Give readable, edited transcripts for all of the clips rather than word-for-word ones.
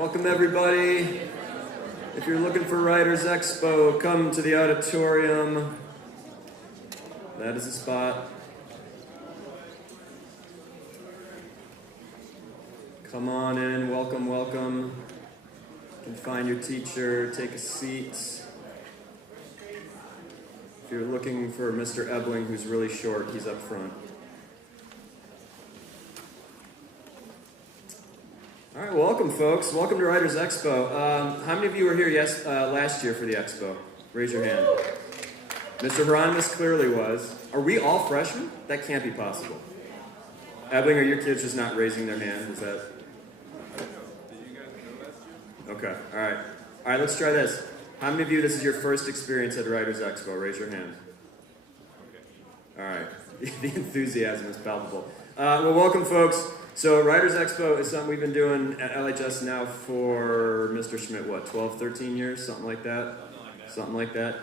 Welcome everybody. If you're looking for Writers Expo, come to the auditorium. That is the spot. Come on in, welcome, welcome. You can find your teacher, take a seat. If you're looking for Mr. Ebling, who's really short, he's up front. All right, welcome, folks. Welcome to Writers Expo. How many of you were here last year for the Expo? Raise your hand. Mr. Hieronymus clearly was. Are we all freshmen? That can't be possible. Ebling, are your kids just not raising their hand? Is that... Okay, all right. All right, let's try this. How many of you, this is your first experience at Writers Expo? Raise your hand. All right. The enthusiasm is palpable. Well, welcome, folks. So Writers Expo is something we've been doing at LHS now for, Mr. Schmidt, what, 12, 13 years? Something like that? Something like that.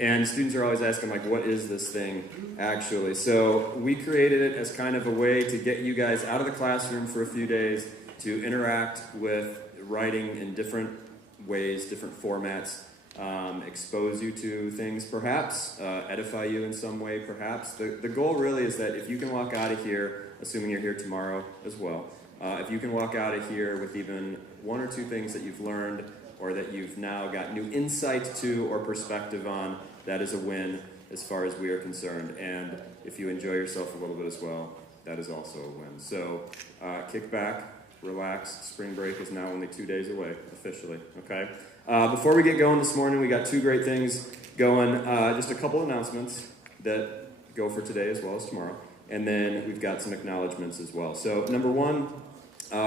And students are always asking, like, what is this thing, actually? So we created it as kind of a way to get you guys out of the classroom for a few days to interact with writing in different ways, different formats, expose you to things perhaps, edify you in some way perhaps. The goal really is that if you can walk out of here, assuming you're here tomorrow as well, if you can walk out of here with even one or two things that you've learned or that you've now got new insight to or perspective on, that is a win as far as we are concerned. And if you enjoy yourself a little bit as well, that is also a win. So kick back, relax. Spring break is now only 2 days away, officially, okay? Before we get going this morning, we got two great things going. Just a couple announcements that go for today as well as tomorrow. And then we've got some acknowledgments as well. So number one,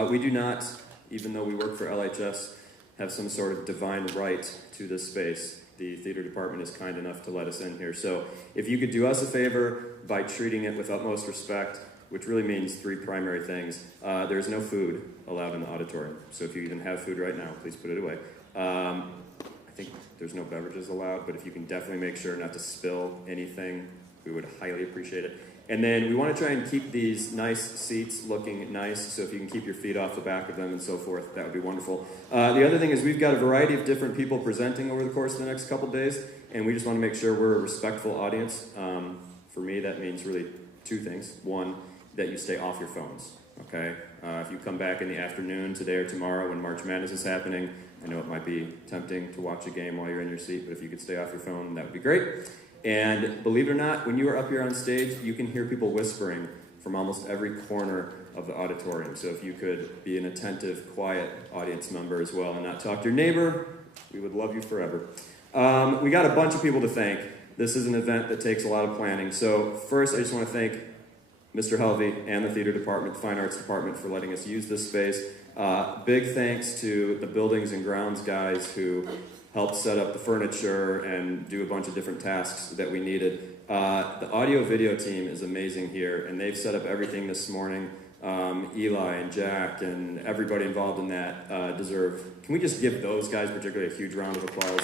we do not, even though we work for LHS, have some sort of divine right to this space. The theater department is kind enough to let us in here. So if you could do us a favor by treating it with utmost respect, which really means three primary things. There's no food allowed in the auditorium. So if you even have food right now, please put it away. I think there's no beverages allowed, but if you can definitely make sure not to spill anything, we would highly appreciate it. And then we want to try and keep these nice seats looking nice, so if you can keep your feet off the back of them and so forth, that would be wonderful. The other thing is we've got a variety of different people presenting over the course of the next couple days, and we just want to make sure we're a respectful audience. For me, that means really two things. One, that you stay off your phones, okay? If you come back in the afternoon, today or tomorrow, when March Madness is happening, I know it might be tempting to watch a game while you're in your seat, but if you could stay off your phone, that would be great. And believe it or not, when you are up here on stage, you can hear people whispering from almost every corner of the auditorium. So if you could be an attentive, quiet audience member as well and not talk to your neighbor, we would love you forever. We got a bunch of people to thank. This is an event that takes a lot of planning. So first, I just want to thank Mr. Helvey and the theater department, the fine arts department, for letting us use this space. Big thanks to the buildings and grounds guys who helped set up the furniture and do a bunch of different tasks that we needed. The audio-video team is amazing here, and they've set up everything this morning. Eli and Jack and everybody involved in that deserve. Can we just give those guys particularly a huge round of applause?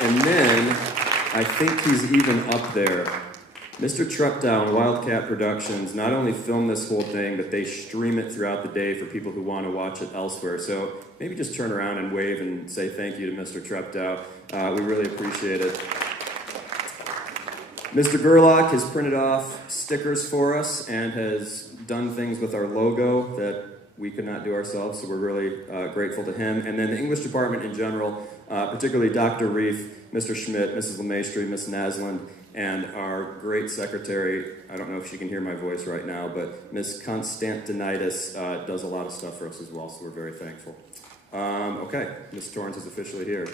And then, I think he's even up there. Mr. Treptow and Wildcat Productions not only film this whole thing, but they stream it throughout the day for people who want to watch it elsewhere. So maybe just turn around and wave and say thank you to Mr. Treptow. We really appreciate it. Mr. Gerlach has printed off stickers for us and has done things with our logo that we could not do ourselves, so we're really grateful to him. And then the English department in general, particularly Dr. Reef, Mr. Schmidt, Mrs. LeMaistre, Miss Naslund, and our great secretary, I don't know if she can hear my voice right now, but Miss Constantinitis does a lot of stuff for us as well, so we're very thankful. Okay, Miss Torrence is officially here.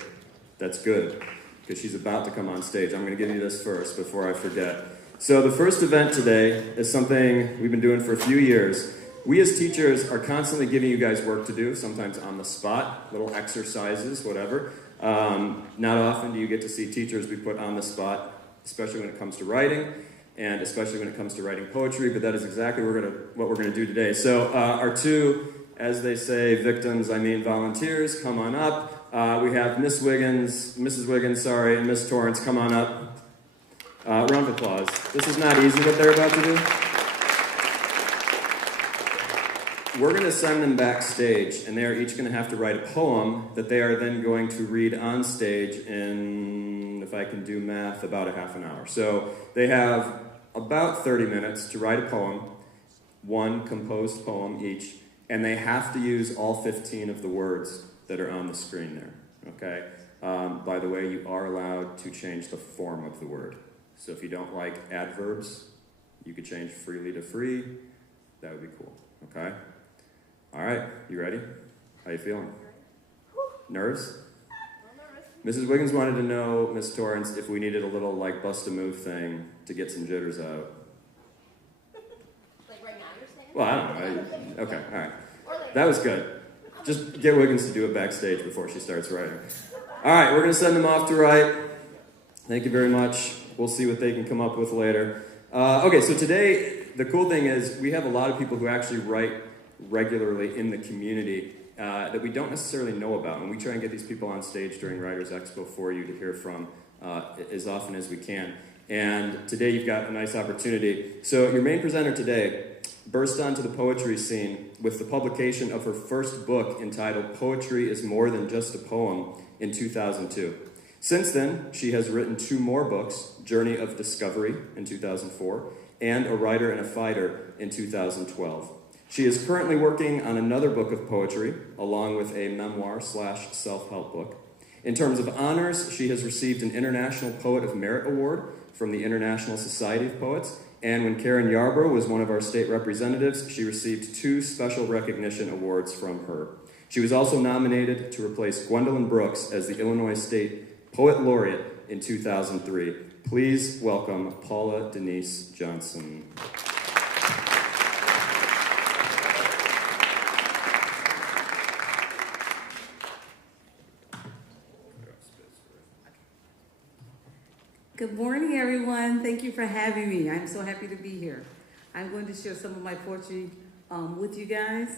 That's good, because she's about to come on stage. I'm going to give you this first before I forget. So the first event today is something we've been doing for a few years. We as teachers are constantly giving you guys work to do, sometimes on the spot, little exercises, whatever. Not often do you get to see teachers we put on the spot, especially when it comes to writing, and especially when it comes to writing poetry, but that is exactly what we're going to do today. So our two, as they say, victims, I mean volunteers, come on up. We have Mrs. Wiggins, and Miss Torrence, come on up. Round of applause. This is not easy what they're about to do. we're going to send them backstage, and they are each going to have to write a poem that they are then going to read on stage in, if I can do math, about a half an hour. So they have about 30 minutes to write a poem, one composed poem each, and they have to use all 15 of the words that are on the screen there, okay? By the way, you are allowed to change the form of the word. So if you don't like adverbs, you could change freely to free. That would be cool, okay? All right, you ready? How you feeling? Nerves? Mrs. Wiggins wanted to know, Miss Torrence, if we needed a little, like, bust-a-move thing to get some jitters out. Like right now you're saying? Well, I don't know. Okay, all right. That was good. Just get Wiggins to do it backstage before she starts writing. All right, we're going to send them off to write. Thank you very much. We'll see what they can come up with later. Okay, so today, the cool thing is we have a lot of people who actually write regularly in the community that we don't necessarily know about, and we try and get these people on stage during Writers Expo for you to hear from as often as we can. And today you've got a nice opportunity. So your main presenter today burst onto the poetry scene with the publication of her first book entitled Poetry is More Than Just a Poem in 2002. Since then, she has written 2 more books, Journey of Discovery in 2004, and A Writer and a Fighter in 2012. She is currently working on another book of poetry, along with a memoir/self-help book. In terms of honors, she has received an International Poet of Merit Award from the International Society of Poets, and when Karen Yarbrough was one of our state representatives, she received 2 special recognition awards from her. She was also nominated to replace Gwendolyn Brooks as the Illinois State Poet Laureate in 2003. Please welcome Paula Denise Johnson. Good morning, everyone. Thank you for having me. I'm so happy to be here. I'm going to share some of my poetry with you guys.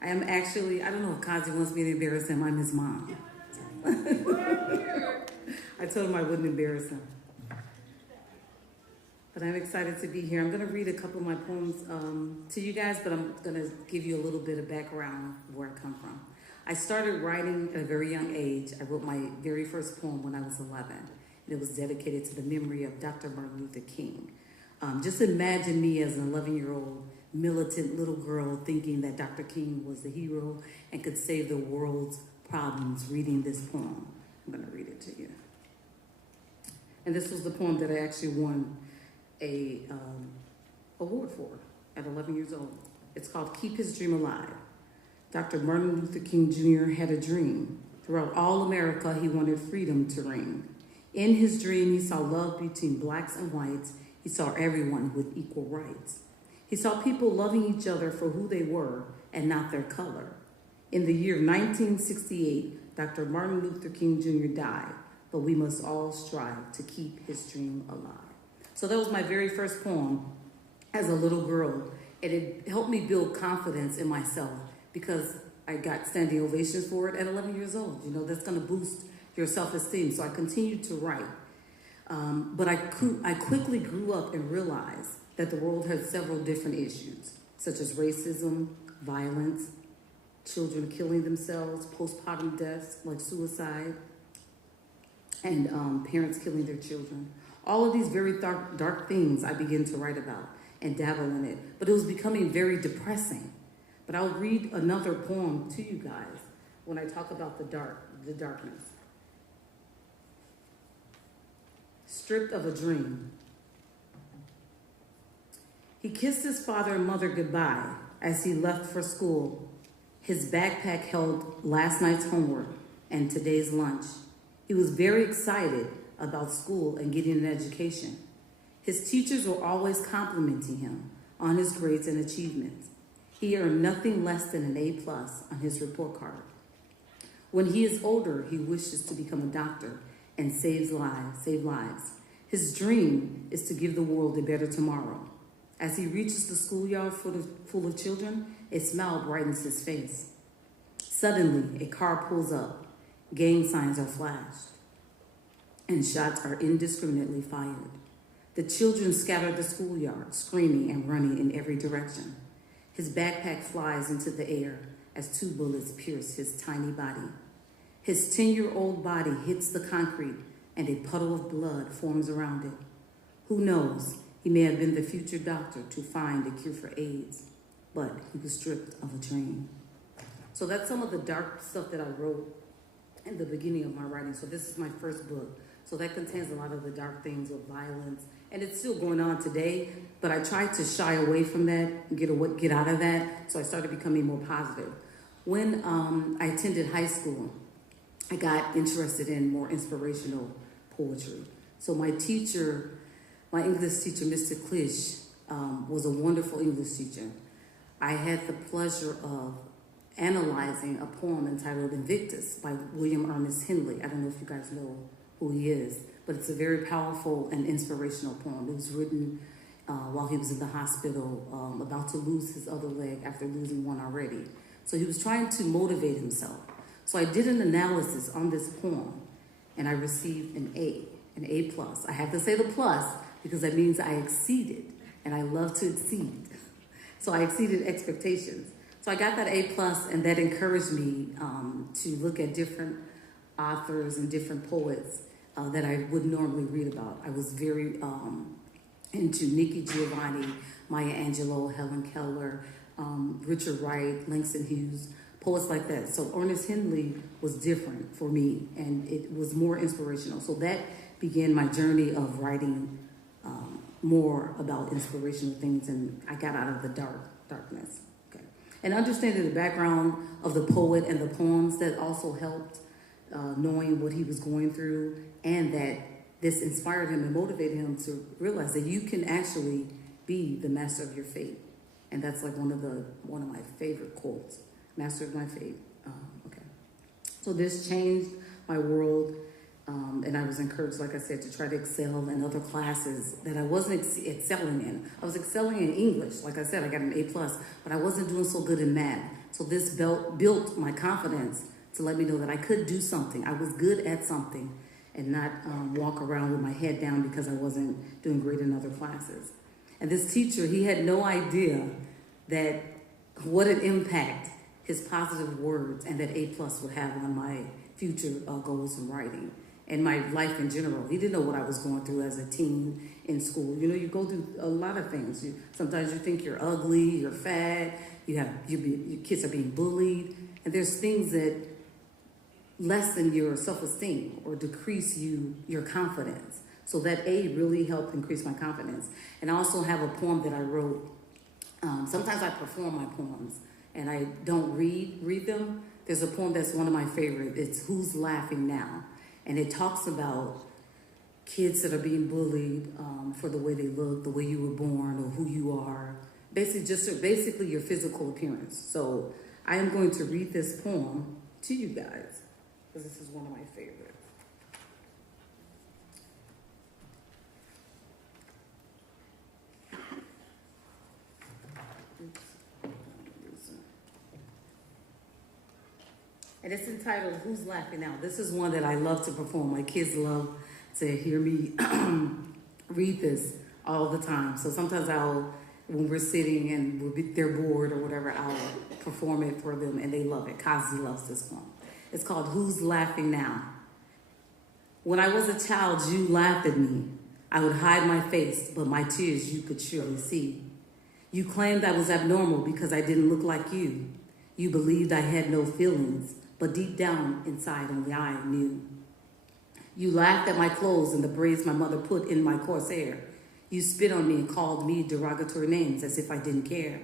I am actually, I don't know if Kazi wants me to embarrass him. I'm his mom. I told him I wouldn't embarrass him. But I'm excited to be here. I'm going to read a couple of my poems to you guys, but I'm going to give you a little bit of background where I come from. I started writing at a very young age. I wrote my very first poem when I was 11. It was dedicated to the memory of Dr. Martin Luther King. Just imagine me as an 11-year-old militant little girl thinking that Dr. King was the hero and could save the world's problems reading this poem. I'm going to read it to you. And this was the poem that I actually won a award for at 11 years old. It's called Keep His Dream Alive. Dr. Martin Luther King Jr. had a dream. Throughout all America, he wanted freedom to reign. In his dream, he saw love between blacks and whites. He saw everyone with equal rights. He saw people loving each other for who they were and not their color. In the year 1968, Dr. Martin Luther King Jr. died, but we must all strive to keep his dream alive. So that was my very first poem as a little girl, and it helped me build confidence in myself because I got standing ovations for it at 11 years old. You know, that's going to boost your self-esteem. So I continued to write. But I quickly grew up and realized that the world had several different issues, such as racism, violence, children killing themselves, postpartum deaths like suicide, and parents killing their children. All of these very dark things I began to write about and dabble in it. But it was becoming very depressing. But I'll read another poem to you guys when I talk about the darkness. Stripped of a dream. He kissed his father and mother goodbye as he left for school. His backpack held last night's homework and today's lunch. He was very excited about school and getting an education. His teachers were always complimenting him on his grades and achievements. He earned nothing less than an A+ on his report card. When he is older, he wishes to become a doctor and save lives. His dream is to give the world a better tomorrow. As he reaches the schoolyard full of children, a smile brightens his face. Suddenly, a car pulls up, gang signs are flashed, and shots are indiscriminately fired. The children scatter the schoolyard, screaming and running in every direction. His backpack flies into the air as 2 bullets pierce his tiny body. His 10-year-old body hits the concrete and a puddle of blood forms around it. Who knows? He may have been the future doctor to find a cure for AIDS, but he was stripped of a dream. So that's some of the dark stuff that I wrote in the beginning of my writing. So this is my first book. So that contains a lot of the dark things with violence. And it's still going on today, but I tried to shy away from that and get out of that. So I started becoming more positive. When I attended high school, I got interested in more inspirational poetry. So my English teacher, Mr. Klish, was a wonderful English teacher. I had the pleasure of analyzing a poem entitled Invictus by William Ernest Henley. I don't know if you guys know who he is, but it's a very powerful and inspirational poem. It was written while he was in the hospital, about to lose his other leg after losing one already. So he was trying to motivate himself. So I did an analysis on this poem, and I received an A plus. I have to say the plus because that means I exceeded, and I love to exceed. So I exceeded expectations. So I got that A plus, and that encouraged me to look at different authors and different poets that I would normally read about. I was very into Nikki Giovanni, Maya Angelou, Helen Keller, Richard Wright, Langston Hughes, poets like that. So Ernest Henley was different for me, and it was more inspirational. So that began my journey of writing more about inspirational things, and I got out of the darkness. Okay. And understanding the background of the poet and the poems, that also helped, knowing what he was going through, and that this inspired him and motivated him to realize that you can actually be the master of your fate. And that's like one of my favorite quotes, master of my fate. Okay. So this changed my world, and I was encouraged, like I said, to try to excel in other classes that I wasn't excelling in. I was excelling in English. Like I said, I got an A plus, but I wasn't doing so good in math. So this built my confidence to let me know that I could do something. I was good at something, and not walk around with my head down because I wasn't doing great in other classes. And this teacher, he had no idea that what an impact his positive words and that A plus would have on my future goals in writing and my life in general. He didn't know what I was going through as a teen in school. You know, you go through a lot of things. Sometimes you think you're ugly, you're fat, your kids are being bullied, and there's things that lessen your self-esteem or decrease your confidence. So that A really helped increase my confidence. And I also have a poem that I wrote. Sometimes I perform my poems and I don't read them. There's a poem that's one of my favorite. It's Who's Laughing Now? And it talks about kids that are being bullied for the way they look, the way you were born, or who you are. Basically your physical appearance. So I am going to read this poem to you guys, because this is one of my favorites. And it's entitled Who's Laughing Now? This is one that I love to perform. My kids love to hear me read this all the time. So sometimes when we're sitting and they're bored or whatever, I'll perform it for them, and they love it. Kazi loves this poem. It's called Who's Laughing Now? When I was a child, you laughed at me. I would hide my face, but my tears you could surely see. You claimed I was abnormal because I didn't look like you. You believed I had no feelings, but deep down inside only I knew. You laughed at my clothes and the braids my mother put in my coarse hair. You spit on me and called me derogatory names as if I didn't care.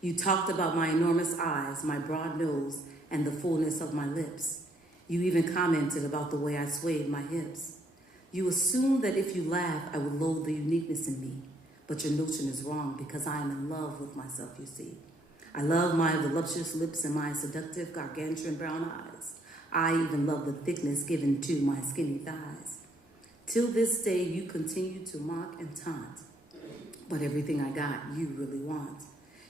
You talked about my enormous eyes, my broad nose, and the fullness of my lips. You even commented about the way I swayed my hips. You assumed that if you laughed, I would loathe the uniqueness in me. But your notion is wrong because I am in love with myself, you see. I love my voluptuous lips and my seductive gargantuan brown eyes. I even love the thickness given to my skinny thighs. Till this day, you continue to mock and taunt. But everything I got, you really want.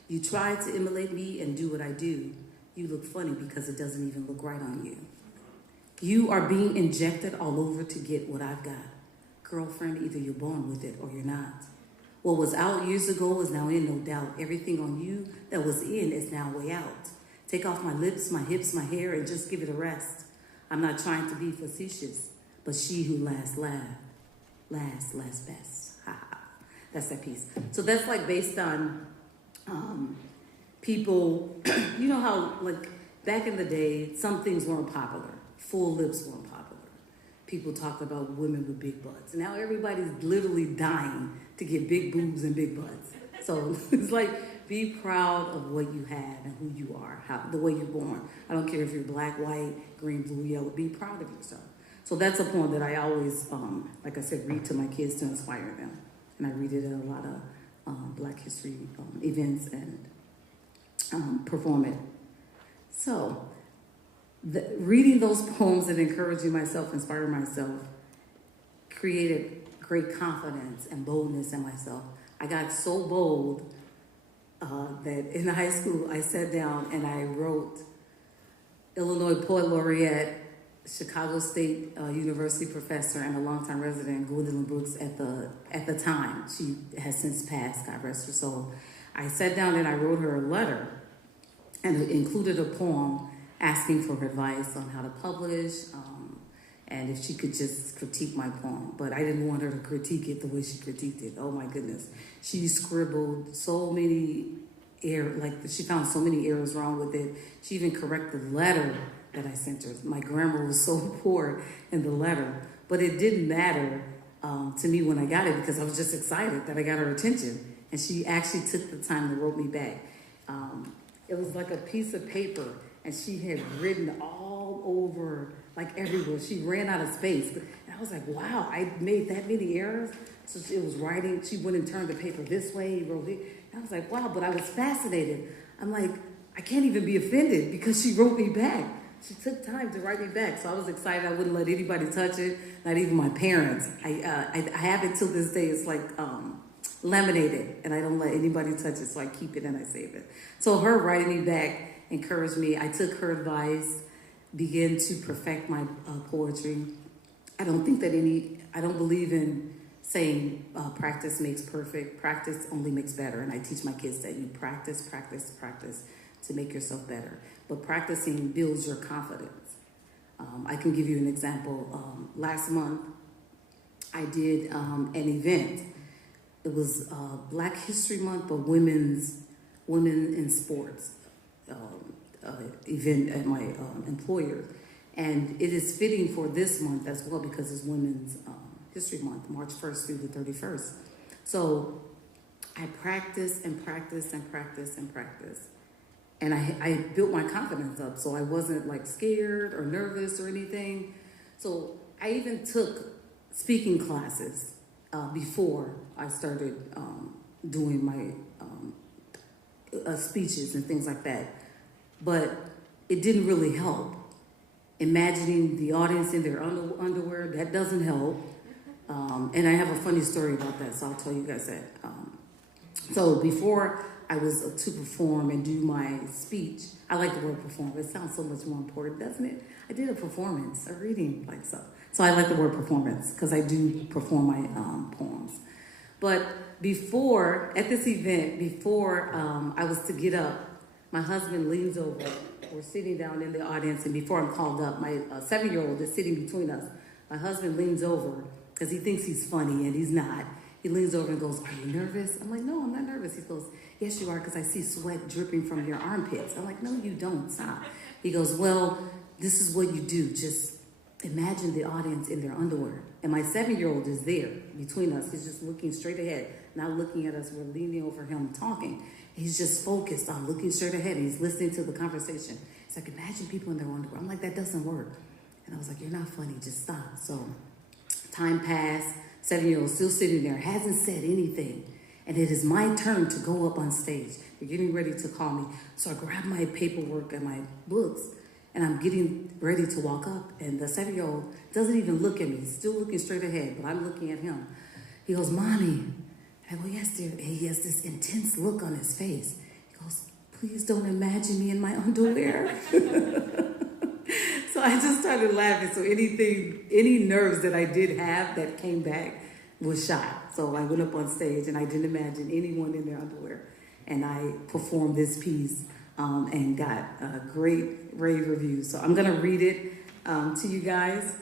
You try to emulate me and do what I do. You look funny because it doesn't even look right on you. You are being injected all over to get what I've got. Girlfriend, either you're born with it or you're not. What was out years ago is now in, no doubt. Everything on you that was in is now way out. Take off my lips, my hips, my hair, and just give it a rest. I'm not trying to be facetious, but she who last best. Ha ha. That's that piece. So that's like based on people, you know how like back in the day, some things weren't popular. Full lips weren't popular. People talked about women with big butts. Now everybody's literally dying to get big boobs and big butts. So it's like, be proud of what you have and who you are, the way you're born. I don't care if you're black, white, green, blue, yellow. Be proud of yourself. So that's a poem that I always, like I said, read to my kids to inspire them. And I read it at a lot of Black History events and perform it. So reading those poems and encouraging myself, inspiring myself, created great confidence and boldness in myself. I got so bold that in high school I sat down and I wrote Illinois Poet Laureate, Chicago State University professor, and a longtime resident, Gwendolyn Brooks, at the time. She has since passed, God rest her soul. I sat down and I wrote her a letter and it included a poem asking for her advice on how to publish, and if she could just critique my poem. But I didn't want her to critique it the way she critiqued it. Oh my goodness. She scribbled so many she found so many errors wrong with it. She even corrected the letter that I sent her. My grammar was so poor in the letter. But it didn't matter to me when I got it because I was just excited that I got her attention. And she actually took the time to wrote me back. It was like a piece of paper, and she had written all over, like everywhere. She ran out of space. And I was like, wow, I made that many errors? So it was writing. She went and turned the paper this way, wrote it. And I was like, wow, but I was fascinated. I'm like, I can't even be offended because she wrote me back. She took time to write me back. So I was excited. I wouldn't let anybody touch it, not even my parents. I have it till this day. It's like laminated, and I don't let anybody touch it, so I keep it and I save it. So her writing me back encouraged me. I took her advice, began to perfect my poetry. I don't believe in saying practice makes perfect. Practice only makes better. And I teach my kids that you practice to make yourself better. But practicing builds your confidence. I can give you an example. Last month, I did an event. It was Black History Month, but women in sports event at my employer. And it is fitting for this month as well because it's Women's History Month, March 1st through the 31st. So I practiced and practiced and practiced and practiced. And I built my confidence up, so I wasn't like scared or nervous or anything. So I even took speaking classes before I started doing my speeches and things like that. But it didn't really help. Imagining the audience in their underwear, that doesn't help. And I have a funny story about that, so I'll tell you guys that. So before I was to perform and do my speech, I like the word perform. It sounds so much more important, doesn't it? I did a performance, a reading, like so. So I like the word performance because I do perform my poems. But at this event, before I was to get up, my husband leans over. We're sitting down in the audience, and before I'm called up, my 7-year-old is sitting between us. My husband leans over because he thinks he's funny, and he's not. He leans over and goes, "Are you nervous?" I'm like, "No, I'm not nervous." He goes, "Yes, you are, because I see sweat dripping from your armpits." I'm like, "No, you don't. Stop." He goes, "Well, this is what you do. Just imagine the audience in their underwear." And my 7-year-old is there between us. He's just looking straight ahead, not looking at us. We're leaning over him talking. He's just focused on looking straight ahead. He's listening to the conversation. It's like, imagine people in their underwear. I'm like, that doesn't work. And I was like, you're not funny. Just stop. So time passed. 7-year-old still sitting there, hasn't said anything. And it is my turn to go up on stage. They're getting ready to call me. So I grab my paperwork and my books, and I'm getting ready to walk up. And the 7-year-old doesn't even look at me. He's still looking straight ahead, but I'm looking at him. He goes, "Mommy." I go, "Yes, dear." And he has this intense look on his face. He goes, "Please don't imagine me in my underwear." So I just started laughing. So any nerves that I did have that came back, was shot. So I went up on stage and I didn't imagine anyone in their underwear. And I performed this piece and got great rave reviews. So I'm gonna read it to you guys.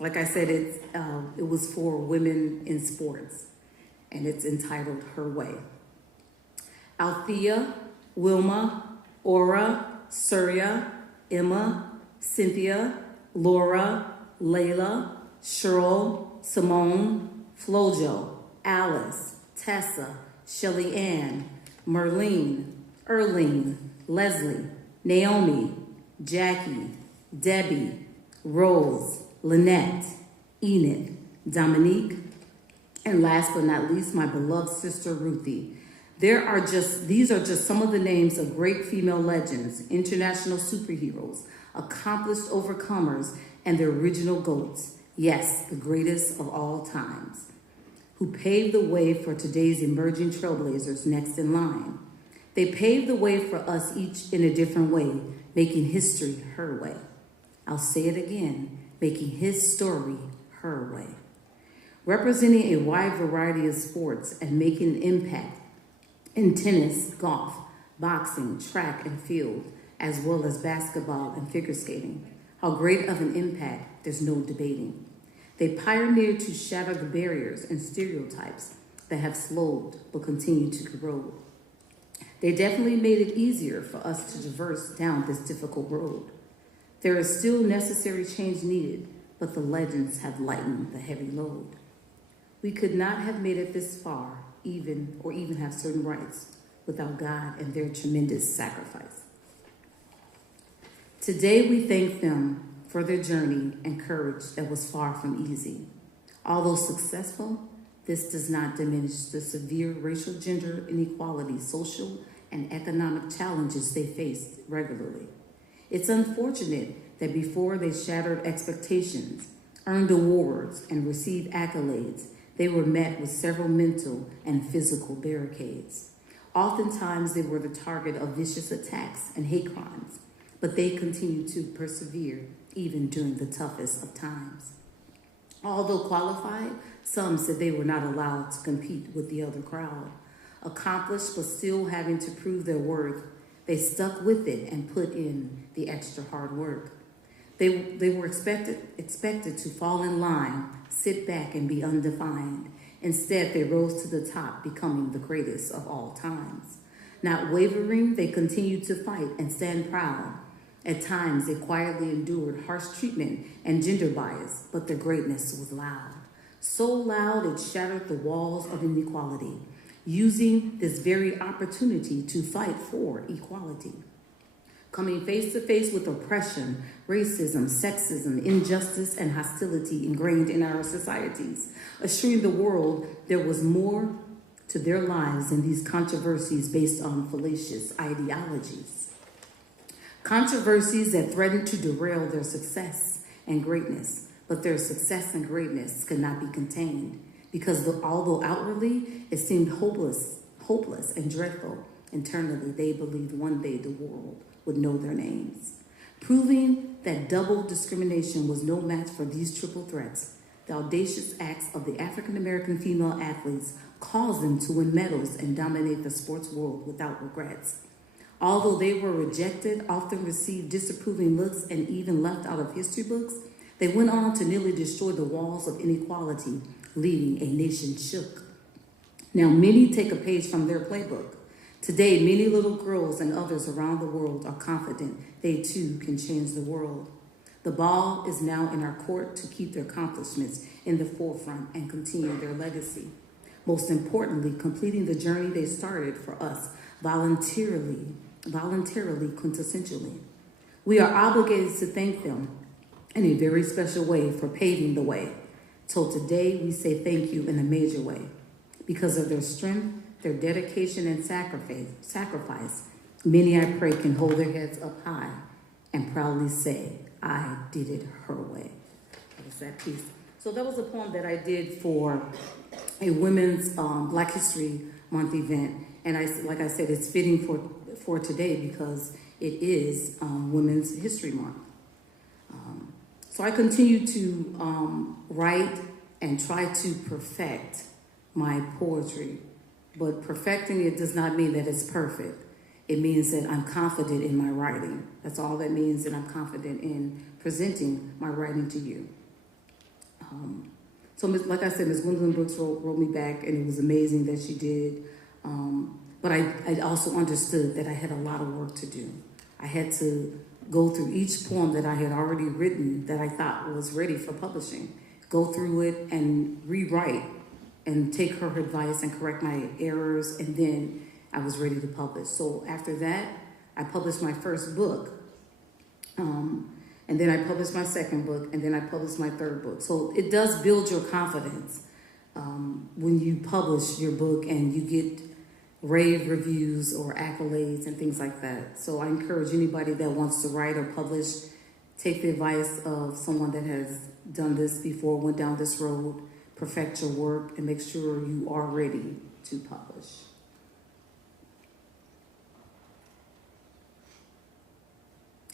Like I said, it was for women in sports, and it's entitled Her Way. Althea, Wilma, Aura, Surya, Emma, Cynthia, Laura, Layla, Cheryl, Simone, Flojo, Alice, Tessa, Shelly Ann, Merlene, Erlene, Leslie, Naomi, Jackie, Debbie, Rose, Lynette, Enid, Dominique, and last but not least, my beloved sister Ruthie. These are just some of the names of great female legends, international superheroes, accomplished overcomers, and the original GOATs. Yes, the greatest of all times, who paved the way for today's emerging trailblazers next in line. They paved the way for us each in a different way, making history her way. I'll say it again, making his story her way. Representing a wide variety of sports and making an impact in tennis, golf, boxing, track and field, as well as basketball and figure skating. How great of an impact, there's no debating. They pioneered to shatter the barriers and stereotypes that have slowed but continue to corrode. They definitely made it easier for us to traverse down this difficult road. There is still necessary change needed, but the legends have lightened the heavy load. We could not have made it this far, even have certain rights, without God and their tremendous sacrifice. Today we thank them for their journey and courage that was far from easy. Although successful, this does not diminish the severe racial gender inequality, social and economic challenges they faced regularly. It's unfortunate that before they shattered expectations, earned awards, and received accolades, they were met with several mental and physical barricades. Oftentimes, they were the target of vicious attacks and hate crimes, but they continued to persevere even during the toughest of times. Although qualified, some said they were not allowed to compete with the other crowd. Accomplished but still having to prove their worth, they stuck with it and put in the extra hard work. They were expected to fall in line, sit back and be undefined. Instead, they rose to the top, becoming the greatest of all times. Not wavering, they continued to fight and stand proud. At times, they quietly endured harsh treatment and gender bias, but their greatness was loud. So loud it shattered the walls of inequality, using this very opportunity to fight for equality. Coming face to face with oppression, racism, sexism, injustice, and hostility ingrained in our societies, assuring the world there was more to their lives than these controversies based on fallacious ideologies. Controversies that threatened to derail their success and greatness, but their success and greatness could not be contained because although outwardly it seemed hopeless and dreadful, internally they believed one day the world would know their names. Proving that double discrimination was no match for these triple threats, the audacious acts of the African-American female athletes caused them to win medals and dominate the sports world without regrets. Although they were rejected, often received disapproving looks, and even left out of history books, they went on to nearly destroy the walls of inequality, leaving a nation shook. Now, many take a page from their playbook. Today, many little girls and others around the world are confident they too can change the world. The ball is now in our court to keep their accomplishments in the forefront and continue their legacy. Most importantly, completing the journey they started for us voluntarily, quintessentially. We are obligated to thank them in a very special way for paving the way. So today we say thank you in a major way. Because of their strength, their dedication and sacrifice, many, I pray, can hold their heads up high and proudly say, I did it her way. That was that piece. So that was a poem that I did for a Women's Black History Month event. And like I said, it's fitting for today because it is Women's History Month. So I continue to write and try to perfect my poetry. But perfecting it does not mean that it's perfect. It means that I'm confident in my writing. That's all that means, that I'm confident in presenting my writing to you. So like I said, Ms. Gwendolyn Brooks wrote me back, and it was amazing that she did. But I also understood that I had a lot of work to do. I had to go through each poem that I had already written that I thought was ready for publishing, go through it and rewrite and take her advice and correct my errors, and then I was ready to publish. So after that, I published my first book, and then I published my second book, and then I published my third book. So it does build your confidence when you publish your book and you get rave reviews or accolades and things like that. So I encourage anybody that wants to write or publish, take the advice of someone that has done this before, went down this road, perfect your work, and make sure you are ready to publish.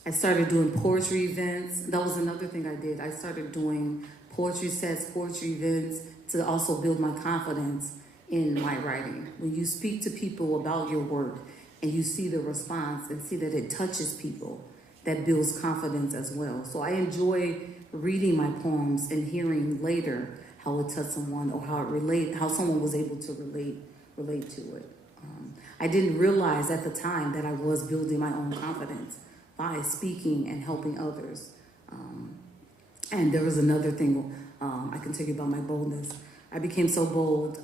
I started doing poetry events. That was another thing I did. I started doing poetry sets, poetry events to also build my confidence in my writing. When you speak to people about your work and you see the response and see that it touches people, that builds confidence as well. So I enjoy reading my poems and hearing later how it touched someone, or how someone was able to relate to it. I didn't realize at the time that I was building my own confidence by speaking and helping others. And there was another thing I can tell you about my boldness. I became so bold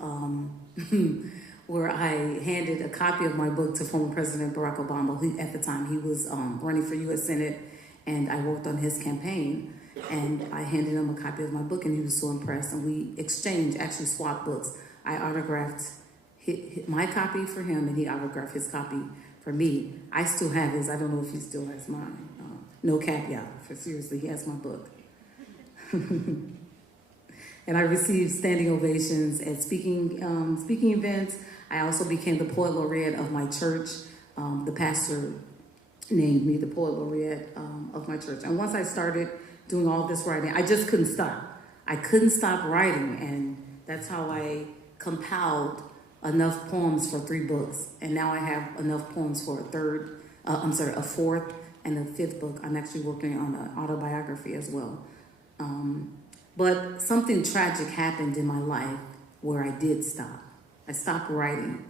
where I handed a copy of my book to former President Barack Obama, who at the time he was running for U.S. Senate, and I worked on his campaign. And I handed him a copy of my book, and he was so impressed. And we exchanged, actually swapped books. I autographed my copy for him, and he autographed his copy for me. I still have his. I don't know if he still has mine. No caveat. For seriously, he has my book. And I received standing ovations at speaking events. I also became the poet laureate of my church. The pastor named me the poet laureate of my church. And once I started doing all this writing, I just couldn't stop. I couldn't stop writing, and that's how I compiled enough poems for 3 books. And now I have enough poems for a fourth and a 5th book. I'm actually working on an autobiography as well. But something tragic happened in my life where I did stop. I stopped writing.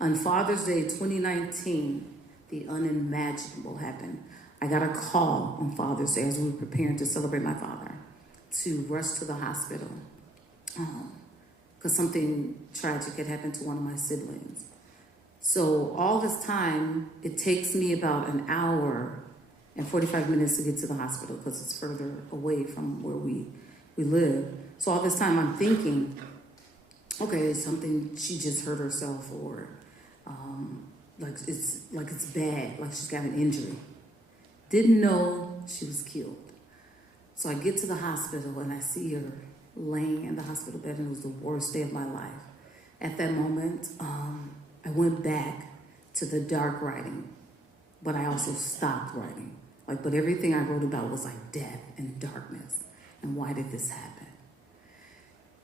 On Father's Day 2019, the unimaginable happened. I got a call on Father's Day as we were preparing to celebrate my father to rush to the hospital because something tragic had happened to one of my siblings. So all this time, it takes me about an hour and 45 minutes to get to the hospital because it's further away from where we live. So all this time I'm thinking, okay, something, she just hurt herself, or it's bad, like she's got an injury. Didn't know she was killed. So I get to the hospital and I see her laying in the hospital bed, and it was the worst day of my life. At that moment, I went back to the dark writing, but I also stopped writing. But everything I wrote about was like death and darkness. And why did this happen?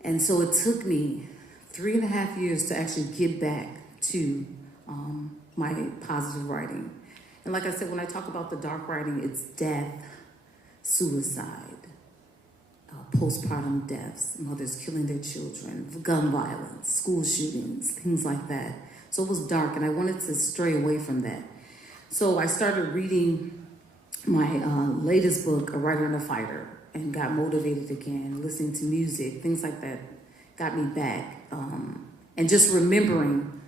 And so it took me 3.5 years to actually get back to my positive writing. And like I said, when I talk about the dark writing, it's death, suicide, postpartum deaths, mothers killing their children, gun violence, school shootings, things like that. So it was dark, and I wanted to stray away from that. So I started reading my latest book, A Writer and a Fighter, and got motivated again, listening to music, things like that got me back. And just remembering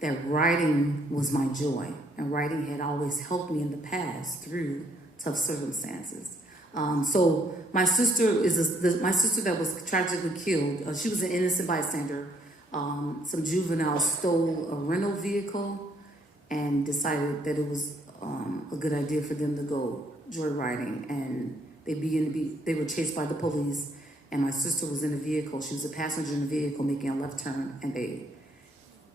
that writing was my joy, and writing had always helped me in the past through tough circumstances. So my sister my sister that was tragically killed. She was an innocent bystander. Some juveniles stole a rental vehicle and decided that it was a good idea for them to go joyriding, and they were chased by the police. And my sister was in a vehicle. She was a passenger in the vehicle making a left turn, and they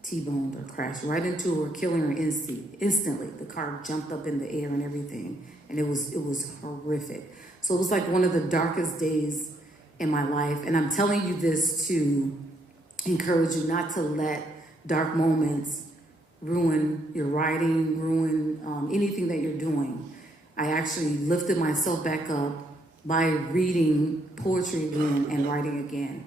T-boned or crashed right into her, killing her instantly. The car jumped up in the air and everything, and it was horrific. So it was like one of the darkest days in my life. And I'm telling you this to encourage you not to let dark moments ruin your writing, ruin anything that you're doing. I actually lifted myself back up by reading poetry again and writing again.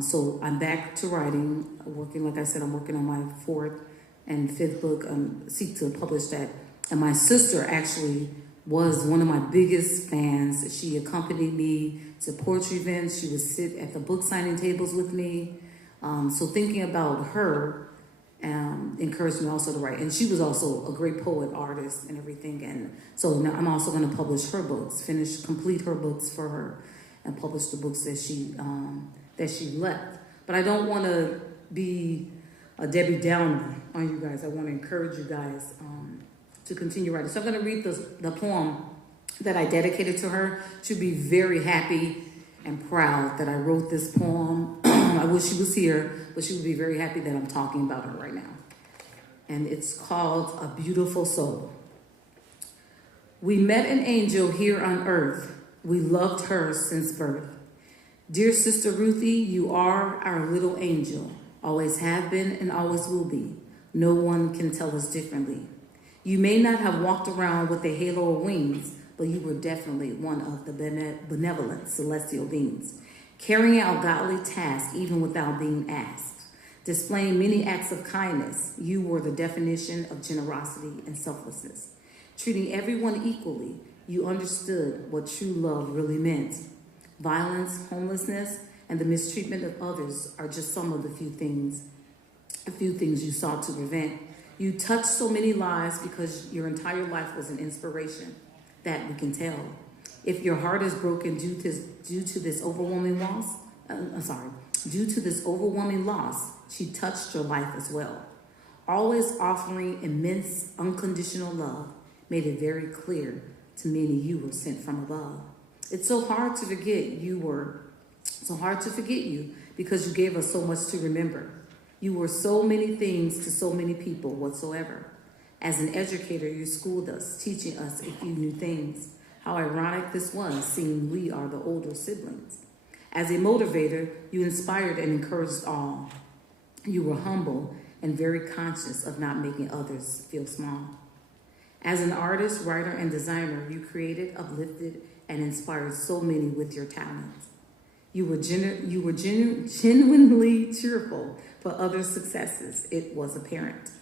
So I'm back to writing, working, like I said, I'm working on my 4th and 5th book, seek to publish that. And my sister actually was one of my biggest fans. She accompanied me to poetry events. She would sit at the book signing tables with me. So thinking about her encouraged me also to write. And she was also a great poet, artist, and everything. And so now I'm also going to publish her books, complete her books for her, and publish the books that she left. But I don't want to be a Debbie Downer on you guys. I want to encourage you guys to continue writing. So I'm going to read the poem that I dedicated to her. She'll be very happy and proud that I wrote this poem. I wish she was here, but she would be very happy that I'm talking about her right now. And it's called A Beautiful Soul. We met an angel here on earth. We loved her since birth. Dear Sister Ruthie, you are our little angel. Always have been and always will be. No one can tell us differently. You may not have walked around with a halo of wings, but you were definitely one of the benevolent celestial beings, carrying out godly tasks even without being asked, displaying many acts of kindness. You were the definition of generosity and selflessness. Treating everyone equally, you understood what true love really meant. Violence, homelessness, and the mistreatment of others are just some of the few things you sought to prevent. You touched so many lives because your entire life was an inspiration. That we can tell. If your heart is broken due to this overwhelming loss, she touched your life as well. Always offering immense unconditional love made it very clear to many you were sent from above. It's so hard to forget you because you gave us so much to remember. You were so many things to so many people whatsoever. As an educator, you schooled us, teaching us a few new things. How ironic this was, seeing we are the older siblings. As a motivator, you inspired and encouraged all. You were humble and very conscious of not making others feel small. As an artist, writer, and designer, you created, uplifted, and inspired so many with your talents. You were genuinely cheerful for others' successes. It was apparent.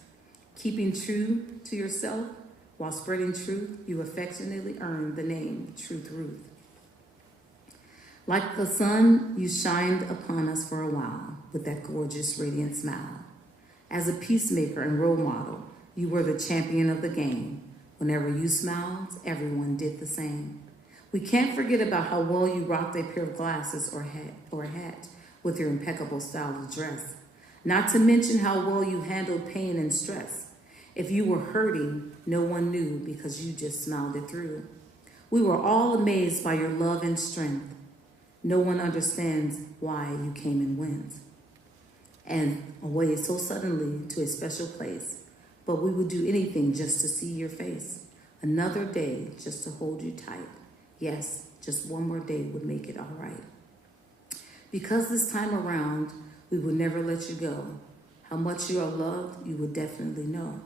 Keeping true to yourself while spreading truth, you affectionately earned the name Truth Ruth. Like the sun, you shined upon us for a while with that gorgeous, radiant smile. As a peacemaker and role model, you were the champion of the game. Whenever you smiled, everyone did the same. We can't forget about how well you rocked a pair of glasses or a hat with your impeccable style of dress. Not to mention how well you handled pain and stress. If you were hurting, no one knew because you just smiled it through. We were all amazed by your love and strength. No one understands why you came and went. And away so suddenly to a special place. But we would do anything just to see your face. Another day just to hold you tight. Yes, just one more day would make it all right. Because this time around, we would never let you go. How much you are loved, you would definitely know.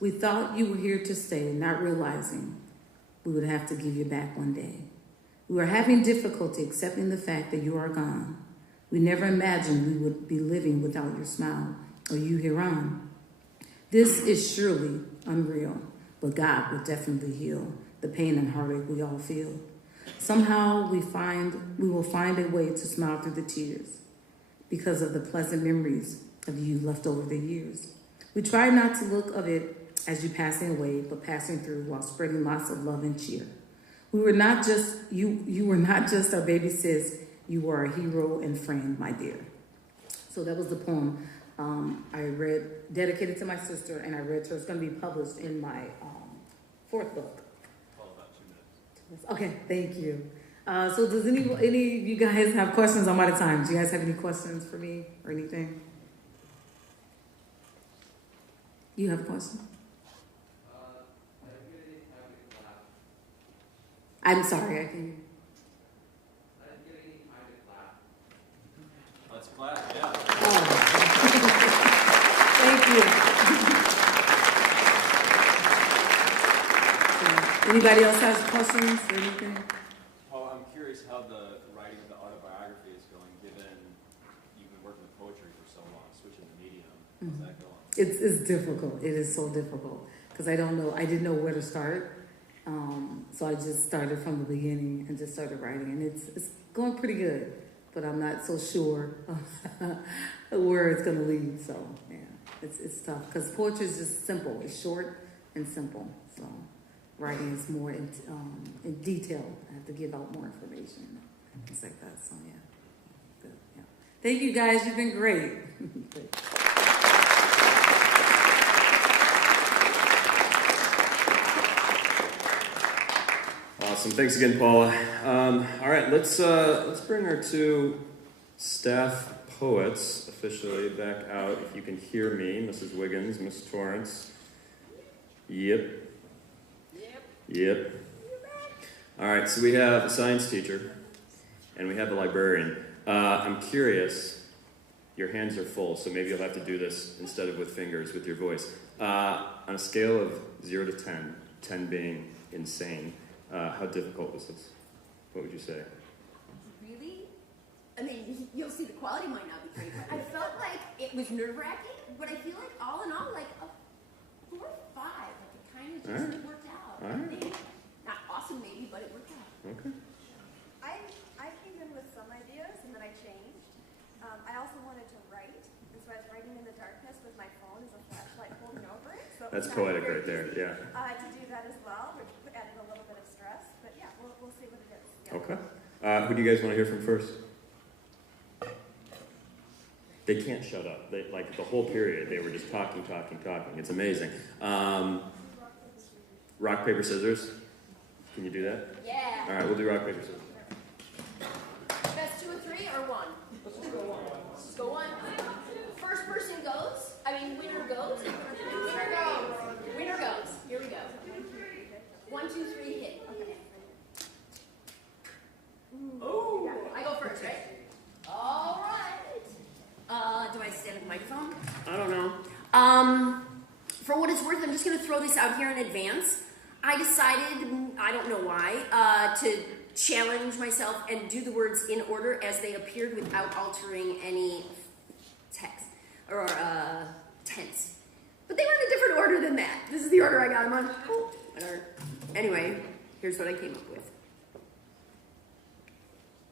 We thought you were here to stay, not realizing we would have to give you back one day. We were having difficulty accepting the fact that you are gone. We never imagined we would be living without your smile or you here on. This is surely unreal, but God will definitely heal the pain and heartache we all feel. Somehow we will find a way to smile through the tears because of the pleasant memories of you left over the years. We try not to look of it as you passing away, but passing through while spreading lots of love and cheer. You were not just our baby sis, you were a hero and friend, my dear. So that was the poem I read, dedicated to my sister, and I read to her. It's going to be published in my 4th book. About 2 minutes. Okay, thank you. So does any of you guys have questions? I'm out of time. Do you guys have any questions for me or anything? You have a question? I'm sorry, I can. Anybody else has questions or anything? Paul, I'm curious how the writing of the autobiography is going, given you've been working with poetry for so long, switching the medium. How's that going? It's difficult. It is so difficult because I didn't know where to start. So I just started from the beginning and just started writing, and it's going pretty good. But I'm not so sure where it's going to lead. So yeah, it's tough because poetry is just simple. It's short and simple. So writing is more in detail. I have to give out more information. Things like that. So yeah. Good. Yeah. Thank you guys. You've been great. Awesome. Thanks again, Paula. All right, let's bring our two staff poets officially back out. If you can hear me, Mrs. Wiggins, Miss Torrence. Yep. All right, so we have a science teacher, and we have a librarian. I'm curious. Your hands are full, so maybe you'll have to do this instead of with fingers, with your voice. On a scale of 0 to 10, 10 being insane, how difficult was this? What would you say? Really? I mean, you'll see the quality might not be great, but I felt like it was nerve-wracking, but I feel like all in all, like a 4 or 5. Like it kind of just worked out. All right. I think. Not awesome maybe, but it worked out. Okay. I came in with some ideas and then I changed. I also wanted to write, and so I was writing in the darkness with my phone as a flashlight holding over it. So That's poetic right there, yeah. To do that as well, which added a little bit of stress, but yeah, we'll see what it is. Yeah. Okay. Who do you guys want to hear from first? They can't shut up. They, like the whole period, they were just talking. It's amazing. Rock, paper, scissors. Can you do that? Yeah. All right, we'll do rock, paper, scissors. Best 2 or 3 or 1? Let's just go 1. Let's go 1. First person goes. Winner goes. Winner goes. Here we go. 1, 2, 3, hit. Okay. Ooh. I go first, right? All right. Do I stand at the microphone? I don't know. For what it's worth, I'm just going to throw this out here in advance. I decided, I don't know why, to challenge myself and do the words in order as they appeared without altering any text or tense. But they were in a different order than that. This is the order I got them on. Whatever. Anyway, here's what I came up with.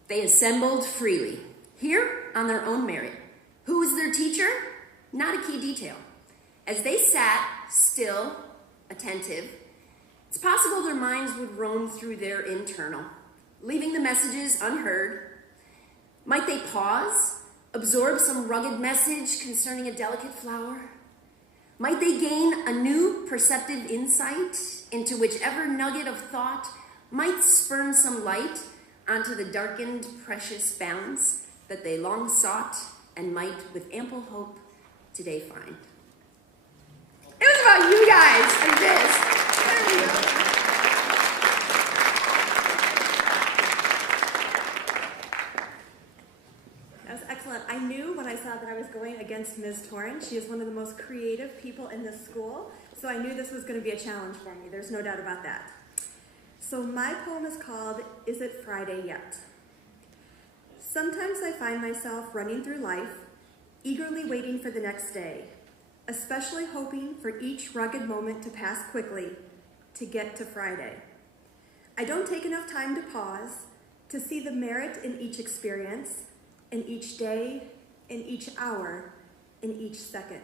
They assembled freely, here on their own merit. Who was their teacher? Not a key detail. As they sat, still, attentive, it's possible their minds would roam through their internal, leaving the messages unheard. Might they pause, absorb some rugged message concerning a delicate flower? Might they gain a new perceptive insight into whichever nugget of thought might spurn some light onto the darkened, precious bounds that they long sought and might, with ample hope, today find? It was about you guys and this. There we go. That was excellent. I knew when I saw that I was going against Ms. Torrence. She is one of the most creative people in this school, so I knew this was going to be a challenge for me. There's no doubt about that. So my poem is called, Is It Friday Yet? Sometimes I find myself running through life, eagerly waiting for the next day, especially hoping for each rugged moment to pass quickly, to get to Friday. I don't take enough time to pause, to see the merit in each experience, in each day, in each hour, in each second.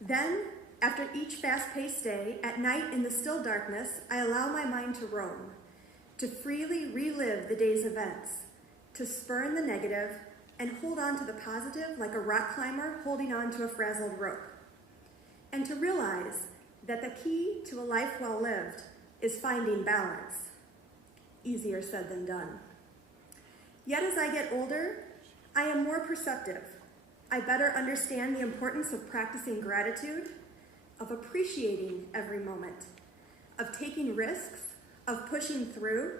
Then, after each fast-paced day, at night in the still darkness, I allow my mind to roam, to freely relive the day's events, to spurn the negative and hold on to the positive like a rock climber holding on to a frazzled rope, and to realize that the key to a life well lived is finding balance. Easier said than done. Yet as I get older, I am more perceptive. I better understand the importance of practicing gratitude, of appreciating every moment, of taking risks, of pushing through,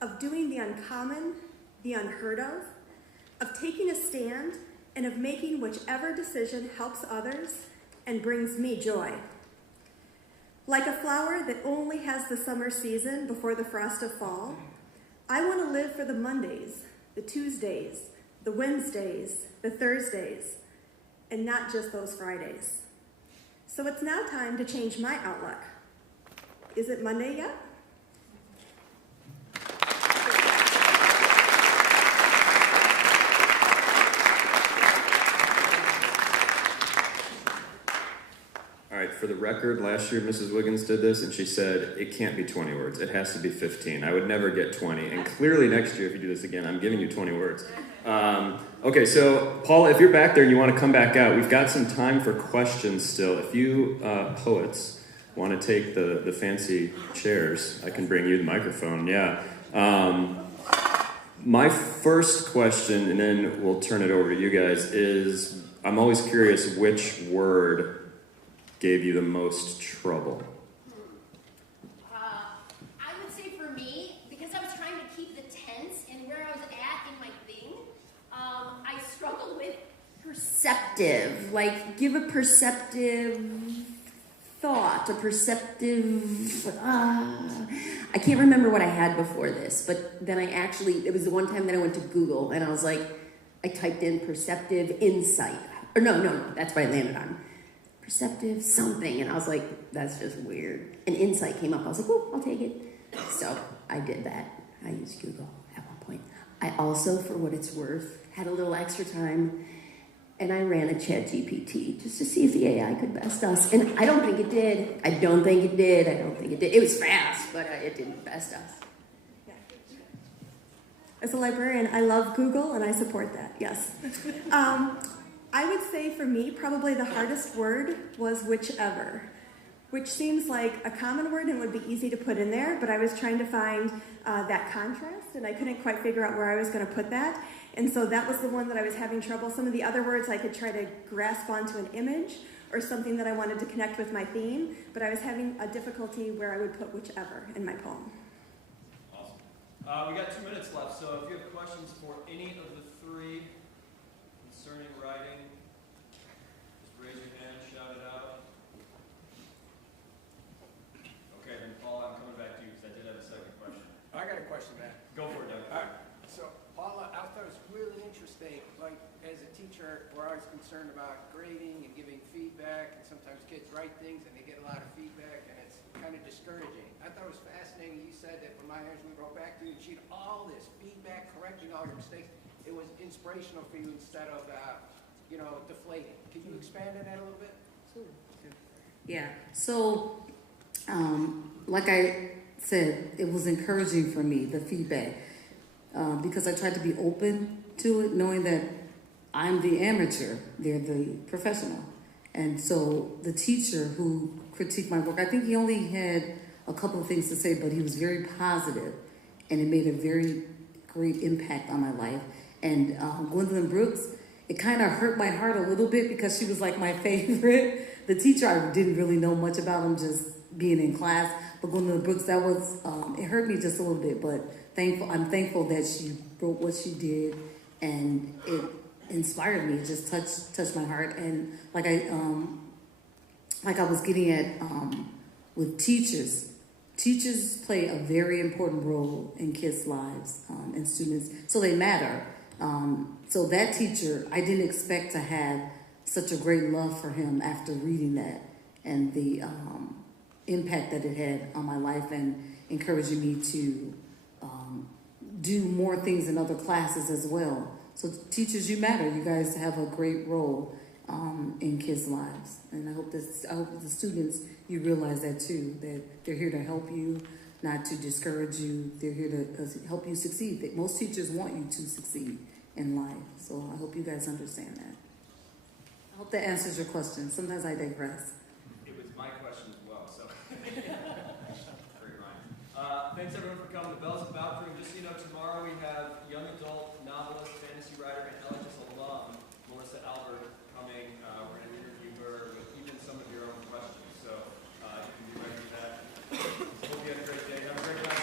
of doing the uncommon, the unheard of taking a stand, and of making whichever decision helps others and brings me joy. Like a flower that only has the summer season before the frost of fall, I want to live for the Mondays, the Tuesdays, the Wednesdays, the Thursdays, and not just those Fridays. So it's now time to change my outlook. Is it Monday yet? All right, for the record, last year Mrs. Wiggins did this, and she said, it can't be 20 words. It has to be 15. I would never get 20. And clearly next year, if you do this again, I'm giving you 20 words. Okay, so Paula, if you're back there and you want to come back out, we've got some time for questions still. If you poets want to take the fancy chairs, I can bring you the microphone, yeah. My first question, and then we'll turn it over to you guys, is I'm always curious which word gave you the most trouble? I would say for me, because I was trying to keep the tense and where I was at in my thing, I struggled with perceptive. Like, give a perceptive thought, a perceptive... I can't remember what I had before this, but then it was the one time that I went to Google, and I was like, I typed in perceptive insight. Or no, that's what I landed on. Perceptive something, and I was like, that's just weird. And insight came up. I was like, oh, I'll take it. So I did that. I used Google at one point. I also, for what it's worth, had a little extra time, and I ran a ChatGPT just to see if the AI could best us. And I don't think it did. It was fast, but it didn't best us. As a librarian, I love Google, and I support that, yes. I would say for me, probably the hardest word was whichever, which seems like a common word and would be easy to put in there, but I was trying to find that contrast, and I couldn't quite figure out where I was going to put that. And so that was the one that I was having trouble. Some of the other words I could try to grasp onto an image or something that I wanted to connect with my theme, but I was having a difficulty where I would put whichever in my poem. Awesome. We got 2 minutes left, so if you have questions for any of the three concerning writing, just raise your hand, shout it out. Okay, then Paula, I'm coming back to you because I did have a second question. I got a question, Matt. Go for it, Doug. All right. So, Paula, I thought it was really interesting. Like, as a teacher, we're always concerned about grading and giving feedback, and sometimes kids write things and they get a lot of feedback, and it's kind of discouraging. I thought it was fascinating. You said that when my husband wrote back to you, and she had all this feedback, correcting all your mistakes. It was inspirational for you instead of, deflating. Can you expand on that a little bit? Yeah. So, like I said, it was encouraging for me, the feedback, because I tried to be open to it, knowing that I'm the amateur, they're the professional. And so the teacher who critiqued my work, I think he only had a couple of things to say, but he was very positive, and it made a very great impact on my life. And Gwendolyn Brooks, it kind of hurt my heart a little bit because she was like my favorite. The teacher, I didn't really know much about him, just being in class. But Gwendolyn Brooks, that was, it hurt me just a little bit, but I'm thankful that she wrote what she did, and it inspired me. It just touched my heart. And like I was getting at with teachers play a very important role in kids' lives and students, so they matter. So that teacher, I didn't expect to have such a great love for him after reading that, and the impact that it had on my life, and encouraging me to do more things in other classes as well. So teachers, you matter. You guys have a great role in kids' lives, and I hope the students, you realize that too, that they're here to help you, not to discourage you. They're here to help you succeed. Most teachers want you to succeed in life, so I hope you guys understand that. I hope that answers your question. Sometimes I digress. It was my question as well, so. Great rhyme. Thanks everyone for coming to Bells and Bout. Just so you know, tomorrow we have young adult novelist, fantasy writer, and LHS alum, Melissa Albert, coming. We're going to interview her with even some of your own questions, so you can be ready for that. Hope you have a great day. Have a great night.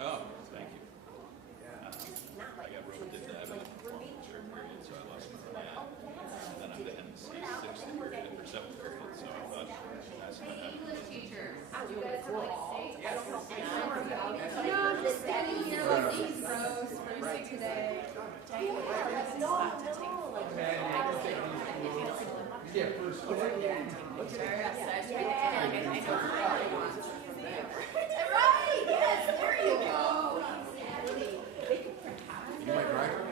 Oh, thank you. I got roped into that in the third period, so I lost my plan. And then I'm in the sixth period or seventh period, so I thought that's what happened. You might drive.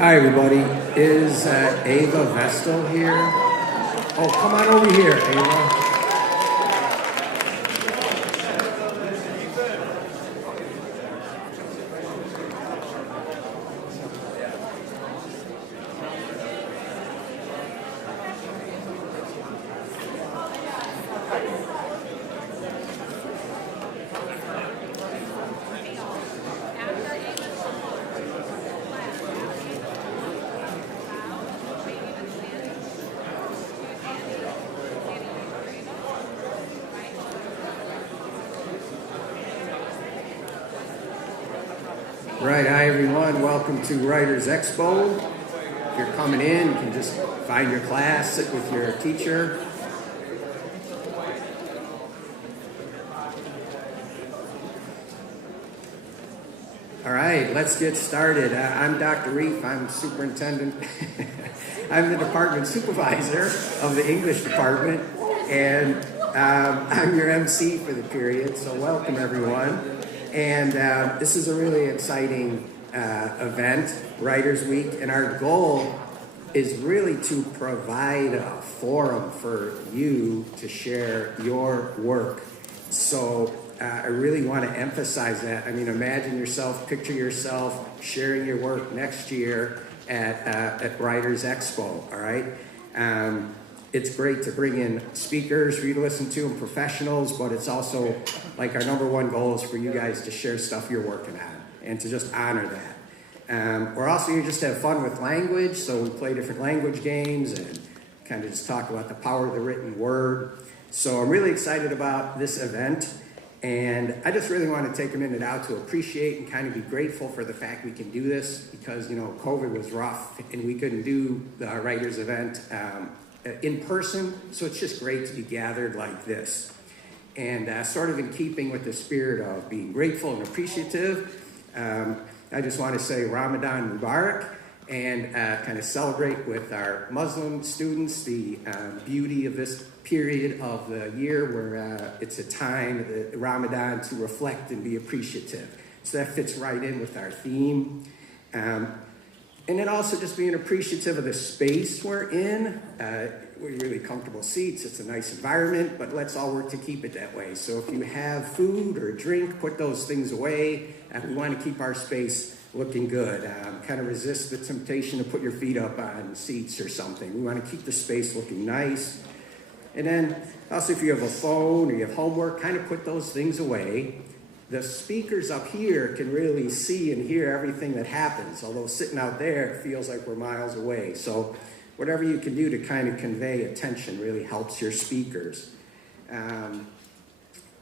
Hi, everybody. Is Ava Vestal here? Oh, come on over here, Ava. Right, hi everyone. Welcome to Writers Expo. If you're coming in, you can just find your class, sit with your teacher. All right, let's get started. I'm Dr. Reef. I'm superintendent. I'm the department supervisor of the English department, and I'm your MC for the period, so welcome everyone. And this is a really exciting event, Writers Week, and our goal is really to provide a forum for you to share your work. So I really want to emphasize that. I mean, imagine yourself, picture yourself sharing your work next year at Writers Expo, all right? It's great to bring in speakers for you to listen to and professionals, but it's also like our number one goal is for you guys to share stuff you're working on and to just honor that. We're also here just to have fun with language, so we play different language games and kind of just talk about the power of the written word. So I'm really excited about this event, and I just really want to take a minute out to appreciate and kind of be grateful for the fact we can do this because, you know, COVID was rough and we couldn't do the writers event in person, so it's just great to be gathered like this. And sort of in keeping with the spirit of being grateful and appreciative, I just want to say Ramadan Mubarak and kind of celebrate with our Muslim students the beauty of this period of the year where it's a time, Ramadan, to reflect and be appreciative. So that fits right in with our theme. And then also just being appreciative of the space we're in. We're really comfortable seats, it's a nice environment, but let's all work to keep it that way. So if you have food or drink, put those things away. We want to keep our space looking good. Kind of resist the temptation to put your feet up on seats or something. We want to keep the space looking nice. And then also if you have a phone or you have homework, kind of put those things away. The speakers up here can really see and hear everything that happens, although sitting out there, it feels like we're miles away. So whatever you can do to kind of convey attention really helps your speakers.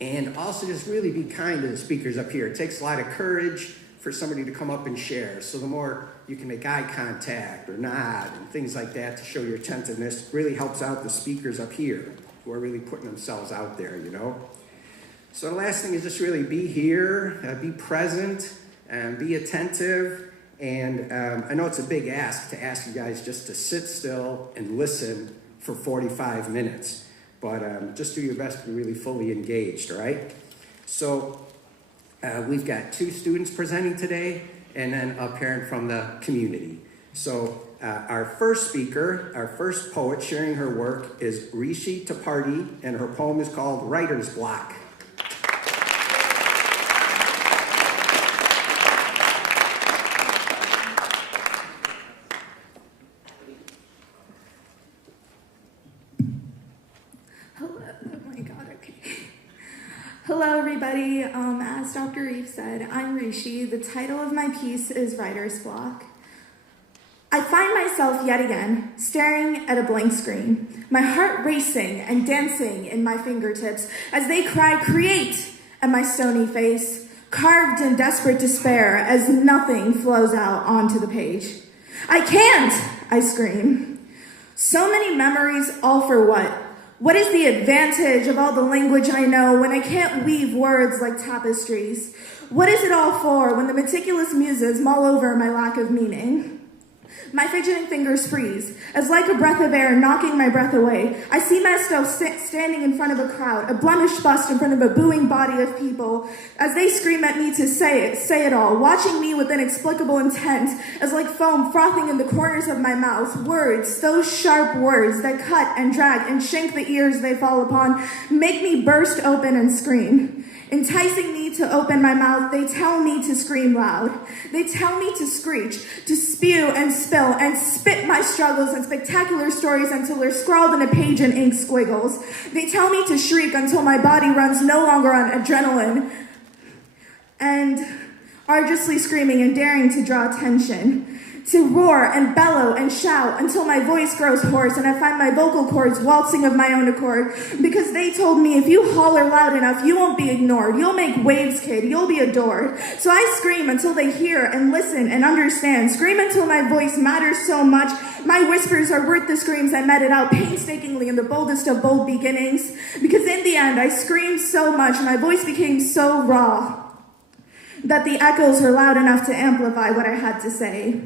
And also just really be kind to the speakers up here. It takes a lot of courage for somebody to come up and share. So the more you can make eye contact or nod and things like that to show your attentiveness really helps out the speakers up here who are really putting themselves out there, you know. So the last thing is just really be here, be present, and be attentive. And I know it's a big ask to ask you guys just to sit still and listen for 45 minutes. But just do your best to be really fully engaged, all right? So we've got 2 students presenting today and then a parent from the community. So our first speaker, our first poet sharing her work is Rishi Tipparti, and her poem is called Writer's Block. Hello, everybody. As Dr. Reef said, I'm Rishi. The title of my piece is Writer's Block. I find myself yet again staring at a blank screen, my heart racing and dancing in my fingertips as they cry, "Create!" at my stony face, carved in desperate despair as nothing flows out onto the page. "I can't!" I scream. So many memories, all for what? What is the advantage of all the language I know when I can't weave words like tapestries? What is it all for when the meticulous muses mull over my lack of meaning? My fidgeting fingers freeze, as like a breath of air knocking my breath away. I see myself standing in front of a crowd, a blemished bust in front of a booing body of people, as they scream at me to say it all, watching me with inexplicable intent, as like foam frothing in the corners of my mouth. Words, those sharp words that cut and drag and shank the ears they fall upon, make me burst open and scream. Enticing me to open my mouth, they tell me to scream loud. They tell me to screech, to spew and spill and spit my struggles and spectacular stories until they're scrawled in a page in ink squiggles. They tell me to shriek until my body runs no longer on adrenaline and arduously screaming and daring to draw attention. To roar and bellow and shout until my voice grows hoarse and I find my vocal cords waltzing of my own accord, because they told me if you holler loud enough, you won't be ignored. You'll make waves, kid. You'll be adored. So I scream until they hear and listen and understand. Scream until my voice matters so much. My whispers are worth the screams I meted out painstakingly in the boldest of bold beginnings, because in the end I screamed so much, my voice became so raw that the echoes were loud enough to amplify what I had to say.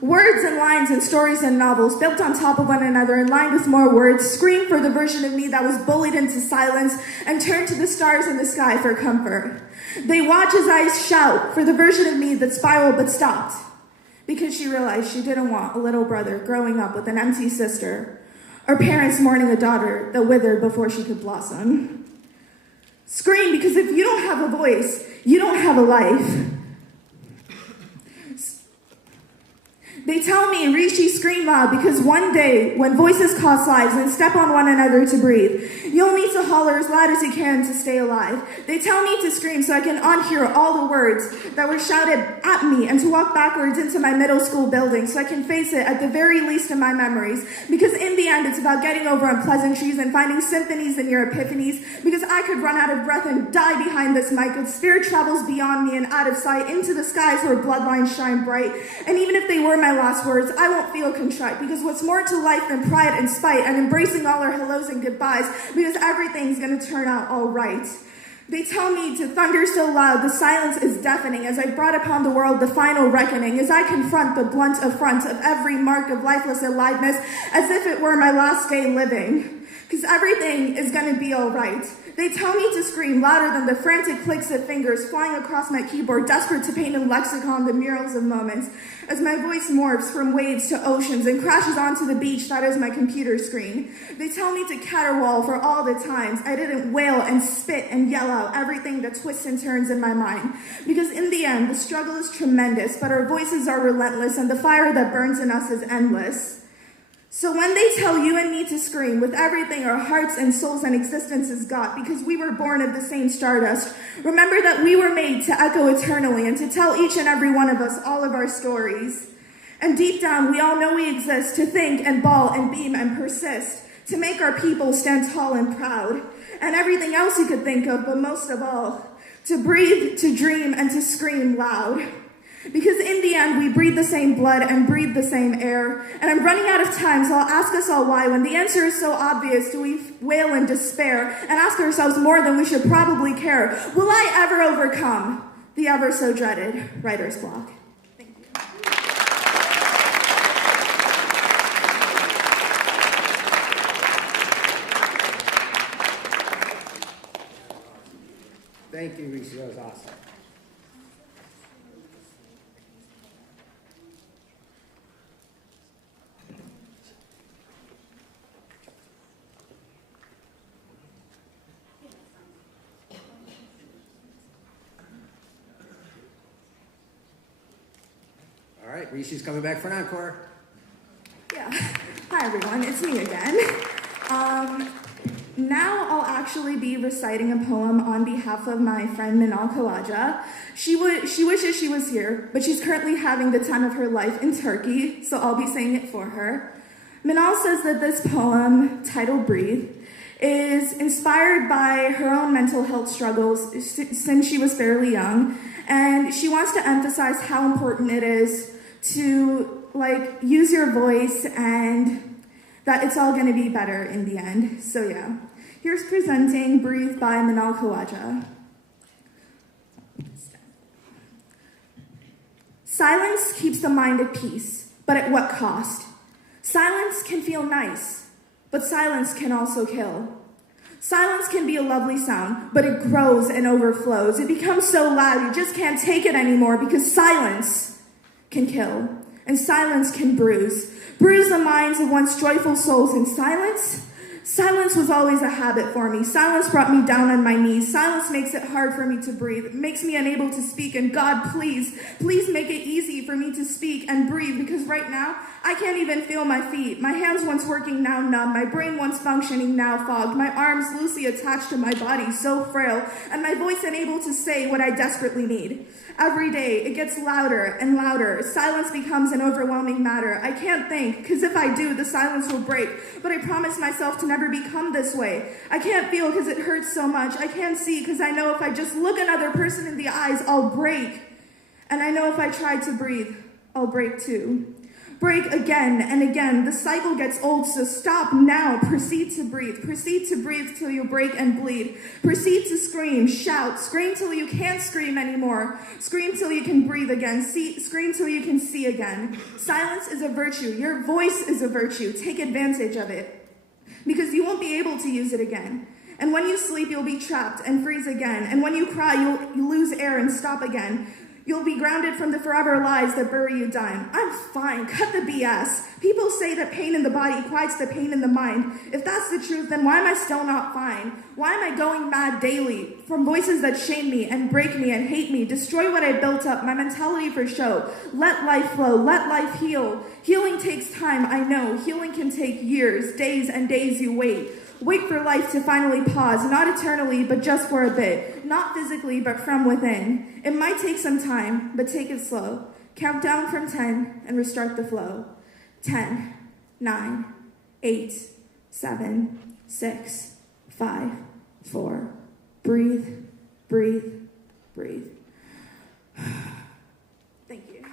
Words and lines and stories and novels built on top of one another and lined with more words scream for the version of me that was bullied into silence and turned to the stars in the sky for comfort. They watch as I shout for the version of me that spiraled but stopped, because she realized she didn't want a little brother growing up with an empty sister or parents mourning a daughter that withered before she could blossom. Scream, because if you don't have a voice, you don't have a life. They tell me, Rishi, scream loud, because one day, when voices cost lives and step on one another to breathe, you'll need to holler as loud as you can to stay alive. They tell me to scream so I can unhear all the words that were shouted at me and to walk backwards into my middle school building so I can face it at the very least in my memories, because in the end, it's about getting over unpleasantries and finding symphonies in your epiphanies, because I could run out of breath and die behind this mic, but spirit travels beyond me and out of sight into the skies where bloodlines shine bright. And even if they were my last words, I won't feel contrite, because what's more to life than pride and spite and embracing all our hellos and goodbyes, because everything's gonna turn out all right. They tell me to thunder so loud the silence is deafening as I brought upon the world the final reckoning, as I confront the blunt affront of every mark of lifeless aliveness as if it were my last day living, because everything is gonna be all right. They tell me to scream louder than the frantic clicks of fingers flying across my keyboard, desperate to paint in lexicon the murals of moments, as my voice morphs from waves to oceans and crashes onto the beach that is my computer screen. They tell me to caterwaul for all the times I didn't wail and spit and yell out everything that twists and turns in my mind, because in the end, the struggle is tremendous, but our voices are relentless and the fire that burns in us is endless. So when they tell you and me to scream with everything our hearts and souls and existences got, because we were born of the same stardust, remember that we were made to echo eternally and to tell each and every one of us all of our stories. And deep down, we all know we exist to think and bawl and beam and persist, to make our people stand tall and proud, and everything else you could think of, but most of all, to breathe, to dream, and to scream loud. Because in the end, we breathe the same blood and breathe the same air. And I'm running out of time, so I'll ask us all why. When the answer is so obvious, do we wail in despair and ask ourselves more than we should probably care? Will I ever overcome the ever so dreaded writer's block? Thank you. Thank you, Rishi. That was awesome. All right, Rishi's coming back for an encore. Yeah. Hi, everyone. It's me again. Now I'll actually be reciting a poem on behalf of my friend Minaal Khawaja. She wishes she was here, but she's currently having the time of her life in Turkey, so I'll be saying it for her. Minaal says that this poem, titled Breathe, is inspired by her own mental health struggles since she was fairly young, and she wants to emphasize how important it is to use your voice and that it's all going to be better in the end. So yeah, here's presenting Breathe by Minaal Khawaja. Silence keeps the mind at peace. but at what cost? Silence can feel nice, but silence can also kill. Silence can be a lovely sound, but it grows and overflows. It becomes so loud you just can't take it anymore because silence can kill, and silence can bruise the minds of once joyful souls. In silence was always a habit for me. Silence brought me down on my knees. Silence makes it hard for me to breathe. It makes me unable to speak. And God, please make it easy for me to speak and breathe, because right now, I can't even feel my feet. My hands once working, now numb. My brain once functioning, now fogged. My arms loosely attached to my body, so frail. And my voice unable to say what I desperately need. Every day, it gets louder and louder. Silence becomes an overwhelming matter. I can't think, because if I do, the silence will break. But I promise myself to never become this way. I can't feel because it hurts so much. I can't see because I know if I just look another person in the eyes, I'll break. And I know if I try to breathe, I'll break too. Break again and again. The cycle gets old, so stop now. Proceed to breathe. Proceed to breathe till you break and bleed. Proceed to scream, shout. Scream till you can't scream anymore. Scream till you can breathe again. Scream till you can see again. Silence is a virtue. Your voice is a virtue. Take advantage of it, because you won't be able to use it again. And when you sleep, you'll be trapped and freeze again. And when you cry, you'll lose air and stop again. You'll be grounded from the forever lies that bury you dying. I'm fine. Cut the BS. People say that pain in the body quiets the pain in the mind. If that's the truth, then why am I still not fine? Why am I going mad daily from voices that shame me and break me and hate me, destroy what I built up, my mentality for show? Let life flow. Let life heal. Healing takes time, I know. Healing can take years, days and days you wait. Wait for life to finally pause, not eternally, but just for a bit. Not physically, but from within. It might take some time, but take it slow. Count down from 10 and restart the flow. 10, 9, 8, 7, 6, 5, 4. Breathe, breathe, breathe. Thank you.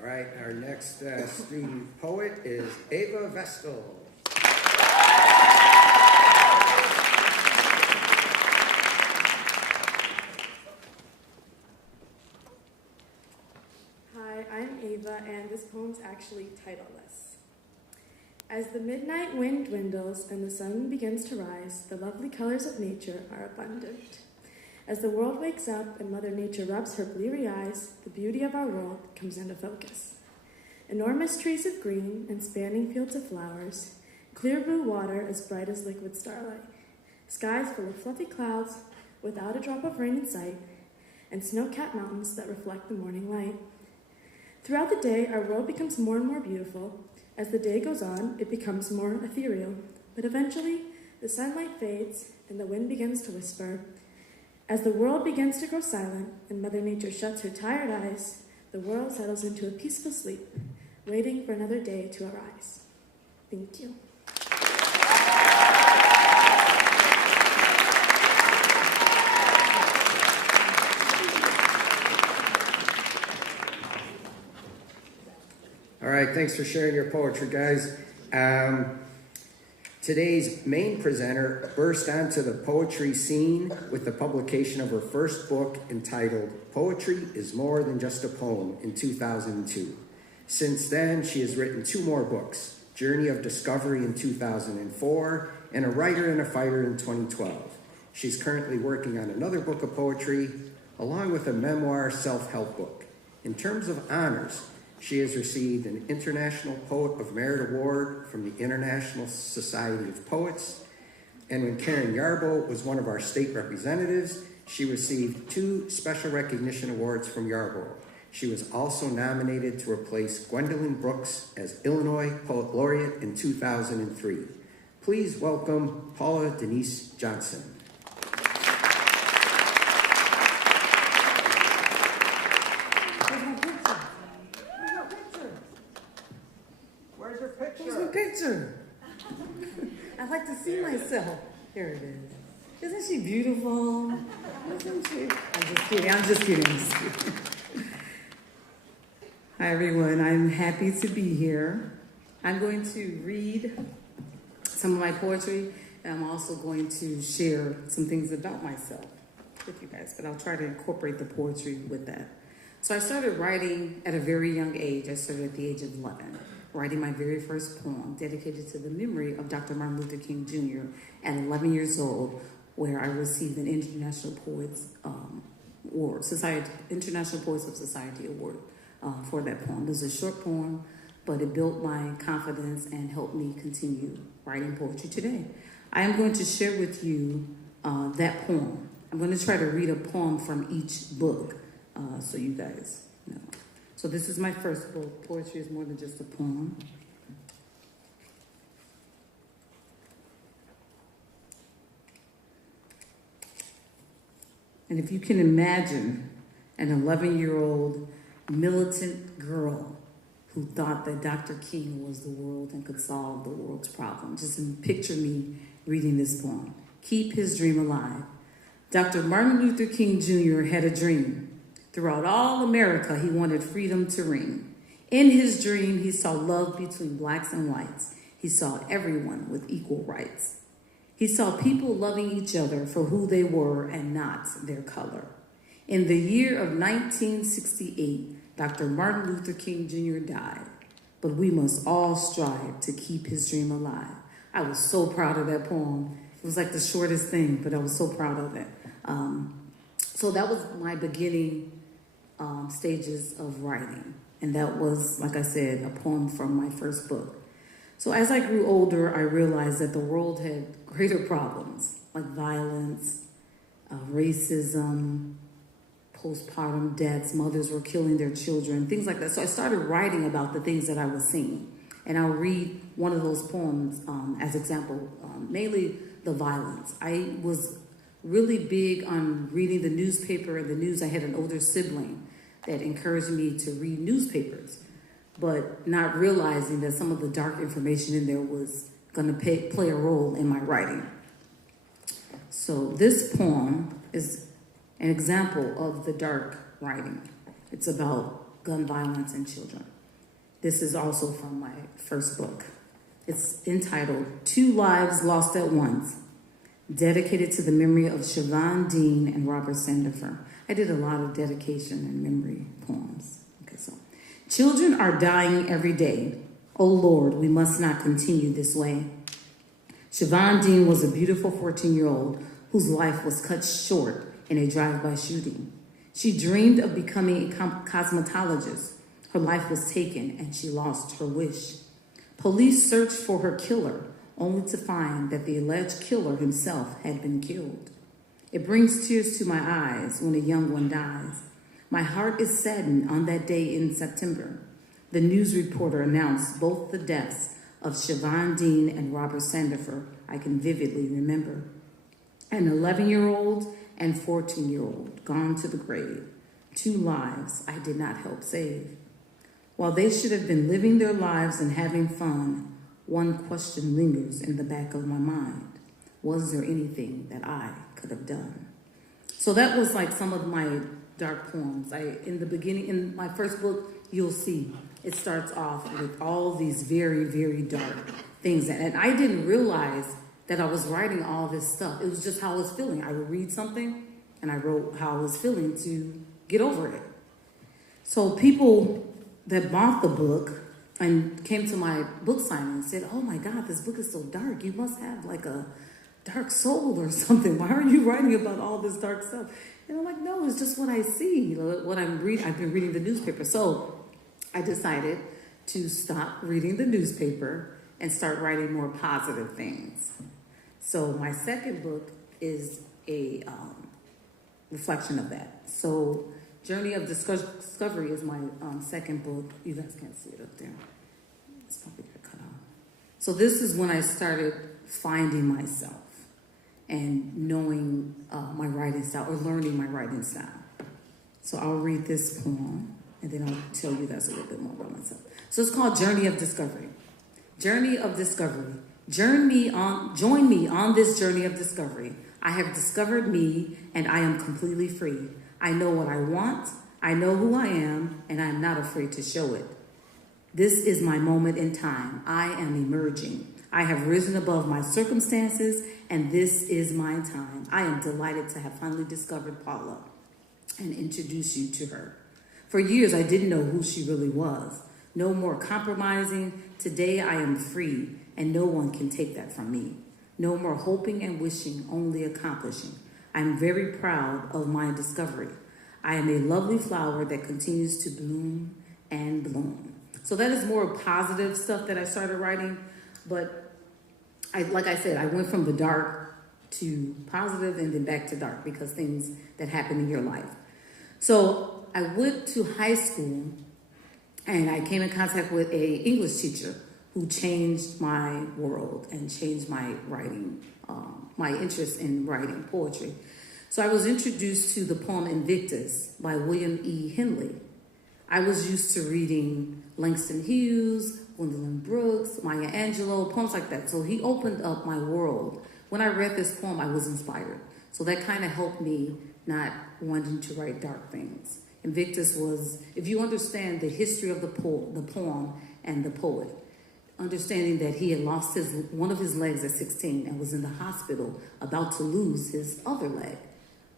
All right, our next student poet is Ava Vestal. Hi, I'm Ava, and this poem's actually titleless. As the midnight wind dwindles and the sun begins to rise, the lovely colors of nature are abundant. As the world wakes up and Mother Nature rubs her bleary eyes, the beauty of our world comes into focus. Enormous trees of green and spanning fields of flowers, clear blue water as bright as liquid starlight, skies full of fluffy clouds without a drop of rain in sight, and snow-capped mountains that reflect the morning light. Throughout the day, our world becomes more and more beautiful. As the day goes on, it becomes more ethereal, but eventually, the sunlight fades and the wind begins to whisper. As the world begins to grow silent and Mother Nature shuts her tired eyes, the world settles into a peaceful sleep, waiting for another day to arise. Thank you. All right, thanks for sharing your poetry, guys. Today's main presenter burst onto the poetry scene with the publication of her first book entitled Poetry is More Than Just a Poem in 2002. Since then, she has written 2 more books, Journey of Discovery in 2004 and A Writer and a Fighter in 2012. She's currently working on another book of poetry, along with a memoir self-help book. In terms of honors, she has received an International Poet of Merit Award from the International Society of Poets. And when Karen Yarbo was one of our state representatives, she received 2 special recognition awards from Yarbo. She was also nominated to replace Gwendolyn Brooks as Illinois Poet Laureate in 2003. Please welcome Paula Denise Johnson. Picture. I like to see myself. Here it is. Isn't she beautiful? Isn't she? I'm just kidding. Hi, everyone. I'm happy to be here. I'm going to read some of my poetry And I'm also going to share some things about myself with you guys, but I'll try to incorporate the poetry with that. So I started writing at a very young age. I started at the age of 11, writing my very first poem dedicated to the memory of Dr. Martin Luther King Jr. at 11 years old, where I received an International Poets Award, International Poets of Society Award for that poem. It was a short poem, but it built my confidence and helped me continue writing poetry today. I am going to share with you that poem. I'm going to try to read a poem from each book so you guys know. So this is my first book. Poetry is more than just a poem. And if you can imagine an 11-year-old militant girl who thought that Dr. King was the world and could solve the world's problems, just picture me reading this poem. Keep his dream alive. Dr. Martin Luther King Jr. had a dream. Throughout all America, he wanted freedom to reign. In his dream, he saw love between blacks and whites. He saw everyone with equal rights. He saw people loving each other for who they were and not their color. In the year of 1968, Dr. Martin Luther King Jr. died, but we must all strive to keep his dream alive. I was so proud of that poem. It was like the shortest thing, but I was so proud of it. So that was my beginning stages of writing. And that was, like I said, a poem from my first book. So as I grew older, I realized that the world had greater problems, like violence, racism, postpartum deaths, mothers were killing their children, things like that. So I started writing about the things that I was seeing. And I'll read one of those poems as example, mainly the violence. I was really big on reading the newspaper and the news. I had an older sibling that encouraged me to read newspapers, but not realizing that some of the dark information in there was going to play a role in my writing. So this poem is an example of the dark writing. It's about gun violence and children. This is also from my first book. It's entitled, 2 Lives Lost at Once, dedicated to the memory of Siobhan Dean and Robert Sandifer. I did a lot of dedication and memory poems. Okay, so children are dying every day. Oh Lord, we must not continue this way. Siobhan Dean was a beautiful 14-year-old whose life was cut short in a drive-by shooting. She dreamed of becoming a cosmetologist. Her life was taken and she lost her wish. Police searched for her killer, only to find that the alleged killer himself had been killed. It brings tears to my eyes when a young one dies. My heart is saddened on that day in September. The news reporter announced both the deaths of Siobhan Dean and Robert Sandifer. I can vividly remember. An 11-year-old and 14-year-old gone to the grave. 2 lives I did not help save. While they should have been living their lives and having fun, one question lingers in the back of my mind. Was there anything that I could have done? So that was like some of my dark poems. In the beginning, in my first book, you'll see it starts off with all these very, very dark things. And I didn't realize that I was writing all this stuff. It was just how I was feeling. I would read something and I wrote how I was feeling to get over it. So people that bought the book and came to my book signing and said, oh my God, this book is so dark. You must have like a dark soul or something. Why are you writing about all this dark stuff? And I'm like, no, it's just what I see, what I'm reading. I've been reading the newspaper. So I decided to stop reading the newspaper and start writing more positive things. So my second book is a reflection of that. So Journey of Discovery is my second book. You guys can't see it up there. It's probably got cut off. So this is when I started finding myself and knowing my writing style, or learning my writing style. So I'll read this poem, and then I'll tell you guys a little bit more about myself. So it's called Journey of Discovery. Journey of Discovery. Join me on this journey of discovery. I have discovered me, and I am completely free. I know what I want, I know who I am, and I am not afraid to show it. This is my moment in time. I am emerging. I have risen above my circumstances, and this is my time. I am delighted to have finally discovered Paula and introduce you to her. For years, I didn't know who she really was. No more compromising. Today, I am free, and no one can take that from me. No more hoping and wishing, only accomplishing. I'm very proud of my discovery. I am a lovely flower that continues to bloom and bloom. So that is more positive stuff that I started writing, but like I said, I went from the dark to positive and then back to dark because things that happen in your life. So I went to high school and I came in contact with a English teacher who changed my world and changed my writing, my interest in writing poetry. So I was introduced to the poem Invictus by William E. Henley. I was used to reading Langston Hughes, Gwendolyn Brooks, Maya Angelou, poems like that. So he opened up my world. When I read this poem, I was inspired. So that kind of helped me not wanting to write dark things. Invictus was, if you understand the history of the poem and the poet, understanding that he had lost one of his legs at 16 and was in the hospital about to lose his other leg.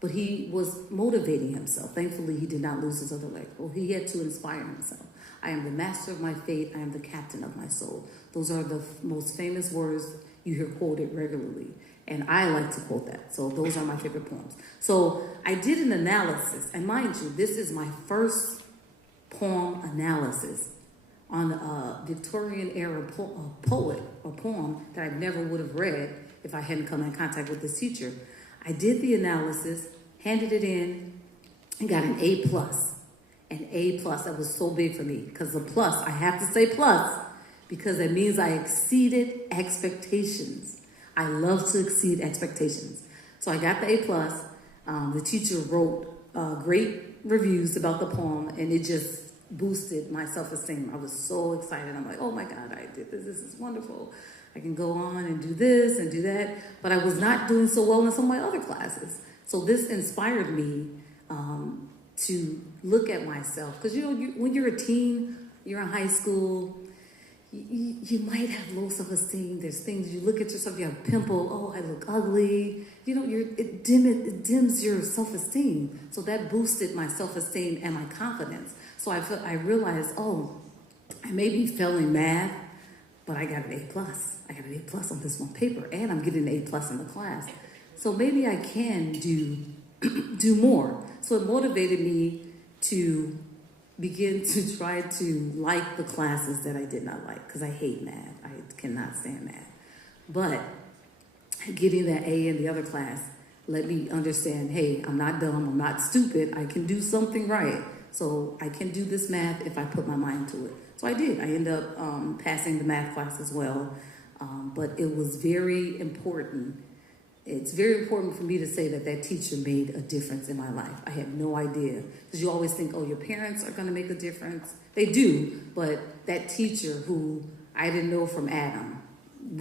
But he was motivating himself. Thankfully, he did not lose his other leg. Well, he had to inspire himself. I am the master of my fate. I am the captain of my soul. Those are the most famous words you hear quoted regularly. And I like to quote that. So those are my favorite poems. So I did an analysis. And mind you, this is my first poem analysis on a Victorian era poet or poem that I never would have read if I hadn't come in contact with this teacher. I did the analysis, handed it in, and got an A+. An A+, that was so big for me. Because the plus, I have to say plus, because that means I exceeded expectations. I love to exceed expectations. So I got the A+. The teacher wrote great reviews about the poem, and it just boosted my self-esteem. I was so excited. I'm like, oh my God, I did this. This is wonderful. I can go on and do this and do that. But I was not doing so well in some of my other classes. So this inspired me to look at myself. Because, when you're a teen, you're in high school, you might have low self-esteem. There's things, you look at yourself, you have a pimple, oh, I look ugly. It dims your self-esteem. So that boosted my self-esteem and my confidence. So I realized, I may be failing math, but I got an A+. I got an A+ on this one paper, and I'm getting an A+ in the class. So maybe I can do more. So it motivated me to begin to try to like the classes that I did not like, because I hate math. I cannot stand math. But getting that A in the other class let me understand, hey, I'm not dumb, I'm not stupid, I can do something right. So I can do this math if I put my mind to it. So I did. I ended up passing the math class as well. But it was very important. It's very important for me to say that teacher made a difference in my life. I had no idea. Because you always think, your parents are going to make a difference. They do. But that teacher who I didn't know from Adam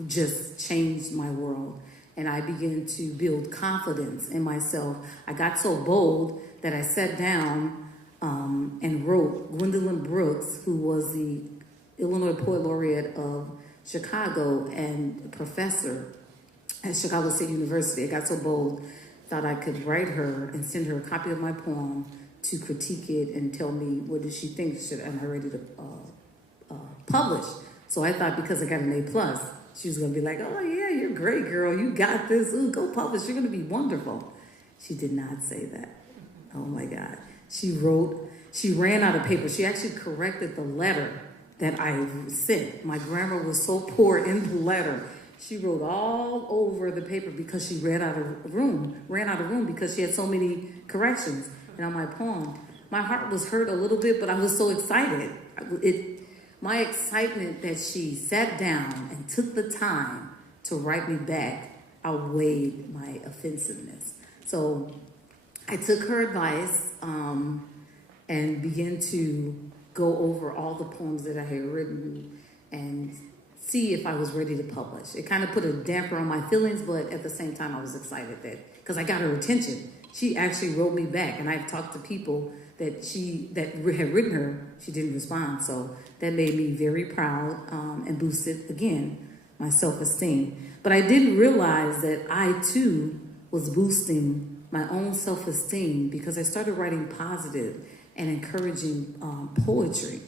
just changed my world. And I began to build confidence in myself. I got so bold that I sat down and wrote Gwendolyn Brooks, who was the Illinois Poet Laureate of Chicago and a professor at Chicago State University. I got so bold, thought I could write her and send her a copy of my poem to critique it and tell me what did she think, am I ready to publish? So I thought because I got an A+, she was going to be like, oh yeah, you're great, girl, you got this, ooh, go publish, you're going to be wonderful. She did not say that. Oh my God. She ran out of paper. She actually corrected the letter that I sent. My grammar was so poor in the letter. She wrote all over the paper because she ran out of room because she had so many corrections. And on my poem, my heart was hurt a little bit, but I was so excited. My excitement that she sat down and took the time to write me back outweighed my offensiveness. So I took her advice and began to go over all the poems that I had written and see if I was ready to publish. It kind of put a damper on my feelings, but at the same time I was excited because I got her attention. She actually wrote me back, and I've talked to people that had written her, she didn't respond. So that made me very proud and boosted, again, my self-esteem. But I didn't realize that I, too, was boosting my own self-esteem because I started writing positive and encouraging poetry.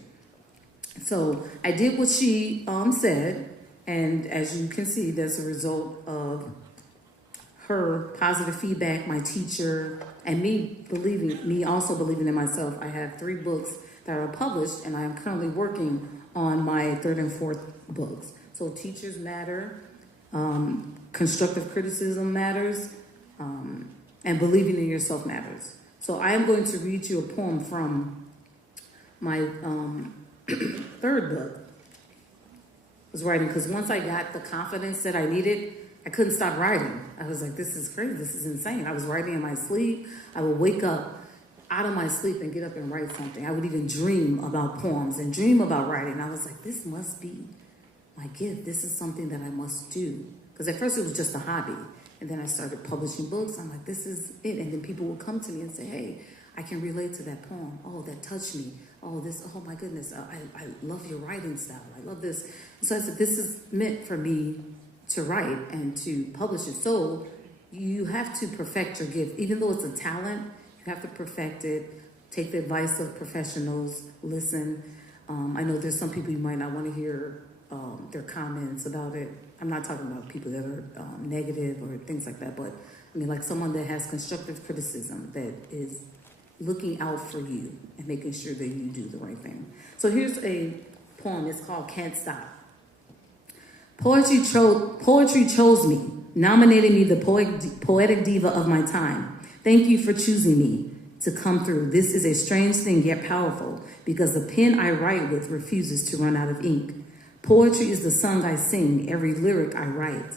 So I did what she said, and as you can see, that's a result of her positive feedback, my teacher, and me also believing in myself. I have 3 books that are published, and I am currently working on my 3rd and 4th books. So teachers matter, constructive criticism matters, and believing in yourself matters. So I am going to read you a poem from my 3rd book. I was writing because once I got the confidence that I needed, I couldn't stop writing. I was like, this is crazy, this is insane. I was writing in my sleep. I would wake up out of my sleep and get up and write something. I would even dream about poems and dream about writing. I was like, this must be my gift. This is something that I must do. Because at first it was just a hobby. And then I started publishing books. I'm like, this is it. And then people would come to me and say, hey, I can relate to that poem. Oh, that touched me. Oh, my goodness. I love your writing style. I love this. So I said, this is meant for me to write and to publish it. So you have to perfect your gift. Even though it's a talent, you have to perfect it. Take the advice of professionals. Listen. I know there's some people you might not want to hear their comments about it. I'm not talking about people that are negative or things like that, but I mean like someone that has constructive criticism that is looking out for you and making sure that you do the right thing. So here's a poem. It's called Can't Stop. Poetry chose me, nominated me the poetic diva of my time. Thank you for choosing me to come through. This is a strange thing, yet powerful, because the pen I write with refuses to run out of ink. Poetry is the song I sing, every lyric I write.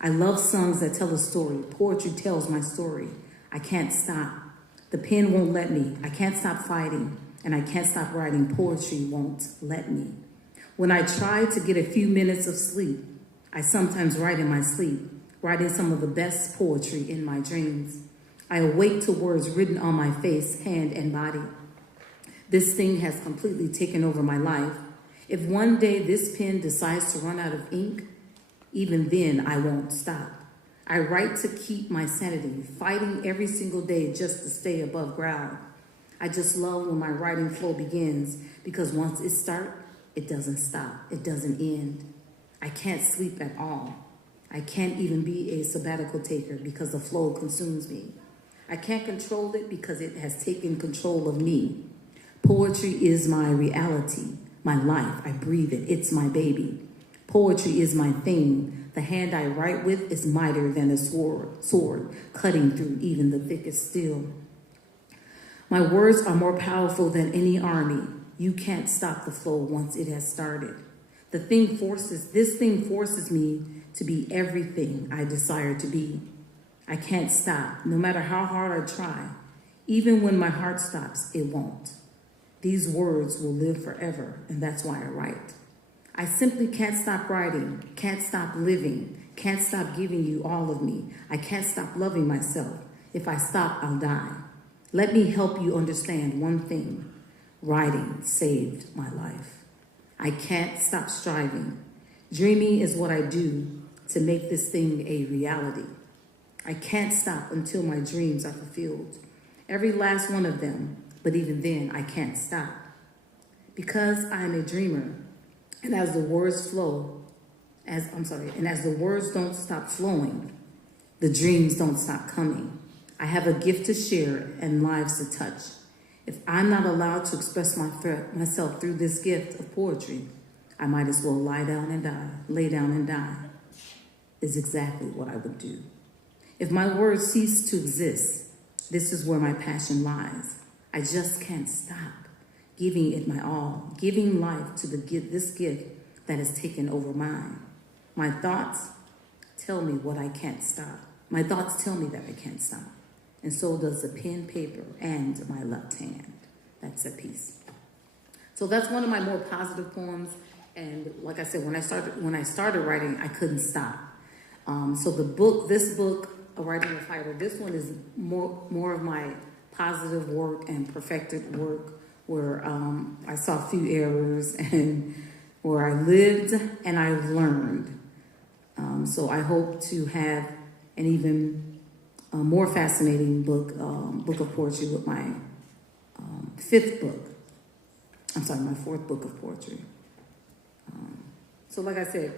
I love songs that tell a story. Poetry tells my story. I can't stop. The pen won't let me. I can't stop fighting, and I can't stop writing. Poetry won't let me. When I try to get a few minutes of sleep, I sometimes write in my sleep, writing some of the best poetry in my dreams. I awake to words written on my face, hand, and body. This thing has completely taken over my life. If one day this pen decides to run out of ink, even then I won't stop. I write to keep my sanity, fighting every single day just to stay above ground. I just love when my writing flow begins, because once it starts, it doesn't stop. It doesn't end. I can't sleep at all. I can't even be a sabbatical taker because the flow consumes me. I can't control it because it has taken control of me. Poetry is my reality, my life. I breathe it. It's my baby. Poetry is my thing. The hand I write with is mightier than a sword, cutting through even the thickest steel. My words are more powerful than any army. You can't stop the flow once it has started. This thing forces me to be everything I desire to be. I can't stop, no matter how hard I try. Even when my heart stops, it won't. These words will live forever, and that's why I write. I simply can't stop writing, can't stop living, can't stop giving you all of me. I can't stop loving myself. If I stop, I'll die. Let me help you understand one thing. Writing saved my life. I can't stop striving. Dreaming is what I do to make this thing a reality. I can't stop until my dreams are fulfilled. Every last one of them, but even then I can't stop. Because I'm a dreamer, and as the words don't stop flowing, the dreams don't stop coming. I have a gift to share and lives to touch. If I'm not allowed to express myself through this gift of poetry, I might as well lay down and die, is exactly what I would do. If my words cease to exist, this is where my passion lies. I just can't stop giving it my all, giving life to this gift that has taken over mine. My thoughts tell me what I can't stop. My thoughts tell me that I can't stop. And so does the pen, paper, and my left hand. That's a piece. So that's one of my more positive poems. And like I said, when I started writing, I couldn't stop. So this book a writer and fighter. This one is more of my positive work and perfected work, where I saw a few errors and where I lived and I learned. So I hope to have an even more fascinating book of poetry with my my fourth book of poetry. So like I said,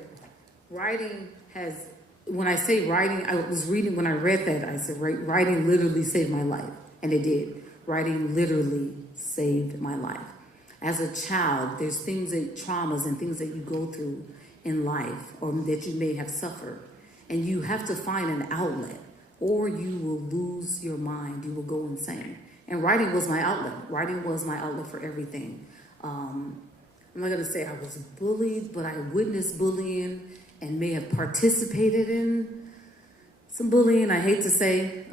writing has, when I say writing, I was reading, when I read that, I said, writing literally saved my life. And it did. Writing literally saved my life. As a child, there's traumas and things that you go through in life or that you may have suffered. And you have to find an outlet or you will lose your mind. You will go insane. And writing was my outlet. Writing was my outlet for everything. I'm not going to say I was bullied, but I witnessed bullying and may have participated in some bullying. I hate to say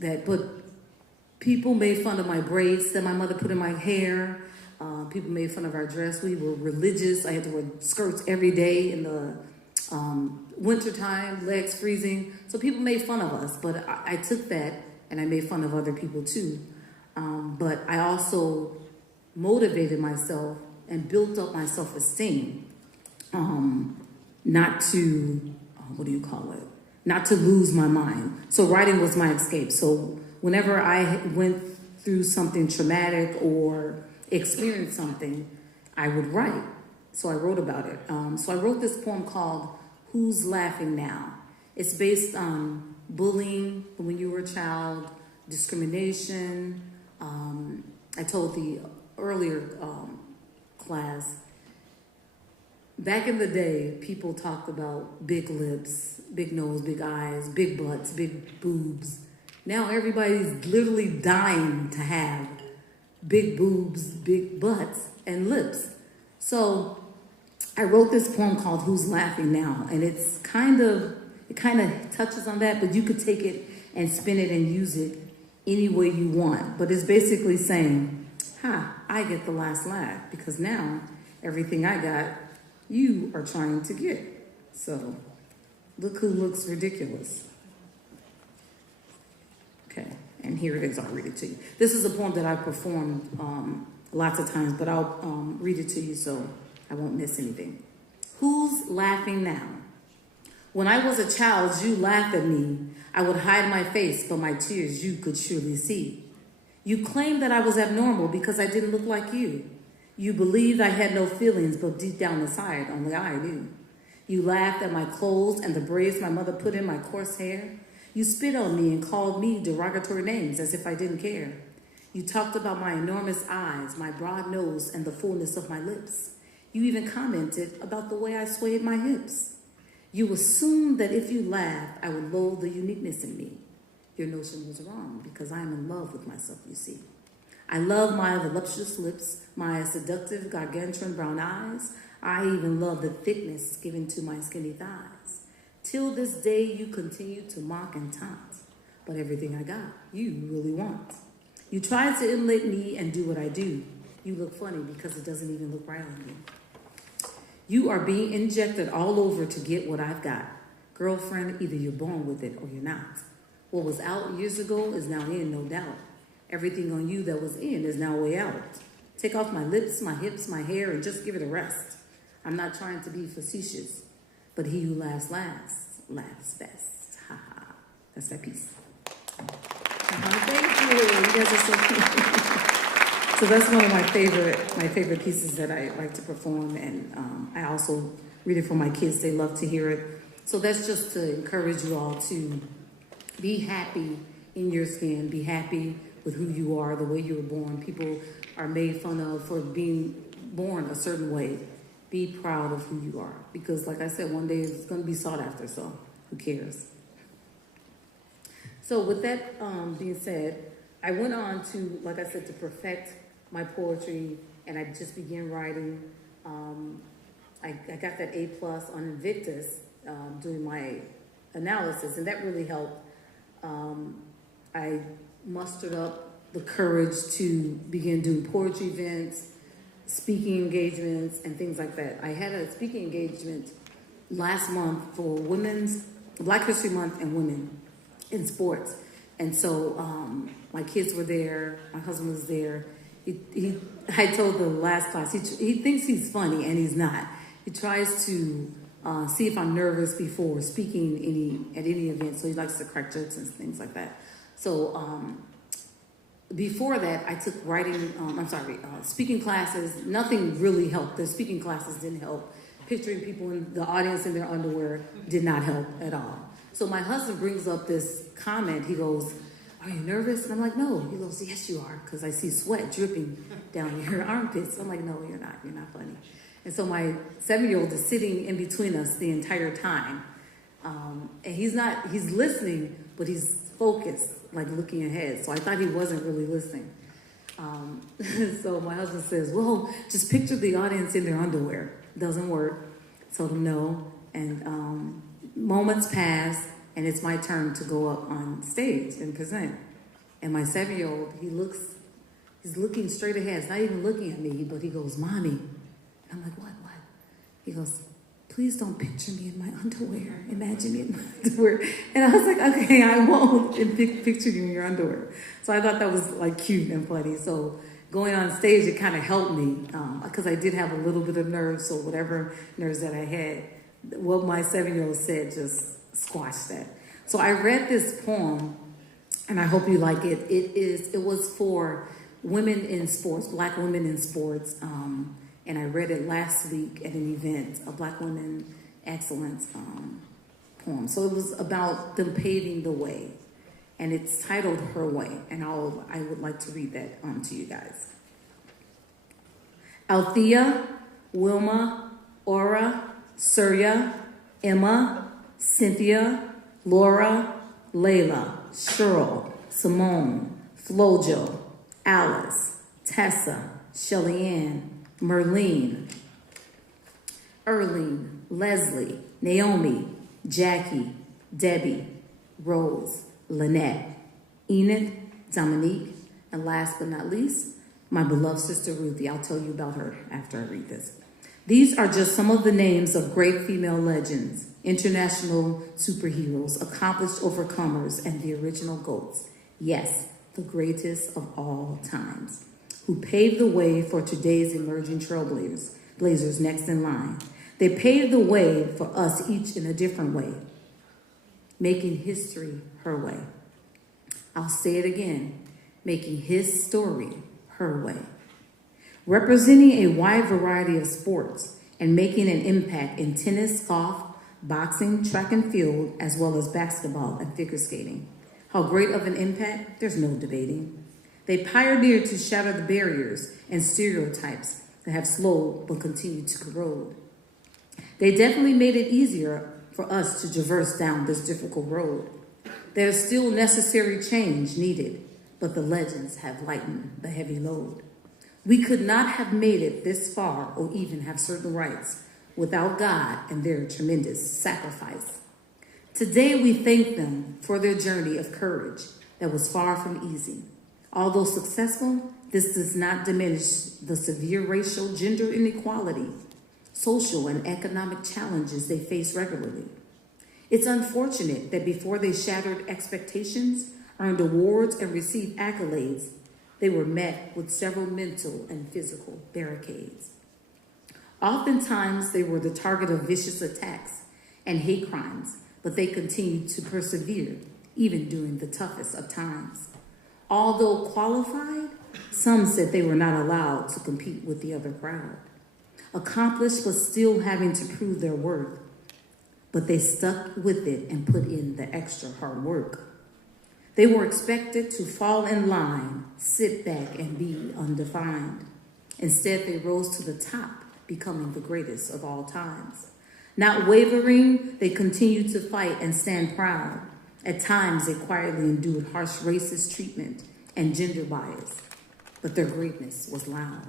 that, but people made fun of my braids that my mother put in my hair. People made fun of our dress. We were religious. I had to wear skirts every day in the wintertime, legs freezing. So people made fun of us, but I took that and I made fun of other people too. But I also motivated myself and built up my self-esteem, not to, not to lose my mind. So writing was my escape. So whenever I went through something traumatic or experienced something, I would write. So I wrote about it. So I wrote this poem called Who's Laughing Now? It's based on bullying when you were a child, discrimination. I told the earlier class, back in the day, people talked about big lips, big nose, big eyes, big butts, big boobs. Now everybody's literally dying to have big boobs, big butts, and lips. So I wrote this poem called Who's Laughing Now? And it kind of touches on that, but you could take it and spin it and use it any way you want. But it's basically saying, I get the last laugh because now everything I got, you are trying to get. So look who looks ridiculous. Okay, and here it is. I'll read it to you. This is a poem that I've performed lots of times, but I'll read it to you so I won't miss anything. Who's laughing now? When I was a child, you laughed at me. I would hide my face, but my tears you could surely see. You claimed that I was abnormal because I didn't look like you. You believed I had no feelings, but deep down inside, only I knew. You laughed at my clothes and the braids my mother put in my coarse hair. You spit on me and called me derogatory names as if I didn't care. You talked about my enormous eyes, my broad nose, and the fullness of my lips. You even commented about the way I swayed my hips. You assumed that if you laughed, I would loathe the uniqueness in me. Your notion was wrong because I am in love with myself, you see. I love my voluptuous lips, my seductive gargantuan brown eyes. I even love the thickness given to my skinny thighs. Till this day, you continue to mock and taunt. But everything I got, you really want. You try to emulate me and do what I do. You look funny because it doesn't even look right on you. You are being injected all over to get what I've got. Girlfriend, either you're born with it or you're not. What was out years ago is now in, no doubt. Everything on you that was in is now way out. Take off my lips, my hips, my hair, and just give it a rest. I'm not trying to be facetious, but he who laughs last, laughs best. Ha ha. That's that piece. Thank you. You guys are so cute. So that's one of my favorite pieces that I like to perform, and I also read it for my kids. They love to hear it. So that's just to encourage you all to be happy in your skin, be happy with who you are, the way you were born. People are made fun of for being born a certain way. Be proud of who you are, because like I said, one day it's going to be sought after, so who cares? So with that being said, I went on to, like I said, to perfect my poetry, and I just began writing. I got that A+ on Invictus doing my analysis, and that really helped. I mustered up the courage to begin doing poetry events, speaking engagements, and things like that. I had a speaking engagement last month for Black History Month and women. in sports. And so my kids were there, my husband was there. I told the last class, he thinks he's funny, and he's not. He tries to see if I'm nervous before speaking at any event, so he likes to crack jokes and things like that. So before that, I took speaking classes. Nothing really helped. The speaking classes didn't help. Picturing people in the audience in their underwear did not help at all. So my husband brings up this comment. He goes, "Are you nervous?" And I'm like, "No." He goes, "Yes, you are, because I see sweat dripping down your armpits." I'm like, "No, you're not. You're not funny." And so my 7-year-old is sitting in between us the entire time. And he's listening, but he's focused, like looking ahead. So I thought he wasn't really listening. So my husband says, "Well, just picture the audience in their underwear." Doesn't work. Told him no. And moments pass, and it's my turn to go up on stage and present. And my 7-year-old, he's looking straight ahead. He's not even looking at me, but he goes, "Mommy." And I'm like, "What? He goes, "Please don't picture me in my underwear. Imagine me in my underwear." And I was like, "Okay, I won't picture you in your underwear." So I thought that was like cute and funny. So going on stage, it kind of helped me because I did have a little bit of nerves. So whatever nerves that I had, what my 7-year-old said just squashed that. So I read this poem, and I hope you like it. It was for women in sports, Black women in sports. And I read it last week at an event, a Black Women Excellence poem. So it was about them paving the way. And it's titled Her Way. And I would like to read that to you guys. Althea, Wilma, Aura, Surya, Emma, Cynthia, Laura, Layla, Cheryl, Simone, Flojo, Alice, Tessa, Shelly-Ann, Merlene, Erlene, Leslie, Naomi, Jackie, Debbie, Rose, Lynette, Enid, Dominique, and last but not least, my beloved sister Ruthie. I'll tell you about her after I read this. These are just some of the names of great female legends, international superheroes, accomplished overcomers, and the original GOATs. Yes, the greatest of all times, who paved the way for today's emerging trailblazers next in line. They paved the way for us each in a different way, making history her way. I'll say it again, making his story her way. Representing a wide variety of sports and making an impact in tennis, golf, boxing, track and field, as well as basketball and figure skating. How great of an impact, there's no debating. They pioneered to shatter the barriers and stereotypes that have slowed but continue to corrode. They definitely made it easier for us to traverse down this difficult road. There is still necessary change needed, but the legends have lightened the heavy load. We could not have made it this far or even have certain rights without God and their tremendous sacrifice. Today we thank them for their journey of courage that was far from easy. Although successful, this does not diminish the severe racial, gender inequality, social and economic challenges they face regularly. It's unfortunate that before they shattered expectations, earned awards, and received accolades, they were met with several mental and physical barricades. Oftentimes, they were the target of vicious attacks and hate crimes, but they continued to persevere, even during the toughest of times. Although qualified, some said they were not allowed to compete with the other crowd. Accomplished, but still having to prove their worth. But they stuck with it and put in the extra hard work. They were expected to fall in line, sit back, and be undefined. Instead, they rose to the top, becoming the greatest of all times. Not wavering, they continued to fight and stand proud. At times, they quietly endured harsh racist treatment and gender bias, but their greatness was loud.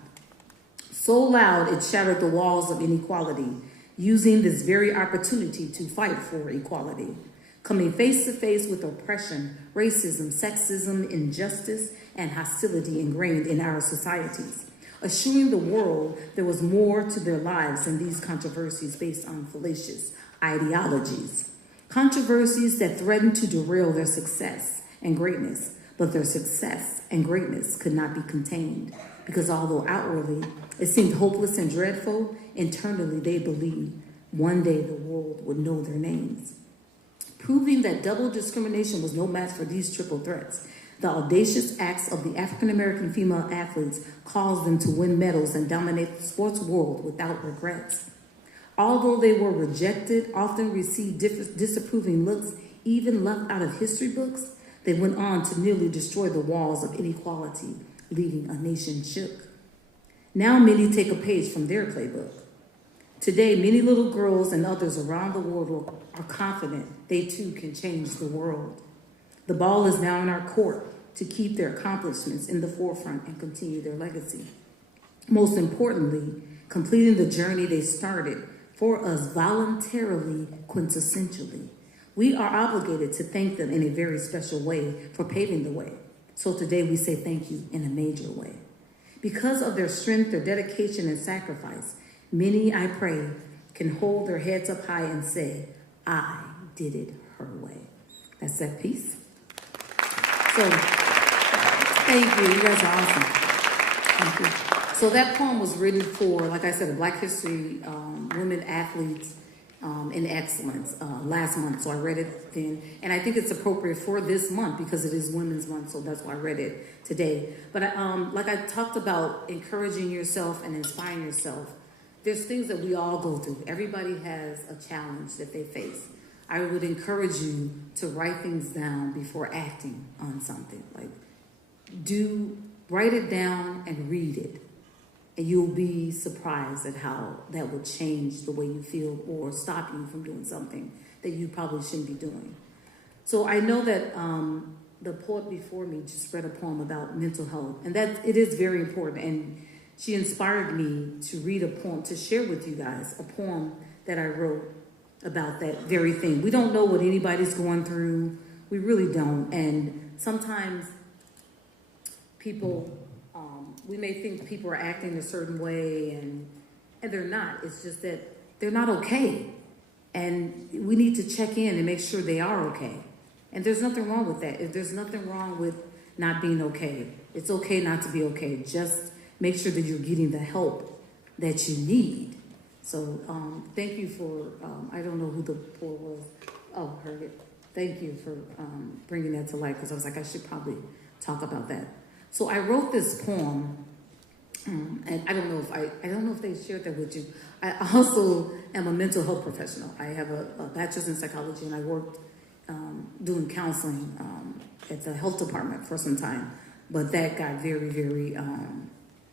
So loud, it shattered the walls of inequality, using this very opportunity to fight for equality, coming face to face with oppression, racism, sexism, injustice, and hostility ingrained in our societies, assuring the world there was more to their lives than these controversies based on fallacious ideologies. Controversies that threatened to derail their success and greatness, but their success and greatness could not be contained, because although outwardly it seemed hopeless and dreadful, internally they believed one day the world would know their names. Proving that double discrimination was no match for these triple threats, the audacious acts of the African American female athletes caused them to win medals and dominate the sports world without regrets. Although they were rejected, often received disapproving looks, even left out of history books, they went on to nearly destroy the walls of inequality, leaving a nation shook. Now many take a page from their playbook. Today, many little girls and others around the world are confident they too can change the world. The ball is now in our court to keep their accomplishments in the forefront and continue their legacy. Most importantly, completing the journey they started for us voluntarily, quintessentially. We are obligated to thank them in a very special way for paving the way. So today we say thank you in a major way. Because of their strength, their dedication, and sacrifice, many, I pray, can hold their heads up high and say, I did it her way. That's that piece. So, thank you. You guys are awesome. Thank you. So that poem was written for, like I said, a Black History women athletes in excellence last month. So I read it then. And I think it's appropriate for this month because it is Women's Month. So that's why I read it today. But like I talked about encouraging yourself and inspiring yourself, there's things that we all go through. Everybody has a challenge that they face. I would encourage you to write things down before acting on something. Like, write it down and read it. And you'll be surprised at how that would change the way you feel or stop you from doing something that you probably shouldn't be doing. So I know that the poet before me just read a poem about mental health, and that it is very important. And she inspired me to read a poem, to share with you guys a poem that I wrote about that very thing. We don't know what anybody's going through. We really don't. And sometimes people, we may think people are acting a certain way, and they're not. It's just that they're not okay. And we need to check in and make sure they are okay. And there's nothing wrong with that. There's nothing wrong with not being okay. It's okay not to be okay. Just make sure that you're getting the help that you need. So thank you for, I don't know who the poet was. Oh, heard it. Thank you for bringing that to light, because I was like, I should probably talk about that. So I wrote this poem, and I don't know if they shared that with you. I also am a mental health professional. I have a bachelor's in psychology, and I worked doing counseling at the health department for some time. But that got very, very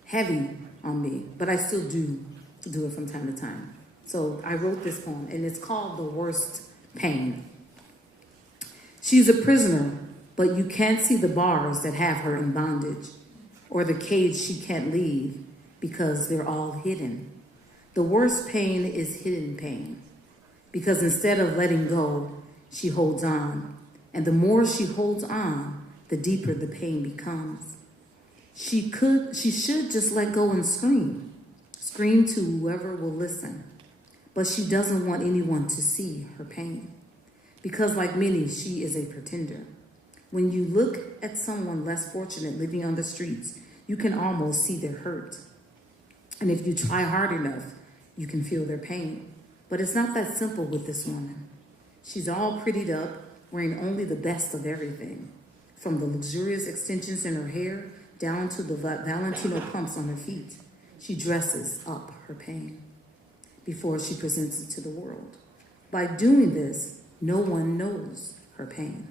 heavy on me. But I still do it from time to time. So I wrote this poem, and it's called The Worst Pain. She's a prisoner, but you can't see the bars that have her in bondage, or the cage she can't leave because they're all hidden. The worst pain is hidden pain, because instead of letting go, she holds on. And the more she holds on, the deeper the pain becomes. She should just let go and scream to whoever will listen. But she doesn't want anyone to see her pain, because like many, she is a pretender. When you look at someone less fortunate living on the streets, you can almost see their hurt. And if you try hard enough, you can feel their pain. But it's not that simple with this woman. She's all prettied up, wearing only the best of everything, from the luxurious extensions in her hair down to the Valentino pumps on her feet. She dresses up her pain before she presents it to the world. By doing this, no one knows her pain.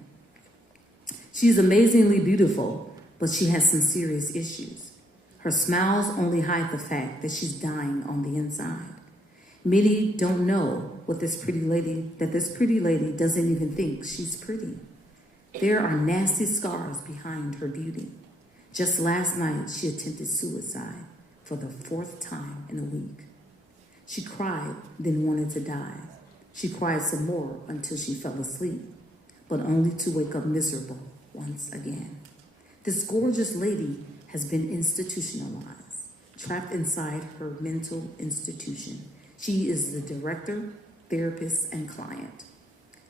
She's amazingly beautiful, but she has some serious issues. Her smiles only hide the fact that she's dying on the inside. Many don't know that this pretty lady doesn't even think she's pretty. There are nasty scars behind her beauty. Just last night, she attempted suicide for the 4th time in a week. She cried, then wanted to die. She cried some more until she fell asleep, but only to wake up miserable once again. This gorgeous lady has been institutionalized, trapped inside her mental institution. She is the director, therapist, and client.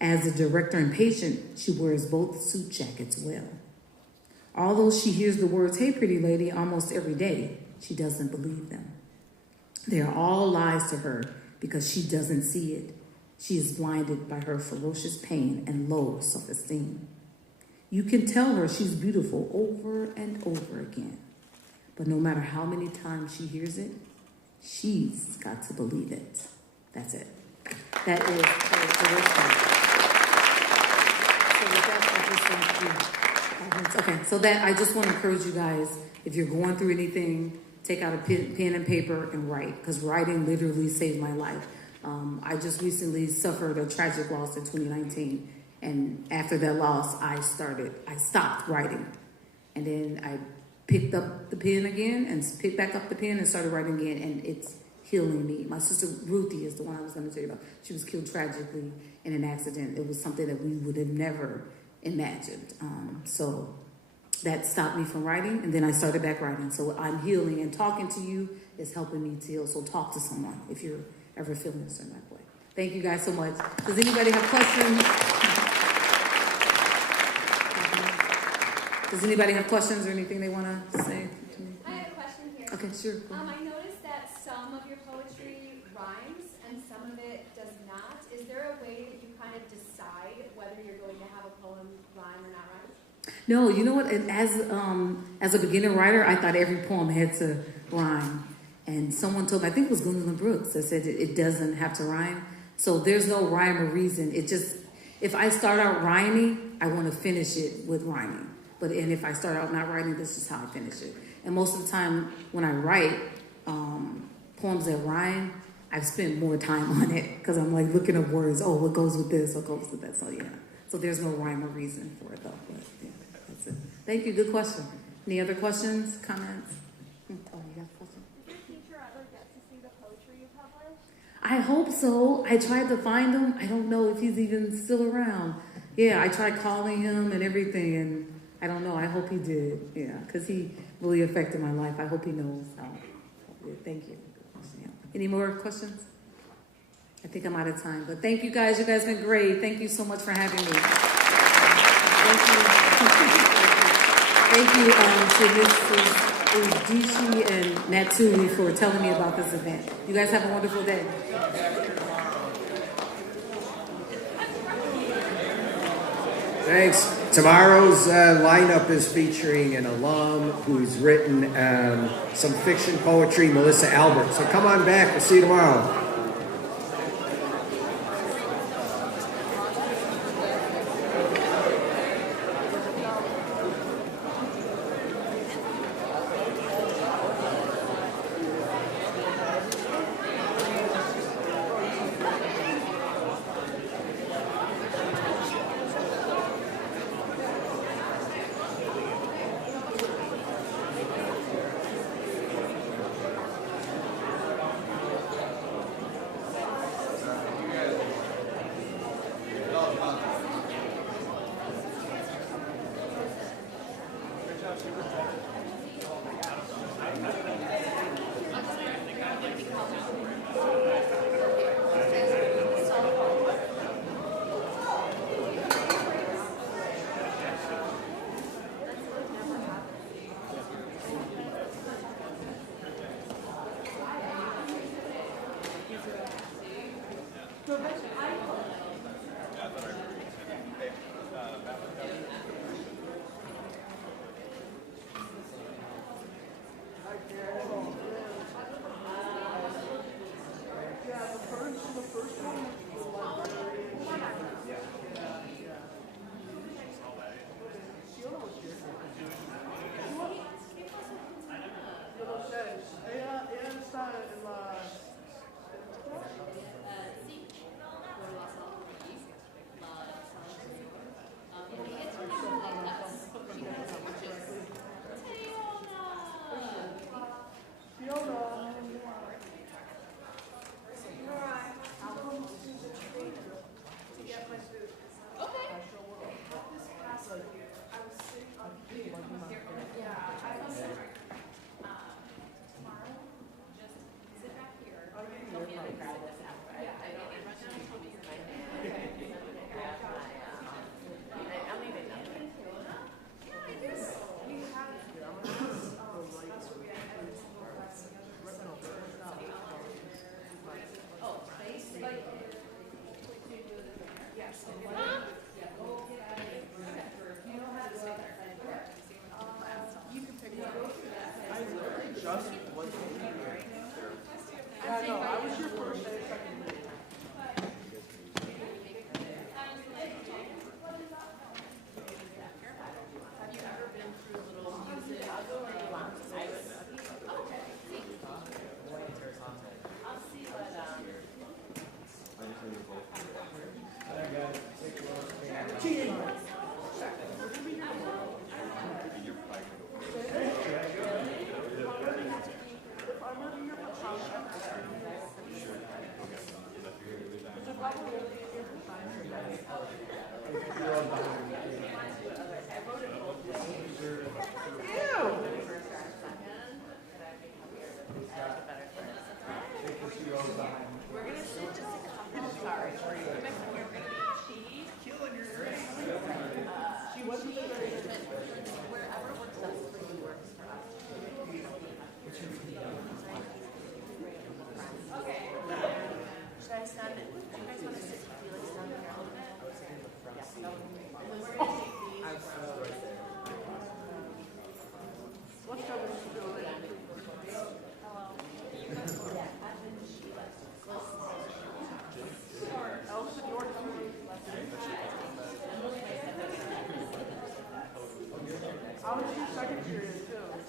As a director and patient, she wears both suit jackets well. Although she hears the words, "Hey, pretty lady," almost every day, she doesn't believe them. They are all lies to her because she doesn't see it. She is blinded by her ferocious pain and low self-esteem. You can tell her she's beautiful over and over again. But no matter how many times she hears it, she's got to believe it. That's it. That is the worst part. So with that, I just want to, okay, so that I just want to encourage you guys, if you're going through anything, take out a pen and paper and write, because writing literally saved my life. I just recently suffered a tragic loss in 2019, and after that loss, I stopped writing, and then I picked up the pen again and picked back up the pen and started writing again, and it's healing me. My sister Ruthie is the one I was going to tell you about. She was killed tragically in an accident. It was something that we would have never imagined. So that stopped me from writing, and then I started back writing. So I'm healing, and talking to you is helping me to heal. So talk to someone if you're ever feeling a certain way. Thank you guys so much. Does anybody have questions? Does anybody have questions or anything they want to say to me? I have a question here. Okay, sure. I noticed that some of your poetry rhymes and some of it does not. Is there a way that you kind of decide whether you're going to have a poem rhyme or not rhyme? No, you know what? As a beginner writer, I thought every poem had to rhyme. And someone told me, I think it was Gwendolyn Brooks, that said it doesn't have to rhyme. So there's no rhyme or reason. It just, if I start out rhyming, I want to finish it with rhyming. And if I start out not writing, this is how I finish it. And most of the time when I write poems that rhyme, I've spent more time on it because I'm like looking up words. Oh, what goes with this? What goes with that? So yeah. So there's no rhyme or reason for it though. But yeah, that's it. Thank you. Good question. Any other questions, comments? Oh, you got a question? Did your teacher ever get to see the poetry you published? I hope so. I tried to find him. I don't know if he's even still around. Yeah, I tried calling him and everything, and I don't know. I hope he did. Yeah, because he really affected my life. I hope he knows how. Yeah, thank you. Yeah. Any more questions? I think I'm out of time. But thank you guys. You guys have been great. Thank you so much for having me. Thank you. Thank you to Mrs. Udishi and Natsui for telling me about this event. You guys have a wonderful day. Thanks. Tomorrow's lineup is featuring an alum who's written some fiction poetry, Melissa Albert. So come on back. We'll see you tomorrow.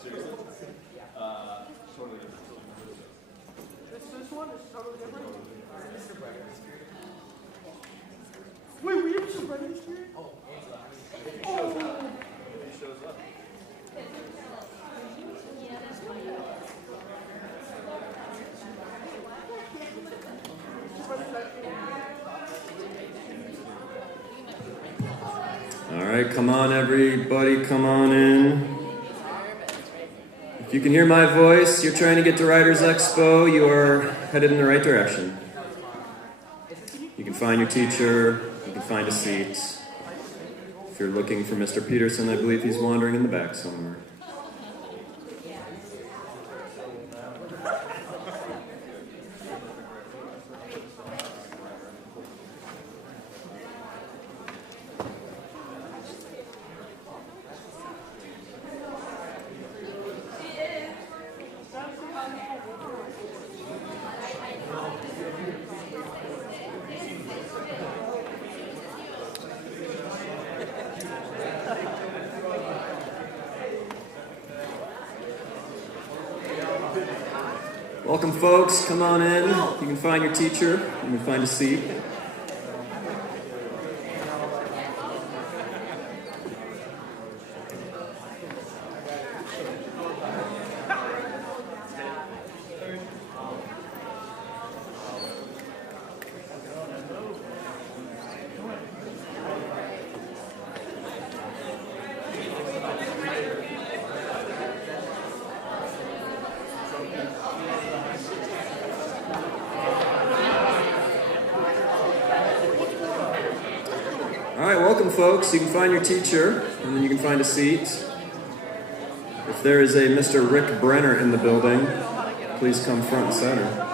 Seriously? Totally different. This one is totally different. Wait, were you Mr. Brenner this year? Oh. He shows up. He shows up. All right, come on, everybody, come on in. If you can hear my voice, you're trying to get to Writers Expo, you are headed in the right direction. You can find your teacher, you can find a seat. If you're looking for Mr. Peterson, I believe he's wandering in the back somewhere. Welcome, folks. Come on in. You can find your teacher. You can find a seat. Folks, you can find your teacher, and then you can find a seat. If there is a Mr. Rick Brenner in the building, please come front and center.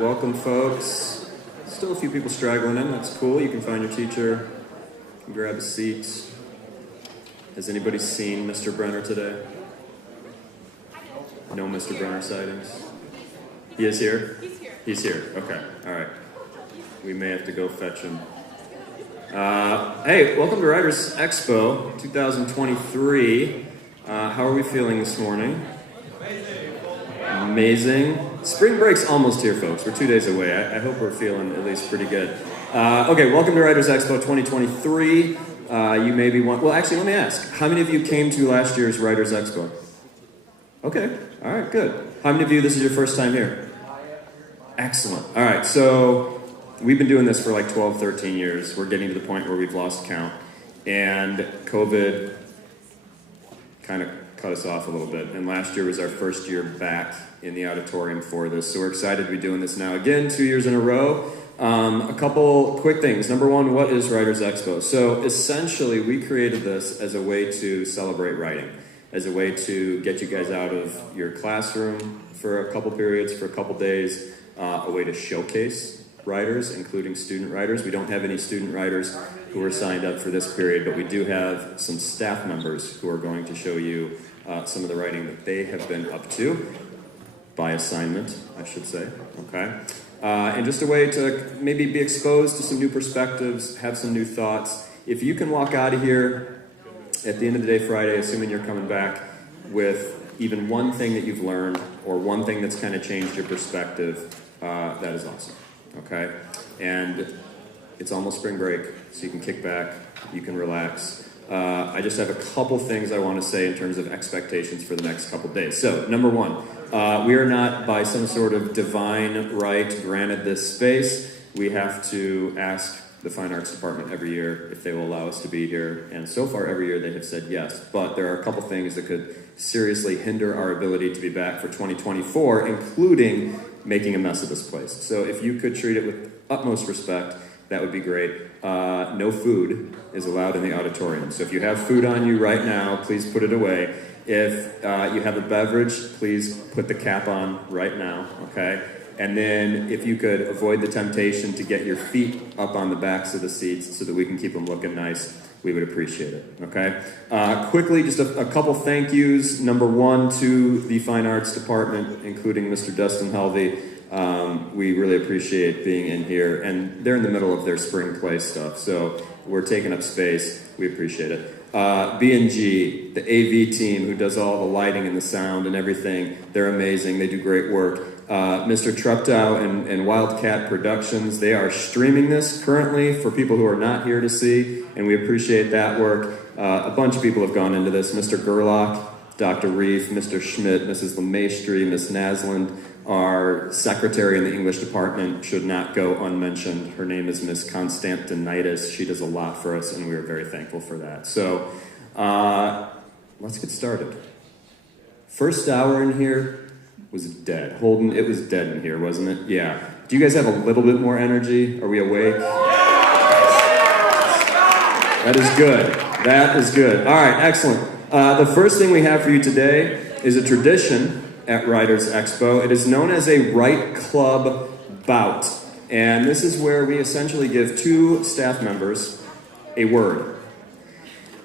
Welcome, folks. Still a few people straggling in. That's cool. You can find your teacher. You can grab a seat. Has anybody seen Mr. Brenner today? No Mr. Brenner sightings? He is here? He's here. He's here. Okay. All right. We may have to go fetch him. Hey, welcome to Writers Expo 2023. How are we feeling this morning? Amazing. Spring break's almost here, folks. We're 2 days away. I hope we're feeling at least pretty good. Okay, welcome to Writers Expo 2023. You may be one. Well, actually, let me ask. How many of you came to last year's Writers Expo? Okay. All right, good. How many of you, this is your first time here? Excellent. All right, so we've been doing this for like 12, 13 years. We're getting to the point where we've lost count. And COVID kind of cut us off a little bit. And last year was our first year back in the auditorium for this. So we're excited to be doing this now again, 2 years in a row. A couple quick things. Number one, what is Writers Expo? So essentially, we created this as a way to celebrate writing, as a way to get you guys out of your classroom for a couple periods, for a couple days, a way to showcase writers, including student writers. We don't have any student writers who are signed up for this period, but we do have some staff members who are going to show you some of the writing that they have been up to, by assignment, I should say, okay? And just a way to maybe be exposed to some new perspectives, have some new thoughts. If you can walk out of here at the end of the day Friday, assuming you're coming back, with even one thing that you've learned or one thing that's kind of changed your perspective, that is awesome, okay? And it's almost spring break, so you can kick back, you can relax. I just have a couple things I want to say in terms of expectations for the next couple days. So, number one, we are not by some sort of divine right granted this space. We have to ask the Fine Arts Department every year if they will allow us to be here, and so far every year they have said yes. But there are a couple things that could seriously hinder our ability to be back for 2024, including making a mess of this place. So if you could treat it with utmost respect, that would be great. No food is allowed in the auditorium. So if you have food on you right now, please put it away. If you have a beverage, please put the cap on right now, okay? And then if you could avoid the temptation to get your feet up on the backs of the seats so that we can keep them looking nice, we would appreciate it, okay? Quickly, just a couple thank yous. Number one, to the Fine Arts Department, including Mr. Dustin Helvey. We really appreciate being in here, and they're in the middle of their spring play stuff, so we're taking up space. We appreciate it. B&G, the AV team who does all the lighting and the sound and everything, they're amazing. They do great work. Mr. Treptow and Wildcat Productions, they are streaming this currently for people who are not here to see, and we appreciate that work. A bunch of people have gone into this. Mr. Gerlach, Dr. Reef, Mr. Schmidt, Mrs. LeMaistre, Miss Nasland. Our secretary in the English department should not go unmentioned. Her name is Miss Constantinitis. She does a lot for us, and we are very thankful for that. So let's get started. First hour in here was dead. Holden, it was dead in here, wasn't it? Yeah. Do you guys have a little bit more energy? Are we awake? That is good. That is good. All right, excellent. The first thing we have for you today is a tradition at Writers Expo. It is known as a Write Club bout. And this is where we essentially give two staff members a word.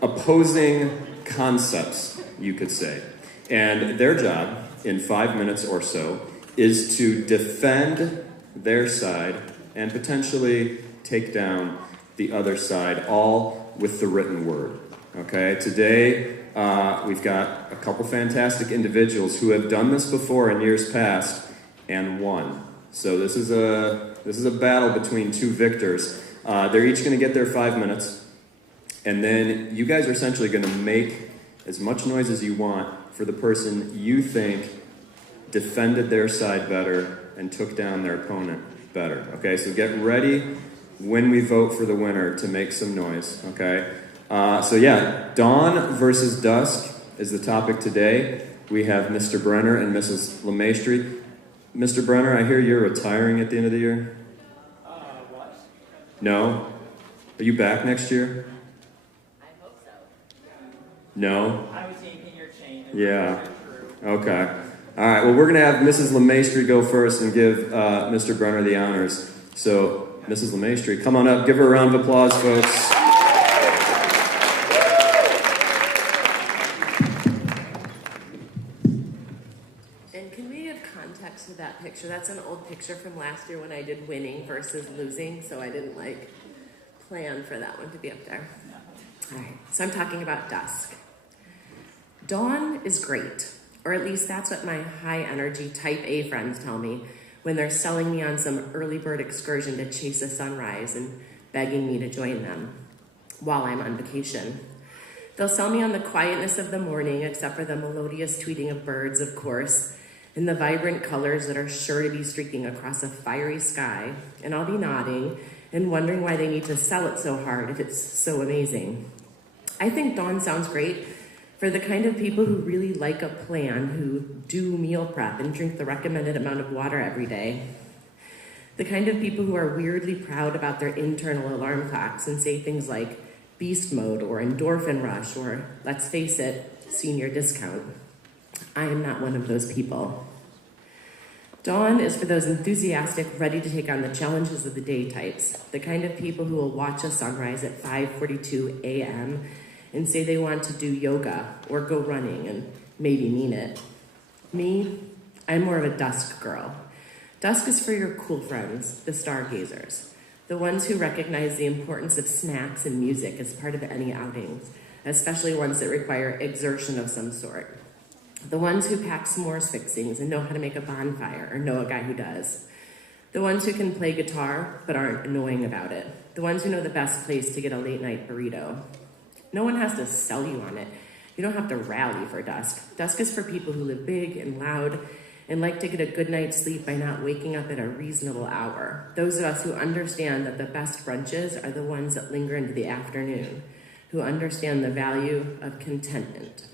Opposing concepts, you could say. And their job, in 5 minutes or so, is to defend their side and potentially take down the other side, all with the written word. Okay, today we've got a couple fantastic individuals who have done this before in years past and won. So this is a battle between two victors. They're each going to get their 5 minutes, and then you guys are essentially going to make as much noise as you want for the person you think defended their side better and took down their opponent better. Okay, so get ready when we vote for the winner to make some noise. Okay. So yeah, Dawn versus Dusk is the topic today. We have Mr. Brenner and Mrs. LeMaistre. Mr. Brenner, I hear you're retiring at the end of the year? What? No? Are you back next year? I hope so. No? I was yanking your chain. Yeah. Okay. All right, well, we're going to have Mrs. LeMaistre go first and give Mr. Brenner the honors. So, Mrs. LeMaistre, come on up. Give her a round of applause, folks. To that picture. That's an old picture from last year when I did winning versus losing, so I didn't plan for that one to be up there. All right, so I'm talking about Dusk. Dawn is great, or at least that's what my high energy type A friends tell me when they're selling me on some early bird excursion to chase a sunrise and begging me to join them while I'm on vacation. They'll sell me on the quietness of the morning, except for the melodious tweeting of birds, of course, and the vibrant colors that are sure to be streaking across a fiery sky, and I'll be nodding and wondering why they need to sell it so hard if it's so amazing. I think Dawn sounds great for the kind of people who really like a plan, who do meal prep and drink the recommended amount of water every day. The kind of people who are weirdly proud about their internal alarm clocks and say things like beast mode or endorphin rush or, let's face it, senior discount. I am not one of those people. Dawn is for those enthusiastic, ready to take on the challenges of the day types, the kind of people who will watch a sunrise at 5:42 a.m. and say they want to do yoga or go running and maybe mean it. Me, I'm more of a Dusk girl. Dusk is for your cool friends, the stargazers, the ones who recognize the importance of snacks and music as part of any outings, especially ones that require exertion of some sort. The ones who pack s'mores fixings and know how to make a bonfire or know a guy who does. The ones who can play guitar but aren't annoying about it. The ones who know the best place to get a late night burrito. No one has to sell you on it. You don't have to rally for Dusk. Dusk is for people who live big and loud and like to get a good night's sleep by not waking up at a reasonable hour. Those of us who understand that the best brunches are the ones that linger into the afternoon, who understand the value of contentment.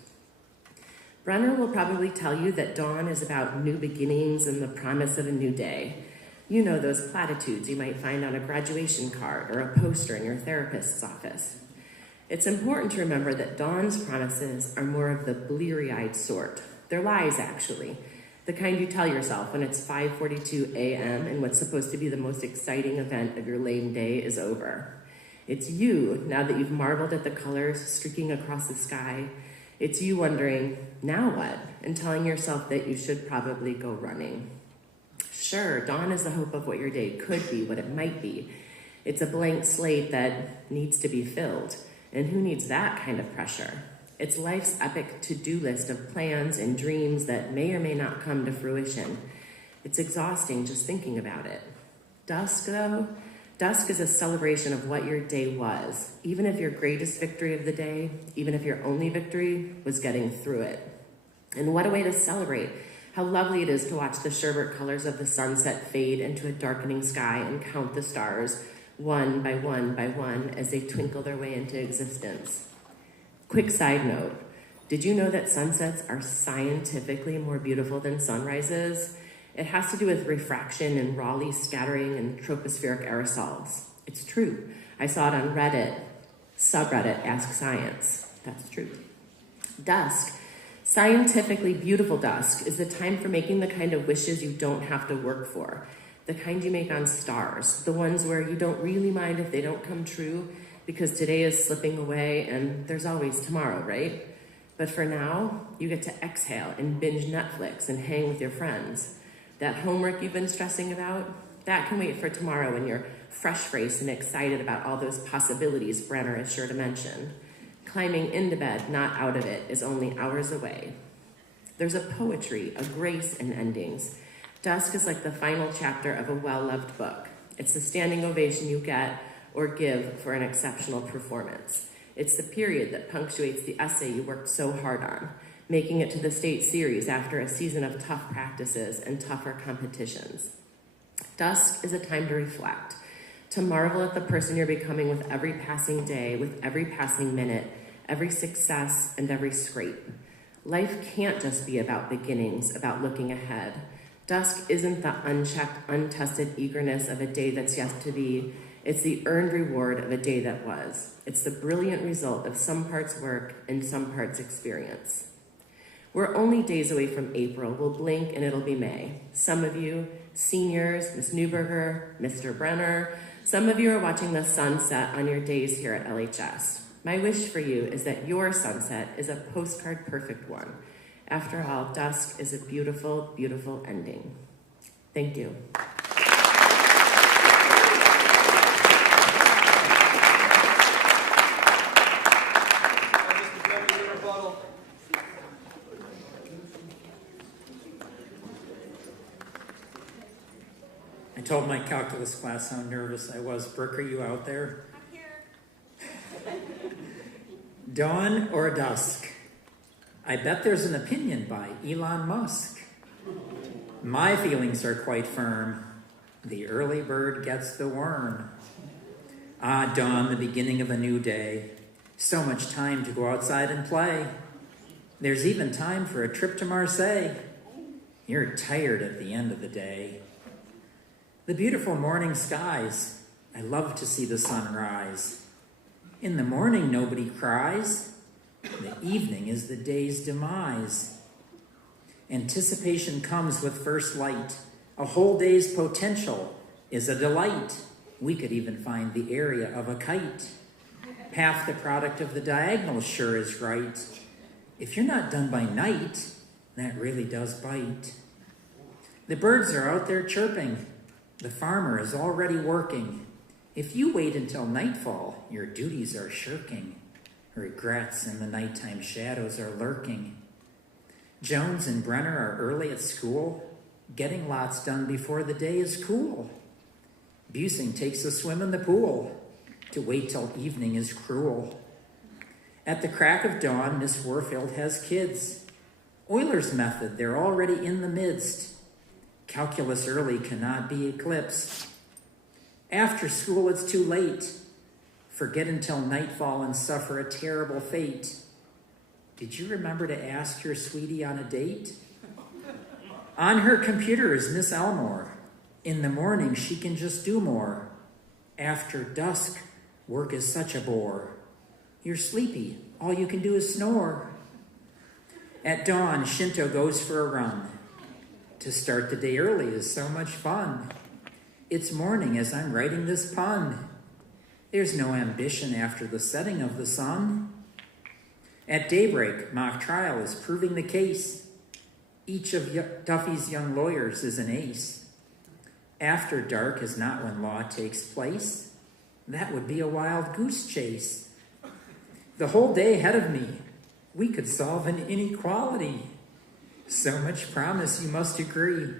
Brenner will probably tell you that dawn is about new beginnings and the promise of a new day. You know those platitudes you might find on a graduation card or a poster in your therapist's office. It's important to remember that dawn's promises are more of the bleary-eyed sort. They're lies, actually. The kind you tell yourself when it's 5:42 a.m. and what's supposed to be the most exciting event of your lame day is over. It's you, now that you've marveled at the colors streaking across the sky. It's you wondering, now what? And telling yourself that you should probably go running. Sure, dawn is the hope of what your day could be, what it might be. It's a blank slate that needs to be filled. And who needs that kind of pressure? It's life's epic to-do list of plans and dreams that may or may not come to fruition. It's exhausting just thinking about it. Dusk, though? Dusk is a celebration of what your day was, even if your greatest victory of the day, even if your only victory was getting through it. And what a way to celebrate. How lovely it is to watch the sherbet colors of the sunset fade into a darkening sky and count the stars, one by one by one, as they twinkle their way into existence. Quick side note, did you know that sunsets are scientifically more beautiful than sunrises? It has to do with refraction and Rayleigh scattering and tropospheric aerosols. It's true. I saw it on Reddit, subreddit Ask Science. That's true. Dusk, scientifically beautiful dusk, is the time for making the kind of wishes you don't have to work for. The kind you make on stars, the ones where you don't really mind if they don't come true because today is slipping away and there's always tomorrow, right? But for now, you get to exhale and binge Netflix and hang with your friends. That homework you've been stressing about, that can wait for tomorrow when you're fresh-faced and excited about all those possibilities Brenner is sure to mention. Climbing into bed, not out of it, is only hours away. There's a poetry, a grace in endings. Dusk is like the final chapter of a well-loved book. It's the standing ovation you get or give for an exceptional performance. It's the period that punctuates the essay you worked so hard on, making it to the state series after a season of tough practices and tougher competitions. Dusk is a time to reflect, to marvel at the person you're becoming with every passing day, with every passing minute, every success and every scrape. Life can't just be about beginnings, about looking ahead. Dusk isn't the unchecked, untested eagerness of a day that's yet to be. It's the earned reward of a day that was. It's the brilliant result of some parts work and some parts experience. We're only days away from April. We'll blink and it'll be May. Some of you, seniors, Miss Neuberger, Mr. Brenner, some of you are watching the sunset on your days here at LHS. My wish for you is that your sunset is a postcard perfect one. After all, dusk is a beautiful, beautiful ending. Thank you. I told my calculus class how nervous I was. Brooke, are you out there? I'm here. Dawn or dusk? I bet there's an opinion by Elon Musk. My feelings are quite firm. The early bird gets the worm. Ah, dawn, the beginning of a new day. So much time to go outside and play. There's even time for a trip to Marseille. You're tired at the end of the day. The beautiful morning skies. I love to see the sun rise. In the morning, nobody cries. The evening is the day's demise. Anticipation comes with first light. A whole day's potential is a delight. We could even find the area of a kite. Half the product of the diagonal sure is right. If you're not done by night, that really does bite. The birds are out there chirping. The farmer is already working. If you wait until nightfall, your duties are shirking. Regrets in the nighttime shadows are lurking. Jones and Brenner are early at school, getting lots done before the day is cool. Busing takes a swim in the pool. To wait till evening is cruel. At the crack of dawn, Miss Warfield has kids. Euler's method, they're already in the midst. Calculus early cannot be eclipsed. After school, it's too late. Forget until nightfall and suffer a terrible fate. Did you remember to ask your sweetie on a date? On her computer is Miss Elmore. In the morning, she can just do more. After dusk, work is such a bore. You're sleepy. All you can do is snore. At dawn, Shinto goes for a run. To start the day early is so much fun. It's morning as I'm writing this pun. There's no ambition after the setting of the sun. At daybreak, mock trial is proving the case. Each of Duffy's young lawyers is an ace. After dark is not when law takes place. That would be a wild goose chase. The whole day ahead of me, we could solve an inequality. So much promise, you must agree.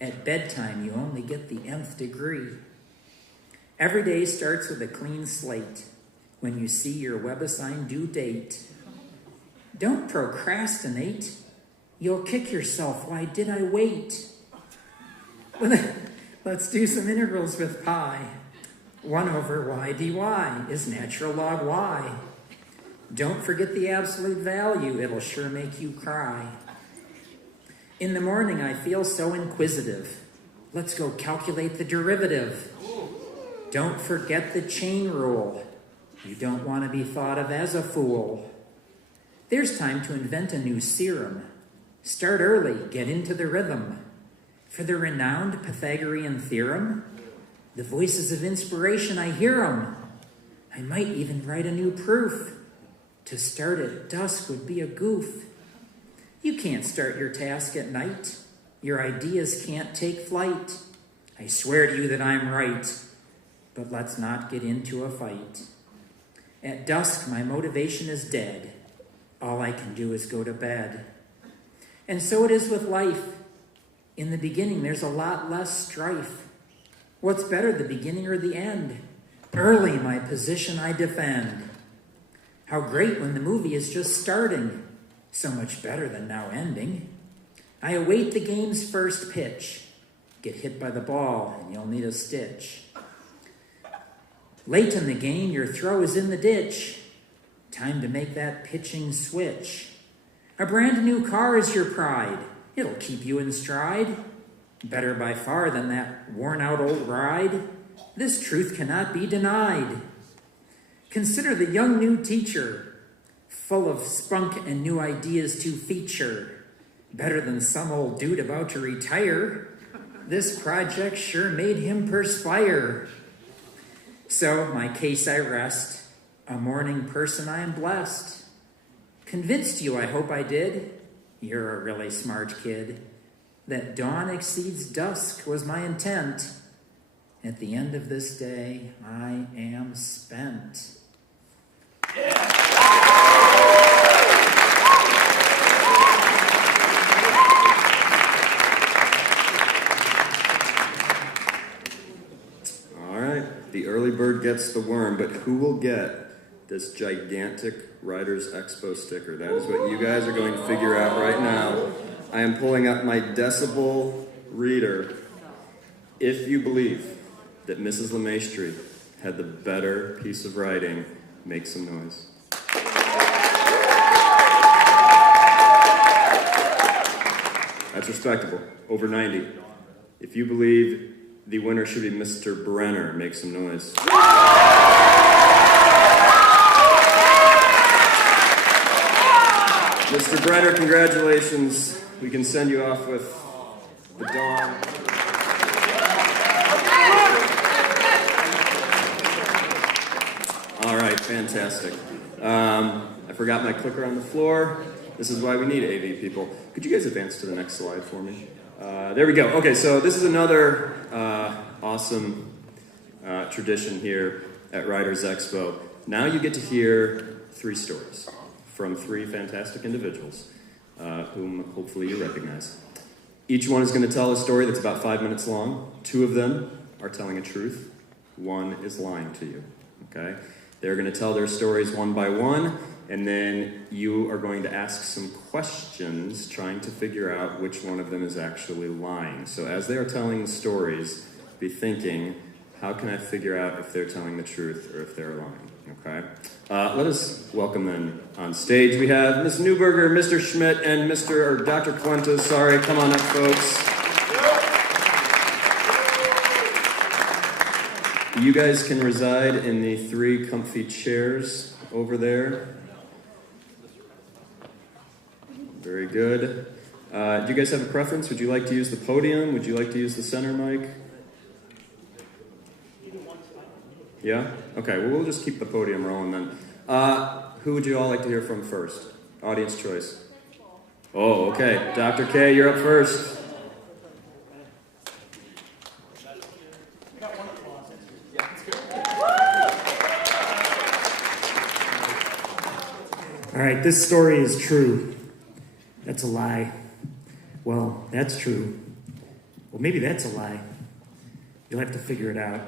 At bedtime, you only get the nth degree. Every day starts with a clean slate. When you see your web-assigned due date, don't procrastinate. You'll kick yourself. Why did I wait? Let's do some integrals with pi. 1 over y dy is natural log y. Don't forget the absolute value. It'll sure make you cry. In the morning, I feel so inquisitive. Let's go calculate the derivative. Don't forget the chain rule. You don't want to be thought of as a fool. There's time to invent a new serum. Start early, get into the rhythm. For the renowned Pythagorean theorem, the voices of inspiration, I hear 'em. I might even write a new proof. To start at dusk would be a goof. You can't start your task at night. Your ideas can't take flight. I swear to you that I'm right, but let's not get into a fight. At dusk, my motivation is dead. All I can do is go to bed. And so it is with life. In the beginning, there's a lot less strife. What's better, the beginning or the end? Early, my position I defend. How great when the movie is just starting. So much better than now ending. I await the game's first pitch. Get hit by the ball and you'll need a stitch. Late in the game, your throw is in the ditch. Time to make that pitching switch. A brand new car is your pride. It'll keep you in stride. Better by far than that worn-out old ride. This truth cannot be denied. Consider the young new teacher, full of spunk and new ideas to feature. Better than some old dude about to retire. This project sure made him perspire. So, my case I rest. A morning person I am blessed. Convinced you, I hope I did. You're a really smart kid. That dawn exceeds dusk was my intent. At the end of this day, I am spent. All right, the early bird gets the worm, but who will get this gigantic Writers Expo sticker? That is what you guys are going to figure out right now. I am pulling up my decibel reader. If you believe that Mrs. LeMaistre had the better piece of writing, make some noise. That's respectable. Over 90. If you believe the winner should be Mr. Brenner, make some noise. Mr. Brenner, congratulations. We can send you off with the dawn. All right, fantastic. I forgot my clicker on the floor. This is why we need AV people. Could you guys advance to the next slide for me? There we go. Okay, so this is another awesome tradition here at Writers Expo. Now you get to hear 3 stories from 3 fantastic individuals whom hopefully you recognize. Each one is going to tell a story that's about 5 minutes long. 2 of them are telling a truth. 1 is lying to you. Okay? They're going to tell their stories one by one, And then you are going to ask some questions, trying to figure out which one of them is actually lying. So as they are telling the stories, be thinking, how can I figure out if they're telling the truth or if they're lying? Okay? Let us welcome them on stage. We have Ms. Neuberger, Mr. Schmidt, and Dr. Koulentes. Sorry, come on up, folks. You guys can reside in the 3 comfy chairs over there. Very good. Do you guys have a preference? Would you like to use the podium? Would you like to use the center mic? Yeah? Okay, well, we'll just keep the podium rolling then. Who would you all like to hear from first? Audience choice. Oh, okay. Dr. K, you're up first. All right, this story is true. That's a lie. Well, that's true. Well, maybe that's a lie. You'll have to figure it out.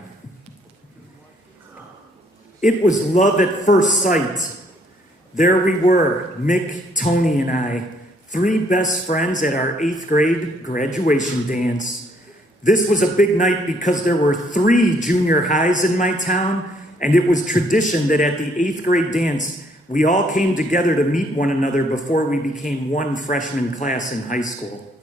It was love at first sight. There we were, Mick, Tony, and I, 3 best friends at our 8th grade graduation dance. This was a big night because there were 3 junior highs in my town, and it was tradition that at the 8th grade dance, we all came together to meet one another before we became one freshman class in high school.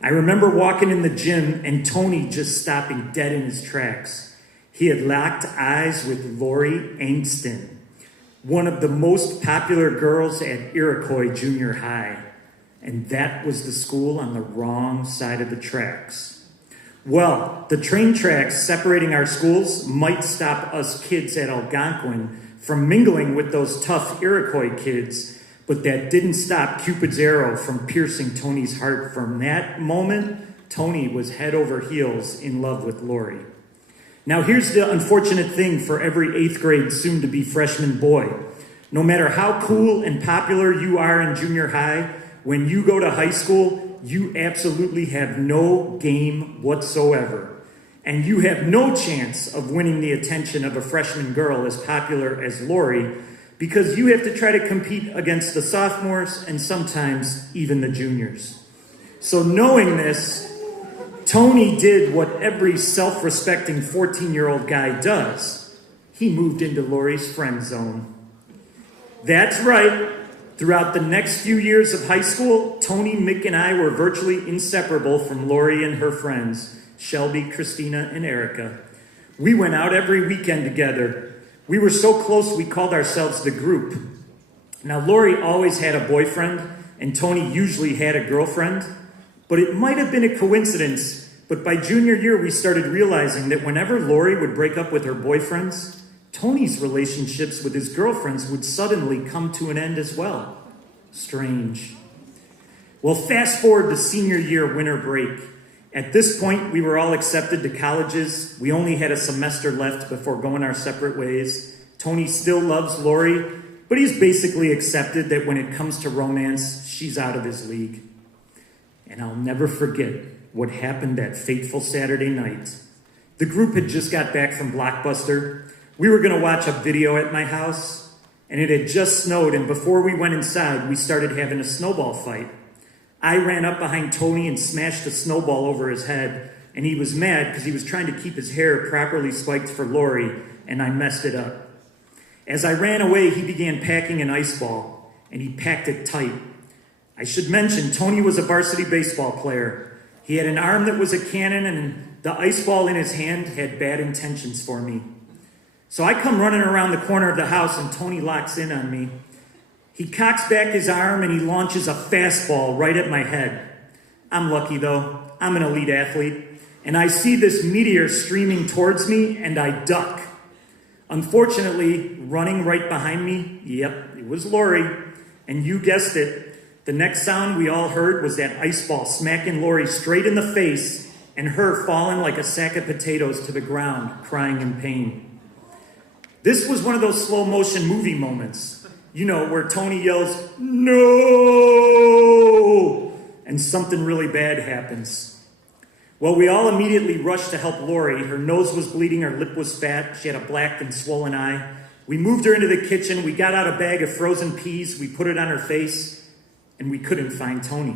I remember walking in the gym and Tony just stopping dead in his tracks. He had locked eyes with Lori Angston, one of the most popular girls at Iroquois Junior High. And that was the school on the wrong side of the tracks. Well, the train tracks separating our schools might stop us kids at Algonquin from mingling with those tough Iroquois kids, but that didn't stop Cupid's arrow from piercing Tony's heart. From that moment, Tony was head over heels in love with Lori. Now here's the unfortunate thing for every 8th grade soon-to-be freshman boy. No matter how cool and popular you are in junior high, when you go to high school, you absolutely have no game whatsoever. And you have no chance of winning the attention of a freshman girl as popular as Lori, because you have to try to compete against the sophomores and sometimes even the juniors. So knowing this, Tony did what every self-respecting 14-year-old guy does. He moved into Lori's friend zone. That's right. Throughout the next few years of high school, Tony, Mick, and I were virtually inseparable from Lori and her friends, Shelby, Christina, and Erica. We went out every weekend together. We were so close we called ourselves the group. Now, Lori always had a boyfriend, and Tony usually had a girlfriend. But it might have been a coincidence, but by junior year we started realizing that whenever Lori would break up with her boyfriends, Tony's relationships with his girlfriends would suddenly come to an end as well. Strange. Well, fast forward to senior year winter break. At this point, we were all accepted to colleges. We only had a semester left before going our separate ways. Tony still loves Lori, but he's basically accepted that when it comes to romance, she's out of his league. And I'll never forget what happened that fateful Saturday night. The group had just got back from Blockbuster. We were going to watch a video at my house, and it had just snowed, and before we went inside, we started having a snowball fight. I ran up behind Tony and smashed a snowball over his head, and he was mad because he was trying to keep his hair properly spiked for Lori, and I messed it up. As I ran away, he began packing an ice ball, and he packed it tight. I should mention, Tony was a varsity baseball player. He had an arm that was a cannon, and the ice ball in his hand had bad intentions for me. So I come running around the corner of the house, and Tony locks in on me. He cocks back his arm and he launches a fastball right at my head. I'm lucky though. I'm an elite athlete. And I see this meteor streaming towards me and I duck. Unfortunately, running right behind me, yep, it was Lori. And you guessed it, the next sound we all heard was that ice ball smacking Lori straight in the face and her falling like a sack of potatoes to the ground, crying in pain. This was one of those slow motion movie moments. You know, where Tony yells, "No!" and something really bad happens. Well, we all immediately rushed to help Lori. Her nose was bleeding, her lip was fat, she had a black and swollen eye. We moved her into the kitchen. We got out a bag of frozen peas. We put it on her face, and we couldn't find Tony.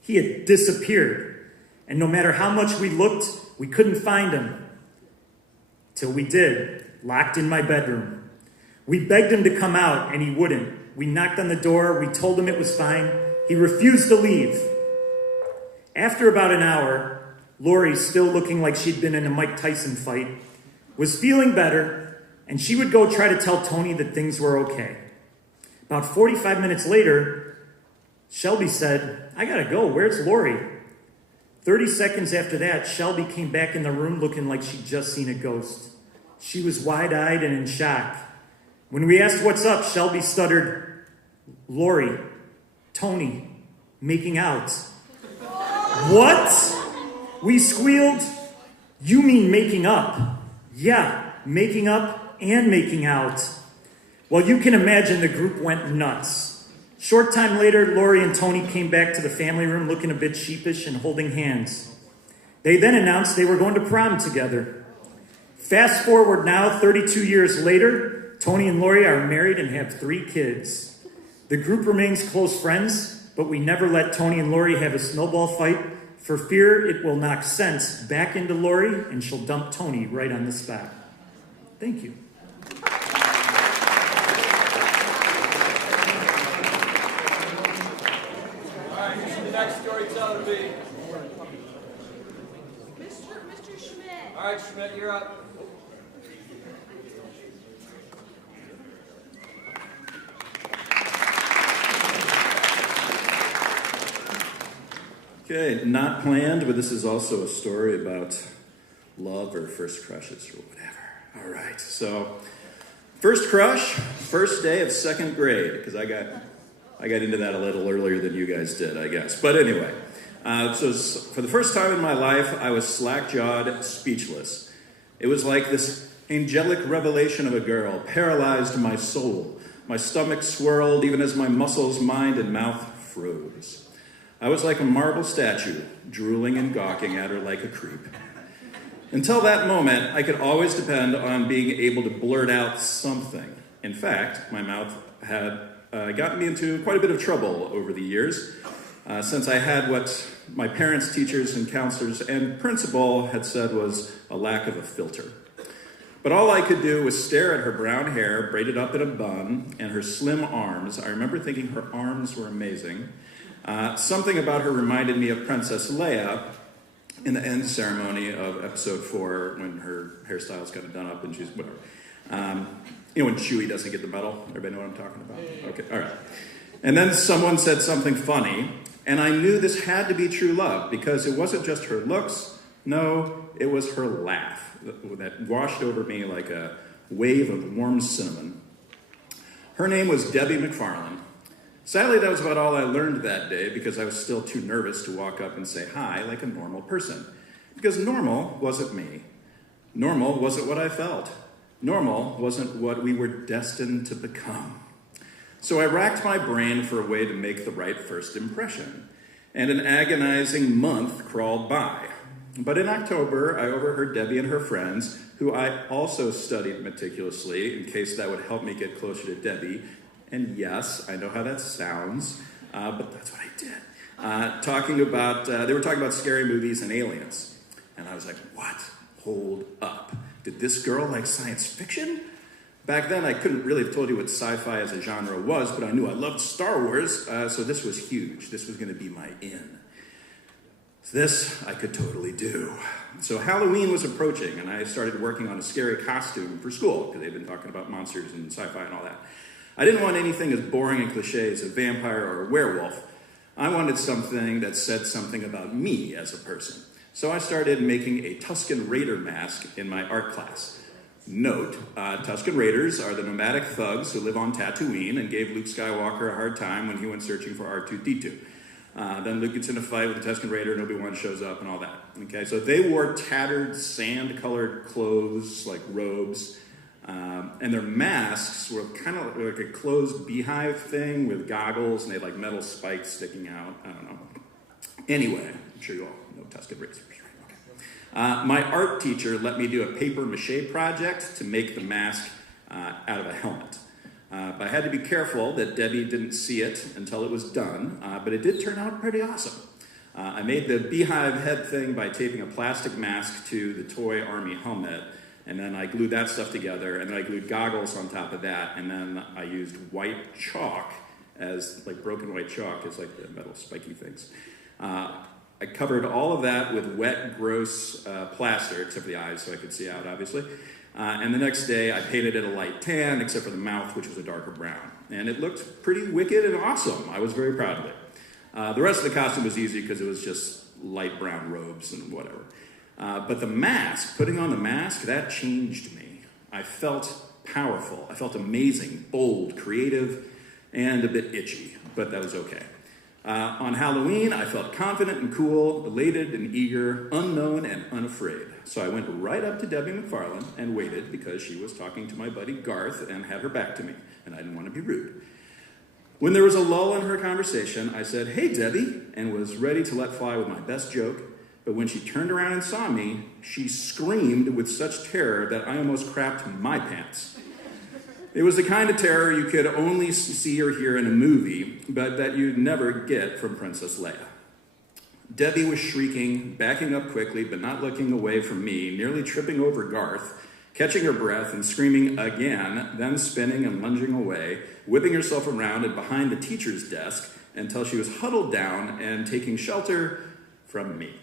He had disappeared. And no matter how much we looked, we couldn't find him. Till we did, locked in my bedroom. We begged him to come out, and he wouldn't. We knocked on the door. We told him it was fine. He refused to leave. After about an hour, Lori, still looking like she'd been in a Mike Tyson fight, was feeling better, and she would go try to tell Tony that things were okay. About 45 minutes later, Shelby said, "I gotta go, where's Lori?" 30 seconds after that, Shelby came back in the room looking like she'd just seen a ghost. She was wide-eyed and in shock. When we asked what's up, Shelby stuttered, "Lori, Tony, making out." "What?" We squealed. "You mean making up?" "Yeah, making up and making out." Well, you can imagine the group went nuts. Short time later, Lori and Tony came back to the family room looking a bit sheepish and holding hands. They then announced they were going to prom together. Fast forward now, 32 years later, Tony and Lori are married and have 3 kids. The group remains close friends, but we never let Tony and Lori have a snowball fight for fear it will knock sense back into Lori and she'll dump Tony right on the spot. Thank you. All right, who's the next storyteller to be? Mr. Schmidt. All right, Schmidt, you're up. Okay, not planned, but this is also a story about love or first crushes or whatever. All right, so first crush, first day of second grade, because I got into that a little earlier than you guys did, I guess. But anyway, so for the first time in my life, I was slack-jawed, speechless. It was like this angelic revelation of a girl paralyzed my soul. My stomach swirled even as my muscles, mind, and mouth froze. I was like a marble statue, drooling and gawking at her like a creep. Until that moment, I could always depend on being able to blurt out something. In fact, my mouth had gotten me into quite a bit of trouble over the years, since I had what my parents, teachers, and counselors and principal had said was a lack of a filter. But all I could do was stare at her brown hair, braided up in a bun, and her slim arms. I remember thinking her arms were amazing. Something about her reminded me of Princess Leia in the end ceremony of episode 4 when her hairstyle's kind of done up and she's whatever. When Chewie doesn't get the medal. Everybody know what I'm talking about? Okay, all right. And then someone said something funny, and I knew this had to be true love because it wasn't just her looks. No, it was her laugh that washed over me like a wave of warm cinnamon. Her name was Debbie McFarland. Sadly, that was about all I learned that day because I was still too nervous to walk up and say hi like a normal person. Because normal wasn't me. Normal wasn't what I felt. Normal wasn't what we were destined to become. So I racked my brain for a way to make the right first impression. And an agonizing month crawled by. But in October, I overheard Debbie and her friends, who I also studied meticulously in case that would help me get closer to Debbie. And yes, I know how that sounds, but that's what I did. They were talking about scary movies and aliens. And I was like, what? Hold up. Did this girl like science fiction? Back then, I couldn't really have told you what sci-fi as a genre was, but I knew I loved Star Wars, so this was huge. This was going to be my in. This I could totally do. So Halloween was approaching, and I started working on a scary costume for school, because they've been talking about monsters and sci-fi and all that. I didn't want anything as boring and cliche as a vampire or a werewolf. I wanted something that said something about me as a person. So I started making a Tusken Raider mask in my art class. Note, Tusken Raiders are the nomadic thugs who live on Tatooine and gave Luke Skywalker a hard time when he went searching for R2-D2. Then Luke gets in a fight with the Tusken Raider and Obi-Wan shows up and all that. Okay, so they wore tattered, sand-colored clothes, like robes, and their masks were kind of like a closed beehive thing with goggles, and they had like metal spikes sticking out. I don't know. Anyway, I'm sure you all know Tusken Raiders. Okay. My art teacher let me do a paper mache project to make the mask out of a helmet. But I had to be careful that Debbie didn't see it until it was done, but it did turn out pretty awesome. I made the beehive head thing by taping a plastic mask to the toy army helmet, and then I glued that stuff together, and then I glued goggles on top of that, and then I used white chalk as, like broken white chalk, as like the metal spiky things. I covered all of that with wet, gross plaster, except for the eyes so I could see out, obviously. And the next day, I painted it a light tan, except for the mouth, which was a darker brown. And it looked pretty wicked and awesome. I was very proud of it. The rest of the costume was easy because it was just light brown robes and whatever. But the mask, putting on the mask, that changed me. I felt powerful. I felt amazing, bold, creative, and a bit itchy, but that was okay. On Halloween, I felt confident and cool, elated and eager, unknown and unafraid. So I went right up to Debbie McFarland and waited because she was talking to my buddy Garth and had her back to me, and I didn't want to be rude. When there was a lull in her conversation, I said, "Hey, Debbie," and was ready to let fly with my best joke. But when she turned around and saw me, she screamed with such terror that I almost crapped my pants. It was the kind of terror you could only see or hear in a movie, but that you'd never get from Princess Leia. Debbie was shrieking, backing up quickly, but not looking away from me, nearly tripping over Garth, catching her breath and screaming again, then spinning and lunging away, whipping herself around and behind the teacher's desk until she was huddled down and taking shelter from me.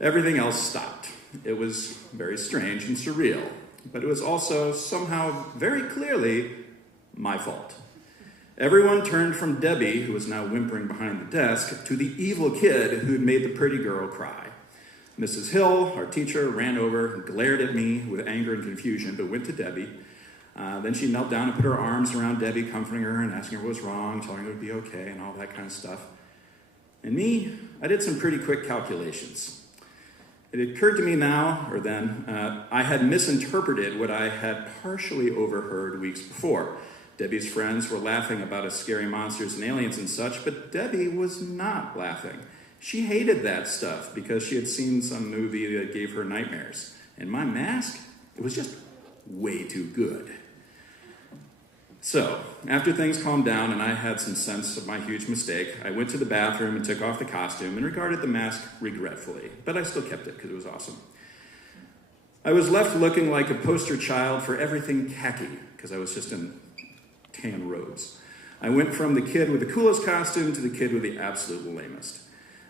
Everything else stopped. It was very strange and surreal, but it was also somehow very clearly my fault. Everyone turned from Debbie, who was now whimpering behind the desk, to the evil kid who'd made the pretty girl cry. Mrs. Hill, our teacher, ran over and glared at me with anger and confusion, but went to Debbie. Then she knelt down and put her arms around Debbie, comforting her and asking her what was wrong, telling her it would be okay, and all that kind of stuff. And me, I did some pretty quick calculations. It occurred to me now, or then, I had misinterpreted what I had partially overheard weeks before. Debbie's friends were laughing about us scary monsters and aliens and such, but Debbie was not laughing. She hated that stuff because she had seen some movie that gave her nightmares. And my mask, it was just way too good. So, after things calmed down and I had some sense of my huge mistake, I went to the bathroom and took off the costume and regarded the mask regretfully, but I still kept it because it was awesome. I was left looking like a poster child for everything khaki because I was just in tan robes. I went from the kid with the coolest costume to the kid with the absolute lamest.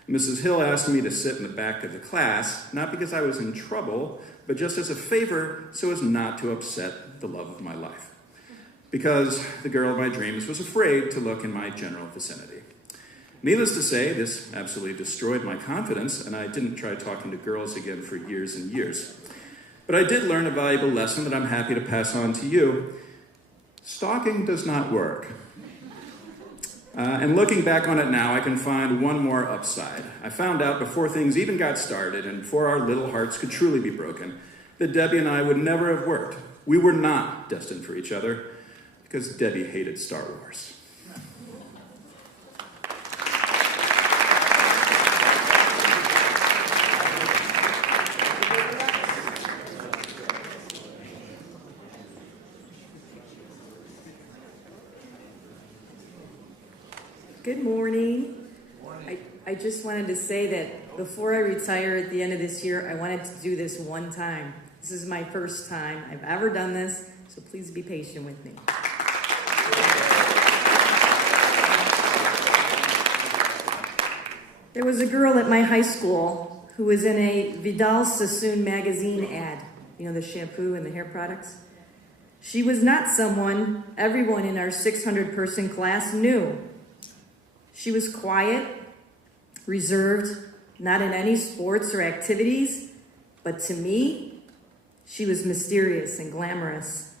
Mrs. Hill asked me to sit in the back of the class, not because I was in trouble, but just as a favor so as not to upset the love of my life. Because the girl of my dreams was afraid to look in my general vicinity. Needless to say, this absolutely destroyed my confidence, and I didn't try talking to girls again for years and years. But I did learn a valuable lesson that I'm happy to pass on to you. Stalking does not work. And looking back on it now, I can find one more upside. I found out before things even got started, and before our little hearts could truly be broken, that Debbie and I would never have worked. We were not destined for each other, because Debbie hated Star Wars. Good morning. I just wanted to say that before I retire at the end of this year, I wanted to do this one time. This is my first time I've ever done this, so please be patient with me. There was a girl at my high school who was in a Vidal Sassoon magazine ad. You know, the shampoo and the hair products? She was not someone everyone in our 600-person class knew. She was quiet, reserved, not in any sports or activities, but to me, she was mysterious and glamorous.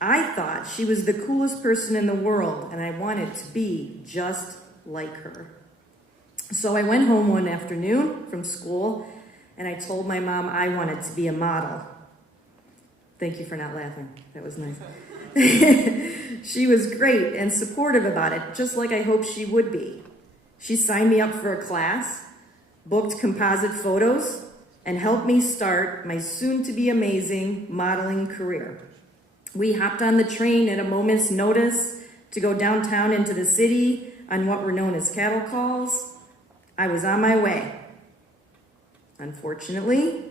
I thought she was the coolest person in the world, and I wanted to be just like her. So I went home one afternoon from school, and I told my mom I wanted to be a model. Thank you for not laughing. That was nice. She was great and supportive about it, just like I hoped she would be. She signed me up for a class, booked composite photos, and helped me start my soon-to-be amazing modeling career. We hopped on the train at a moment's notice to go downtown into the city on what were known as cattle calls. I was on my way. Unfortunately,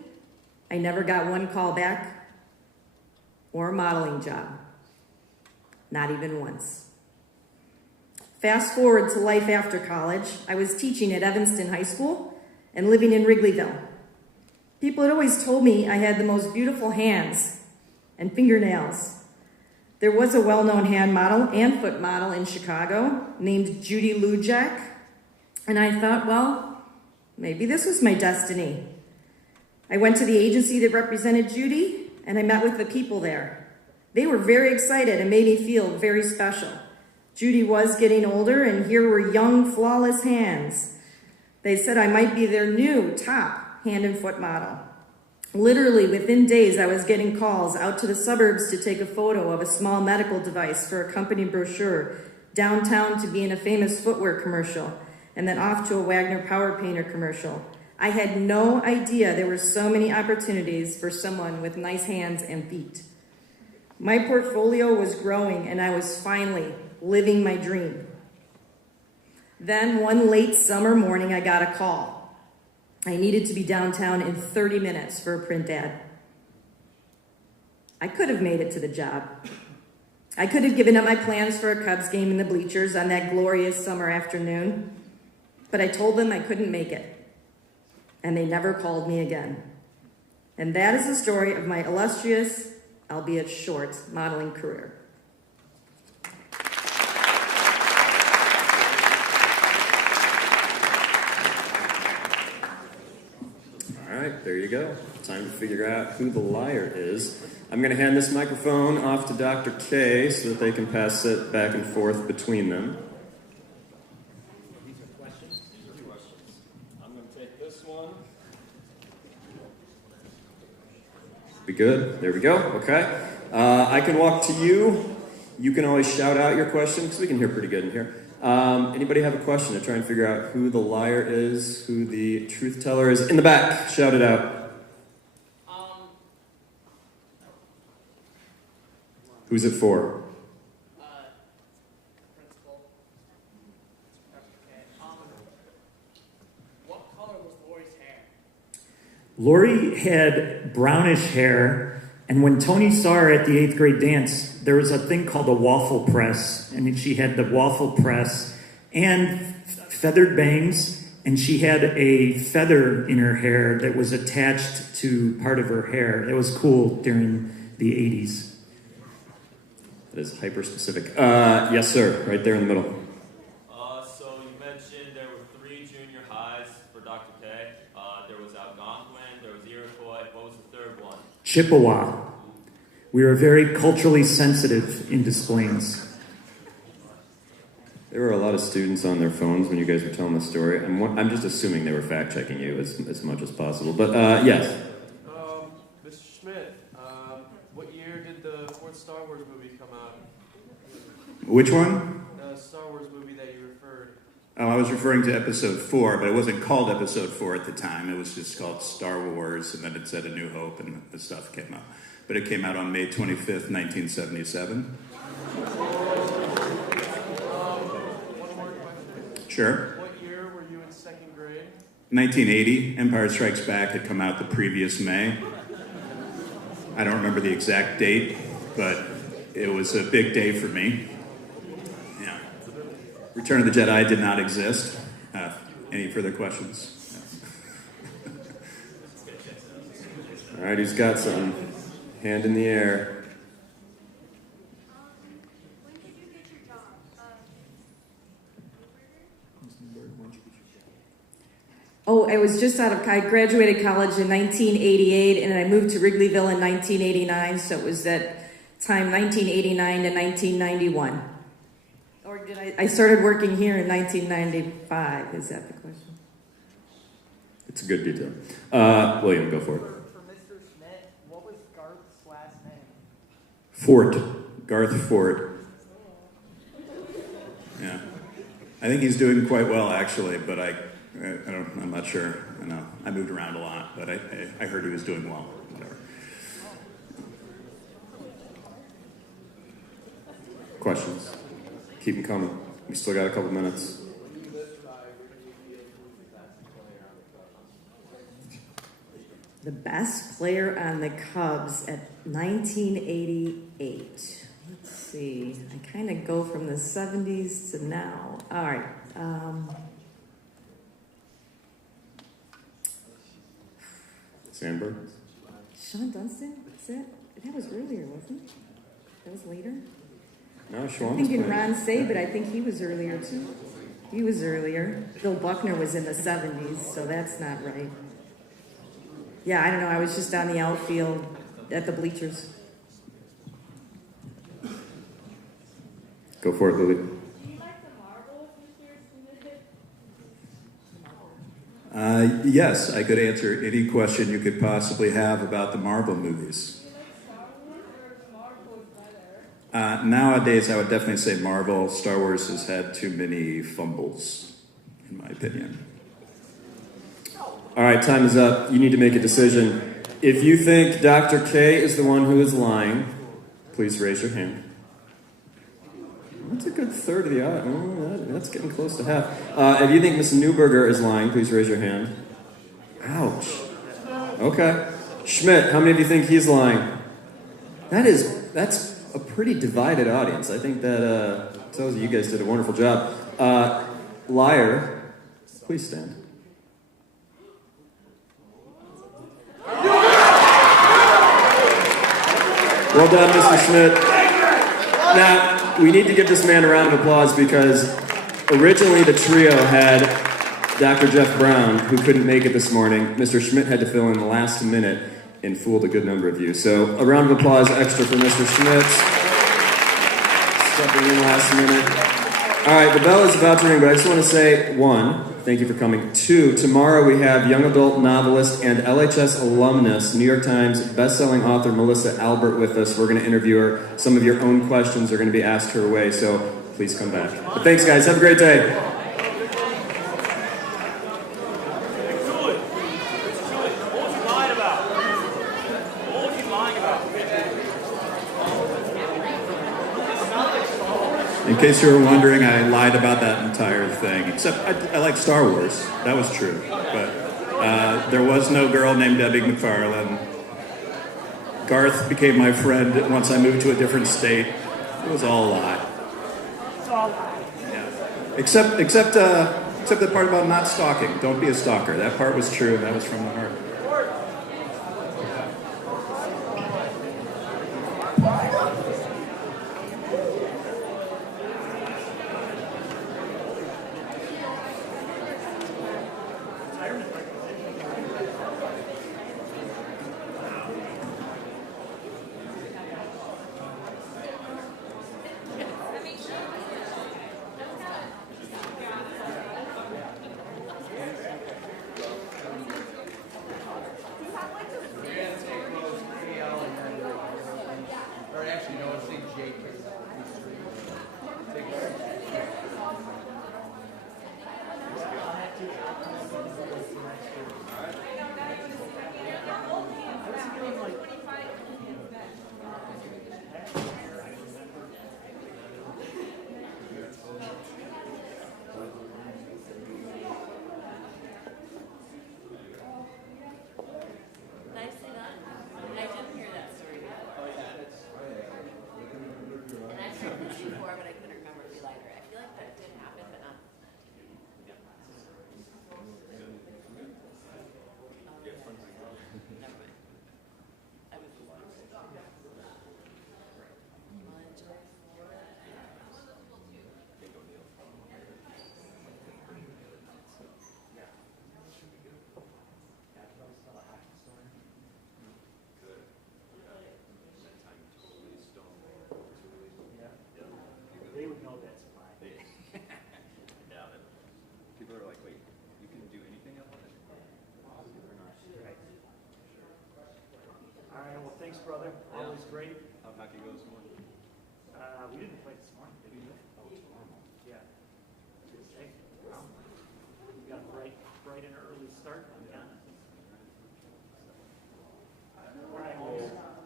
I never got one call back or a modeling job. Not even once. Fast forward to life after college. I was teaching at Evanston High School and living in Wrigleyville. People had always told me I had the most beautiful hands and fingernails. There was a well-known hand model and foot model in Chicago named Judi Lujak, and I thought, well, maybe this was my destiny. I went to the agency that represented Judi, and I met with the people there. They were very excited and made me feel very special. Judi was getting older, and here were young, flawless hands. They said I might be their new top hand and foot model. Literally, within days, I was getting calls out to the suburbs to take a photo of a small medical device for a company brochure, downtown to be in a famous footwear commercial, and then off to a Wagner power painter commercial. I had no idea there were so many opportunities for someone with nice hands and feet. My portfolio was growing, and I was finally living my dream. Then one late summer morning, I got a call. I needed to be downtown in 30 minutes for a print ad. I could have made it to the job. I could have given up my plans for a Cubs game in the bleachers on that glorious summer afternoon, but I told them I couldn't make it, and they never called me again. And that is the story of my illustrious, albeit short, modeling career. All right, there you go. Time to figure out who the liar is. I'm going to hand this microphone off to Dr. K so that they can pass it back and forth between them. These are questions? These are questions. I'm going to take this one. Be good. There we go. Okay. I can walk to you. You can always shout out your question because we can hear pretty good in here. Anybody have a question to try and figure out who the liar is, who the truth teller is? In the back, shout it out. Who's it for? Principal. What color was Lori's hair? Lori had brownish hair, and when Tony saw her at the 8th grade dance, there was a thing called a waffle press, and she had the waffle press and feathered bangs, and she had a feather in her hair that was attached to part of her hair. It was cool during the 80s. That is hyper-specific. Yes, sir. Right there in the middle. So you mentioned there were 3 junior highs for Dr. K. There was Algonquin, there was Iroquois. What was the third one? Chippewa. We were very culturally sensitive in Des Plaines. There were a lot of students on their phones when you guys were telling the story. I'm just assuming they were fact-checking you as much as possible. But, yes. Mr. Schmidt, what year did the 4th Star Wars movie come out? Which one? The Star Wars movie that you referred. Oh, I was referring to episode 4, but it wasn't called episode 4 at the time. It was just called Star Wars, and then it said A New Hope, and the stuff came out. But it came out on May 25th, 1977. One more question. Sure. What year were you in 2nd grade? 1980, Empire Strikes Back had come out the previous May. I don't remember the exact date, but it was a big day for me. Yeah. Return of the Jedi did not exist. Any further questions? All right, who's got something? Hand in the air. When did you get your job? Oh, I was just I graduated college in 1988, and then I moved to Wrigleyville in 1989, so it was that time, 1989 to 1991. Or did I started working here in 1995, is that the question? It's a good detail. William, go for it. For Mr. Schmidt, what was Garth's last name? Fort. Garth Fort. Yeah. I think he's doing quite well, actually, but I'm not sure. I know. I moved around a lot, but I heard he was doing well. Whatever. questions? Keep them coming. We still got a couple minutes. The best player on the Cubs at 1988. Let's see. I kind of go from the 70s to now. All right. Sandberg? Sean Dunston? Is that? That was earlier, wasn't it? That was later? No, Sean I'm was thinking playing. Ron Say, but I think he was earlier too. He was earlier. Bill Buckner was in the 70s, so that's not right. Yeah, I don't know. I was just on the outfield at the bleachers. Go for it, Lily. Yes, I could answer any question you could possibly have about the Marvel movies. Nowadays, I would definitely say Marvel. Star Wars has had too many fumbles, in my opinion. All right, time is up. You need to make a decision. If you think Dr. K is the one who is lying, please raise your hand. That's a good third of the audience. That's getting close to half. If you think Miss Neuberger is lying, please raise your hand. Ouch. Okay. Schmidt, how many of you think he's lying? That's a pretty divided audience. I think that tells you guys did a wonderful job. Liar, please stand. Well done, Mr. Schmidt. Now, we need to give this man a round of applause because originally the trio had Dr. Jeff Brown, who couldn't make it this morning. Mr. Schmidt had to fill in the last minute and fooled a good number of you. So a round of applause extra for Mr. Schmidt. Stepping in last minute. All right, the bell is about to ring, but I just want to say, one, thank you for coming. Two, tomorrow we have young adult novelist and LHS alumnus, New York Times bestselling author Melissa Albert with us. We're going to interview her. Some of your own questions are going to be asked her way, so please come back. But thanks, guys. Have a great day. In case you were wondering, I lied about that entire thing. Except I like Star Wars. That was true. But there was no girl named Debbie McFarlane. Garth became my friend once I moved to a different state. It was all a lie. It's all a lie. Yeah. Except the part about not stalking. Don't be a stalker. That part was true. That was from the heart. They would know that's a lie. People are like, wait, you can do anything else? Right. All right, well, thanks, brother. Always great. How'd hockey go this morning? We didn't play this morning, did we? Oh, tomorrow. Yeah. Hey, wow. We got a bright and early start on that. All right,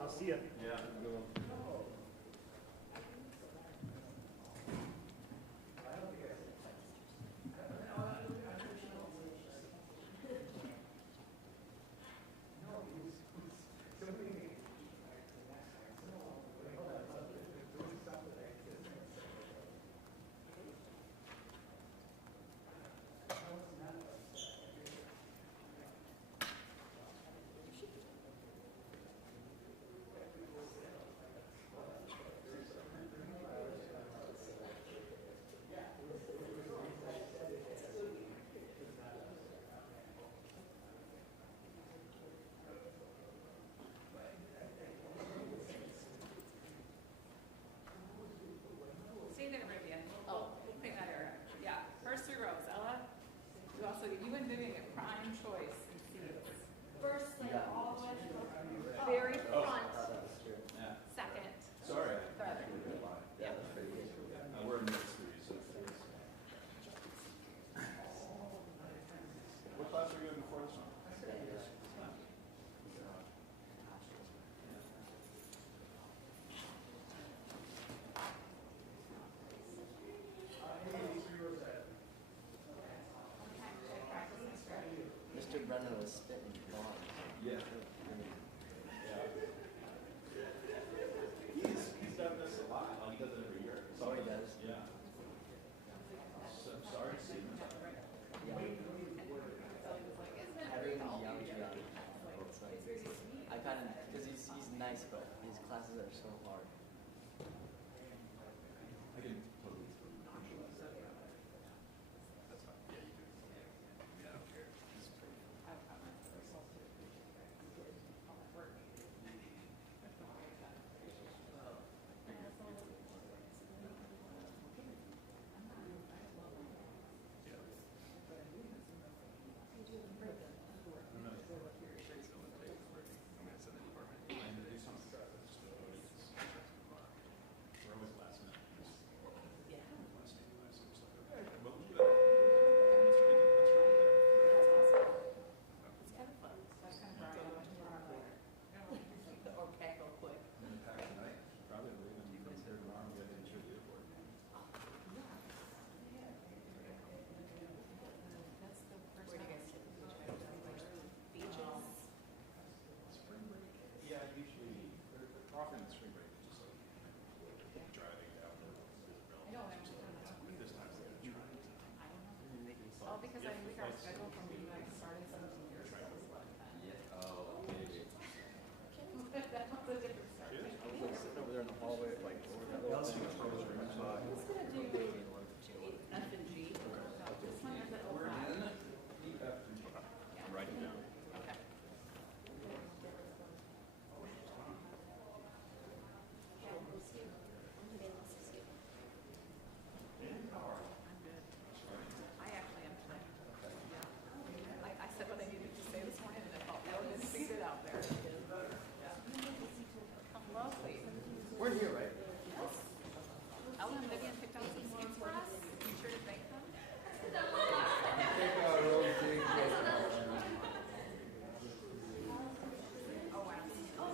I'll see you. Yeah, good one. Yeah. He's done this a lot. He does it every year. Oh, he does? Yeah. So, sorry to see him. Having a young Judi. It's like, I kind of, because he's nice, but his classes are so hard. I can totally. That's fine. Yeah, you do. Yeah, I don't care. He's pretty. Often in spring break, it's just like driving down the this time they're going to try to. Oh, because I moved our schedule from being like starting 17 years ago. Oh, maybe. That was a different start. I was like sitting over there in the hallway, like, Who's gonna do F and G? No, this one is at We're 05. in the F and G. I'm writing down. Okay. I actually am today. Yeah. Like I said what I needed to say this morning, and I felt really defeated out there. Yeah. Lovely. We're here, right? Yes. Ellen and Vivian picked out some seats for us. Be sure to thank them. Oh, absolutely.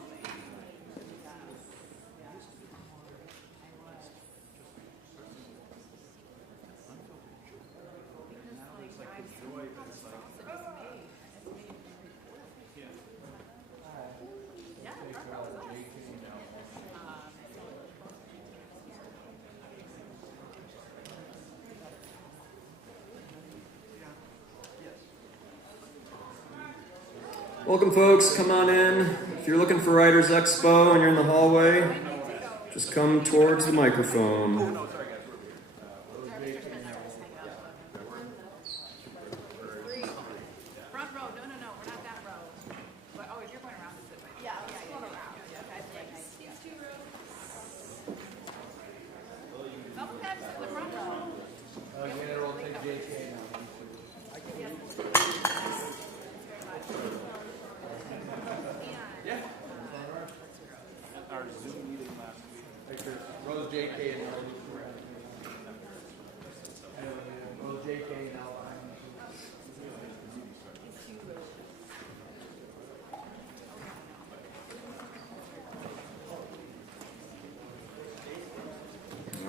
Welcome, folks. Come on in. If you're looking for Writers Expo and you're in the hallway, just come towards the microphone. Front row. No, we're not that row. But, oh, if you're going around, it's this way. Yeah, going around. Okay, thanks. These two rows. Double taps in the front row. We'll take JK now. Yeah. Our Zoom meeting last week. Rose JK and Rose JK now.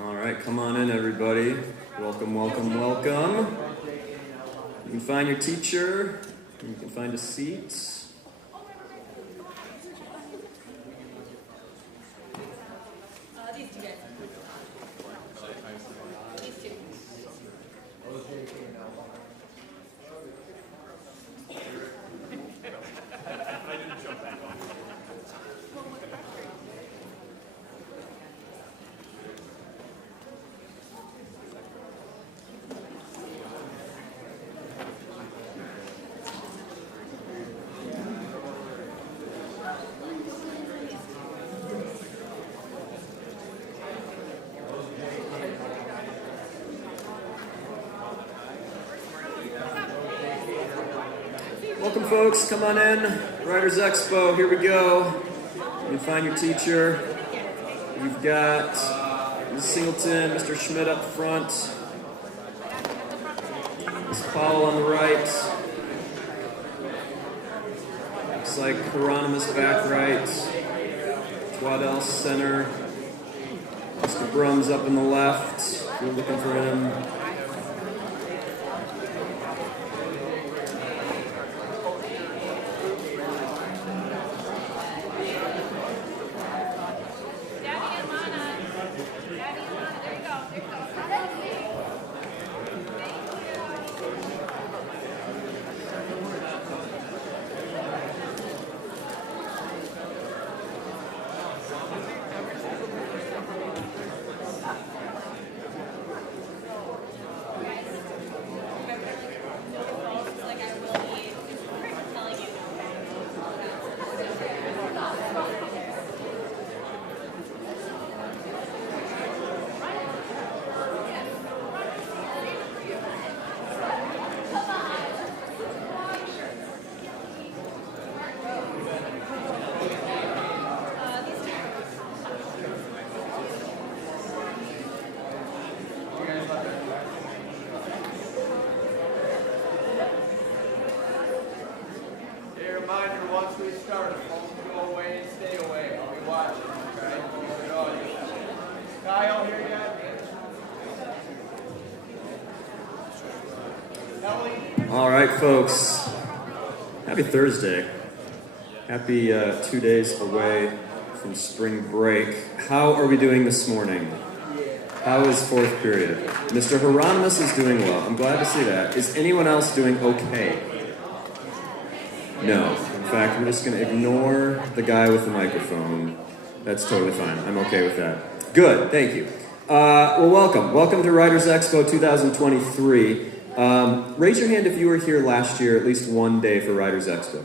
All right, come on in, everybody. Welcome, welcome, welcome. You can find your teacher. You can find a seat. These two guys. These two. I didn't jump back on. Welcome, folks. Come on in. Writers Expo. Here we go. You can find your teacher. You've got Ms. Singleton, Mr. Schmidt up front. Ms. Powell on the right. Looks like Hieronymus back right. Twaddell center. Mr. Brum's up in the left. If you're looking for him. reminder, once we start, phones go away and stay away. I'll be watching, okay? Kyle, here yet? All right, folks. Happy Thursday. Happy 2 days away from spring break. How are we doing this morning? How is fourth period? Mr. Hieronymus is doing well. I'm glad to see that. Is anyone else doing okay? No. In fact, we're just going to ignore the guy with the microphone. That's totally fine. I'm okay with that. Good. Thank you. Well, welcome. Welcome to Writers Expo 2023. Raise your hand if you were here last year, at least one day for Writers Expo.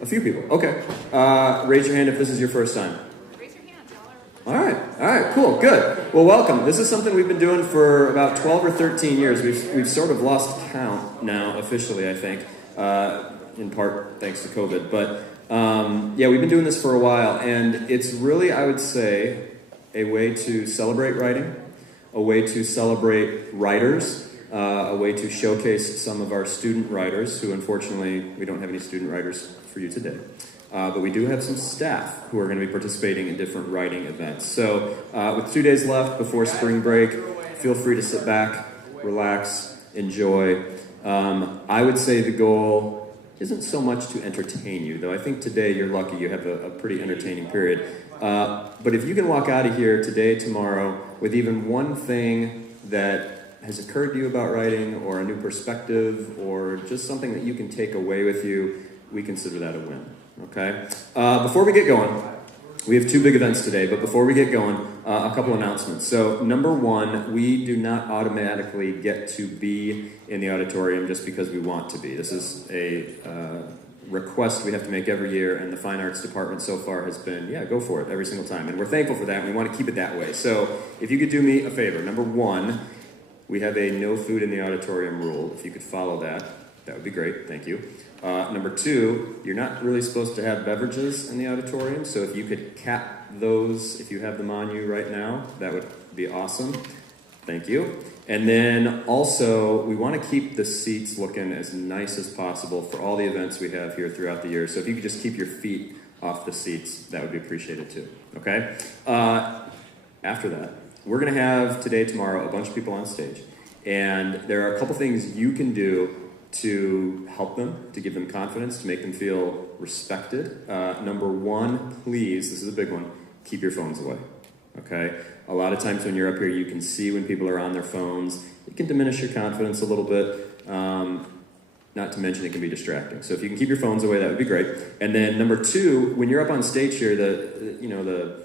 A few people. Okay. Raise your hand if this is your first time. All right, cool, good. Well, welcome. This is something we've been doing for about 12 or 13 years. We've sort of lost count now, officially, I think, in part thanks to COVID. But yeah, we've been doing this for a while, and it's really, I would say, a way to celebrate writing, a way to celebrate writers, a way to showcase some of our student writers, who unfortunately, we don't have any student writers for you today. But we do have some staff who are going to be participating in different writing events. So with 2 days left before spring break, feel free to sit back, relax, enjoy. I would say the goal isn't so much to entertain you, though I think today you're lucky you have a pretty entertaining period. But if you can walk out of here today, tomorrow, with even one thing that has occurred to you about writing, or a new perspective, or just something that you can take away with you, we consider that a win. Okay? Before we get going, we have two big events today, but before we get going, a couple announcements. So, number one, we do not automatically get to be in the auditorium just because we want to be. This is a request we have to make every year, and the Fine Arts Department so far has been, yeah, go for it every single time. And we're thankful for that, and we want to keep it that way. So, if you could do me a favor, number one, we have a no food in the auditorium rule. If you could follow that, that would be great. Thank you. Number two, you're not really supposed to have beverages in the auditorium, so if you could cap those, if you have them on you right now, that would be awesome. Thank you. And then also, we want to keep the seats looking as nice as possible for all the events we have here throughout the year. So if you could just keep your feet off the seats, that would be appreciated too. Okay? After that, we're going to have today, tomorrow, a bunch of people on stage. And there are a couple things you can do to help them, to give them confidence, to make them feel respected. Number one, please, this is a big one, keep your phones away, okay? A lot of times when you're up here, you can see when people are on their phones. It can diminish your confidence a little bit, not to mention it can be distracting. So if you can keep your phones away, that would be great. And then number two, when you're up on stage here, the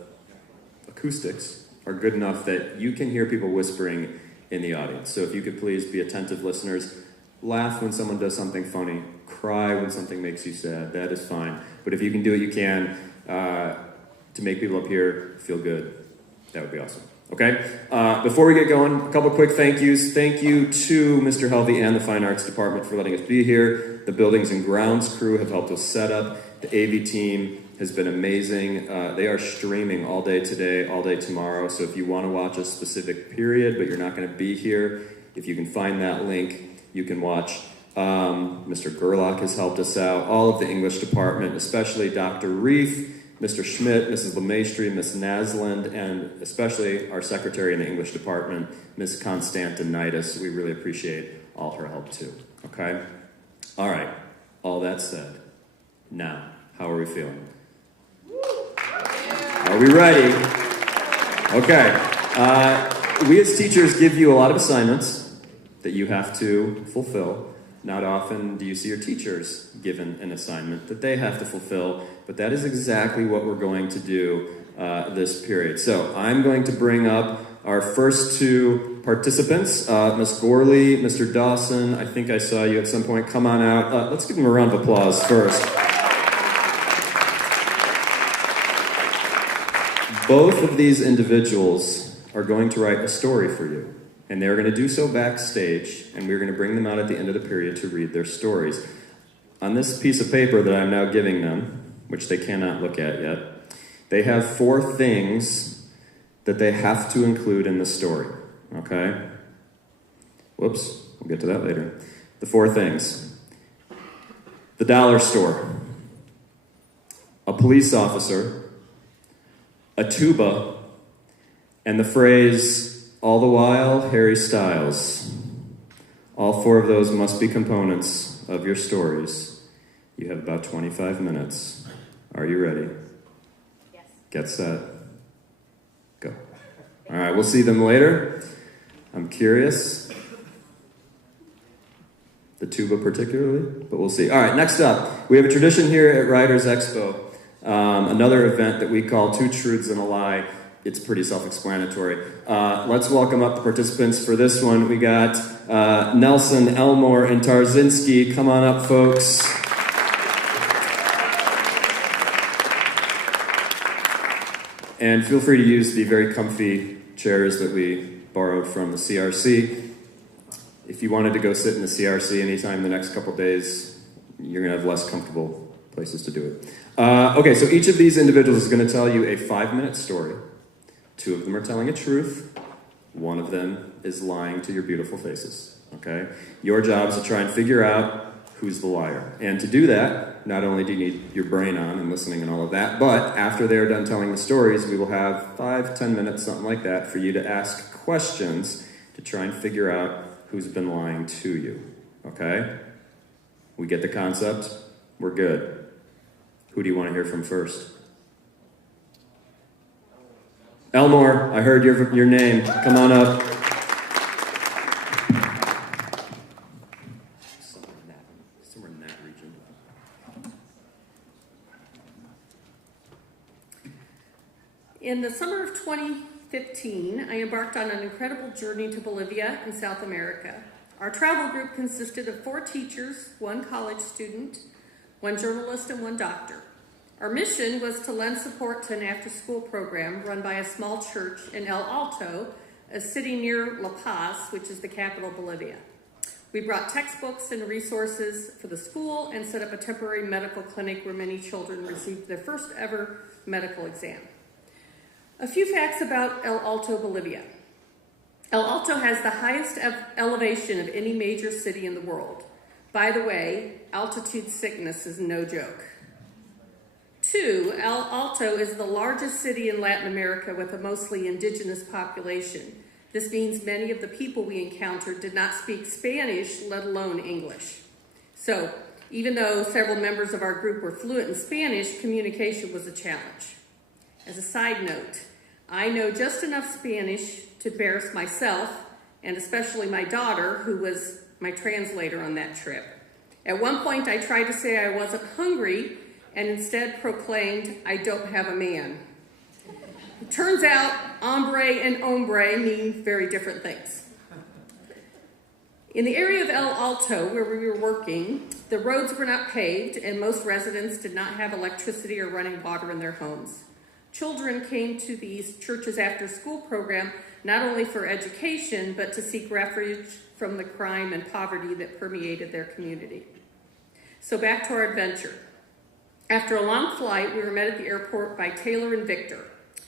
acoustics are good enough that you can hear people whispering in the audience. So if you could please be attentive listeners, laugh when someone does something funny, cry when something makes you sad, that is fine. But if you can do what you can to make people up here feel good, that would be awesome. Okay? Before we get going, a couple quick thank yous. Thank you to Mr. Helvey and the Fine Arts Department for letting us be here. The Buildings and Grounds crew have helped us set up. The AV team has been amazing. They are streaming all day today, all day tomorrow. So if you want to watch a specific period, but you're not going to be here, if you can find that link, you can watch. Mr. Gerlach has helped us out. All of the English department, especially Dr. Reef, Mr. Schmidt, Mrs. LeMaistre, Miss Nasland, and especially our secretary in the English department, Miss Constantinitis. We really appreciate all her help too. Okay? All right. All that said, now, how are we feeling? Are we ready? Okay. We as teachers give you a lot of assignments that you have to fulfill. Not often do you see your teachers given an assignment that they have to fulfill, but that is exactly what we're going to do this period. So I'm going to bring up our first two participants, Miss Gourley, Mr. Dawson. I think I saw you at some point. Come on out. Let's give them a round of applause first. Both of these individuals are going to write a story for you. And they're going to do so backstage, and we're going to bring them out at the end of the period to read their stories. On this piece of paper that I'm now giving them, which they cannot look at yet, they have 4 things that they have to include in the story, okay? Whoops, we'll get to that later. The 4 things. the dollar store, a police officer, a tuba, and the phrase, all the while, Harry Styles. All four of those must be components of your stories. You have about 25 minutes. Are you ready? Yes. Get set. Go. All right, we'll see them later. I'm curious. The tuba particularly, but we'll see. All right, next up, we have a tradition here at Writers Expo, another event that we call Two Truths and a Lie. It's pretty self-explanatory. Let's welcome up the participants for this one. We got Nelson, Elmore, and Tarczynski. Come on up, folks. And feel free to use the very comfy chairs that we borrowed from the CRC. If you wanted to go sit in the CRC anytime the next couple days, you're going to have less comfortable places to do it. Okay, so each of these individuals is going to tell you a 5-minute story. 2 of them are telling a truth. 1 of them is lying to your beautiful faces. Okay? Your job is to try and figure out who's the liar. And to do that, not only do you need your brain on and listening and all of that, but after they're done telling the stories, we will have 5-10 minutes, something like that, for you to ask questions to try and figure out who's been lying to you. Okay? We get the concept? We're good. Who do you want to hear from first? Elmore, I heard your name. Come on up. Somewhere in that region. In the summer of 2015, I embarked on an incredible journey to Bolivia in South America. Our travel group consisted of 4 teachers, 1 college student, 1 journalist, and 1 doctor. Our mission was to lend support to an after-school program run by a small church in El Alto, a city near La Paz, which is the capital of Bolivia. We brought textbooks and resources for the school and set up a temporary medical clinic where many children received their first ever medical exam. A few facts about El Alto, Bolivia. El Alto has the highest elevation of any major city in the world. By the way, altitude sickness is no joke. 2, El Alto is the largest city in Latin America with a mostly indigenous population. This means many of the people we encountered did not speak Spanish, let alone English. So, even though several members of our group were fluent in Spanish, communication was a challenge. As a side note, I know just enough Spanish to embarrass myself, and especially my daughter, who was my translator on that trip. At one point, I tried to say I wasn't hungry, and instead proclaimed, I don't have a man. It turns out, hombre and hombre mean very different things. In the area of El Alto, where we were working, the roads were not paved, and most residents did not have electricity or running water in their homes. Children came to these churches after-school program not only for education, but to seek refuge from the crime and poverty that permeated their community. So back to our adventure. After a long flight, we were met at the airport by Taylor and Victor.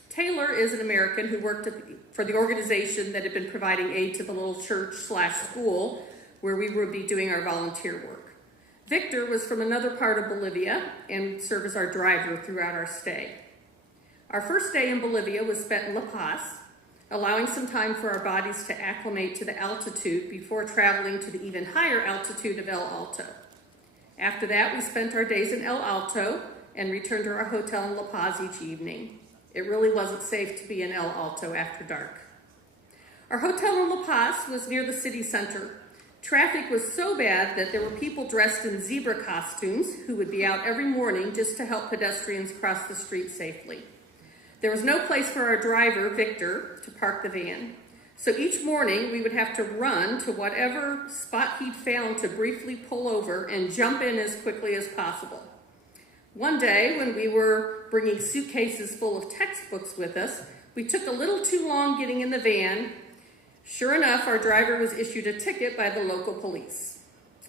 Taylor is an American who worked for the organization that had been providing aid to the little church/school where we would be doing our volunteer work. Victor was from another part of Bolivia and served as our driver throughout our stay. Our first day in Bolivia was spent in La Paz, allowing some time for our bodies to acclimate to the altitude before traveling to the even higher altitude of El Alto. After that, we spent our days in El Alto and returned to our hotel in La Paz each evening. It really wasn't safe to be in El Alto after dark. Our hotel in La Paz was near the city center. Traffic was so bad that there were people dressed in zebra costumes who would be out every morning just to help pedestrians cross the street safely. There was no place for our driver, Victor, to park the van. So each morning we would have to run to whatever spot he'd found to briefly pull over and jump in as quickly as possible. One day when we were bringing suitcases full of textbooks with us, we took a little too long getting in the van. Sure enough, our driver was issued a ticket by the local police.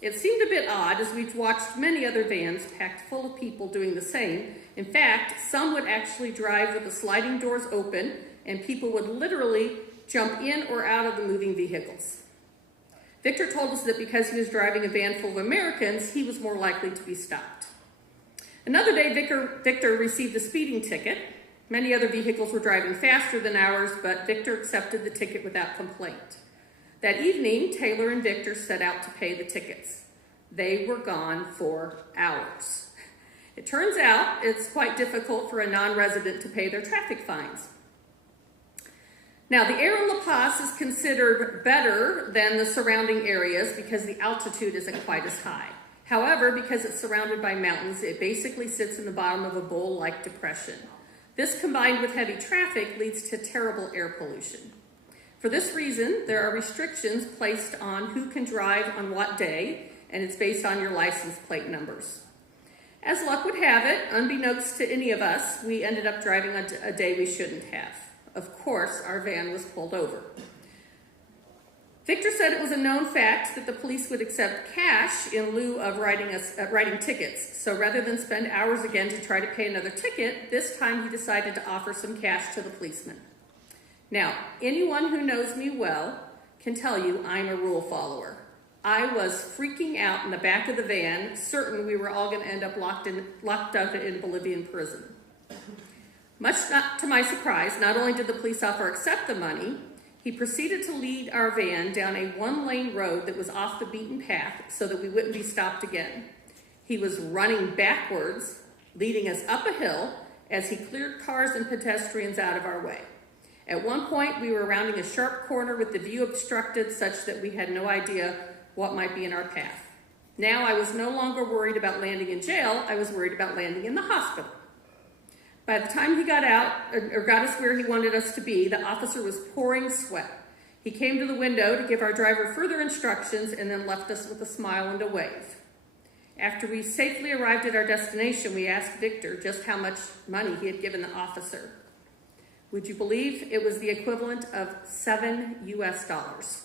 It seemed a bit odd as we'd watched many other vans packed full of people doing the same. In fact, some would actually drive with the sliding doors open and people would literally jump in or out of the moving vehicles. Victor told us that because he was driving a van full of Americans, he was more likely to be stopped. Another day, Victor received a speeding ticket. Many other vehicles were driving faster than ours, but Victor accepted the ticket without complaint. That evening, Taylor and Victor set out to pay the tickets. They were gone for hours. It turns out it's quite difficult for a non-resident to pay their traffic fines. Now, the air in La Paz is considered better than the surrounding areas because the altitude isn't quite as high. However, because it's surrounded by mountains, it basically sits in the bottom of a bowl-like depression. This, combined with heavy traffic, leads to terrible air pollution. For this reason, there are restrictions placed on who can drive on what day, and it's based on your license plate numbers. As luck would have it, unbeknownst to any of us, we ended up driving on a day we shouldn't have. Of course, our van was pulled over. Victor said it was a known fact that the police would accept cash in lieu of writing tickets. So rather than spend hours again to try to pay another ticket, this time he decided to offer some cash to the policeman. Now, anyone who knows me well can tell you I'm a rule follower. I was freaking out in the back of the van, certain we were all going to end up locked up in Bolivian prison. Much to my surprise, not only did the police officer accept the money, he proceeded to lead our van down a one-lane road that was off the beaten path so that we wouldn't be stopped again. He was running backwards, leading us up a hill as he cleared cars and pedestrians out of our way. At one point, we were rounding a sharp corner with the view obstructed such that we had no idea what might be in our path. Now I was no longer worried about landing in jail, I was worried about landing in the hospital. By the time he got out, or got us where he wanted us to be, the officer was pouring sweat. He came to the window to give our driver further instructions and then left us with a smile and a wave. After we safely arrived at our destination, we asked Victor just how much money he had given the officer. Would you believe it was the equivalent of $7 US?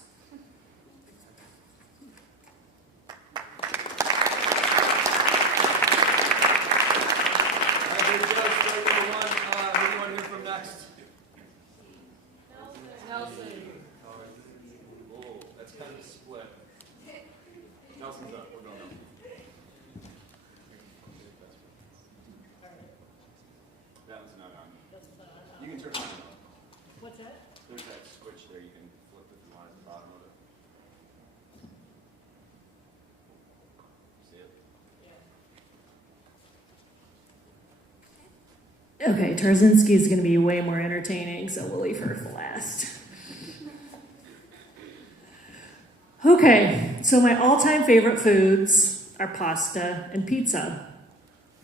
Okay, Tarczynski is going to be way more entertaining, so we'll leave her for last. Okay, so my all-time favorite foods are pasta and pizza.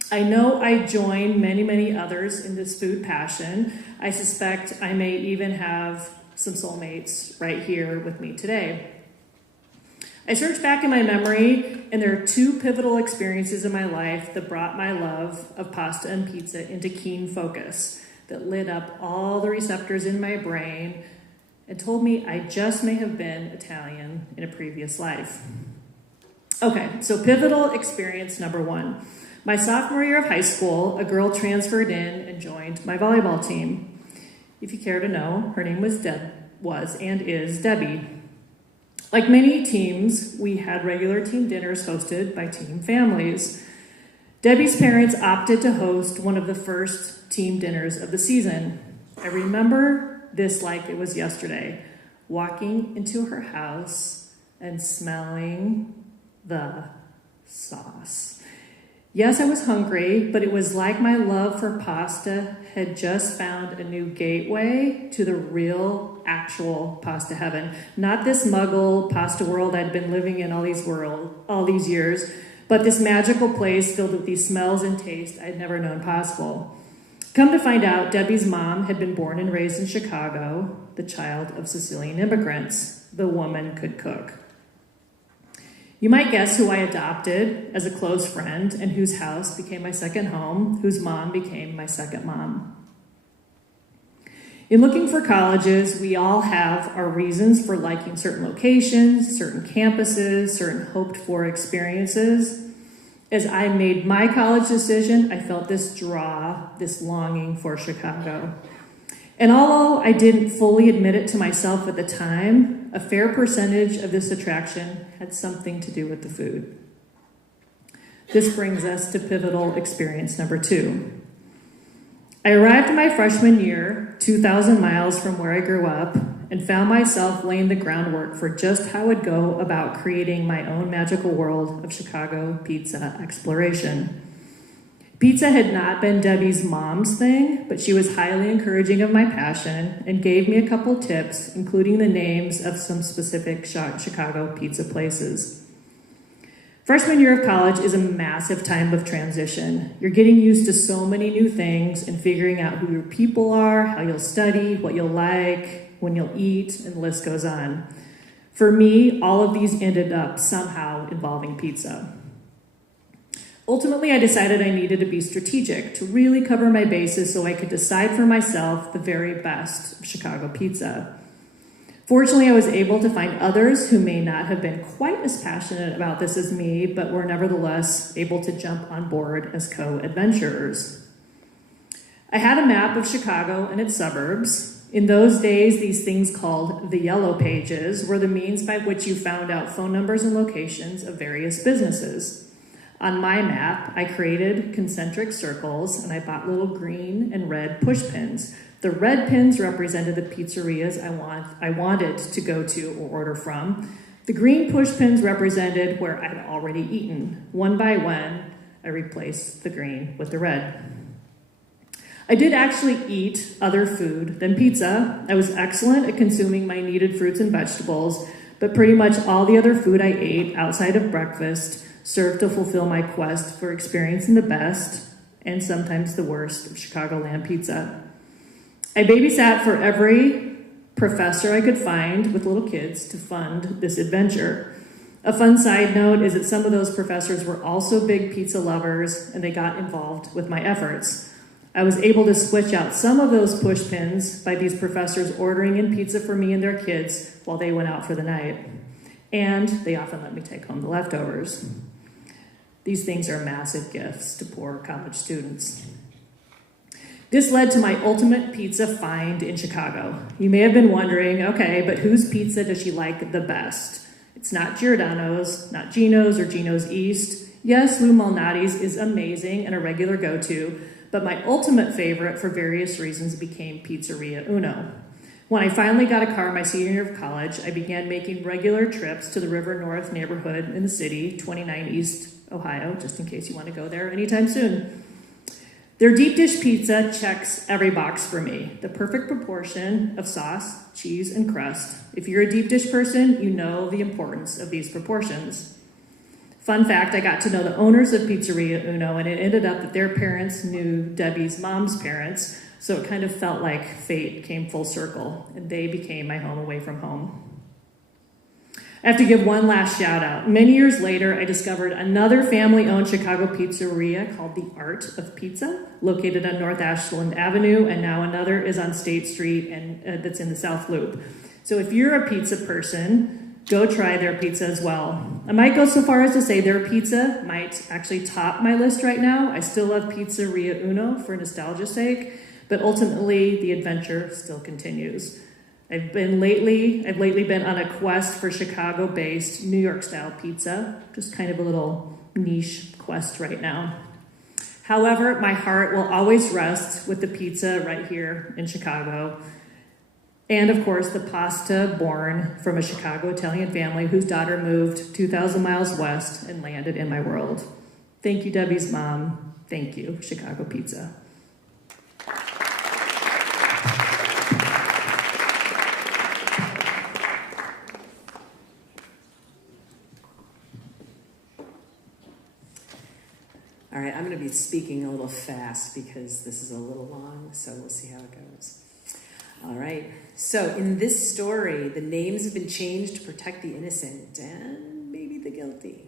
I know I join many, many others in this food passion. I suspect I may even have some soulmates right here with me today. I searched back in my memory, and there are two pivotal experiences in my life that brought my love of pasta and pizza into keen focus, that lit up all the receptors in my brain and told me I just may have been Italian in a previous life. Okay, so pivotal experience number one. My sophomore year of high school, a girl transferred in and joined my volleyball team. If you care to know, her name was and is Debbie. Like many teams, we had regular team dinners hosted by team families. Debbie's parents opted to host one of the first team dinners of the season. I remember this like it was yesterday, walking into her house and smelling the sauce. Yes, I was hungry, but it was like my love for pasta had just found a new gateway to the real, actual pasta heaven. Not this muggle pasta world I'd been living in all these years, but this magical place filled with these smells and tastes I'd never known possible. Come to find out, Debbie's mom had been born and raised in Chicago, the child of Sicilian immigrants. The woman could cook. You might guess who I adopted as a close friend and whose house became my second home, whose mom became my second mom. In looking for colleges, we all have our reasons for liking certain locations, certain campuses, certain hoped-for experiences. As I made my college decision, I felt this draw, this longing for Chicago. And although I didn't fully admit it to myself at the time, a fair percentage of this attraction had something to do with the food. This brings us to pivotal experience number 2. I arrived in my freshman year, 2,000 miles from where I grew up, and found myself laying the groundwork for just how I'd go about creating my own magical world of Chicago pizza exploration. Pizza had not been Debbie's mom's thing, but she was highly encouraging of my passion and gave me a couple tips, including the names of some specific Chicago pizza places. Freshman year of college is a massive time of transition. You're getting used to so many new things and figuring out who your people are, how you'll study, what you'll like, when you'll eat, and the list goes on. For me, all of these ended up somehow involving pizza. Ultimately, I decided I needed to be strategic to really cover my bases so I could decide for myself the very best of Chicago pizza. Fortunately, I was able to find others who may not have been quite as passionate about this as me, but were nevertheless able to jump on board as co-adventurers. I had a map of Chicago and its suburbs. In those days, these things called the Yellow Pages were the means by which you found out phone numbers and locations of various businesses. On my map, I created concentric circles and I bought little green and red push pins. The red pins represented the pizzerias I wanted to go to or order from. The green push pins represented where I'd already eaten. One by one, I replaced the green with the red. I did actually eat other food than pizza. I was excellent at consuming my needed fruits and vegetables, but pretty much all the other food I ate outside of breakfast served to fulfill my quest for experiencing the best and sometimes the worst of Chicagoland pizza. I babysat for every professor I could find with little kids to fund this adventure. A fun side note is that some of those professors were also big pizza lovers and they got involved with my efforts. I was able to switch out some of those push pins by these professors ordering in pizza for me and their kids while they went out for the night. And they often let me take home the leftovers. These things are massive gifts to poor college students. This led to my ultimate pizza find in Chicago. You may have been wondering, okay, but whose pizza does she like the best? It's not Giordano's, not Gino's or Gino's East. Yes, Lou Malnati's is amazing and a regular go-to, but my ultimate favorite for various reasons became Pizzeria Uno. When I finally got a car my senior year of college, I began making regular trips to the River North neighborhood in the city, 29 East Ohio, just in case you want to go there anytime soon. Their deep dish pizza checks every box for me. The perfect proportion of sauce, cheese, and crust. If you're a deep dish person, you know the importance of these proportions. Fun fact, I got to know the owners of Pizzeria Uno, and it ended up that their parents knew Debbie's mom's parents, so it kind of felt like fate came full circle, and they became my home away from home. I have to give one last shout out. Many years later, I discovered another family-owned Chicago pizzeria called The Art of Pizza, located on North Ashland Avenue, and now another is on State Street, and that's in the South Loop. So if you're a pizza person, go try their pizza as well. I might go so far as to say their pizza might actually top my list right now. I still love Pizzeria Uno for nostalgia's sake, but ultimately the adventure still continues. I've lately been on a quest for Chicago-based New York-style pizza, just kind of a little niche quest right now. However, my heart will always rest with the pizza right here in Chicago. And of course, the pasta born from a Chicago Italian family whose daughter moved 2,000 miles west and landed in my world. Thank you, Debbie's mom. Thank you, Chicago Pizza. All right, I'm going to be speaking a little fast because this is a little long, so we'll see how it goes. All right, so in this story, the names have been changed to protect the innocent and maybe the guilty.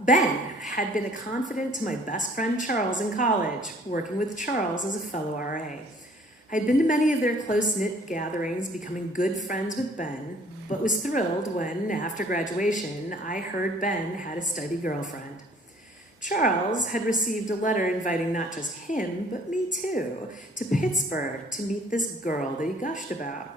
Ben had been a confidant to my best friend Charles in college, working with Charles as a fellow RA. I had been to many of their close-knit gatherings, becoming good friends with Ben, but was thrilled when, after graduation, I heard Ben had a steady girlfriend. Charles had received a letter inviting not just him, but me too, to Pittsburgh to meet this girl that he gushed about.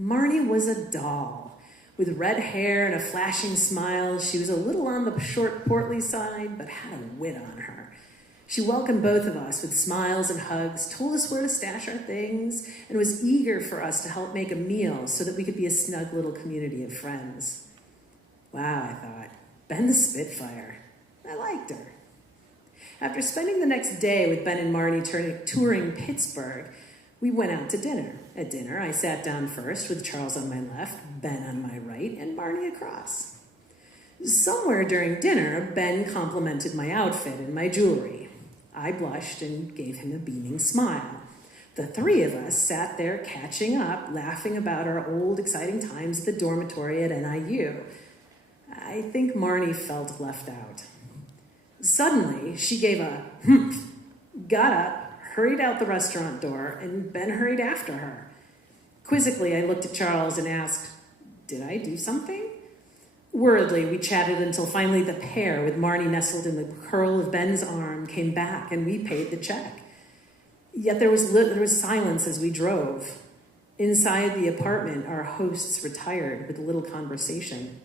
Marnie was a doll. With red hair and a flashing smile, she was a little on the short, portly side, but had a wit on her. She welcomed both of us with smiles and hugs, told us where to stash our things, and was eager for us to help make a meal so that we could be a snug little community of friends. Wow, I thought, Ben the Spitfire. I liked her. After spending the next day with Ben and Marnie touring Pittsburgh, we went out to dinner. At dinner, I sat down first with Charles on my left, Ben on my right, and Marnie across. Somewhere during dinner, Ben complimented my outfit and my jewelry. I blushed and gave him a beaming smile. The three of us sat there catching up, laughing about our old, exciting times at the dormitory at NIU. I think Marnie felt left out. Suddenly, she gave a humph, got up, hurried out the restaurant door, and Ben hurried after her. Quizzically, I looked at Charles and asked, "Did I do something?" Worriedly, we chatted until finally the pair, with Marnie nestled in the curl of Ben's arm, came back and we paid the check. Yet there was silence as we drove. Inside the apartment, our hosts retired with a little conversation.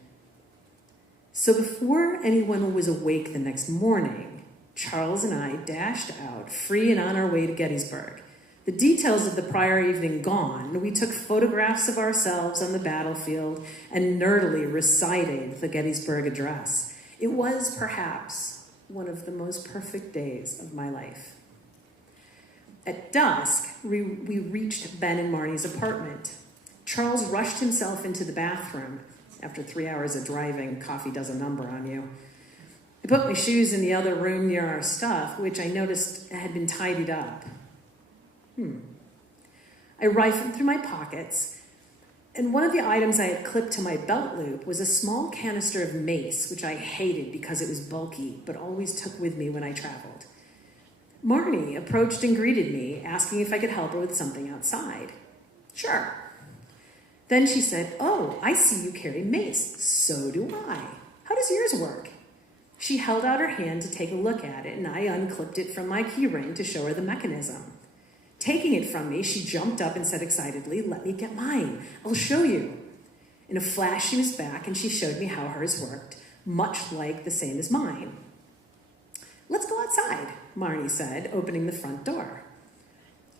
So before anyone was awake the next morning, Charles and I dashed out, free and on our way to Gettysburg. The details of the prior evening gone, we took photographs of ourselves on the battlefield and nerdily recited the Gettysburg Address. It was perhaps one of the most perfect days of my life. At dusk, we reached Ben and Marnie's apartment. Charles rushed himself into the bathroom. After 3 hours of driving, coffee does a number on you. I put my shoes in the other room near our stuff, which I noticed had been tidied up. I rifled through my pockets, and one of the items I had clipped to my belt loop was a small canister of mace, which I hated because it was bulky, but always took with me when I traveled. Marnie approached and greeted me, asking if I could help her with something outside. Sure. Then she said, "Oh, I see you carry mace. So do I. How does yours work?" She held out her hand to take a look at it, and I unclipped it from my key ring to show her the mechanism. Taking it from me, she jumped up and said excitedly, "Let me get mine. I'll show you." In a flash, she was back, and she showed me how hers worked, much like the same as mine. "Let's go outside," Marnie said, opening the front door.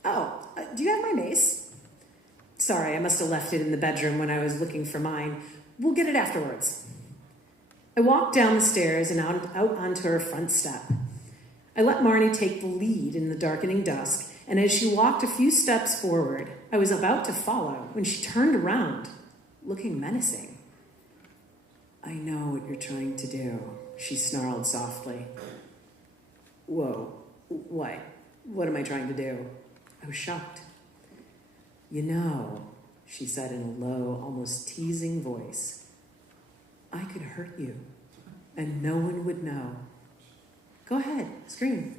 "Oh, do you have my mace?" "Sorry, I must have left it in the bedroom when I was looking for mine. We'll get it afterwards." I walked down the stairs and out onto her front step. I let Marnie take the lead in the darkening dusk, and as she walked a few steps forward, I was about to follow when she turned around, looking menacing. "I know what you're trying to do," she snarled softly. "Whoa, what? What am I trying to do?" I was shocked. "You know," she said in a low, almost teasing voice, "I could hurt you, and no one would know. Go ahead, scream.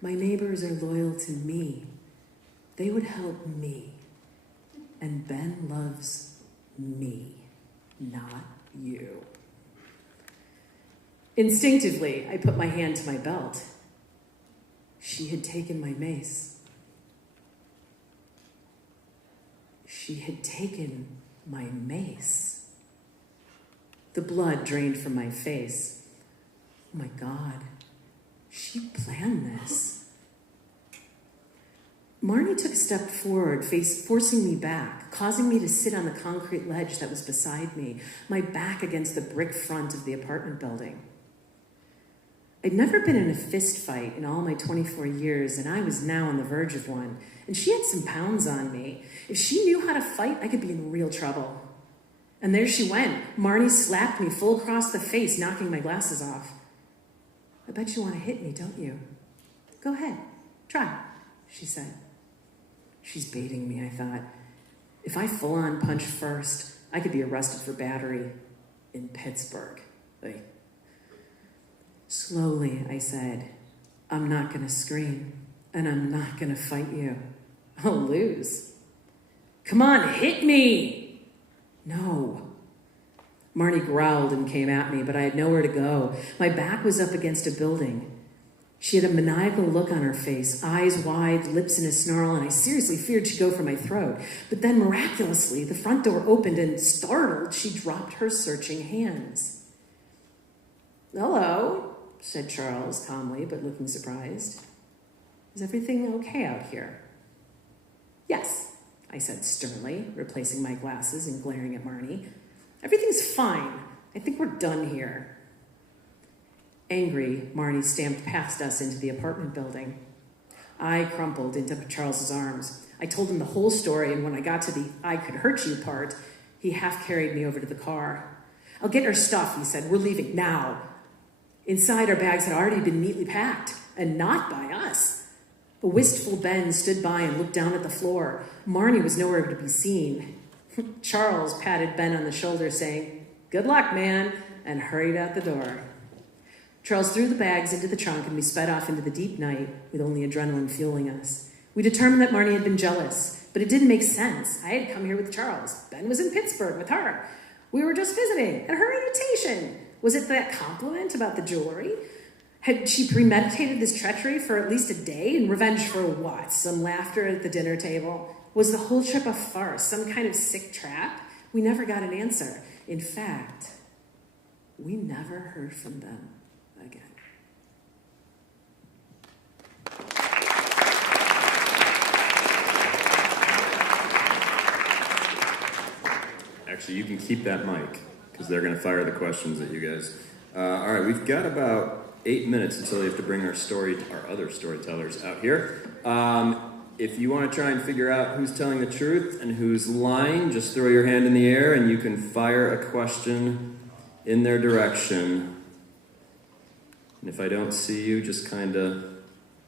My neighbors are loyal to me. They would help me. And Ben loves me, not you." Instinctively, I put my hand to my belt. She had taken my mace. She had taken my mace. The blood drained from my face. Oh my God, she planned this. Marnie took a step forward, forcing me back, causing me to sit on the concrete ledge that was beside me, my back against the brick front of the apartment building. I'd never been in a fist fight in all my 24 years, and I was now on the verge of one, and she had some pounds on me. If she knew how to fight, I could be in real trouble. And there she went. Marnie slapped me full across the face, knocking my glasses off. "I bet you want to hit me, don't you?" "Go ahead, try," she said. She's baiting me, I thought. If I full-on punch first, I could be arrested for battery in Pittsburgh. Slowly, I said, "I'm not going to scream, and I'm not going to fight you. I'll lose." "Come on, hit me!" "No." Marnie growled and came at me, but I had nowhere to go. My back was up against a building. She had a maniacal look on her face, eyes wide, lips in a snarl, and I seriously feared she'd go for my throat. But then, miraculously, the front door opened and, startled, she dropped her searching hands. "Hello," said Charles, calmly, but looking surprised. "Is everything okay out here?" "Yes," I said sternly, replacing my glasses and glaring at Marnie. "Everything's fine. I think we're done here." Angry, Marnie stamped past us into the apartment building. I crumpled into Charles's arms. I told him the whole story, and when I got to the "I could hurt you" part, he half carried me over to the car. "I'll get our stuff," he said. "We're leaving now." Inside, our bags had already been neatly packed, and not by us. A wistful Ben stood by and looked down at the floor. Marnie was nowhere to be seen. Charles patted Ben on the shoulder, saying, "Good luck, man," and hurried out the door. Charles threw the bags into the trunk, and we sped off into the deep night with only adrenaline fueling us. We determined that Marnie had been jealous, but it didn't make sense. I had come here with Charles. Ben was in Pittsburgh with her. We were just visiting, at her invitation. Was it that compliment about the jewelry? Had she premeditated this treachery for at least a day, in revenge for what? Some laughter at the dinner table? Was the whole trip a farce, some kind of sick trap? We never got an answer. In fact, we never heard from them again. Actually, you can keep that mic, because they're going to fire the questions at you guys. All right, we've got about 8 minutes until we have to bring our other storytellers out here. If you want to try and figure out who's telling the truth and who's lying, just throw your hand in the air and you can fire a question in their direction. And if I don't see you, just kind of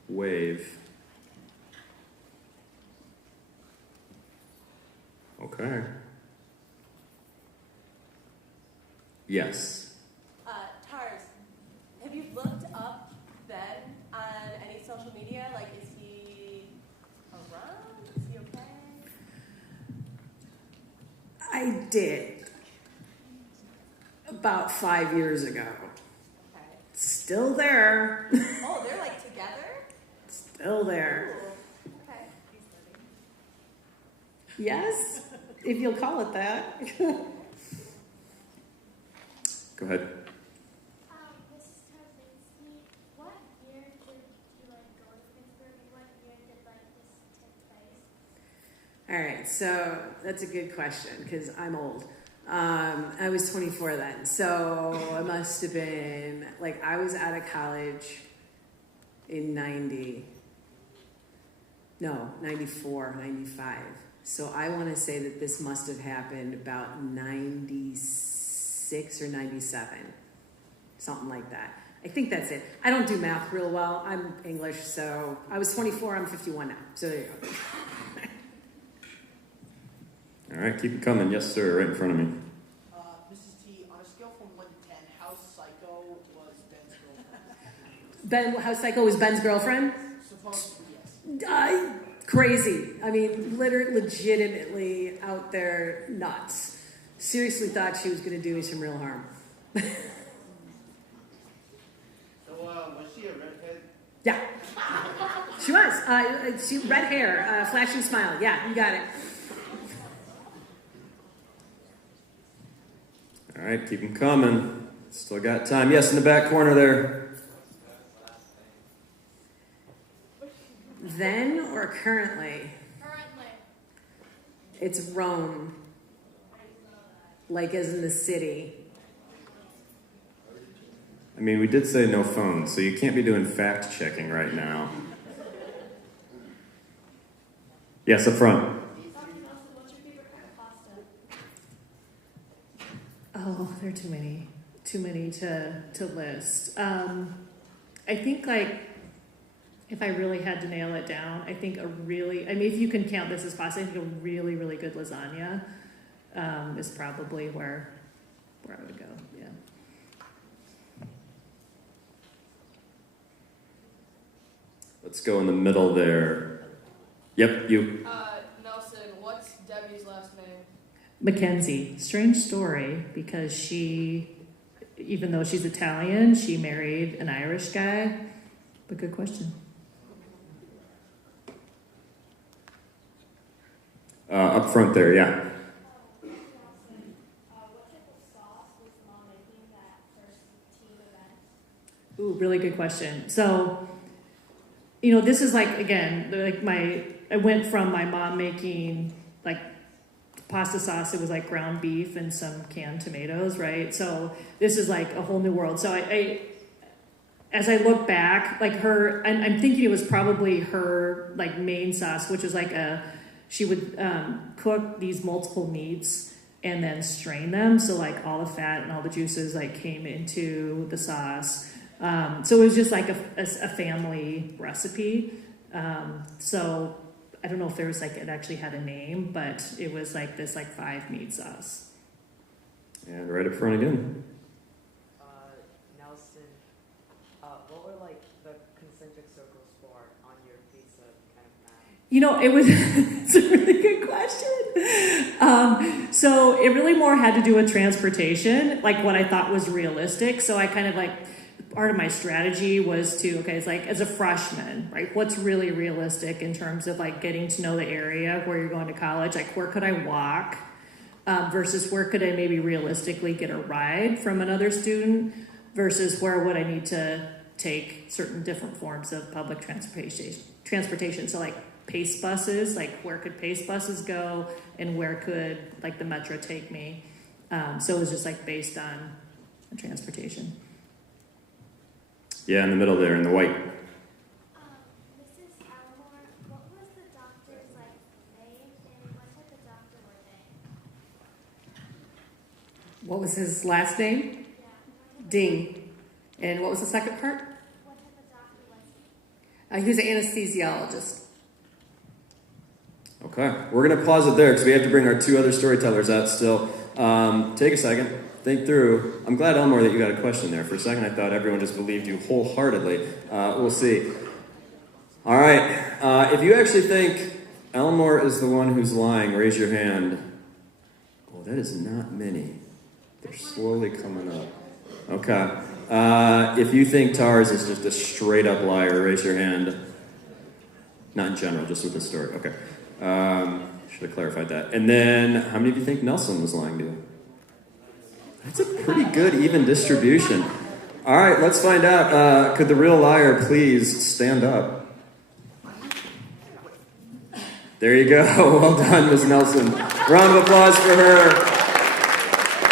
wave. Okay. Yes. Tarz, have you looked up Ben on any social media? Like, is he around? Is he okay? I did. About 5 years ago. Okay. Still there. Oh, they're like together? Still there. Ooh. Okay. Yes, if you'll call it that. Go ahead. Mrs. Tarczynski, what year did you go to Pittsburgh, and what year did this take place? All right, so that's a good question because I'm old. I was 24 then, so it must have been I was out of college in 94, 95. So I want to say that this must have happened about 96 or 97, something like that. I think that's it. I don't do math real well. I'm English, so I was 24, I'm 51 now. So there you go. All right, keep it coming. Yes, sir, right in front of me. Mrs. T, on a scale from 1 to 10, how psycho was Ben's girlfriend? How psycho was Ben's girlfriend? Supposedly, yes. Crazy. I mean, legitimately out there nuts. Seriously thought she was going to do me some real harm. So, was she a redhead? Yeah. She was. She red hair, flashing smile. Yeah, you got it. All right, keep them coming. Still got time. Yes, in the back corner there. Then or currently? Currently. It's Rome. Like as in the city. I mean, we did say no phones, so you can't be doing fact checking right now. Yes, up front. What's your favorite kind of pasta? Oh, there are too many to list. I think if I really had to nail it down, I think if you can count this as pasta, I think a really, really good lasagna is probably where I would go. Yeah. Let's go in the middle there. Yep, you. Nelson, what's Debbie's last name? Mackenzie. Strange story because she, even though she's Italian, she married an Irish guy, But good question. Up front there, yeah. Ooh, really good question. So, this is like, again, like I went from my mom making like pasta sauce. It was like ground beef and some canned tomatoes, right? So this is like a whole new world. So I as I look back, like I'm thinking it was probably her like main sauce, which was like she would cook these multiple meats and then strain them. So like all the fat and all the juices like came into the sauce. So it was just like a family recipe. So I don't know if there was like, it actually had a name, but it was like this like 5 meat sauce. And right up front again. Nelson, what were like the concentric circles for on your pizza kind of map? It was, it's a really good question. So it really more had to do with transportation, like what I thought was realistic. So I kind of like, part of my strategy was to, it's like as a freshman, right? What's really realistic in terms of like getting to know the area where you're going to college? Like where could I walk versus where could I maybe realistically get a ride from another student versus where would I need to take certain different forms of public transportation. So like PACE buses, like where could PACE buses go and where could like the Metro take me? So it was just like based on transportation. Yeah, in the middle there, in the white. Mrs. Elmore, what was the doctor's name and what type of doctor were they? What was his last name? Yeah. Ding. And what was the second part? What type of doctor was he? He was an anesthesiologist. Okay, we're going to pause it there because we have to bring our 2 other storytellers out still. Take a second. Think through. I'm glad, Elmore, that you got a question there. For a second, I thought everyone just believed you wholeheartedly. We'll see. All right. If you actually think Elmore is the one who's lying, raise your hand. Oh, that is not many. They're slowly coming up. Okay. If you think Tars is just a straight-up liar, raise your hand. Not in general, just with the story. Okay. Should have clarified that. And then, how many of you think Nelson was lying to you? That's a pretty good even distribution. All right, let's find out. Could the real liar please stand up? There you go. Well done, Ms. Nelson. Round of applause for her.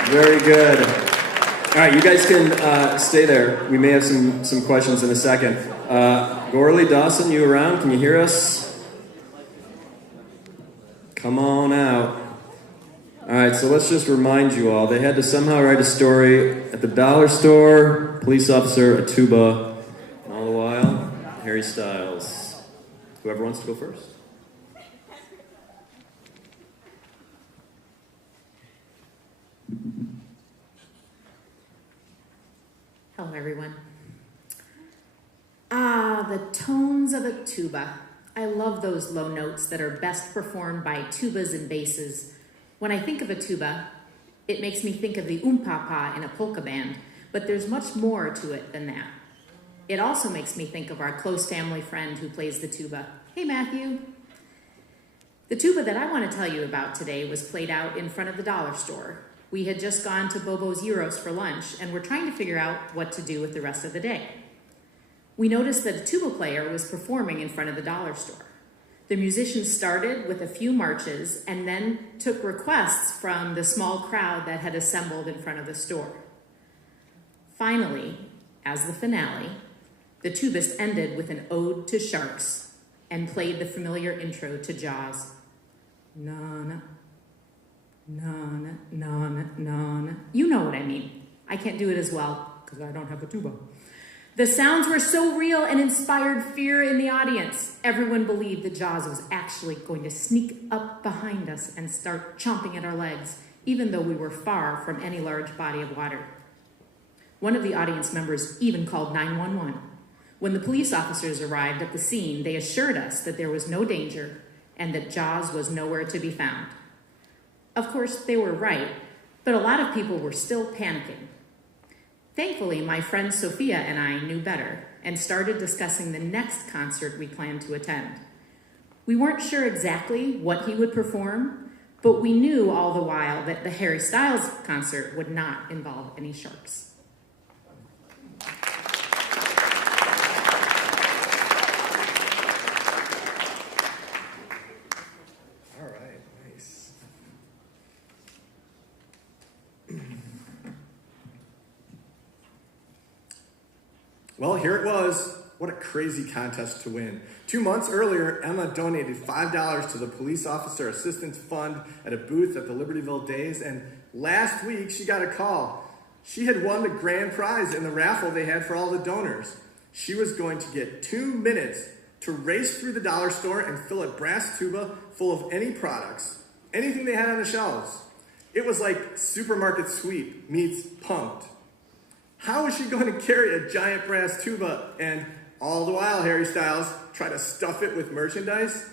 Very good. All right, you guys can stay there. We may have some questions in a second. Gourley, Dawson, you around? Can you hear us? Come on out. All right, so let's just remind you all. They had to somehow write a story at the dollar store, police officer, a tuba, and all the while, Harry Styles. Whoever wants to go first. Hello, everyone. The tones of a tuba. I love those low notes that are best performed by tubas and basses. When I think of a tuba, it makes me think of the umpapa in a polka band, but there's much more to it than that. It also makes me think of our close family friend who plays the tuba. Hey, Matthew. The tuba that I want to tell you about today was played out in front of the dollar store. We had just gone to Bobo's Euros for lunch, and we're trying to figure out what to do with the rest of the day. We noticed that a tuba player was performing in front of the dollar store. The musicians started with a few marches and then took requests from the small crowd that had assembled in front of the store. Finally, as the finale, the tubist ended with an ode to sharks and played the familiar intro to Jaws. Na-na, na-na, na-na, na-na. You know what I mean. I can't do it as well because I don't have a tuba. The sounds were so real and inspired fear in the audience. Everyone believed that Jaws was actually going to sneak up behind us and start chomping at our legs, even though we were far from any large body of water. One of the audience members even called 911. When the police officers arrived at the scene, they assured us that there was no danger and that Jaws was nowhere to be found. Of course, they were right, but a lot of people were still panicking. Thankfully, my friend Sophia and I knew better. and started discussing the next concert we planned to attend. We weren't sure exactly what he would perform, but we knew all the while that the Harry Styles concert would not involve any sharks. Well, here it was. What a crazy contest to win. 2 months earlier, Emma donated $5 to the Police Officer Assistance Fund at a booth at the Libertyville Days, and last week she got a call. She had won the grand prize in the raffle they had for all the donors. She was going to get 2 minutes to race through the dollar store and fill a brass tuba full of any products, anything they had on the shelves. It was like supermarket sweep meets punked. How was she going to carry a giant brass tuba and, all the while, Harry Styles, try to stuff it with merchandise?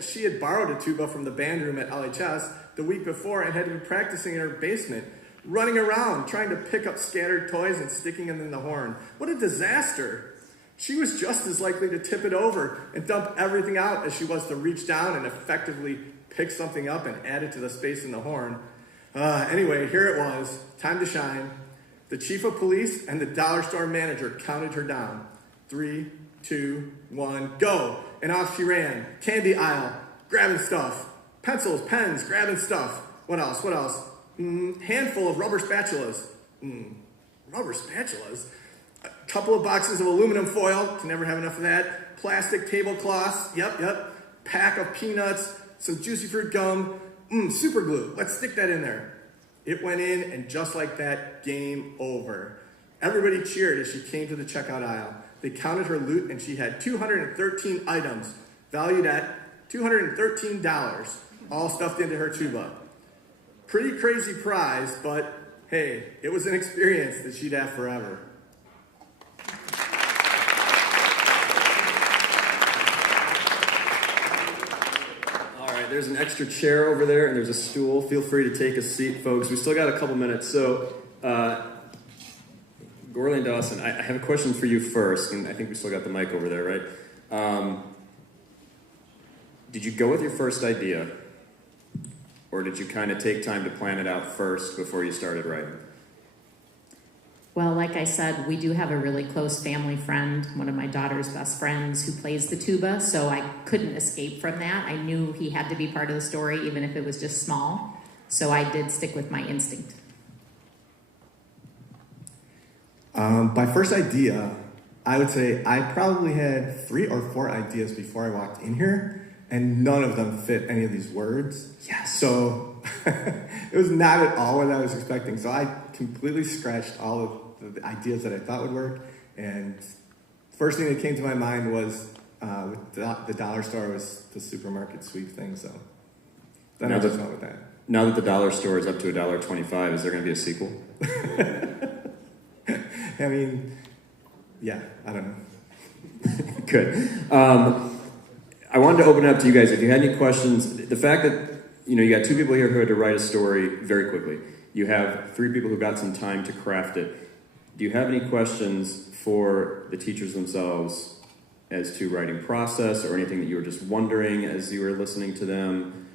She had borrowed a tuba from the band room at LHS the week before and had been practicing in her basement, running around, trying to pick up scattered toys and sticking them in the horn. What a disaster. She was just as likely to tip it over and dump everything out as she was to reach down and effectively pick something up and add it to the space in the horn. Anyway, here it was, time to shine. The chief of police and the dollar store manager counted her down. 3, 2, 1, go. And off she ran. Candy aisle, grabbing stuff. Pencils, pens, grabbing stuff. What else? Handful of rubber spatulas. Rubber spatulas? A couple of boxes of aluminum foil. Can never have enough of that. Plastic tablecloths. Yep. Pack of peanuts. Some juicy fruit gum. Super glue. Let's stick that in there. It went in, and just like that, game over. Everybody cheered as she came to the checkout aisle. They counted her loot, and she had 213 items, valued at $213, all stuffed into her tuba. Pretty crazy prize, but hey, it was an experience that she'd have forever. There's an extra chair over there, and there's a stool. Feel free to take a seat, folks. We still got a couple minutes. So, Gourley and Dawson, I have a question for you first, and I think we still got the mic over there, right? Did you go with your first idea, or did you kind of take time to plan it out first before you started writing? Well, like I said, we do have a really close family friend, one of my daughter's best friends, who plays the tuba, so I couldn't escape from that. I knew he had to be part of the story, even if it was just small, so I did stick with my instinct. My first idea, I would say I probably had 3 or 4 ideas before I walked in here, and none of them fit any of these words. Yes. So it was not at all what I was expecting. So I completely scratched all of the ideas that I thought would work. And first thing that came to my mind was with the dollar store was the supermarket sweep thing. So then I just went with that. Now that the dollar store is up to $1.25, is there going to be a sequel? I mean, yeah, I don't know. Good. I wanted to open it up to you guys. If you had any questions, the fact that you got 2 people here who had to write a story very quickly. You have 3 people who got some time to craft it. Do you have any questions for the teachers themselves as to writing process or anything that you were just wondering as you were listening to them?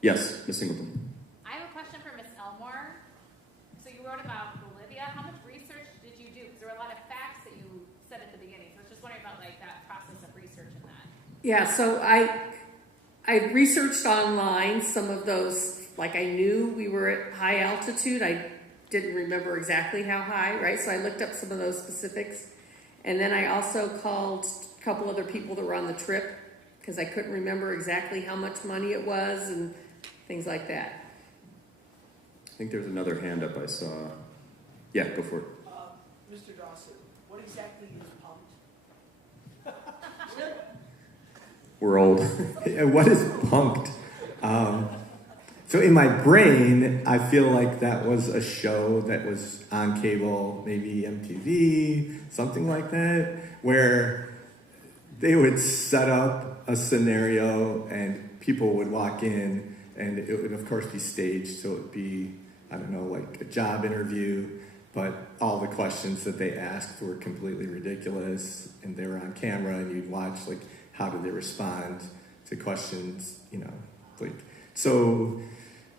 Yes, Ms. Singleton. I have a question for Ms. Elmore. So you wrote about Bolivia. How much research did you do? Because there were a lot of facts that you said at the beginning. So I was just wondering about that process of research and that. Yeah, so I researched online some of those, I knew we were at high altitude. I didn't remember exactly how high, right? So I looked up some of those specifics. And then I also called a couple other people that were on the trip because I couldn't remember exactly how much money it was and things like that. I think there's another hand up I saw. Yeah, go for it. Mr. Dawson, what exactly is pumped? We're old. What is punked? So in my brain, I feel like that was a show that was on cable, maybe MTV, something like that, where they would set up a scenario and people would walk in and it would, of course, be staged. So it would be, I don't know, like a job interview. but all the questions that they asked were completely ridiculous, and they were on camera, and you'd watch, like, how did they respond to questions, like, so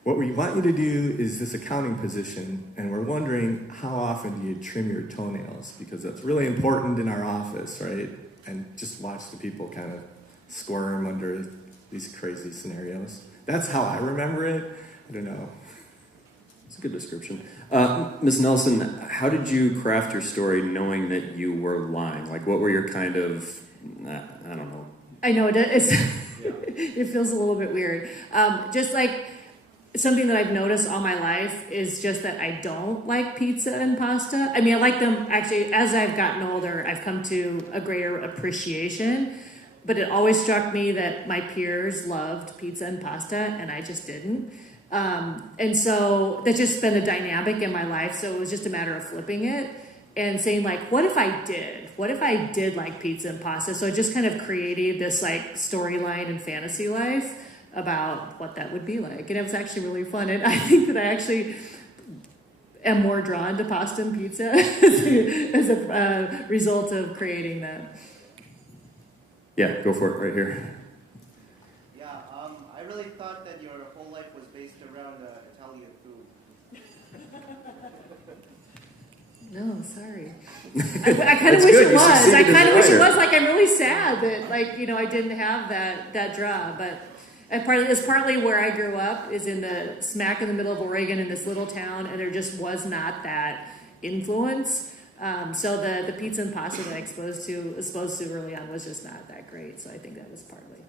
what we want you to do is this accounting position, and we're wondering how often do you trim your toenails, because that's really important in our office, right? And just watch the people kind of squirm under these crazy scenarios. That's how I remember it. I don't know. It's a good description. Ms. Nelson, how did you craft your story knowing that you were lying? Like, what were your kind of, I don't know. I know, it feels a little bit weird. Just like something that I've noticed all my life is just that I don't like pizza and pasta. I mean, I like them, actually, as I've gotten older, I've come to a greater appreciation. But it always struck me that my peers loved pizza and pasta, and I just didn't. And so that's just been a dynamic in my life. So it was just a matter of flipping it and saying, like, what if I did? What if I did like pizza and pasta? So I just kind of created this, like, storyline and fantasy life about what that would be like. And it was actually really fun. And I think that I actually am more drawn to pasta and pizza as a result of creating that. Yeah, go for it right here. Yeah, I really thought that your whole life was based around Italian food. No, sorry. I kind of wish it was. I kind of wish it was. Like, I'm really sad that, like, I didn't have that job. But it's partly where I grew up, is in the smack in the middle of Oregon in this little town, and there just was not that influence. So the pizza and pasta that I exposed to early on was just not that great. So I think that was partly.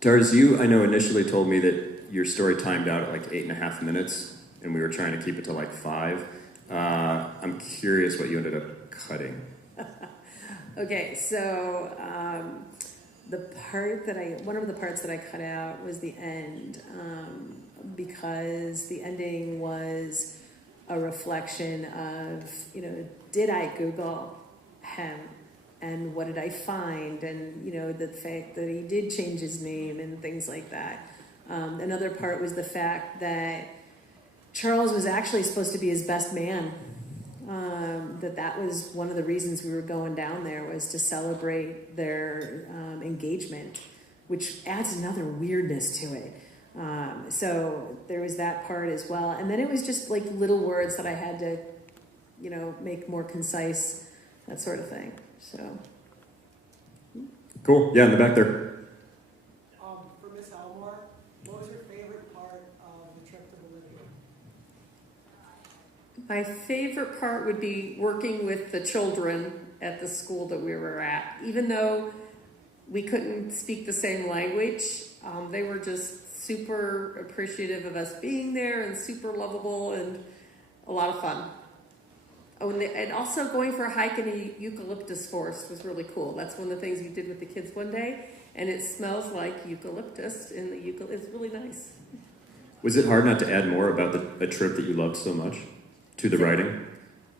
Tarz, you, I know, initially told me that your story timed out at like 8.5 minutes, and we were trying to keep it to like 5. I'm curious what you ended up cutting. Okay, so one of the parts that I cut out was the end, because the ending was a reflection of, did I Google him, and what did I find, and, the fact that he did change his name and things like that. Another part was the fact that Charles was actually supposed to be his best man. That was one of the reasons we were going down there, was to celebrate their engagement, which adds another weirdness to it. So there was that part as well. And then it was just like little words that I had to, make more concise, that sort of thing. So. Cool. Yeah, in the back there. For Miss Elmore, what was your favorite part of the trip to Bolivia? My favorite part would be working with the children at the school that we were at. Even though we couldn't speak the same language, they were just super appreciative of us being there and super lovable and a lot of fun. Oh, and also going for a hike in a eucalyptus forest was really cool. That's one of the things we did with the kids one day, and it smells like eucalyptus in the It's really nice. Was it hard not to add more about a trip that you loved so much to the writing?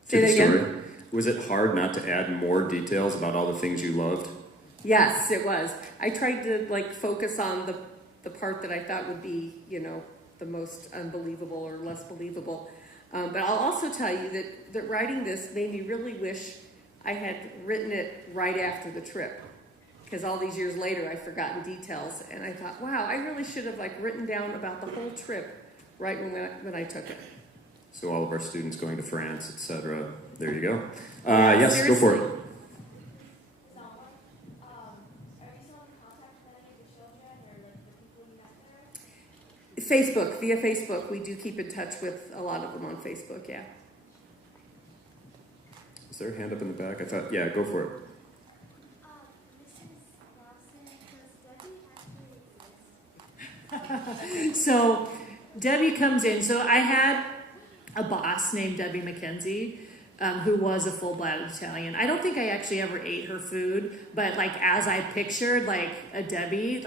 Say that story? again? Was it hard not to add more details about all the things you loved? Yes, it was. I tried to focus on the part that I thought would be, the most unbelievable or less believable. But I'll also tell you that writing this made me really wish I had written it right after the trip. Because all these years later, I've forgotten details. And I thought, wow, I really should have written down about the whole trip right when I took it. So all of our students going to France, etc. There you go. Yes, seriously. Go for it. Via Facebook, we do keep in touch with a lot of them on Facebook, yeah. Is there a hand up in the back? I thought, yeah, go for it. So Debbie comes in. So I had a boss named Debbie McKenzie, who was a full-blooded Italian. I don't think I actually ever ate her food, but as I pictured a Debbie,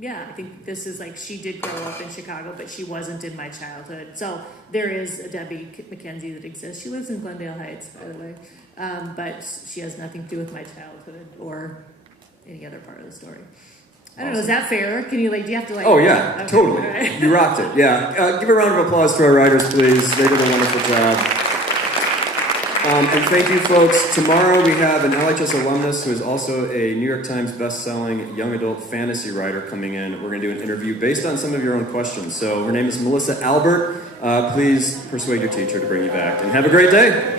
yeah, I think this is she did grow up in Chicago, but she wasn't in my childhood. So there is a Debbie McKenzie that exists. She lives in Glendale Heights, by the way, but she has nothing to do with my childhood or any other part of the story. I don't know, is that fair? Can you, do you have to, Oh, yeah, okay, totally. right. You rocked it, yeah. Give a round of applause to our writers, please. They did a wonderful job. And thank you, folks. Tomorrow we have an LHS alumnus who is also a New York Times best-selling young adult fantasy writer coming in. We're going to do an interview based on some of your own questions. So her name is Melissa Albert. Please persuade your teacher to bring you back. And have a great day.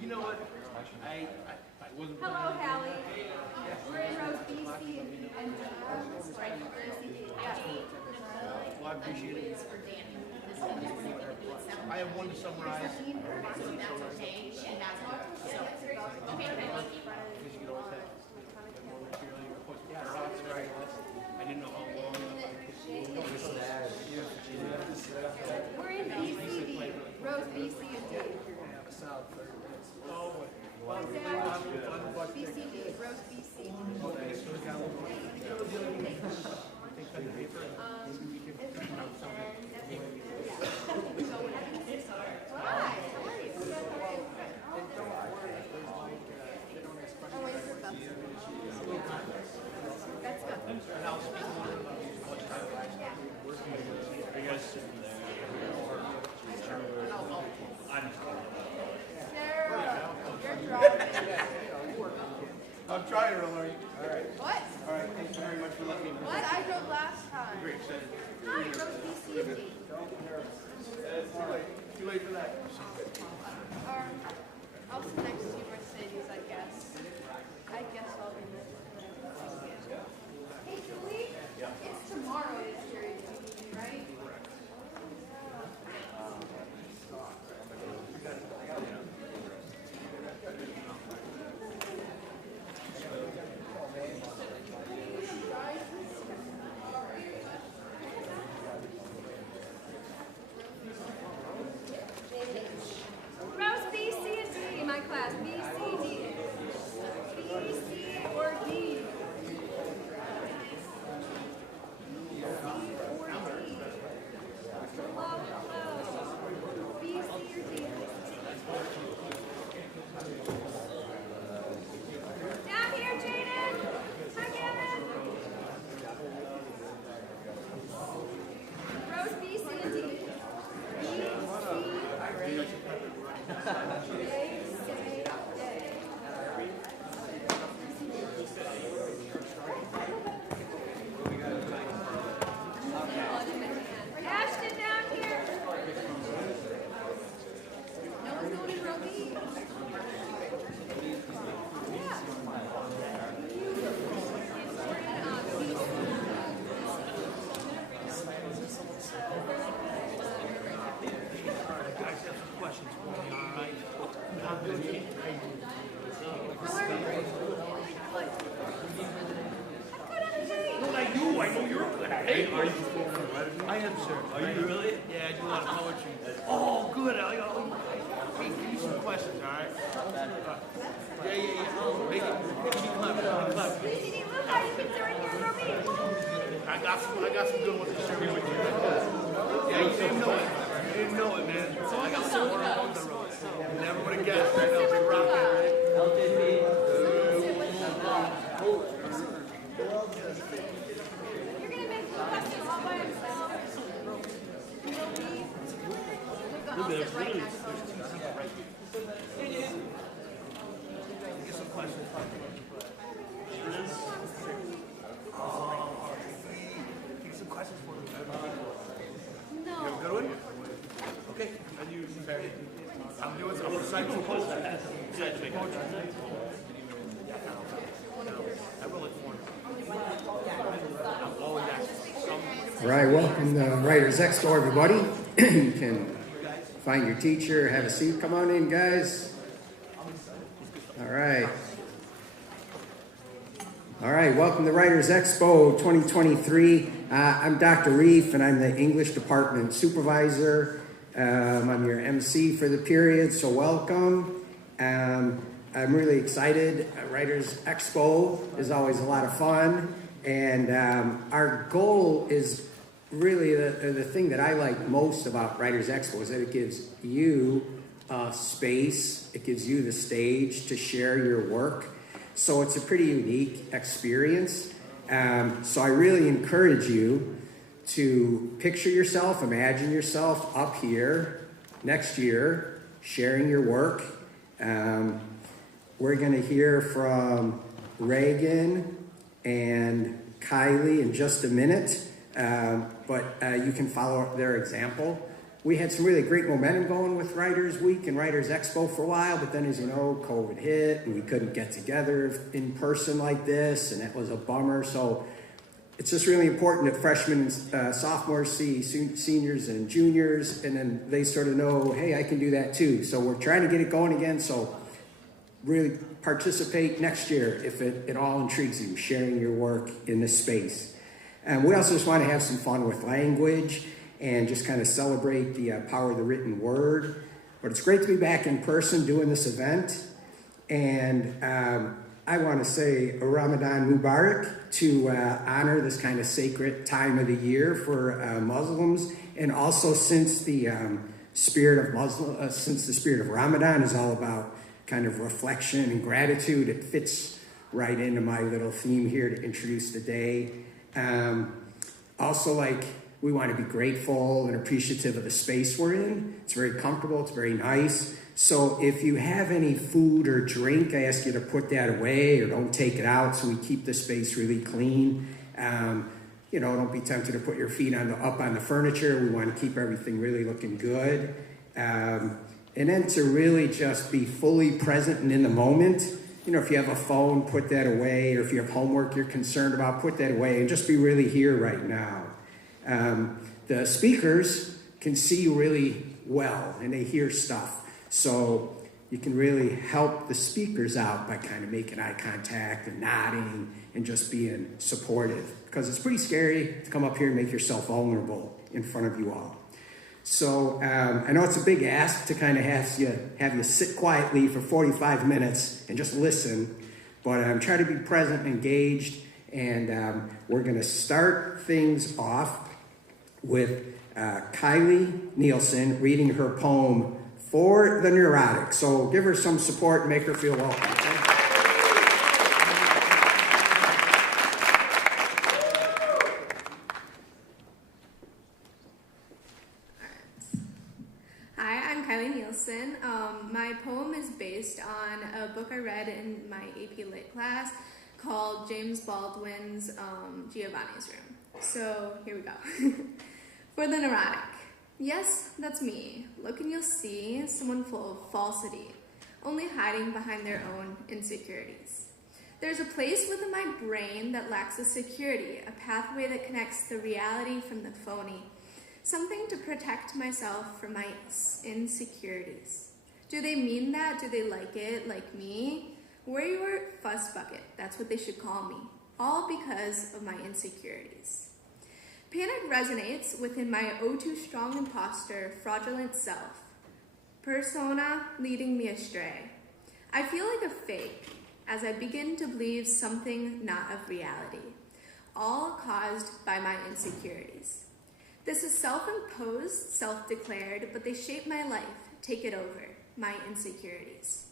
You know what? I wasn't. Hello, Hallie. We're in rows B, C, and D. Right, Well, I appreciate it. I have one to summarize. Because you could always have more material you can put right. I didn't know how long. We're in B, C, D. Rows B, C, and D. B, C, D. Rows B, C. I'm trying to learn. All right. What? All right. Thank you very much for letting me know. What? I wrote last time. Great. Excited. Hi, rows B, C, and D. Too late for that. I'll sit next to you, Mercedes, I guess. I guess I'll be next to you. Hey, Julie? It's tomorrow this year, right? Rows B, C, and D, my class. B, C, D. B, C, or D. B, C, or D. Hello, hello. B, C, or D. Down here, Jaden. Hi, Gavin. Rows B, C, and D. B, C, D. Ashton down here. No one's going in row B. Questions for me, all right? Well, I do. I know you're good at it. Are you performing right? I am, sir. Are you really? Yeah, I do a lot of poetry. Oh, good. Hey, give me some questions, all right? I got some good ones to share with you. Yeah, you didn't know it. You didn't know it, man. So I got some more on the road. You never would have guessed. Right now, big rock there, All right, welcome to Writers Expo, everybody. You can find your teacher, have a seat. Come on in, guys. All right. All right, welcome to Writers Expo 2023. I'm Dr. Reef, and I'm the English Department Supervisor. I'm your MC for the period, so welcome. I'm really excited. Writers Expo is always a lot of fun, and our goal is really the thing that I like most about Writers Expo is that it gives you a space, it gives you the stage to share your work. So it's a pretty unique experience. So I really encourage you to picture yourself, imagine yourself up here next year, sharing your work. We're going to hear from Regan and Kylie in just a minute, but you can follow their example. We had some really great momentum going with Writers Week and Writers Expo for a while, but then, as you know, COVID hit and we couldn't get together in person like this, and that was a bummer. So it's just really important that freshmen and sophomores see seniors and juniors, and then they sort of know, hey, I can do that too. So we're trying to get it going again, so really participate next year if it all intrigues you, sharing your work in this space. And we also just want to have some fun with language and just kind of celebrate the power of the written word. But it's great to be back in person doing this event. And I want to say a Ramadan Mubarak to honor this kind of sacred time of the year for Muslims. And also since the spirit of Ramadan is all about kind of reflection and gratitude, it fits right into my little theme here to introduce the day. Also, we want to be grateful and appreciative of the space we're in. It's very comfortable, it's very nice. So if you have any food or drink, I ask you to put that away or don't take it out so we keep the space really clean. Don't be tempted to put your feet up on the furniture. We want to keep everything really looking good. And then to really just be fully present and in the moment. If you have a phone, put that away. Or if you have homework you're concerned about, put that away and just be really here right now. The speakers can see you really well and they hear stuff. So you can really help the speakers out by kind of making eye contact and nodding and just being supportive. Because it's pretty scary to come up here and make yourself vulnerable in front of you all. So I know it's a big ask to kind of have you sit quietly for 45 minutes and just listen. But try to be present and engaged. And we're going to start things off with Kylie Nielsen reading her poem, For the Neurotic. So give her some support and make her feel welcome. Hi, I'm Kylie Nielsen. My poem is based on a book I read in my AP Lit class called James Baldwin's Giovanni's Room. So here we go. For the neurotic. Yes, that's me. Look and you'll see someone full of falsity, only hiding behind their own insecurities. There's a place within my brain that lacks a security, a pathway that connects the reality from the phony, something to protect myself from my insecurities. Do they mean that? Do they like it, like me? We're your fuss bucket, that's what they should call me, all because of my insecurities. Panic resonates within my oh-too-strong imposter, fraudulent self, persona leading me astray. I feel like a fake as I begin to believe something not of reality, all caused by my insecurities. This is self-imposed, self-declared, but they shape my life, take it over, my insecurities.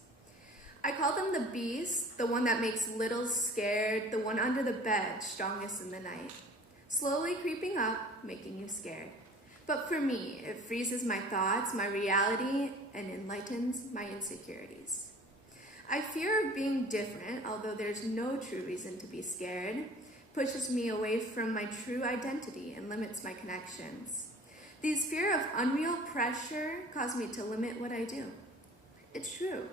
I call them the beast, the one that makes littles scared, the one under the bed, strongest in the night. Slowly creeping up, making you scared. But for me, it freezes my thoughts, my reality, and enlightens my insecurities. I fear of being different, although there's no true reason to be scared, pushes me away from my true identity and limits my connections. These fear of unreal pressure cause me to limit what I do. It's true.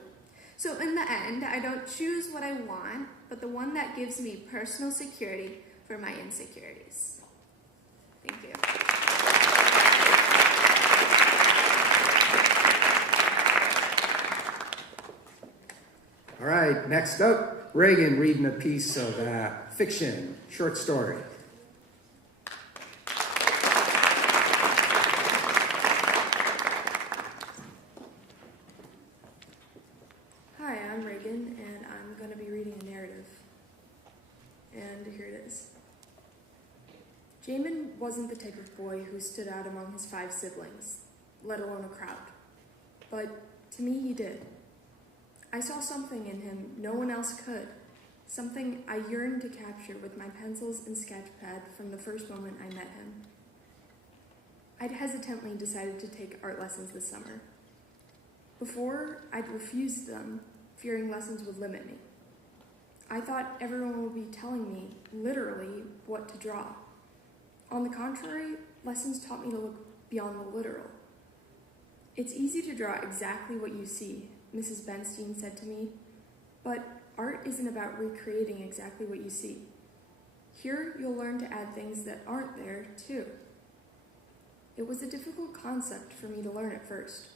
So in the end, I don't choose what I want, but the one that gives me personal security for my insecurities. Thank you. All right, next up, Regan reading a piece of fiction, short story. Hi, I'm Regan, and I'm going to be reading a narrative. And here it is. Jamin wasn't the type of boy who stood out among his 5 siblings, let alone a crowd. But to me, he did. I saw something in him no one else could, something I yearned to capture with my pencils and sketch pad from the first moment I met him. I'd hesitantly decided to take art lessons this summer. Before, I'd refused them, fearing lessons would limit me. I thought everyone would be telling me, literally, what to draw. On the contrary, lessons taught me to look beyond the literal. It's easy to draw exactly what you see, Mrs. Benstein said to me, but art isn't about recreating exactly what you see. Here, you'll learn to add things that aren't there, too. It was a difficult concept for me to learn at first.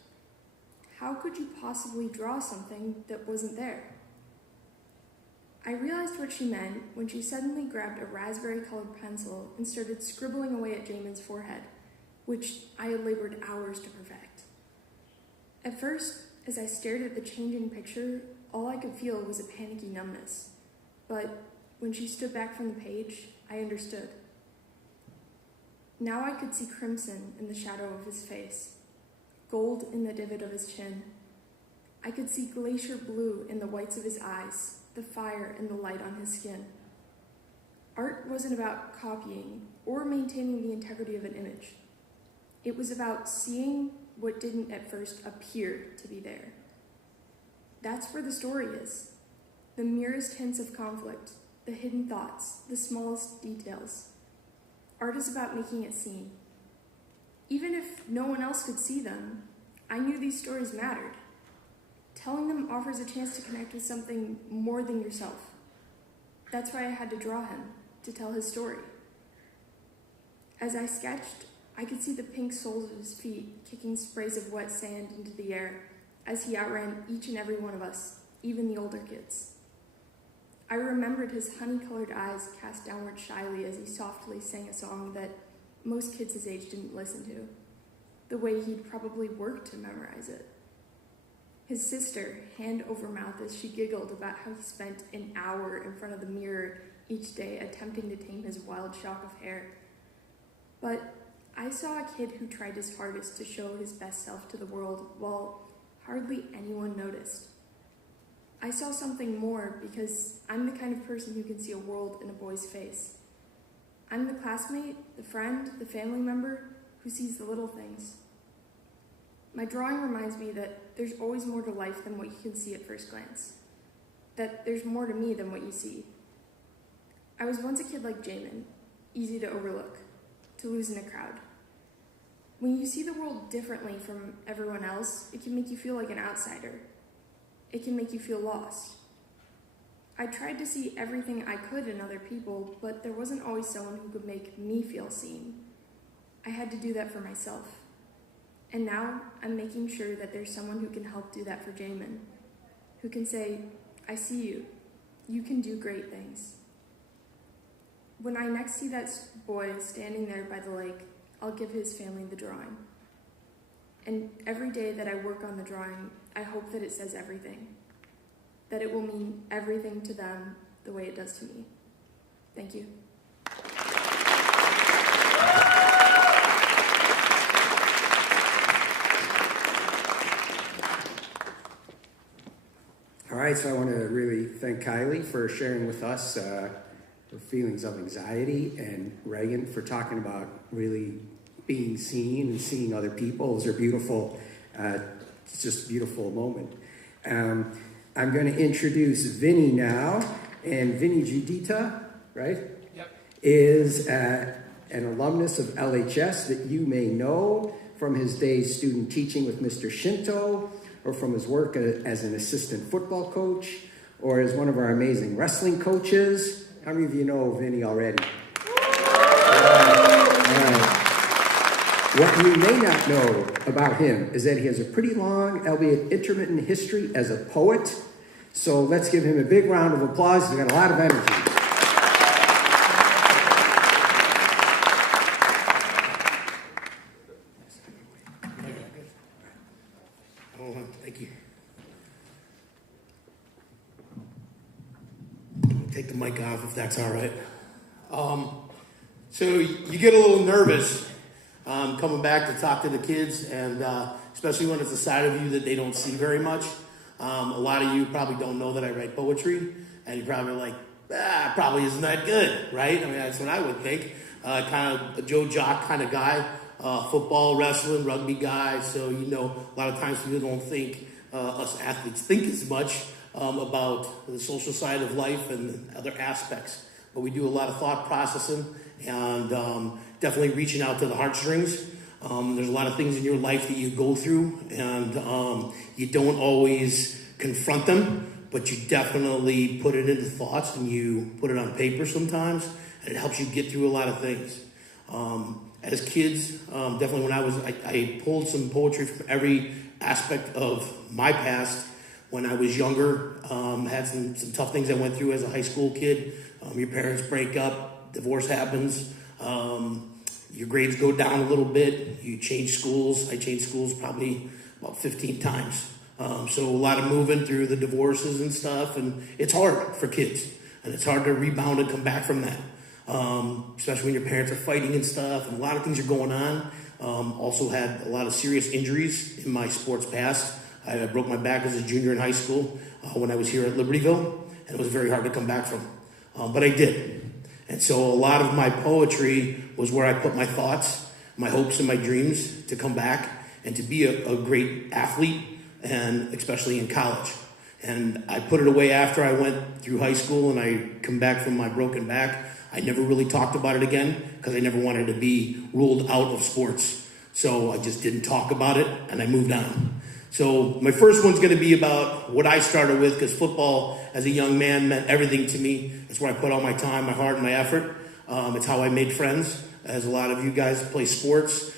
How could you possibly draw something that wasn't there? I realized what she meant when she suddenly grabbed a raspberry-colored pencil and started scribbling away at Jamin's forehead, which I had labored hours to perfect. At first, as I stared at the changing picture, all I could feel was a panicky numbness. But when she stood back from the page, I understood. Now I could see crimson in the shadow of his face, gold in the divot of his chin. I could see glacier blue in the whites of his eyes, the fire and the light on his skin. Art wasn't about copying or maintaining the integrity of an image. It was about seeing what didn't at first appear to be there. That's where the story is. The merest hints of conflict, the hidden thoughts, the smallest details. Art is about making it seen. Even if no one else could see them, I knew these stories mattered. Telling them offers a chance to connect with something more than yourself. That's why I had to draw him, to tell his story. As I sketched, I could see the pink soles of his feet kicking sprays of wet sand into the air as he outran each and every one of us, even the older kids. I remembered his honey-colored eyes cast downward shyly as he softly sang a song that most kids his age didn't listen to, the way he'd probably worked to memorize it. His sister, hand over mouth as she giggled about how he spent an hour in front of the mirror each day attempting to tame his wild shock of hair. But I saw a kid who tried his hardest to show his best self to the world while hardly anyone noticed. I saw something more because I'm the kind of person who can see a world in a boy's face. I'm the classmate, the friend, the family member who sees the little things. My drawing reminds me that there's always more to life than what you can see at first glance. That there's more to me than what you see. I was once a kid like Jamin, easy to overlook, to lose in a crowd. When you see the world differently from everyone else, it can make you feel like an outsider. It can make you feel lost. I tried to see everything I could in other people, but there wasn't always someone who could make me feel seen. I had to do that for myself. And now I'm making sure that there's someone who can help do that for Jamin, who can say, I see you. You can do great things. When I next see that boy standing there by the lake, I'll give his family the drawing. And every day that I work on the drawing, I hope that it says everything. that it will mean everything to them the way it does to me. Thank you. All right, so I want to really thank Kylie for sharing with us her feelings of anxiety, and Regan for talking about really being seen and seeing other people. Those are beautiful, it's just a beautiful moment. I'm going to introduce Vinny now, and Vinny Giudita, right? Yep. Is an alumnus of LHS that you may know from his days student teaching with Mr. Shinto, or from his work as an assistant football coach, or as one of our amazing wrestling coaches. How many of you know Vinny already? What you may not know about him is that he has a pretty long, albeit intermittent history as a poet. So let's give him a big round of applause. He's got a lot of energy. Thank you. Take the mic off if that's all right. So you get a little nervous coming back to talk to the kids, and especially when it's a side of you that they don't see very much. A lot of you probably don't know that I write poetry, and you're probably like, probably isn't that good, right? I mean, that's what I would think. Kind of a Joe Jock kind of guy, football, wrestling, rugby guy. So, you know, a lot of times people don't think us athletes think as much about the social side of life and other aspects. But we do a lot of thought processing and definitely reaching out to the heartstrings. There's a lot of things in your life that you go through, and you don't always confront them, but you definitely put it into thoughts, and you put it on paper sometimes, and it helps you get through a lot of things. As kids, definitely when I pulled some poetry from every aspect of my past. When I was younger, had some tough things I went through as a high school kid. Your parents break up, divorce happens, your grades go down a little bit, you change schools. I changed schools probably about 15 times. So a lot of moving through the divorces and stuff, and it's hard for kids, and it's hard to rebound and come back from that. Especially when your parents are fighting and stuff, and a lot of things are going on. Also had a lot of serious injuries in my sports past. I broke my back as a junior in high school when I was here at Libertyville, and it was very hard to come back from. But I did. And so a lot of my poetry was where I put my thoughts, my hopes, and my dreams to come back and to be a great athlete, and especially in college. And I put it away after I went through high school and I come back from my broken back. I never really talked about it again because I never wanted to be ruled out of sports. So I just didn't talk about it, and I moved on. So my first one's going to be about what I started with, because football as a young man meant everything to me. It's where I put all my time, my heart, and my effort. It's how I made friends, as a lot of you guys play sports,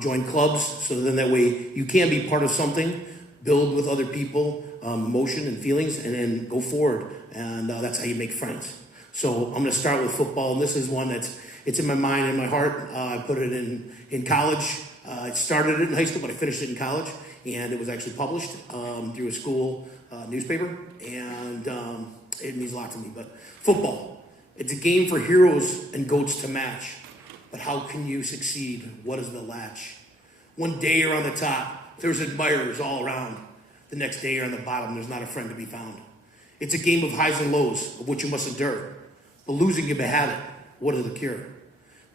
join clubs, so then that way you can be part of something, build with other people, emotion and feelings, and then go forward. And that's how you make friends. So I'm going to start with football, and this is one it's in my mind and my heart. I put it in college. I started it in high school, but I finished it in college. And it was actually published through a school newspaper, and it means a lot to me. But football, it's a game for heroes and goats to match. But how can you succeed? What is the latch? One day you're on the top, there's admirers all around. The next day you're on the bottom, there's not a friend to be found. It's a game of highs and lows, of which you must endure. But losing you may have it. What is the cure?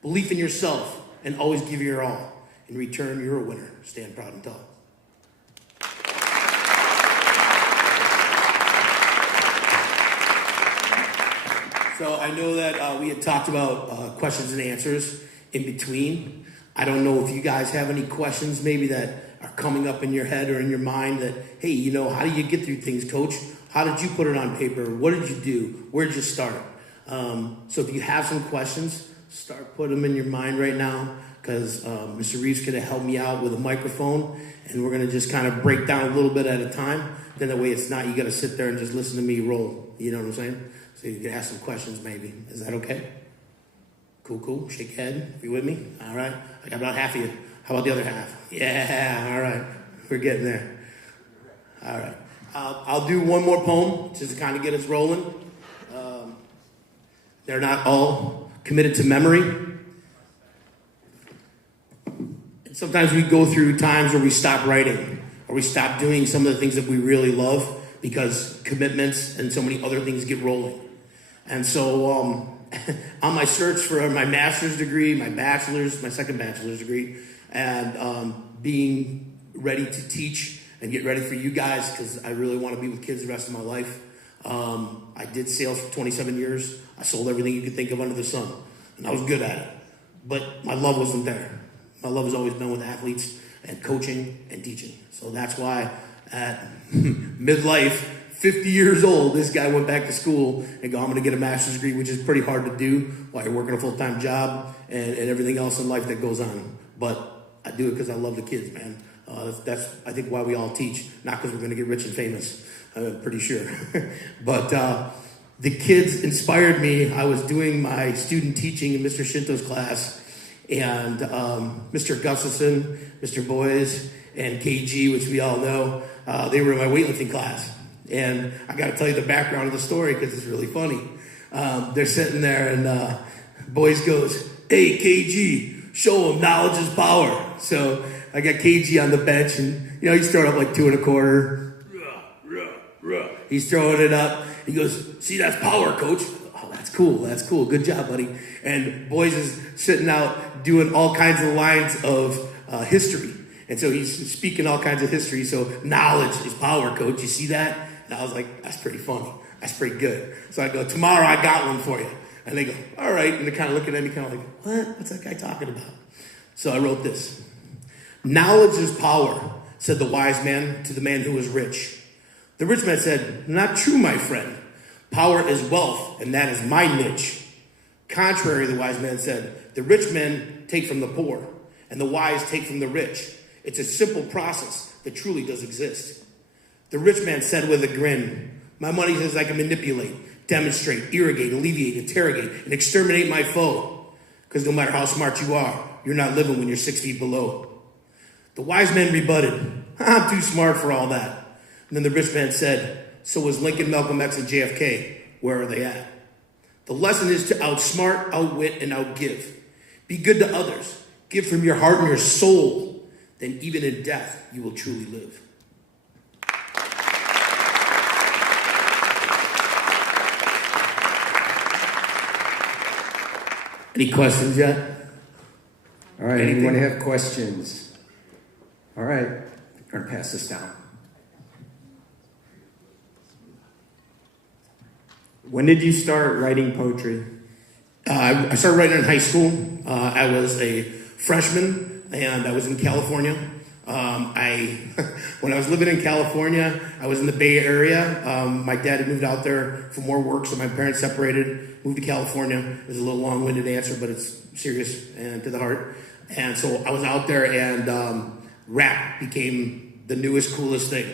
Belief in yourself, and always give your all. In return, you're a winner. Stand proud and tall. So I know that we had talked about questions and answers in between. I don't know if you guys have any questions maybe that are coming up in your head or in your mind that, hey, you know, how do you get through things, Coach? How did you put it on paper? What did you do? Where did you start? So if you have some questions, start putting them in your mind right now, because Mr. Reeves is going to help me out with a microphone, and we're going to just kind of break down a little bit at a time. Then that way it's not you got to sit there and just listen to me roll. You know what I'm saying? So you can ask some questions maybe. Is that okay? Cool. Shake your head if you're with me. All right. I got about half of you. How about the other half? Yeah. All right. We're getting there. All right. I'll do one more poem just to kind of get us rolling. They're not all committed to memory. And sometimes we go through times where we stop writing or we stop doing some of the things that we really love because commitments and so many other things get rolling. And so on my search for my master's degree, my second bachelor's degree, and being ready to teach and get ready for you guys because I really want to be with kids the rest of my life. I did sales for 27 years. I sold everything you could think of under the sun, and I was good at it. But my love wasn't there. My love has always been with athletes and coaching and teaching. So that's why at midlife, 50 years old, this guy went back to school and go, I'm going to get a master's degree, which is pretty hard to do while you're working a full-time job and everything else in life that goes on. But I do it because I love the kids, man. That's, I think, why we all teach, not because we're going to get rich and famous. I'm pretty sure. But the kids inspired me. I was doing my student teaching in Mr. Shinto's class, and Mr. Gustafson, Mr. Boys, and KG, which we all know, they were in my weightlifting class. And I got to tell you the background of the story because it's really funny. They're sitting there, and Boys goes, "Hey, KG, show them knowledge is power." So I got KG on the bench, and he's throwing up like 2 1/4. He's throwing it up. He goes, "See, that's power, coach." "Oh, that's cool. That's cool. Good job, buddy." And Boys is sitting out doing all kinds of lines of history. And so he's speaking all kinds of history. So knowledge is power, coach. You see that? And I was like, that's pretty funny. That's pretty good. So I go, "Tomorrow I got one for you." And they go, "All right." And they're kind of looking at me kind of like, what? What's that guy talking about? So I wrote this. "Knowledge is power, said the wise man to the man who was rich. The rich man said, 'Not true, my friend. Power is wealth, and that is my niche.' Contrary, the wise man said, the rich men take from the poor, and the wise take from the rich. It's a simple process that truly does exist." The rich man said with a grin, "My money says I can manipulate, demonstrate, irrigate, alleviate, interrogate, and exterminate my foe. Because no matter how smart you are, you're not living when you're 6 feet below." The wise man rebutted, "I'm too smart for all that." And then the rich man said, "So was Lincoln, Malcolm X, and JFK. Where are they at?" The lesson is to outsmart, outwit, and outgive. Be good to others. Give from your heart and your soul. Then even in death, you will truly live. Any questions yet? All right, anyone have questions? All right, I'm going to pass this down. When did you start writing poetry? I started writing in high school. I was a freshman, and I was in California. When I was living in California, I was in the Bay Area. My dad had moved out there for more work, so my parents separated, moved to California. It's a little long-winded answer, but it's serious and to the heart. And so I was out there, and rap became the newest, coolest thing.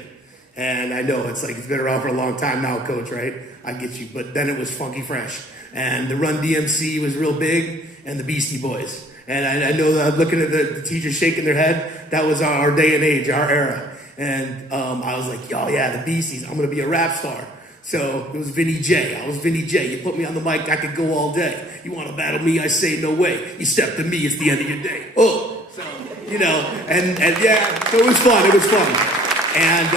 And I know it's been around for a long time now, Coach, right? I get you. But then it was funky fresh. And the Run DMC was real big, and the Beastie Boys. And I know that I'm looking at the teachers shaking their head. That was our day and age, our era. And I was like, "Oh yeah, the Beasties, I'm going to be a rap star." So it was Vinny J. I was Vinny J. You put me on the mic, I could go all day. You want to battle me? I say no way. You step to me, it's the end of your day. Oh, so, and yeah, so it was fun. It was fun. And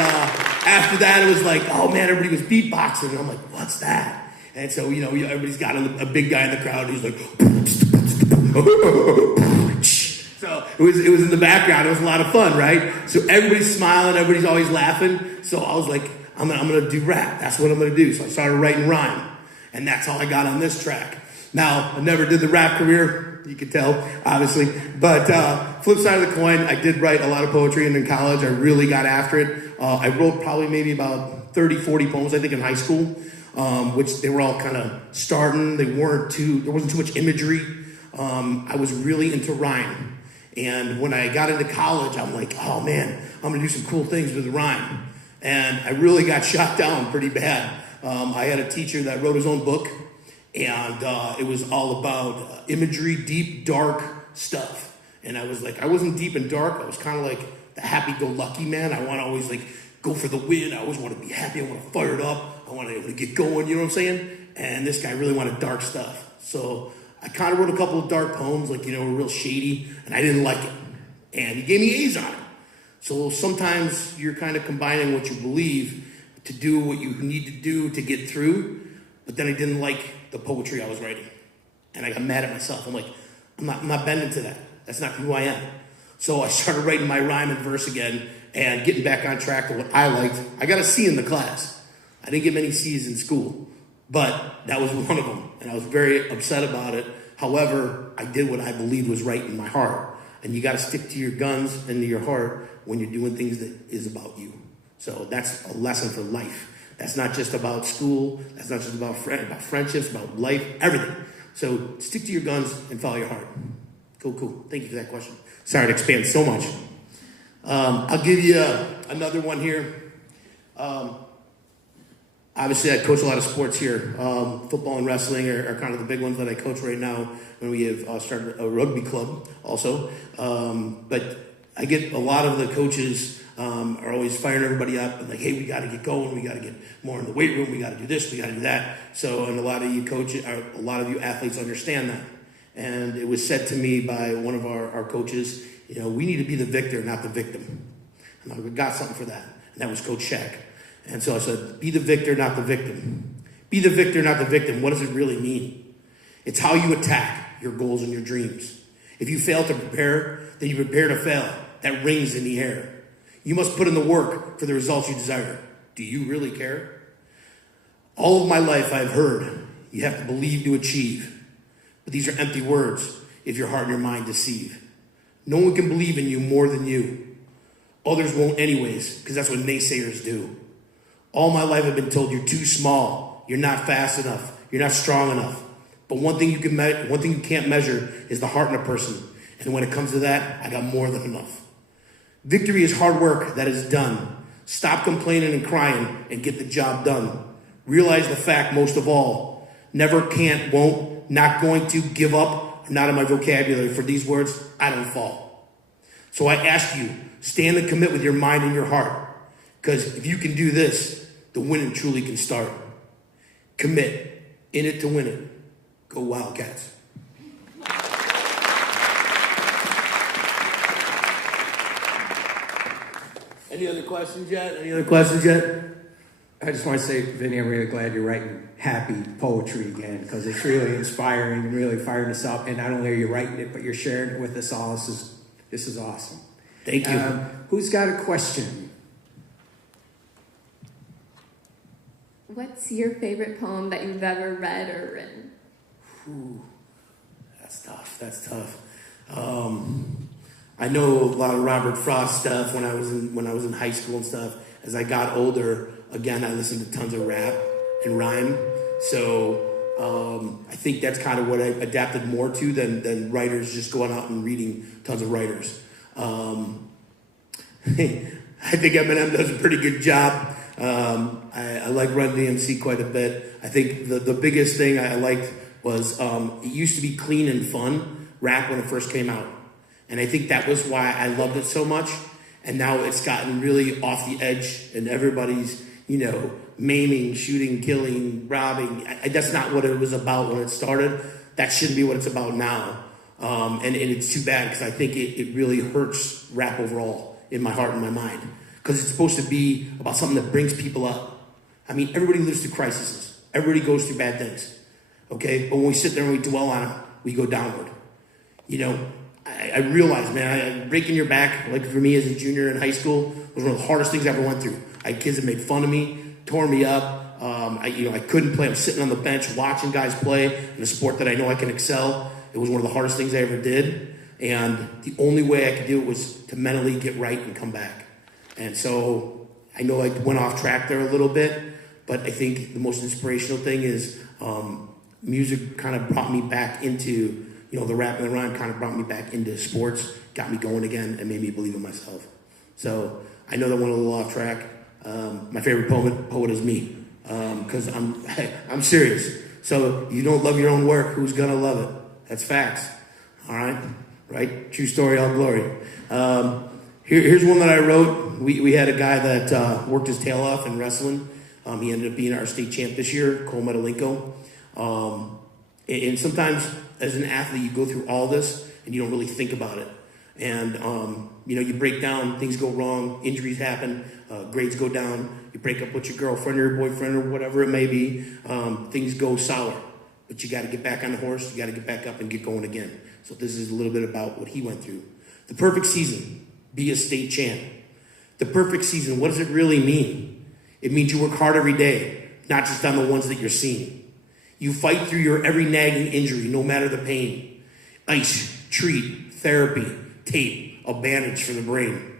after that, it was like, oh man, everybody was beatboxing. And I'm like, what's that? And so, everybody's got a big guy in the crowd. He's like, so it was in the background. It was a lot of fun, right? So everybody's smiling. Everybody's always laughing. So I was like, I'm gonna do rap. That's what I'm gonna do. So I started writing rhyme, and that's how I got on this track. Now I never did the rap career. You can tell, obviously. But flip side of the coin, I did write a lot of poetry, and in college I really got after it. I wrote probably maybe about 30, 40 poems, I think, in high school, which they were all kind of starting. There wasn't too much imagery. I was really into rhyme. And when I got into college, I'm like, oh man, I'm gonna do some cool things with rhyme. And I really got shot down pretty bad. I had a teacher that wrote his own book, and it was all about imagery, deep, dark stuff. And I was like, I wasn't deep and dark. I was kind of like the happy-go-lucky man. I want to always go for the win. I always want to be happy. I want to fire it up. I want to get going, you know what I'm saying? And this guy really wanted dark stuff. So I kind of wrote a couple of dark poems, like, you know, real shady, and I didn't like it. And he gave me A's on it. So sometimes you're kind of combining what you believe to do what you need to do to get through, but then I didn't like the poetry I was writing. And I got mad at myself. I'm like, I'm not bending to that. That's not who I am. So I started writing my rhyme and verse again and getting back on track to what I liked. I got a C in the class. I didn't get many C's in school, but that was one of them. And I was very upset about it. However, I did what I believed was right in my heart. And you got to stick to your guns and to your heart when you're doing things that is about you. So that's a lesson for life. That's not just about school. That's not just about friendships, about life, everything. So stick to your guns and follow your heart. Cool. Thank you for that question. Sorry to expand so much. I'll give you another one here. Obviously, I coach a lot of sports here. Football and wrestling are kind of the big ones that I coach right now. When we have started a rugby club also. But I get a lot of the coaches are always firing everybody up and like, hey, we got to get going. We got to get more in the weight room. We got to do this. We got to do that. So, and a lot of you coaches, a lot of you athletes understand that. And it was said to me by one of our coaches, you know, we need to be the victor, not the victim. And I got something for that. And that was Coach Shaq. And so I said, be the victor, not the victim. Be the victor, not the victim. What does it really mean? It's how you attack your goals and your dreams. If you fail to prepare, then you prepare to fail. That rings in the air. You must put in the work for the results you desire. Do you really care? All of my life I've heard, you have to believe to achieve. But these are empty words if your heart and your mind deceive. No one can believe in you more than you. Others won't anyways, because that's what naysayers do. All my life I've been told you're too small, you're not fast enough, you're not strong enough. But one thing you can't measure is the heart in a person. And when it comes to that, I got more than enough. Victory is hard work that is done. Stop complaining and crying and get the job done. Realize the fact, most of all, never, can't, won't, not going to, give up, are not in my vocabulary. For these words, I don't fall. So I ask you, stand and commit with your mind and your heart. Because if you can do this, the winning truly can start. Commit. In it to win it. Go Wildcats. Any other questions yet? I just want to say, Vinny, I'm really glad you're writing happy poetry again, because it's really inspiring and really firing us up. And not only are you writing it, but you're sharing it with us all. This is awesome. Thank you. Who's got a question? What's your favorite poem that you've ever read or written? Ooh, that's tough. I know a lot of Robert Frost stuff when I was in high school and stuff. As I got older, again, I listened to tons of rap and rhyme. So I think that's kind of what I adapted more to than writers just going out and reading tons of writers. I think Eminem does a pretty good job. I like Run DMC quite a bit. I think the biggest thing I liked was it used to be clean and fun, rap, when it first came out. And I think that was why I loved it so much. And now it's gotten really off the edge and everybody's, maiming, shooting, killing, robbing. That's not what it was about when it started. That shouldn't be what it's about now. And it's too bad, because I think it really hurts rap overall in my heart and my mind. Because it's supposed to be about something that brings people up. I mean, everybody lives through crises. Everybody goes through bad things. Okay? But when we sit there and we dwell on them, we go downward. I realized, man, breaking your back, like for me as a junior in high school, was one of the hardest things I ever went through. I had kids that made fun of me, tore me up. I couldn't play. I'm sitting on the bench watching guys play in a sport that I know I can excel. It was one of the hardest things I ever did. And the only way I could do it was to mentally get right and come back. And so I know I went off track there a little bit, but I think the most inspirational thing is music kind of brought me back into, the rap and the rhyme kind of brought me back into sports, got me going again, and made me believe in myself. So I know that went a little off track. My favorite poet is me, because I'm serious. So you don't love your own work, who's gonna love it? That's facts. All right? Right? True story, all glory. Here's one that I wrote. We had a guy that worked his tail off in wrestling. He ended up being our state champ this year, Koulentes. And sometimes as an athlete, you go through all this and you don't really think about it. And, you break down, things go wrong, injuries happen, grades go down, you break up with your girlfriend or your boyfriend or whatever it may be, things go sour. But you got to get back on the horse, you got to get back up and get going again. So this is a little bit about what he went through. The perfect season, be a state champ. The perfect season, what does it really mean? It means you work hard every day, not just on the ones that you're seeing. You fight through your every nagging injury, no matter the pain. Ice, treat, therapy, tape, a bandage for the brain.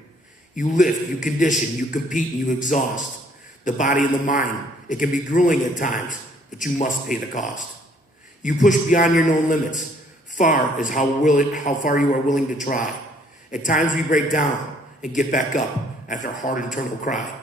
You lift, you condition, you compete, and you exhaust. The body and the mind, it can be grueling at times, but you must pay the cost. You push beyond your known limits. Far is how far you are willing to try. At times we break down and get back up after a hard internal cry.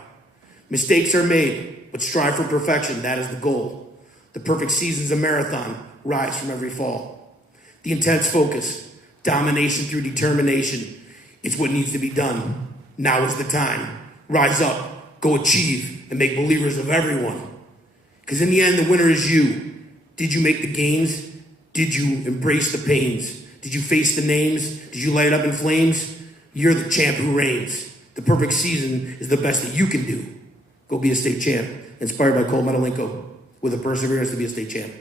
Mistakes are made, but strive for perfection, that is the goal. The perfect season's a marathon, rise from every fall. The intense focus, domination through determination, it's what needs to be done. Now is the time. Rise up, go achieve, and make believers of everyone. Because in the end, the winner is you. Did you make the gains? Did you embrace the pains? Did you face the names? Did you light up in flames? You're the champ who reigns. The perfect season is the best that you can do. Go be a state champ. Inspired by Koulentes with a perseverance to be a state champ.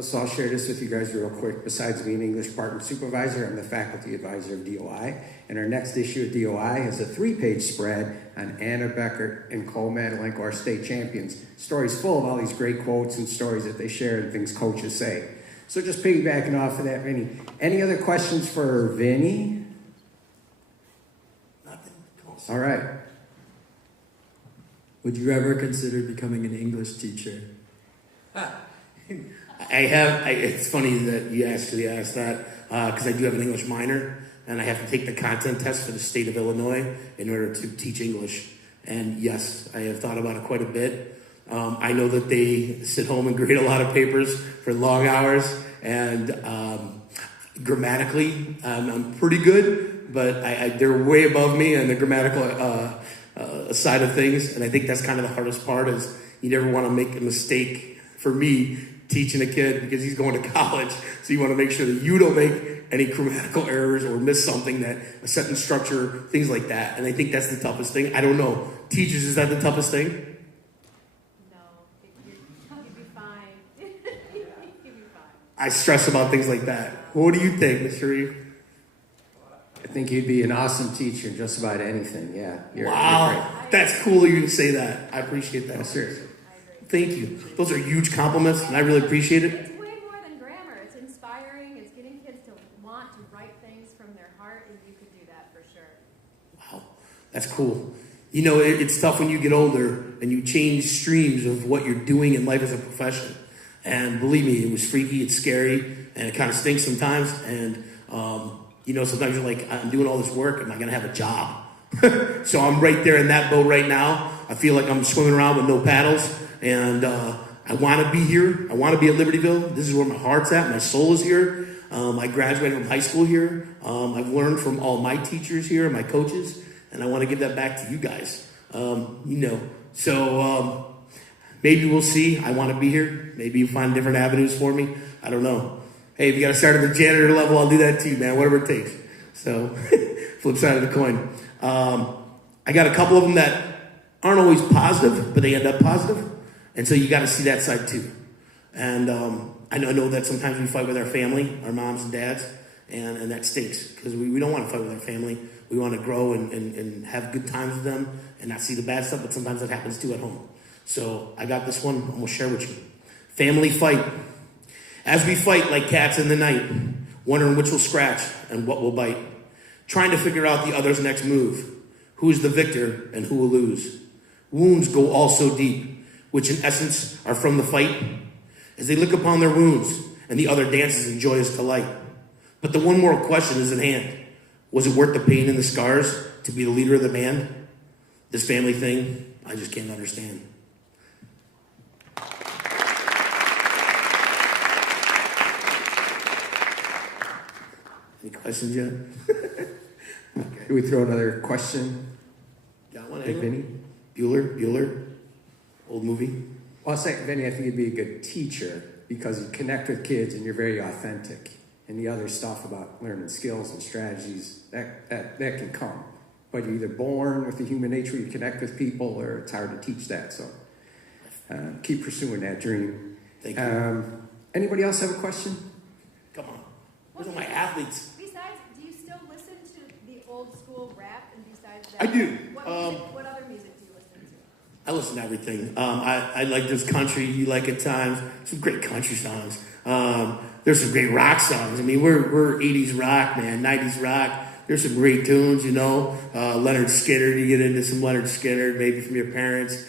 So I'll share this with you guys real quick. Besides being English department supervisor, I'm the faculty advisor of DOI. And our next issue of DOI is a 3-page spread on Anna Becker and Cole Madeline, our state champions. Stories full of all these great quotes and stories that they share and things coaches say. So just piggybacking off of that, Vinny. Any other questions for Vinny? Nothing. All right. Would you ever consider becoming an English teacher? It's funny that you actually asked that because I do have an English minor and I have to take the content test for the state of Illinois in order to teach English. And yes, I have thought about it quite a bit. I know that they sit home and grade a lot of papers for long hours, and grammatically, I'm pretty good, but they're way above me on the grammatical side of things. And I think that's kind of the hardest part is you never want to make a mistake. For me, teaching a kid because he's going to college, so you want to make sure that you don't make any grammatical errors or miss something, that a sentence structure, things like that. And I think that's the toughest thing. I don't know. Teachers, is that the toughest thing? No, you'd be fine. You'd be fine. I stress about things like that. What do you think, Mr. Reeve? I think you'd be an awesome teacher in just about anything. Yeah. You're great. That's cool of you to say that. I appreciate that. No, seriously. Thank you. Those are huge compliments, and I really appreciate it. It's way more than grammar. It's inspiring. It's getting kids to want to write things from their heart, and you could do that for sure. Wow, that's cool. You know, it's tough when you get older and you change streams of what you're doing in life as a profession. And believe me, it was freaky, it's scary, and it kind of stinks sometimes. And, sometimes you're like, I'm doing all this work, am I going to have a job? So I'm right there in that boat right now. I feel like I'm swimming around with no paddles. And I want to be here. I want to be at Libertyville. This is where my heart's at. My soul is here. I graduated from high school here. I've learned from all my teachers here and my coaches. And I want to give that back to you guys. So maybe we'll see. I want to be here. Maybe you find different avenues for me. I don't know. Hey, if you got to start at the janitor level, I'll do that too, man. Whatever it takes. So flip side of the coin. I got a couple of them that aren't always positive, but they end up positive. And so you got to see that side too. And I know that sometimes we fight with our family, our moms and dads, and that stinks because we don't want to fight with our family. We want to grow and have good times with them and not see the bad stuff, but sometimes that happens too at home. So I got this one I'm going to share with you. Family fight. As we fight like cats in the night, wondering which will scratch and what will bite, trying to figure out the other's next move, who is the victor and who will lose. Wounds go all so deep, which in essence are from the fight, as they look upon their wounds, and the other dances in joyous delight. But the one moral question is in hand. Was it worth the pain and the scars to be the leader of the band? This family thing, I just can't understand. Any questions yet? Okay. Do we throw another question? Got one? Hey, Vinny? Bueller? Old movie? Well, I'll say, Vinny, I think you'd be a good teacher because you connect with kids and you're very authentic. And the other stuff about learning skills and strategies, that can come. But you're either born with the human nature, you connect with people, or it's hard to teach that. So keep pursuing that dream. Thank you. Anybody else have a question? Come on. Those are my athletes. Besides, do you still listen to the old school rap? And besides that, I do. What other music do you listen to? I listen to everything. I like this country you like at times. Some great country songs. There's some great rock songs. I mean, we're 80s rock, man, 90s rock. There's some great tunes, you know. Leonard Skinner, you get into some Leonard Skinner, maybe from your parents.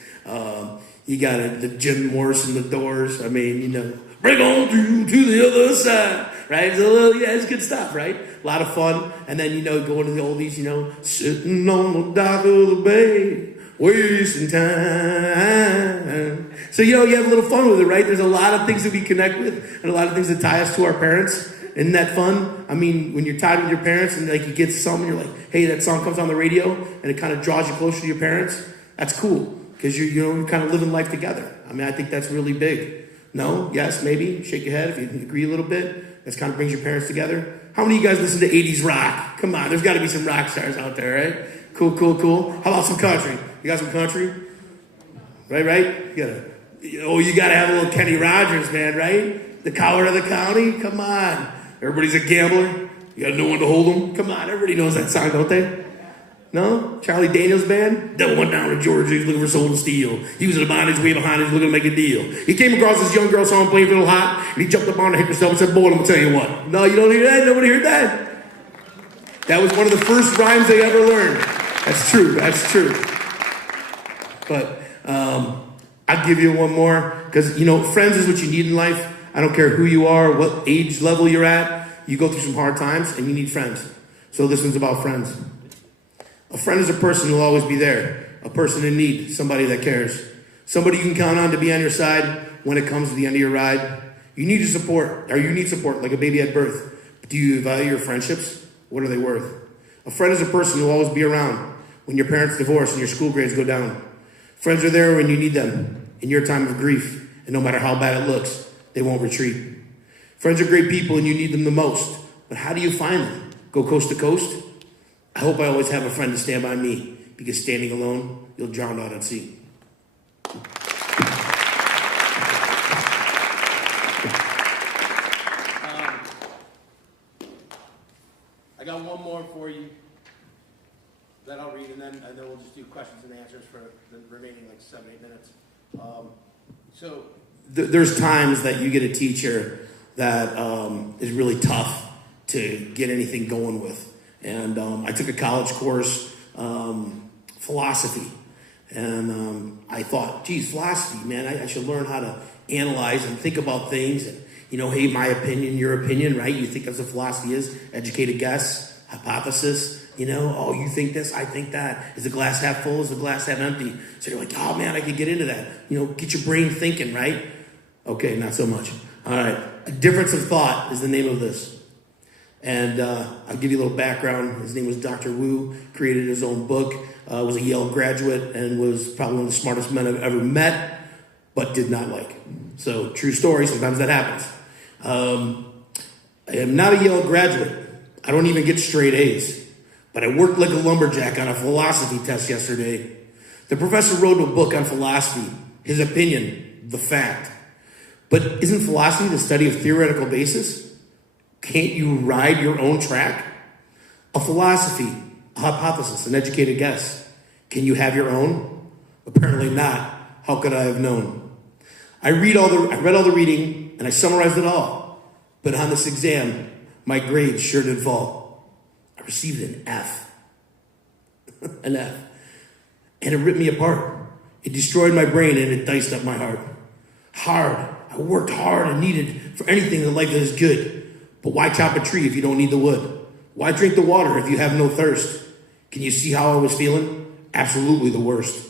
You got the Jim Morrison, the Doors. I mean, you know, bring on to the other side, right? It's good stuff, right? A lot of fun. And then, you know, going to the oldies, you know, sitting on the dock of the bay, wasting time. So, you know, you have a little fun with it, right? There's a lot of things that we connect with and a lot of things that tie us to our parents. Isn't that fun? I mean, when you're tied with your parents and like you get something, you're like, hey, that song comes on the radio and it kind of draws you closer to your parents. That's cool because you're kind of living life together. I mean, I think that's really big. No? Yes? Maybe? Shake your head if you agree a little bit. That kind of brings your parents together. How many of you guys listen to 80s rock? Come on, there's got to be some rock stars out there, right? Cool. How about some country? You got some country? Right? You gotta have a little Kenny Rogers, man, right? The collar of the county? Come on. Everybody's a gambler. You got no one to hold them. Come on, everybody knows that song, don't they? No? Charlie Daniels Band? Devil went down to Georgia, he was looking for soul and steel. He was on his way behind, he was looking to make a deal. He came across this young girl, saw him playing fiddle hot, and he jumped up on her, hit herself, and said, boy, I'm gonna tell you what. No, you don't hear that? Nobody heard that? That was one of the first rhymes they ever learned. That's true. But I'll give you one more, because, you know, friends is what you need in life. I don't care who you are, what age level you're at. You go through some hard times, and you need friends. So this one's about friends. A friend is a person who will always be there. A person in need, somebody that cares. Somebody you can count on to be on your side when it comes to the end of your ride. You need support like a baby at birth. But do you value your friendships? What are they worth? A friend is a person who will always be around when your parents divorce and your school grades go down. Friends are there when you need them in your time of grief, and no matter how bad it looks, they won't retreat. Friends are great people and you need them the most. But how do you find them? Go coast to coast? I hope I always have a friend to stand by me, because standing alone, you'll drown out at sea. I got one more for you that I'll read, and then we'll just do questions and answers for the remaining 7-8 minutes. So there's times that you get a teacher that is really tough to get anything going with. And I took a college course, philosophy. And I thought, geez, philosophy, man, I should learn how to analyze and think about things. And, you know, hey, my opinion, your opinion, right? You think that's what philosophy is. Educated guess, hypothesis. You know, oh, you think this, I think that. Is the glass half full? Is the glass half empty? So you're like, oh, man, I could get into that. You know, get your brain thinking, right? Okay, not so much. All right. A difference of thought is the name of this. And I'll give you a little background. His name was Dr. Wu, created his own book, was a Yale graduate, and was probably one of the smartest men I've ever met, but did not like. So, true story, sometimes that happens. I am not a Yale graduate. I don't even get straight A's. But I worked like a lumberjack on a philosophy test yesterday. The professor wrote a book on philosophy, his opinion, the fact. But isn't philosophy the study of theoretical basis? Can't you ride your own track? A philosophy, a hypothesis, an educated guess. Can you have your own? Apparently not. How could I have known? I read all the reading and I summarized it all. But on this exam, my grades sure did fall. I received an F. An F. And it ripped me apart. It destroyed my brain and it diced up my heart. Hard. I worked hard and needed for anything in life that is good. But why chop a tree if you don't need the wood? Why drink the water if you have no thirst? Can you see how I was feeling? Absolutely the worst.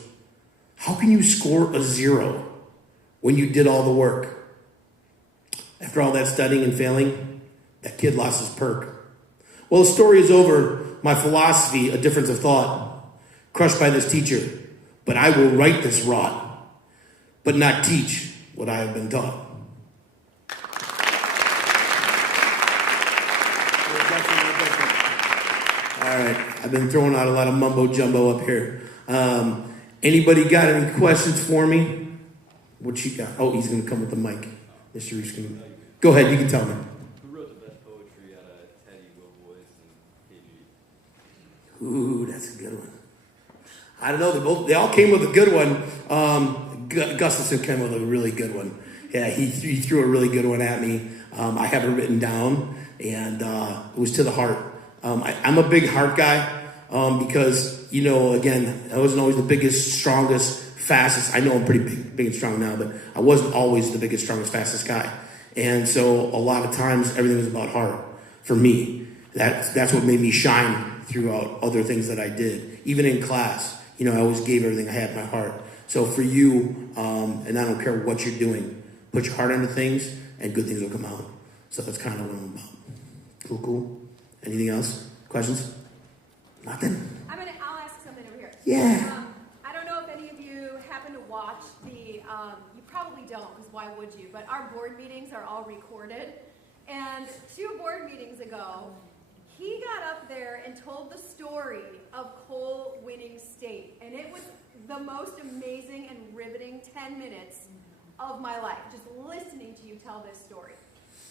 How can you score a 0 when you did all the work? After all that studying and failing, that kid lost his perk. Well, the story is over. My philosophy, a difference of thought, crushed by this teacher. But I will right this rot, but not teach what I have been taught. All right, I've been throwing out a lot of mumbo jumbo up here. Anybody got any questions for me? What you got? Oh, he's going to come with the mic. Mr. Reese, go ahead. You can tell me. Who wrote the best poetry out of Teddy, Will Boys, and KG? Ooh, that's a good one. I don't know. They all came with a good one. Gustafson came with a really good one. Yeah, he threw a really good one at me. I have it written down, and it was to the heart. I'm a big heart guy because, you know, again, I wasn't always the biggest, strongest, fastest. I know I'm pretty big and strong now, but I wasn't always the biggest, strongest, fastest guy. And so a lot of times everything was about heart for me. That's what made me shine throughout other things that I did. Even in class, you know, I always gave everything I had in my heart. So for you, and I don't care what you're doing, put your heart into things and good things will come out. So that's kind of what I'm about. Cool. Anything else? Questions? Nothing? I'll ask something over here. Yeah. I don't know if any of you happen to watch the, you probably don't, because why would you? But our board meetings are all recorded. And 2 board meetings ago, he got up there and told the story of Cole winning state. And it was the most amazing and riveting 10 minutes of my life, just listening to you tell this story.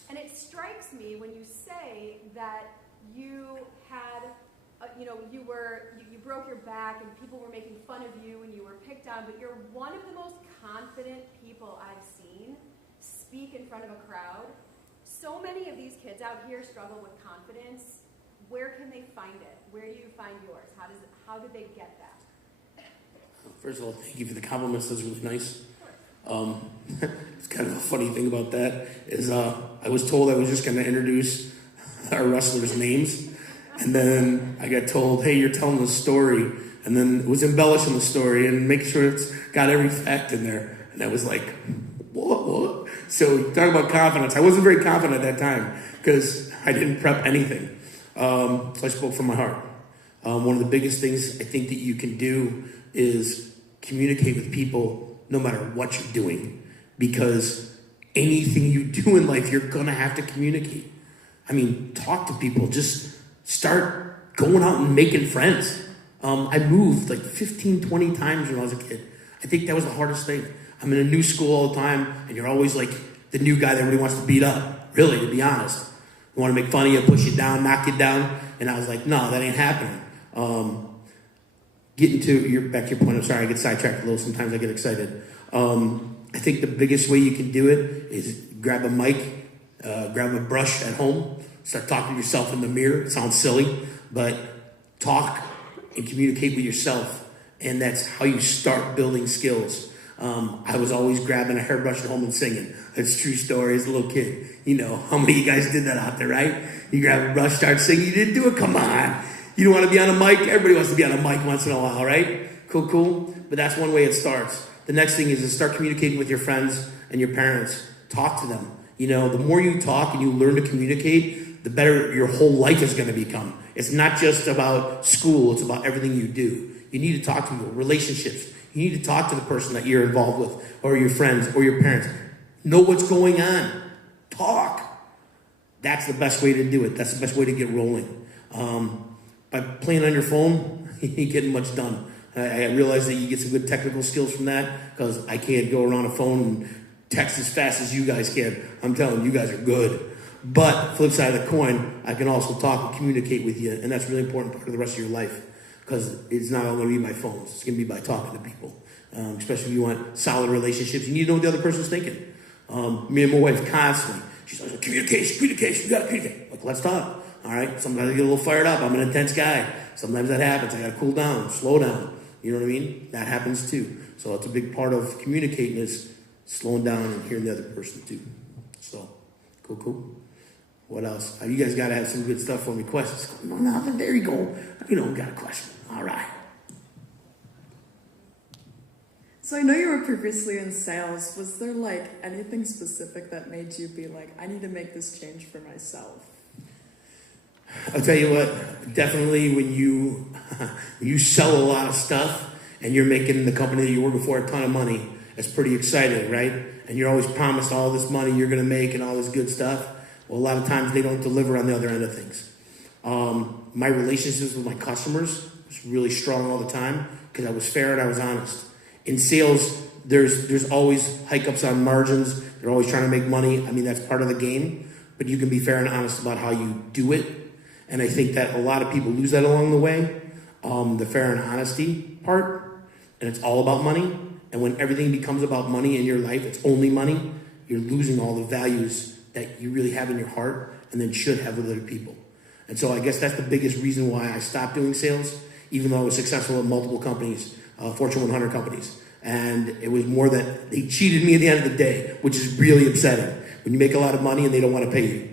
And it strikes me when you say that you had, you broke your back and people were making fun of you and you were picked on, but you're one of the most confident people I've seen speak in front of a crowd. So many of these kids out here struggle with confidence. Where can they find it? Where do you find yours? How did they get that? First of all, thank you for the compliments. That's really nice. It's kind of a funny thing about that is I was told I was just going to introduce our wrestlers' names, and then I got told, hey, you're telling the story, and then it was embellishing the story and making sure it's got every fact in there, and I was like, what? So talking about confidence, I wasn't very confident at that time because I didn't prep anything, so I spoke from my heart. One of the biggest things I think that you can do is communicate with people no matter what you're doing, because anything you do in life, you're going to have to communicate. I mean, talk to people. Just start going out and making friends. I moved like 15, 20 times when I was a kid. I think that was the hardest thing. I'm in a new school all the time, and you're always like the new guy that everybody wants to beat up. Really, to be honest. They want to make fun of you, push you down, knock you down. And I was like, no, that ain't happening. Getting to back to your point, I'm sorry, I get sidetracked a little. Sometimes I get excited. I think the biggest way you can do it is grab a mic, grab a brush at home, start talking to yourself in the mirror. It sounds silly, but talk and communicate with yourself. And that's how you start building skills. I was always grabbing a hairbrush at home and singing. It's a true story as a little kid. You know, how many of you guys did that out there, right? You grab a brush, start singing. You didn't do it, come on. You don't want to be on a mic? Everybody wants to be on a mic once in a while, right? Cool. But that's one way it starts. The next thing is to start communicating with your friends and your parents. Talk to them. You know, the more you talk and you learn to communicate, the better your whole life is going to become. It's not just about school. It's about everything you do. You need to talk to people, relationships. You need to talk to the person that you're involved with, or your friends, or your parents. Know what's going on. Talk. That's the best way to do it. That's the best way to get rolling. By playing on your phone, you ain't getting much done. I realize that you get some good technical skills from that, because I can't go around a phone and text as fast as you guys can. I'm telling you, you guys are good. But flip side of the coin, I can also talk and communicate with you, and that's a really important part of the rest of your life, because it's not all going to be by phones. It's going to be by talking to people, especially if you want solid relationships. You need to know what the other person's thinking. Me and my wife constantly, she's always like, communication, you got to communicate. Like, let's talk. All right, sometimes I get a little fired up. I'm an intense guy. Sometimes that happens. I got to cool down, slow down. You know what I mean? That happens too. So it's a big part of communicating is slowing down and hearing the other person too. So, cool. What else? You guys got to have some good stuff for me. Questions? No, there you go. You know, got a question. All right. So I know you were previously in sales. Was there like anything specific that made you be like, I need to make this change for myself? I'll tell you what, definitely when you sell a lot of stuff and you're making the company that you're working for a ton of money, it's pretty exciting, right? And you're always promised all this money you're going to make and all this good stuff. Well, a lot of times they don't deliver on the other end of things. My relationships with my customers was really strong all the time because I was fair and I was honest. In sales, there's always hiccups on margins. They're always trying to make money. I mean, that's part of the game. But you can be fair and honest about how you do it. And I think that a lot of people lose that along the way, the fair and honesty part. And it's all about money. And when everything becomes about money in your life, it's only money, you're losing all the values that you really have in your heart and then should have with other people. And so I guess that's the biggest reason why I stopped doing sales, even though I was successful at multiple companies, Fortune 100 companies. And it was more that they cheated me at the end of the day, which is really upsetting. When you make a lot of money and they don't want to pay you.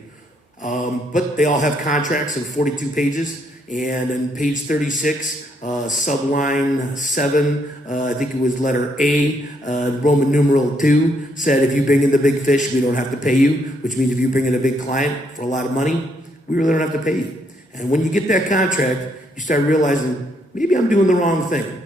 But they all have contracts of 42 pages. And on page 36, subline 7, I think it was letter A, Roman numeral 2, said if you bring in the big fish, we don't have to pay you. Which means if you bring in a big client for a lot of money, we really don't have to pay you. And when you get that contract, you start realizing, maybe I'm doing the wrong thing.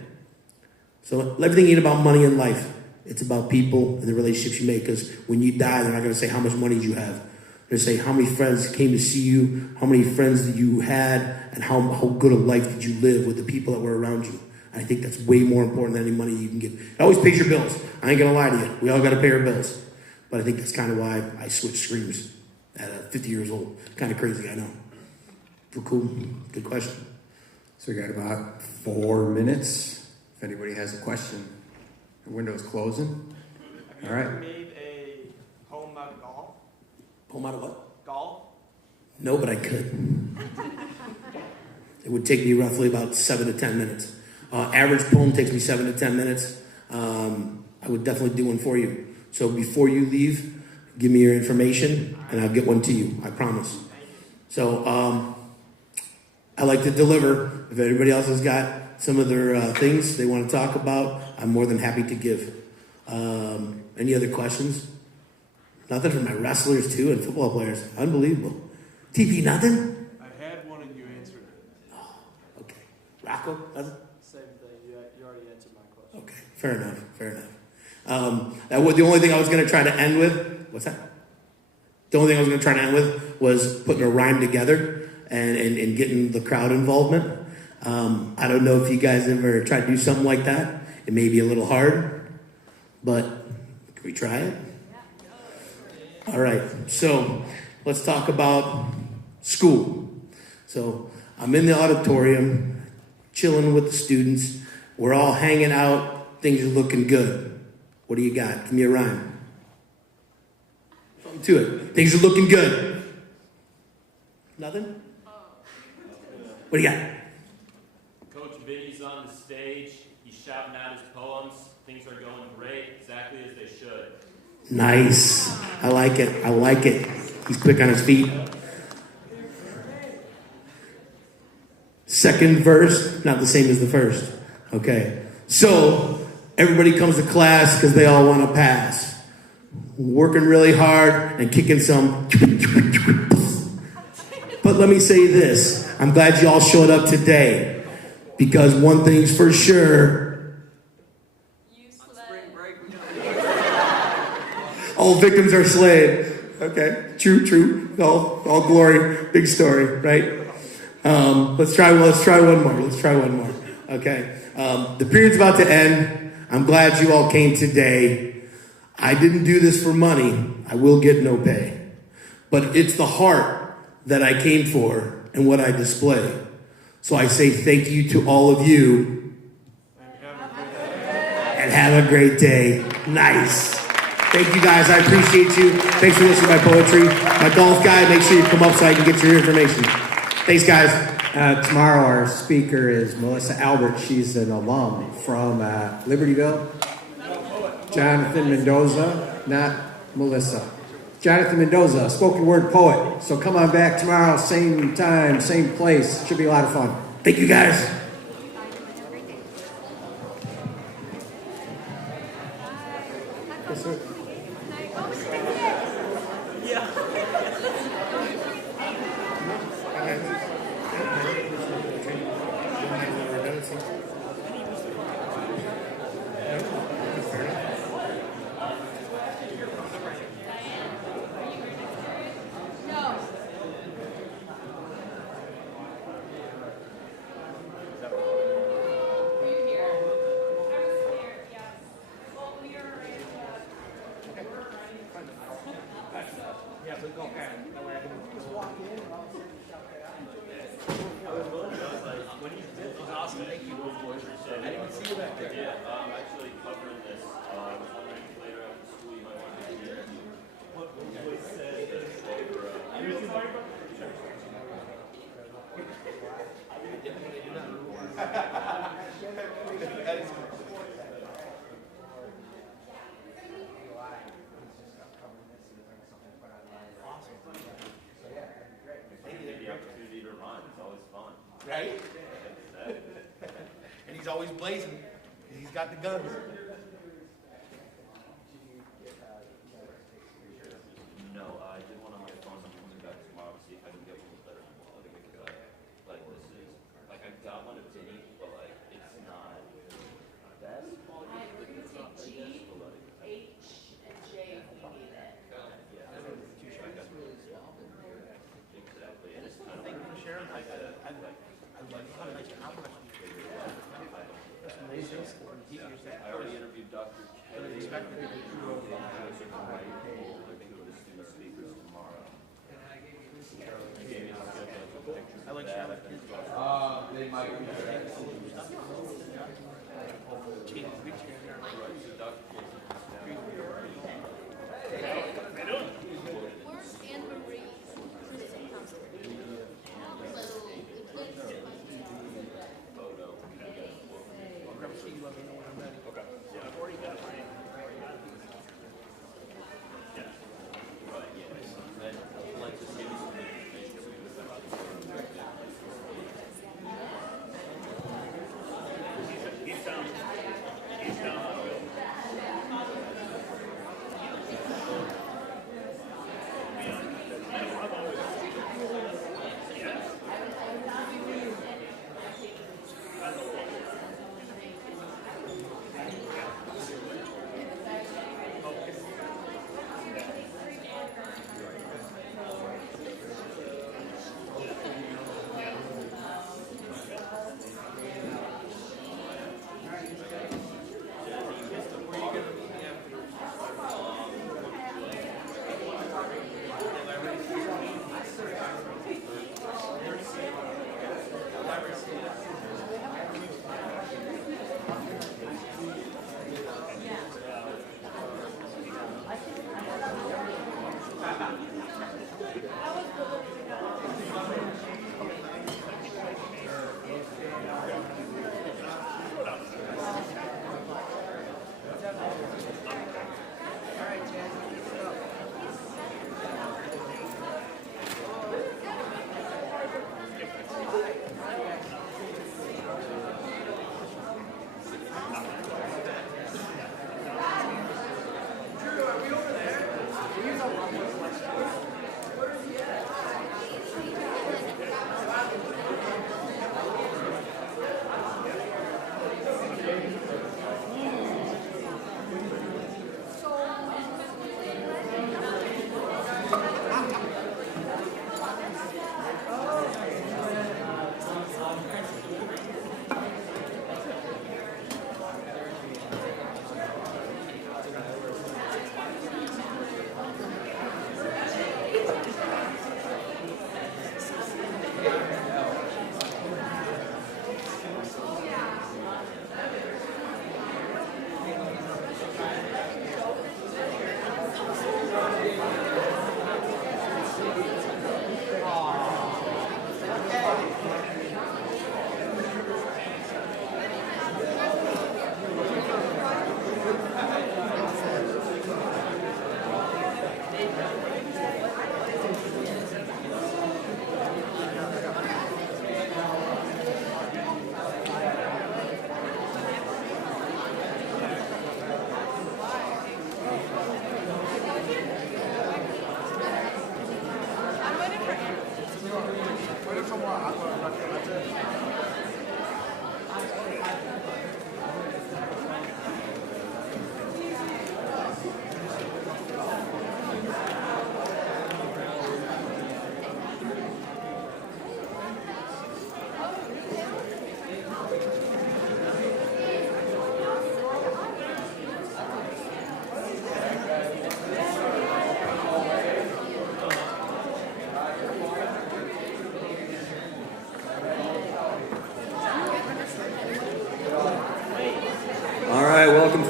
So everything ain't about money in life. It's about people and the relationships you make. Because when you die, they're not going to say how much money you have. They're going to say how many friends came to see you, how many friends that you had, and how good a life did you live with the people that were around you. And I think that's way more important than any money you can give. It always pays your bills. I ain't going to lie to you. We all got to pay our bills. But I think that's kind of why I switched streams at 50 years old. Kind of crazy, I know. But cool. Good question. So we got about 4 minutes. If anybody has a question. The window's closing. Have you ever made a poem out of golf? Poem out of what? Golf? No, but I could. It would take me roughly about 7 to 10 minutes. Average poem takes me 7 to 10 minutes. I would definitely do one for you. So before you leave, give me your information and I'll get one to you. I promise. So I like to deliver. If anybody else has got some of their things they want to talk about, I'm more than happy to give. Any other questions? Nothing from my wrestlers, too, and football players. Unbelievable. TV, nothing? I had one and you answered it. Oh, okay. Rocco, nothing? Same thing. You already answered my question. Okay, fair enough. The only thing I was going to try to end with, what's that? The only thing I was going to try to end with was putting a rhyme together and getting the crowd involvement. I don't know if you guys ever tried to do something like that. It may be a little hard, but can we try it? All right, so let's talk about school. So I'm in the auditorium, chilling with the students. We're all hanging out. Things are looking good. What do you got? Give me a rhyme. Something to it. Things are looking good. Nothing? What do you got? Coach Vinny's on the stage. He's shouting out his poems. Things are going great, exactly as they should. Nice. I like it. He's quick on his feet. Second verse, not the same as the first. Okay. So, everybody comes to class because they all want to pass. Working really hard and kicking some. But let me say this. I'm glad you all showed up today. Because one thing's for sure. All victims are slain. Okay, true. All glory, big story, right? Let's try one more. Okay, the period's about to end. I'm glad you all came today. I didn't do this for money. I will get no pay, but it's the heart that I came for and what I display. So I say thank you to all of you, and have a great day. Nice. Thank you guys, I appreciate you. Thanks for listening to my poetry. My golf guy, make sure you come up so I can get your information. Thanks, guys. Tomorrow our speaker is Melissa Albert. She's an alum from Libertyville. Jonathan Mendoza, not Melissa. Jonathan Mendoza, spoken word poet. So come on back tomorrow, same time, same place. Should be a lot of fun. Thank you, guys. Yes, sir. Right? And he's always blazing. He's got the guns. No, I did one on my phone. I'm coming back tomorrow to see if I can get one with better quality because like this is like I got one of Vinny, but like it's not best quality. We're gonna take G, H, and J if we need it. Yeah, exactly. And it's kind of like Sharon, I already interviewed Dr. Kelly. I think of the student speakers tomorrow. He gave me a schedule of pictures of that. they might be. Right, so Dr. Casey. Where's Anne Marie?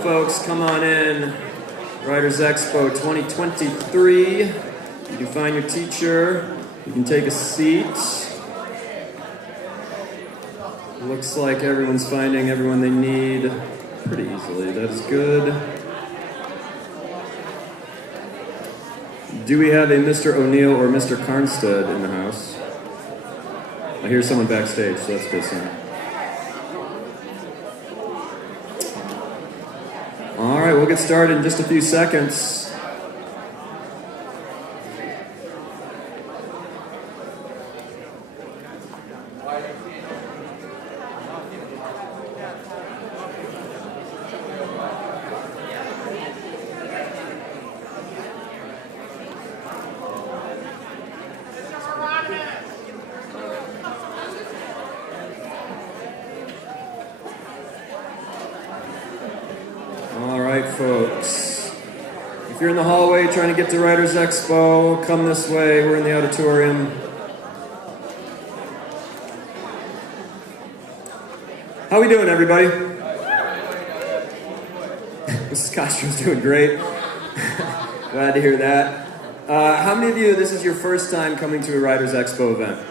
folks, come on in. Writers Expo 2023. You can find your teacher. You can take a seat. Looks like everyone's finding everyone they need pretty easily. That's good. Do we have a Mr. O'Neill or Mr. Carnstead in the house? I hear someone backstage, so that's a good sign. All right, we'll get started in just a few seconds. Folks, if you're in the hallway trying to get to Writers Expo, come this way. We're in the auditorium. How we doing, everybody? Mrs. Costro's doing great. Glad to hear that. How many of you, this is your first time coming to a Writers Expo event?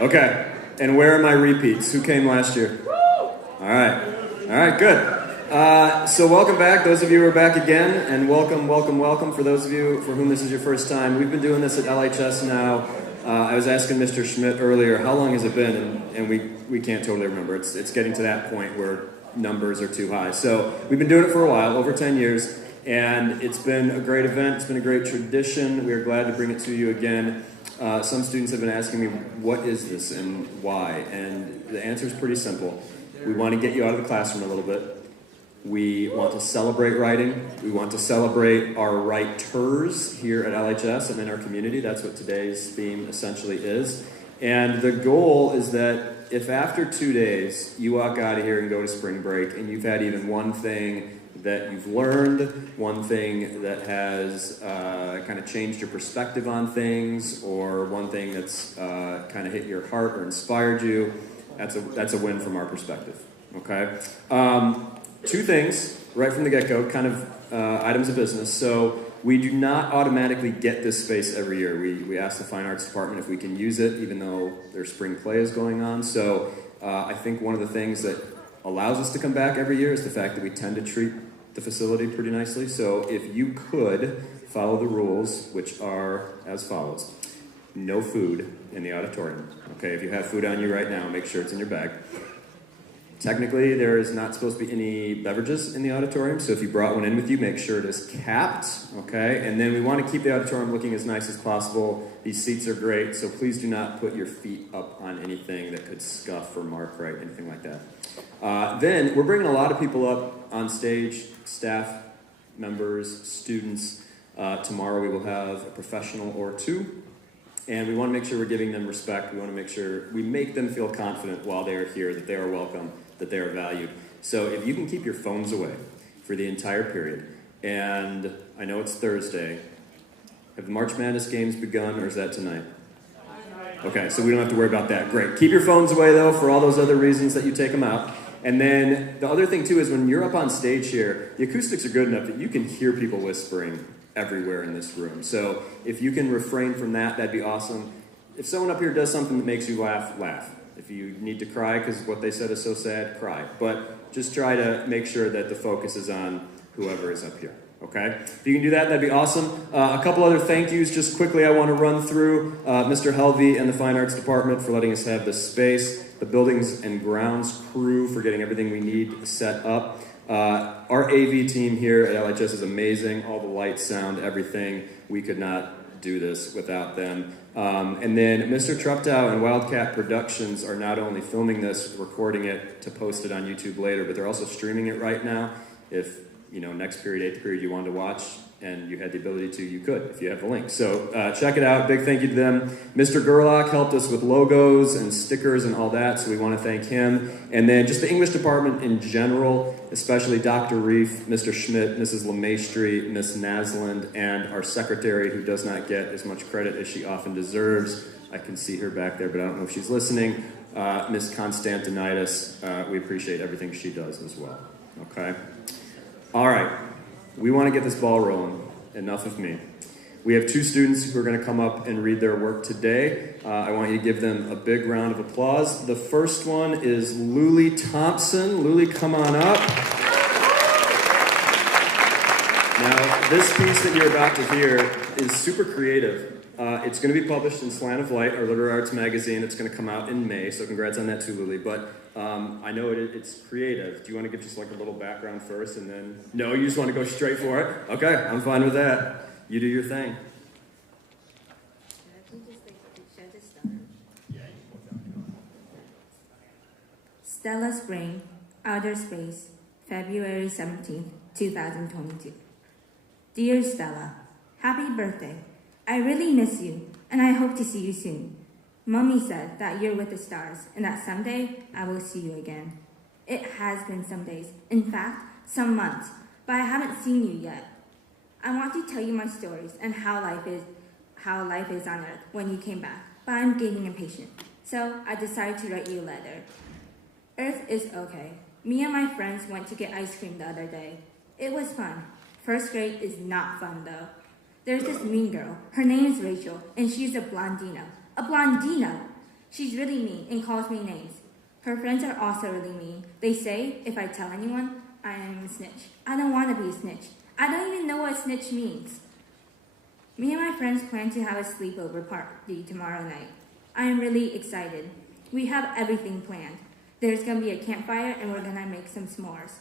Okay. And where are my repeats? Who came last year? All right. All right, good. So welcome back, those of you who are back again, and welcome for those of you for whom this is your first time. We've been doing this at LHS now. I was asking Mr. Schmidt earlier, how long has it been? And we can't totally remember. It's getting to that point where numbers are too high. So we've been doing it for a while, over 10 years, and it's been a great event. It's been a great tradition. We are glad to bring it to you again. Some students have been asking me, what is this and why? And the answer is pretty simple. We want to get you out of the classroom a little bit. We want to celebrate writing. We want to celebrate our writers here at LHS and in our community. That's what today's theme essentially is. And the goal is that if after 2 days you walk out of here and go to spring break and you've had even one thing that you've learned, one thing that has kind of changed your perspective on things, or one thing that's kind of hit your heart or inspired you, that's a win from our perspective. Okay? Two things right from the get-go, kind of items of business. So we do not automatically get this space every year. We ask the Fine Arts Department if we can use it, even though their spring play is going on. So I think one of the things that allows us to come back every year is the fact that we tend to treat the facility pretty nicely. So if you could follow the rules, which are as follows. No food in the auditorium. Okay, if you have food on you right now, make sure it's in your bag. Technically, there is not supposed to be any beverages in the auditorium, so if you brought one in with you, make sure it is capped, okay? And then we want to keep the auditorium looking as nice as possible. These seats are great, so please do not put your feet up on anything that could scuff or mark, right, anything like that. Then, we're bringing a lot of people up on stage, staff members, students. Tomorrow we will have a professional or two. And we want to make sure we're giving them respect. We want to make sure we make them feel confident while they are here, that they are welcome, that they are valued. So if you can keep your phones away for the entire period, and I know it's Thursday, have the March Madness games begun, or is that tonight? Okay, so we don't have to worry about that. Great. Keep your phones away, though, for all those other reasons that you take them out. And then the other thing, too, is when you're up on stage here, the acoustics are good enough that you can hear people whispering everywhere in this room. So if you can refrain from that, that'd be awesome. If someone up here does something that makes you laugh, laugh. If you need to cry because what they said is so sad, cry. But just try to make sure that the focus is on whoever is up here. Okay? If you can do that, that'd be awesome. A couple other thank yous just quickly I want to run through. Mr. Helvey and the Fine Arts Department for letting us have this space. The Buildings and Grounds crew for getting everything we need set up. Our AV team here at LHS is amazing. All the lights, sound, everything. We could not do this without them. And then Mr. Treptow and Wildcat Productions are not only filming this, recording it to post it on YouTube later, but they're also streaming it right now. If, next period, 8th period, you wanted to watch and you had the ability to, you could, if you have the link. So check it out. Big thank you to them. Mr. Gourley helped us with logos and stickers and all that, so we want to thank him. And then just the English department in general, especially Dr. Reef, Mr. Schmidt, Mrs. LeMaistre, Miss Nasland, and our secretary, who does not get as much credit as she often deserves. I can see her back there, but I don't know if she's listening. Miss Constantinitis, we appreciate everything she does as well. Okay? All right, we want to get this ball rolling. Enough of me. We have two students who are going to come up and read their work today. I want you to give them a big round of applause. The first one is Minaal Thompson. Minaal, come on up. Now, this piece that you're about to hear is super creative. It's going to be published in Slant of Light, our literary arts magazine. It's going to come out in May, so congrats on that too, Minaal. But I know it's creative. Do you want to give just like a little background first and then... No, you just want to go straight for it? Okay, I'm fine with that. You do your thing. Stella Spring, Outer Space, February 17th, 2022. Dear Stella, happy birthday. I really miss you, and I hope to see you soon. Mommy said that you're with the stars, and that someday I will see you again. It has been some days, in fact, some months, but I haven't seen you yet. I want to tell you my stories and how life is on Earth when you came back, but I'm getting impatient, so I decided to write you a letter. Earth is okay. Me and my friends went to get ice cream the other day. It was fun. First grade is not fun though. There's this mean girl. Her name is Rachel, and she's a blondino. A blondino! She's really mean and calls me names. Her friends are also really mean. They say if I tell anyone, I am a snitch. I don't want to be a snitch. I don't even know what a snitch means. Me and my friends plan to have a sleepover party tomorrow night. I am really excited. We have everything planned. There's going to be a campfire and we're going to make some s'mores.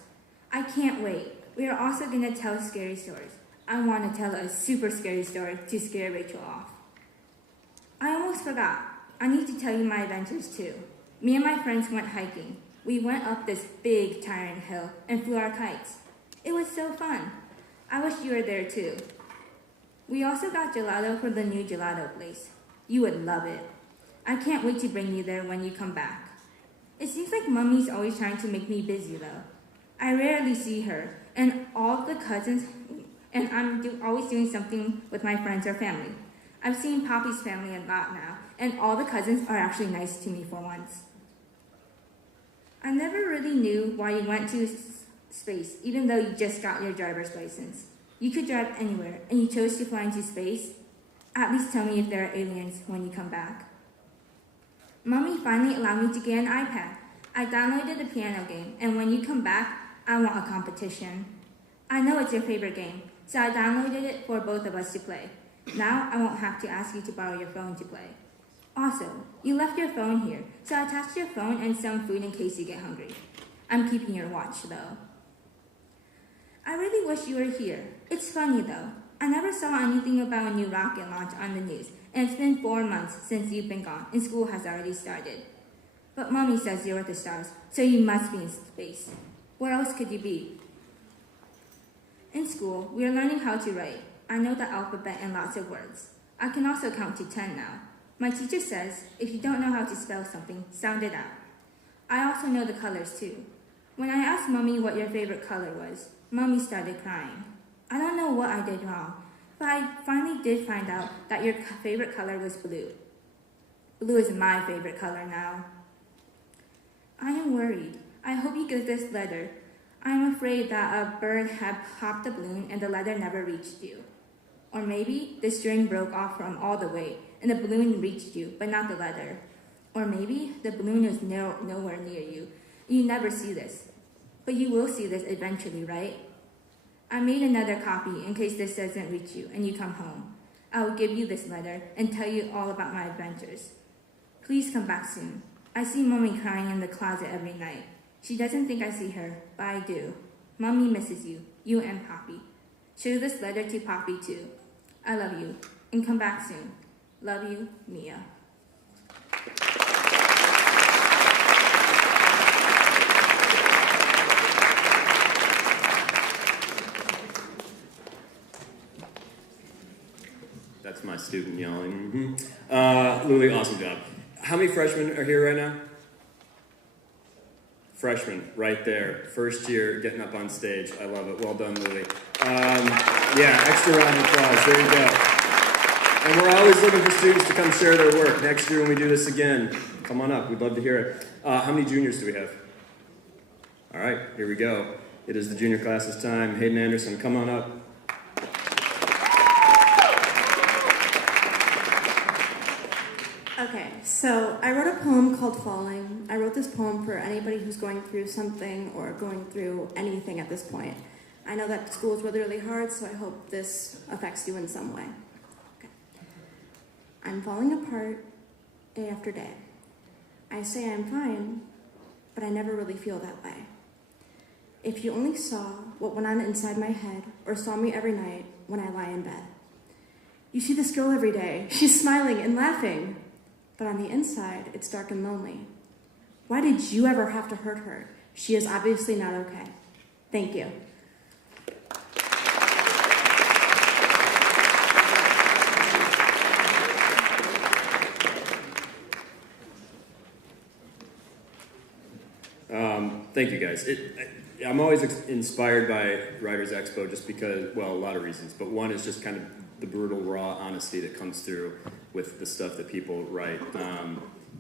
I can't wait. We are also going to tell scary stories. I want to tell a super scary story to scare Rachel off. I almost forgot. I need to tell you my adventures too. Me and my friends went hiking. We went up this big, tiring hill and flew our kites. It was so fun. I wish you were there too. We also got gelato from the new gelato place. You would love it. I can't wait to bring you there when you come back. It seems like Mommy's always trying to make me busy though. I rarely see her, and all the cousins, and I'm always doing something with my friends or family. I've seen Poppy's family a lot now, and all the cousins are actually nice to me for once. I never really knew why you went to space, even though you just got your driver's license. You could drive anywhere, and you chose to fly into space. At least tell me if there are aliens when you come back. Mommy finally allowed me to get an iPad. I downloaded a piano game, and when you come back, I want a competition. I know it's your favorite game, so I downloaded it for both of us to play. Now I won't have to ask you to borrow your phone to play. Also, you left your phone here, so I attached your phone and some food in case you get hungry. I'm keeping your watch, though. I really wish you were here. It's funny, though. I never saw anything about a new rocket launch on the news, and it's been 4 months since you've been gone, and school has already started. But Mommy says you're with the stars, so you must be in space. Where else could you be? In school, we are learning how to write. I know the alphabet and lots of words. I can also count to 10 now. My teacher says, if you don't know how to spell something, sound it out. I also know the colors too. When I asked Mommy what your favorite color was, Mommy started crying. I don't know what I did wrong, but I finally did find out that your favorite color was blue. Blue is my favorite color now. I am worried. I hope you get this letter. I am afraid that a bird had popped the balloon and the letter never reached you. Or maybe the string broke off from all the way and the balloon reached you, but not the letter. Or maybe the balloon is nowhere near you. You never see this. But you will see this eventually, right? I made another copy in case this doesn't reach you and you come home. I will give you this letter and tell you all about my adventures. Please come back soon. I see Mommy crying in the closet every night. She doesn't think I see her, but I do. Mommy misses you, you and Poppy. Show this letter to Poppy too. I love you, and come back soon. Love you, Mia. That's my student yelling. Lily, awesome job. How many freshmen are here right now? Freshman, right there. First year, getting up on stage. I love it. Well done, Lily. Yeah, extra round of applause. There you go. And we're always looking for students to come share their work. Next year when we do this again, come on up. We'd love to hear it. How many juniors do we have? All right, here we go. It is the junior class's time. Hayden Anderson, come on up. Okay, so I wrote a poem called Falling. I wrote this poem for anybody who's going through something or going through anything at this point. I know that school is really, really hard, so I hope this affects you in some way. Okay. I'm falling apart day after day. I say I'm fine, but I never really feel that way. If you only saw what went on inside my head or saw me every night when I lie in bed. You see this girl every day. She's smiling and laughing. But on the inside, it's dark and lonely. Why did you ever have to hurt her? She is obviously not okay. Thank you. Thank you, guys. I'm always inspired by Writers Expo just because, well, a lot of reasons. But one is just kind of the brutal, raw honesty that comes through with the stuff that people write.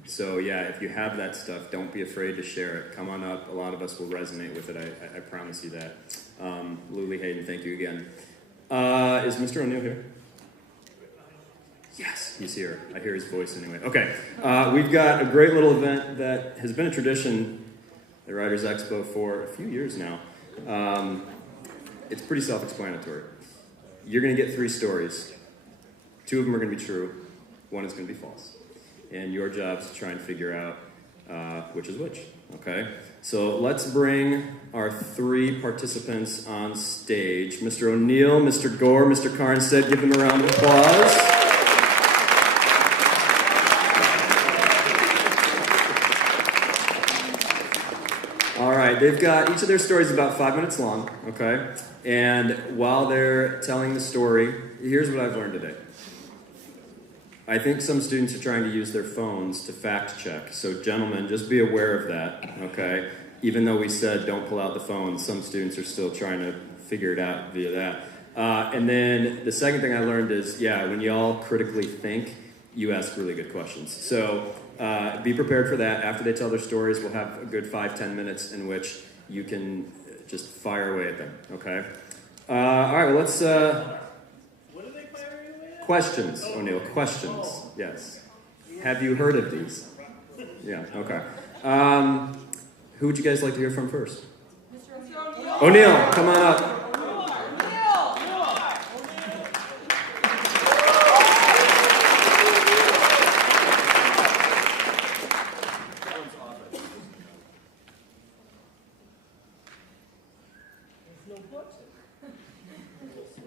So yeah, if you have that stuff, don't be afraid to share it. Come on up. A lot of us will resonate with it. I promise you that. Luli, Hayden, thank you again. Is Mr. O'Neill here? Yes, he's here. I hear his voice anyway. Okay, we've got a great little event that has been a tradition at Writers Expo for a few years now. It's pretty self-explanatory. You're going to get 3 stories. 2 of them are going to be true. 1 is going to be false. And your job is to try and figure out which is which. Okay? So let's bring our 3 participants on stage. Mr. O'Neill, Mr. Gore, Mr. Carnstead. Give them a round of applause. All right, they've got, each of their stories about 5 minutes long, okay? And while they're telling the story, here's what I've learned today. I think some students are trying to use their phones to fact check. So gentlemen, just be aware of that, okay? Even though we said don't pull out the phone, some students are still trying to figure it out via that. And then the second thing I learned is, yeah, when you all critically think, you ask really good questions. So be prepared for that. After they tell their stories, we'll have a good 5-10 minutes in which you can just fire away at them, okay? All right, well, let's... What are they firing away at? Questions, O'Neill, questions, yes. Have you heard of these? Yeah, okay. Who would you guys like to hear from first? O'Neill, come on up.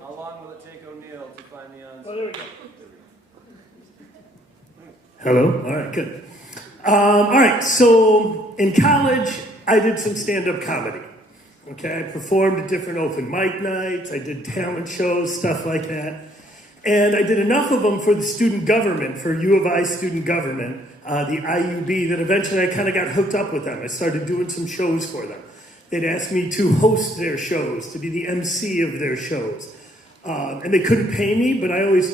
How long will it take O'Neill to find the answer? Oh, there we go. Hello? All right, good. All right, so in college, I did some stand-up comedy. Okay, I performed at different open mic nights. I did talent shows, stuff like that. And I did enough of them for the student government, for U of I student government, the IUB, that eventually I kind of got hooked up with them. I started doing some shows for them. They'd ask me to host their shows, to be the MC of their shows. And they couldn't pay me, but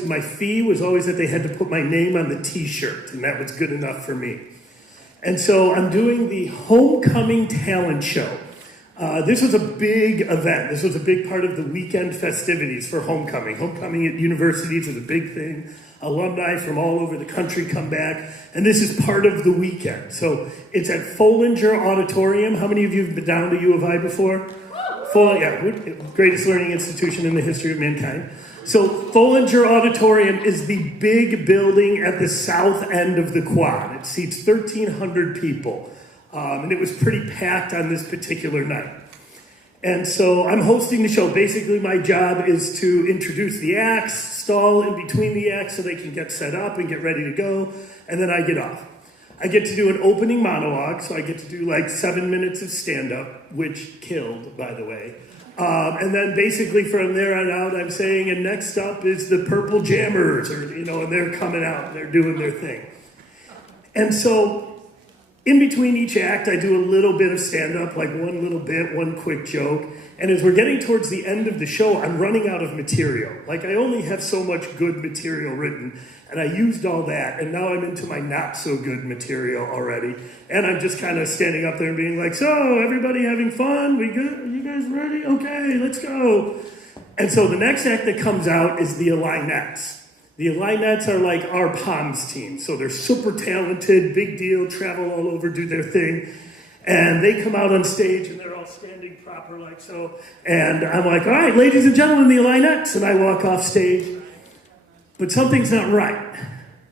my fee was always that they had to put my name on the t-shirt, and that was good enough for me. And so I'm doing the Homecoming Talent Show. This was a big event. This was a big part of the weekend festivities for Homecoming. Homecoming at universities is a big thing. Alumni from all over the country come back, and this is part of the weekend. So it's at Follinger Auditorium. How many of you have been down to U of I before? Greatest learning institution in the history of mankind. So Follinger Auditorium is the big building at the south end of the quad. It seats 1,300 people. And it was pretty packed on this particular night. And so I'm hosting the show. Basically, my job is to introduce the acts, stall in between the acts so they can get set up and get ready to go, and then I get off. I get to do an opening monologue, so I get to do like 7 minutes of stand-up, which killed, by the way. And then basically from there on out, I'm saying, and next up is the Purple Jammers, and they're coming out, and they're doing their thing. And so in between each act, I do a little bit of stand-up, like one little bit, one quick joke. And as we're getting towards the end of the show, I'm running out of material. Like, I only have so much good material written, and I used all that, and now I'm into my not-so-good material already. And I'm just kind of standing up there and being like, so, everybody having fun? We good? You guys guys ready? Okay, let's go. And so the next act that comes out is the Illinottes. The Illinottes are like our Palms team. So they're super talented, big deal, travel all over, do their thing. And they come out on stage and they're all standing proper like so. And I'm like, all right, ladies and gentlemen, the Illinottes. And I walk off stage. But something's not right.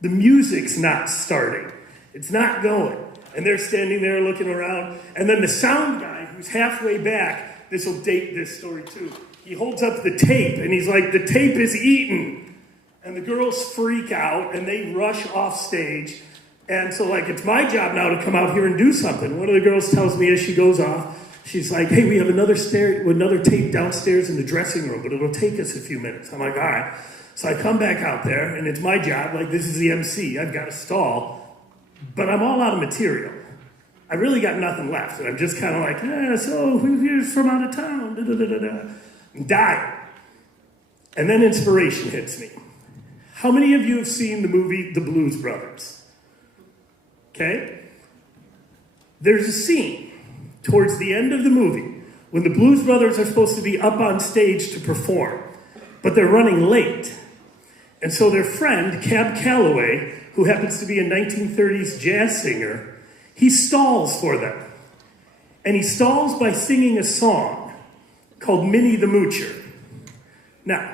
The music's not starting. It's not going. And they're standing there looking around. And then the sound guy, who's halfway back, this will date this story too. He holds up the tape and he's like, the tape is eaten. And the girls freak out and they rush off stage. And so like, it's my job now to come out here and do something. One of the girls tells me as she goes off, she's like, hey, we have another tape downstairs in the dressing room, but it'll take us a few minutes. I'm like, all right. So I come back out there and it's my job. Like, this is the MC. I've got to stall, but I'm all out of material. I really got nothing left. And I'm just kind of like, so who's here from out of town? I'm dying. And then inspiration hits me. How many of you have seen the movie The Blues Brothers? Okay? There's a scene towards the end of the movie when the Blues Brothers are supposed to be up on stage to perform, but they're running late. And so their friend, Cab Calloway, who happens to be a 1930s jazz singer, he stalls for them. And he stalls by singing a song called Minnie the Moocher. Now,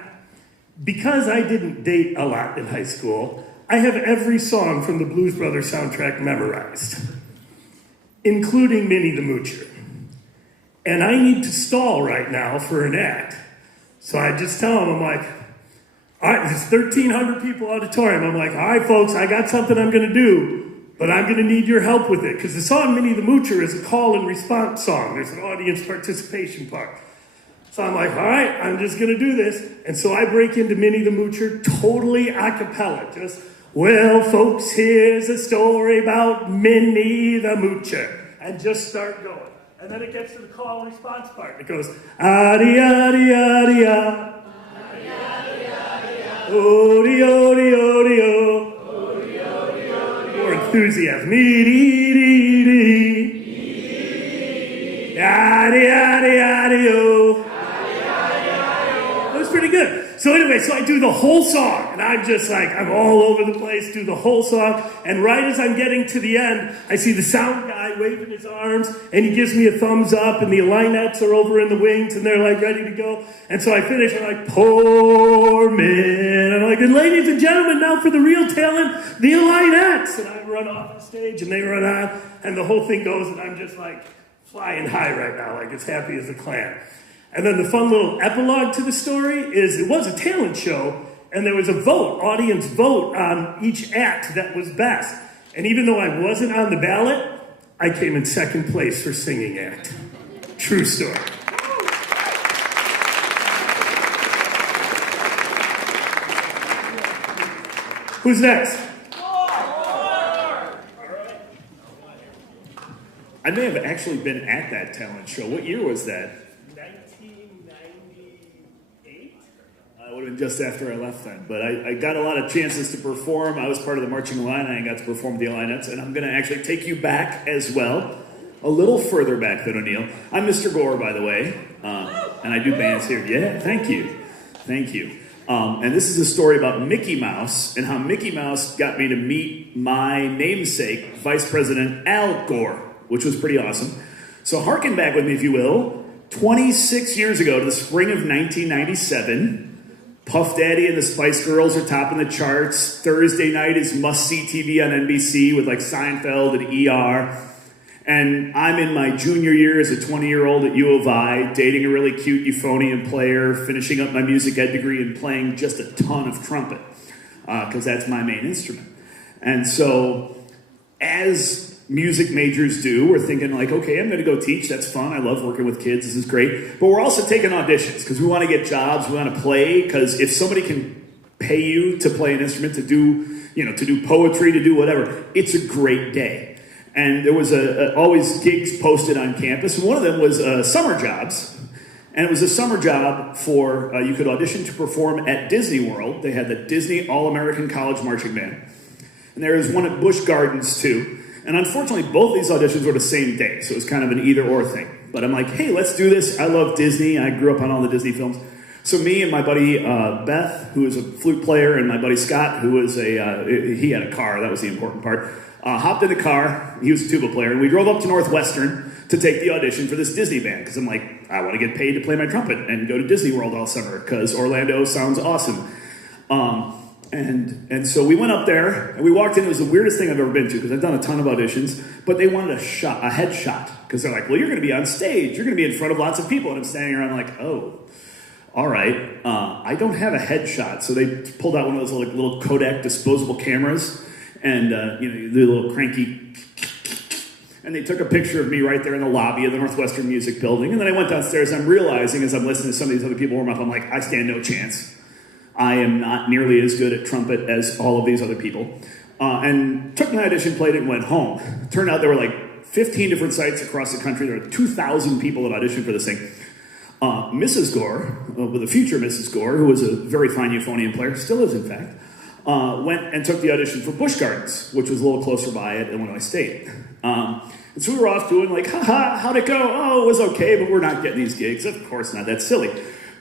because I didn't date a lot in high school, I have every song from the Blues Brothers soundtrack memorized, including Minnie the Moocher. And I need to stall right now for an act. So I just tell them, I'm like, all right, there's 1,300 people auditorium. I'm like, all right, folks, I got something I'm going to do, but I'm going to need your help with it. Because the song Minnie the Moocher is a call and response song. There's an audience participation part. So I'm like, all right, I'm just going to do this. And so I break into Minnie the Moocher totally a cappella. Just, well, folks, here's a story about Minnie the Moocher. And just start going. And then it gets to the call and response part. It goes, adi, adi, adi, adi. Odi, odi, odi, o. More enthusiasm. Dee, dee, dee, dee. Adi, adi, adi, o. That was pretty good. So anyway, so I do the whole song, and I'm just like, I'm all over the place, do the whole song, and right as I'm getting to the end, I see the sound guy waving his arms, and he gives me a thumbs up, and the Illinottes are over in the wings, and they're like ready to go, and so I finish, I'm like, poor man, I'm like, and ladies and gentlemen, now for the real talent, the Illinottes, and I run off the stage, and they run on, and the whole thing goes, and I'm just like flying high right now, like as happy as a clam. And then the fun little epilogue to the story is it was a talent show, and there was a vote, audience vote on each act that was best. And even though I wasn't on the ballot, I came in second place for singing act. True story. Who's next? I may have actually been at that talent show. What year was that? 1998? It would have been just after I left then. But I got a lot of chances to perform. I was part of the marching line, and I got to perform with the Illinottes. And I'm going to actually take you back as well, a little further back than O'Neill. I'm Mr. Gore, by the way, and I do bands here. Yeah, thank you. Thank you. And this is a story about Mickey Mouse and how Mickey Mouse got me to meet my namesake, Vice President Al Gore, which was pretty awesome. So harken back with me, if you will. 26 years ago, to the spring of 1997, Puff Daddy and the Spice Girls are topping the charts. Thursday night is must-see TV on NBC with like Seinfeld and ER. And I'm in my junior year as a 20-year-old at U of I, dating a really cute euphonium player, finishing up my music ed degree and playing just a ton of trumpet, because that's my main instrument. And so, as music majors do, we're thinking like, okay, I'm going to go teach. That's fun. I love working with kids. This is great. But we're also taking auditions because we want to get jobs. We want to play, because if somebody can pay you to play an instrument, to do poetry, to do whatever, it's a great day. And there was always gigs posted on campus. And one of them was summer jobs. And it was a summer job for, you could audition to perform at Disney World. They had the Disney All-American College Marching Band. And there was one at Busch Gardens too. And unfortunately, both these auditions were the same day, so it was kind of an either-or thing. but I'm like, hey, let's do this. I love Disney. I grew up on all the Disney films. So me and my buddy Beth, who is a flute player, and my buddy Scott, who was he had a car. That was the important part. Hopped in the car. He was a tuba player, and we drove up to Northwestern to take the audition for this Disney band, because I'm like, I want to get paid to play my trumpet and go to Disney World all summer, because Orlando sounds awesome. And so we went up there, and we walked in. It was the weirdest thing I've ever been to, because I've done a ton of auditions, but they wanted a headshot, because they're like, well, you're going to be on stage. You're going to be in front of lots of people. And I'm standing around like, oh, all right. I don't have a headshot. So they pulled out one of those little Kodak disposable cameras, and the little cranky, and they took a picture of me right there in the lobby of the Northwestern Music Building. And then I went downstairs, and I'm realizing as I'm listening to some of these other people warm up, I'm like, I stand no chance. I am not nearly as good at trumpet as all of these other people. And took my audition, played it, and went home. Turned out there were like 15 different sites across the country. There were 2,000 people that auditioned for this thing. Mrs. Gore, the future Mrs. Gore, who was a very fine euphonium player, still is in fact, went and took the audition for Busch Gardens, which was a little closer by at Illinois State. And so we were off doing like, haha, how'd it go? Oh, it was okay, but we're not getting these gigs. Of course not, that's silly.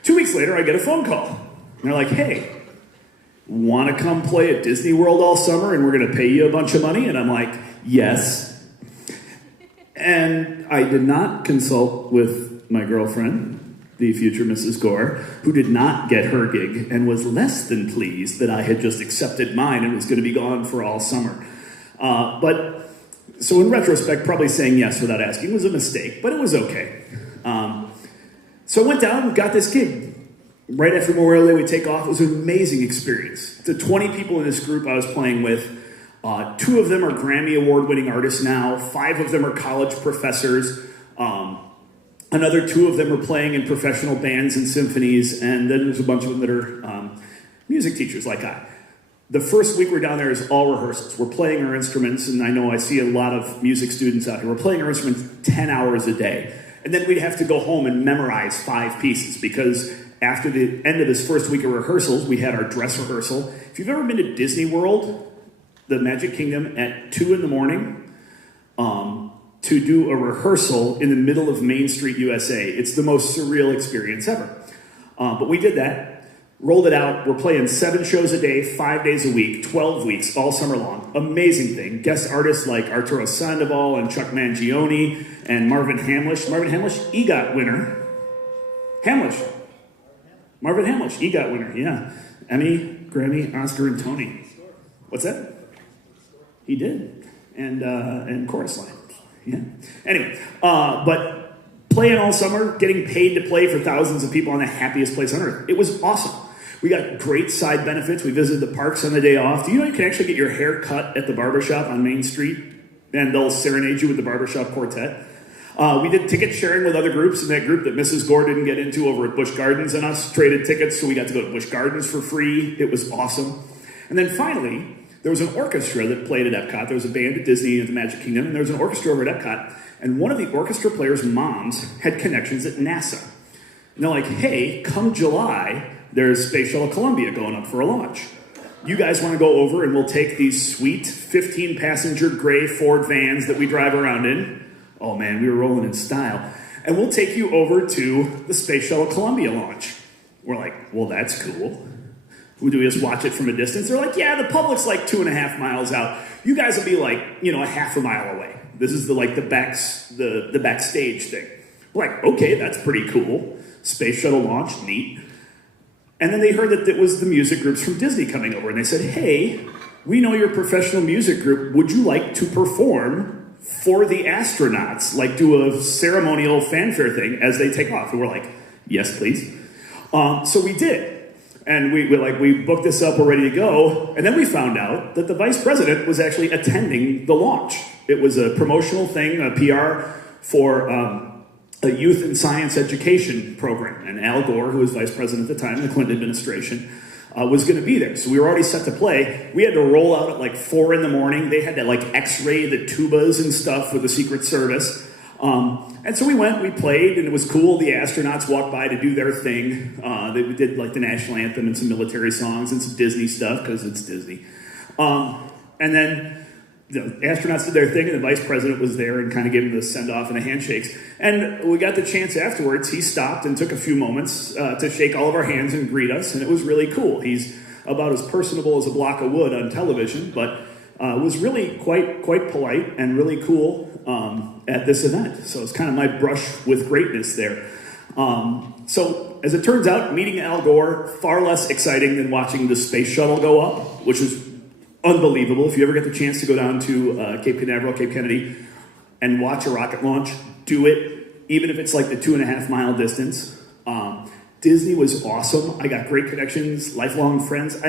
2 weeks later, I get a phone call. And they're like, hey, want to come play at Disney World all summer and we're going to pay you a bunch of money? And I'm like, yes. And I did not consult with my girlfriend, the future Mrs. Gore, who did not get her gig and was less than pleased that I had just accepted mine and was going to be gone for all summer. So in retrospect, probably saying yes without asking was a mistake, but it was okay. So I went down and got this gig. Right after Memorial Day, we take off. It was an amazing experience. The 20 people in this group I was playing with, 2 of them are Grammy Award-winning artists now. 5 of them are college professors. Another 2 of them are playing in professional bands and symphonies. And then there's a bunch of them that are music teachers like I. The first week we're down there is all rehearsals. We're playing our instruments, and I know I see a lot of music students out here. We're playing our instruments 10 hours a day. And then we'd have to go home and memorize 5 pieces, because after the end of this first week of rehearsals, we had our dress rehearsal. If you've ever been to Disney World, the Magic Kingdom, at 2 in the morning, to do a rehearsal in the middle of Main Street, USA, it's the most surreal experience ever. But we did that. Rolled it out. We're playing 7 shows a day, 5 days a week, 12 weeks, all summer long. Amazing thing. Guest artists like Arturo Sandoval and Chuck Mangione and Marvin Hamlish. Marvin Hamlish, EGOT winner. Marvin Hamlish, EGOT winner, yeah. Emmy, Grammy, Oscar, and Tony. What's that? He did. And chorus line. Yeah. Anyway, but playing all summer, getting paid to play for thousands of people on the happiest place on earth. It was awesome. We got great side benefits. We visited the parks on the day off. Do you know you can actually get your hair cut at the barbershop on Main Street? And they'll serenade you with the barbershop quartet. We did ticket sharing with other groups, and that group that Mrs. Gore didn't get into over at Busch Gardens and us traded tickets, so we got to go to Busch Gardens for free. It was awesome. And then finally, there was an orchestra that played at Epcot. There was a band at Disney at the Magic Kingdom, and there was an orchestra over at Epcot. And one of the orchestra players' moms had connections at NASA. And they're like, hey, come July, there's Space Shuttle Columbia going up for a launch. You guys want to go over and we'll take these sweet 15-passenger gray Ford vans that we drive around in. Oh man, we were rolling in style. And we'll take you over to the Space Shuttle Columbia launch. We're like, well, that's cool. Do we just watch it from a distance? They're like, yeah, the public's like 2.5 miles out. You guys will be like, a half a mile away. This is the backstage thing. We're like, okay, that's pretty cool. Space Shuttle launch, neat. And then they heard that it was the music groups from Disney coming over, and they said, hey, we know you're a professional music group. Would you like to perform for the astronauts, like do a ceremonial fanfare thing as they take off? And we're like, yes, please. So we did. And we booked this up, we're ready to go. And then we found out that the vice president was actually attending the launch. It was a promotional thing, a PR for a youth and science education program. And Al Gore, who was vice president at the time in the Clinton administration, was going to be there. So we were already set to play. We had to roll out at like 4 in the morning. They had to like x-ray the tubas and stuff with the Secret Service. And so we went, we played, and it was cool. The astronauts walked by to do their thing. They did like the national anthem and some military songs and some Disney stuff, because it's Disney. And then the astronauts did their thing, and the vice president was there and kind of gave them the send-off and the handshakes. And we got the chance afterwards. He stopped and took a few moments to shake all of our hands and greet us, and it was really cool. He's about as personable as a block of wood on television, but was really quite polite and really cool at this event. So it's kind of my brush with greatness there. So as it turns out, meeting Al Gore, far less exciting than watching the space shuttle go up, which is unbelievable. If you ever get the chance to go down to Cape Canaveral, Cape Kennedy, and watch a rocket launch, do it, even if it's like the 2.5 mile distance. Disney was awesome. I got great connections, lifelong friends.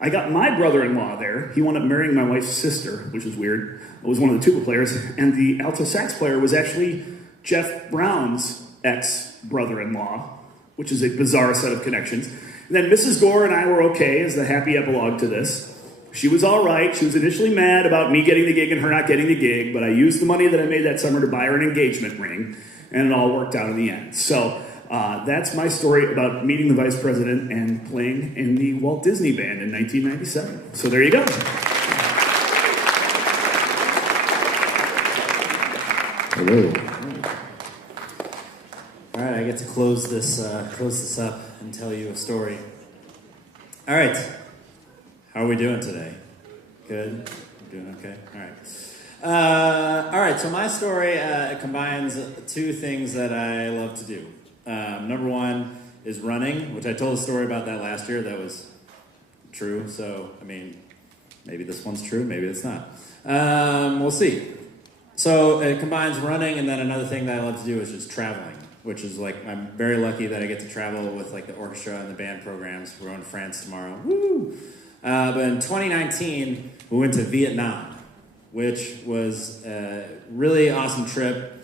I got my brother-in-law there. He wound up marrying my wife's sister, which is weird. I was one of the tuba players, and the alto sax player was actually Jeff Brown's ex-brother-in-law, which is a bizarre set of connections. And then Mrs. Gore and I were okay as the happy epilogue to this. She was all right. She was initially mad about me getting the gig and her not getting the gig, but I used the money that I made that summer to buy her an engagement ring, and it all worked out in the end. So that's my story about meeting the vice president and playing in the Walt Disney Band in 1997. So there you go. Hello. All right, I get to close this up and tell you a story. All right, how are we doing today? Good. We're doing okay. All right. So my story combines two things that I love to do. Number one is running, which I told a story about that last year. That was true. So I mean, maybe this one's true. Maybe it's not. We'll see. So it combines running, and then another thing that I love to do is just traveling, which is like, I'm very lucky that I get to travel with like the orchestra and the band programs. We're going to France tomorrow. Woo! But in 2019, we went to Vietnam, which was a really awesome trip.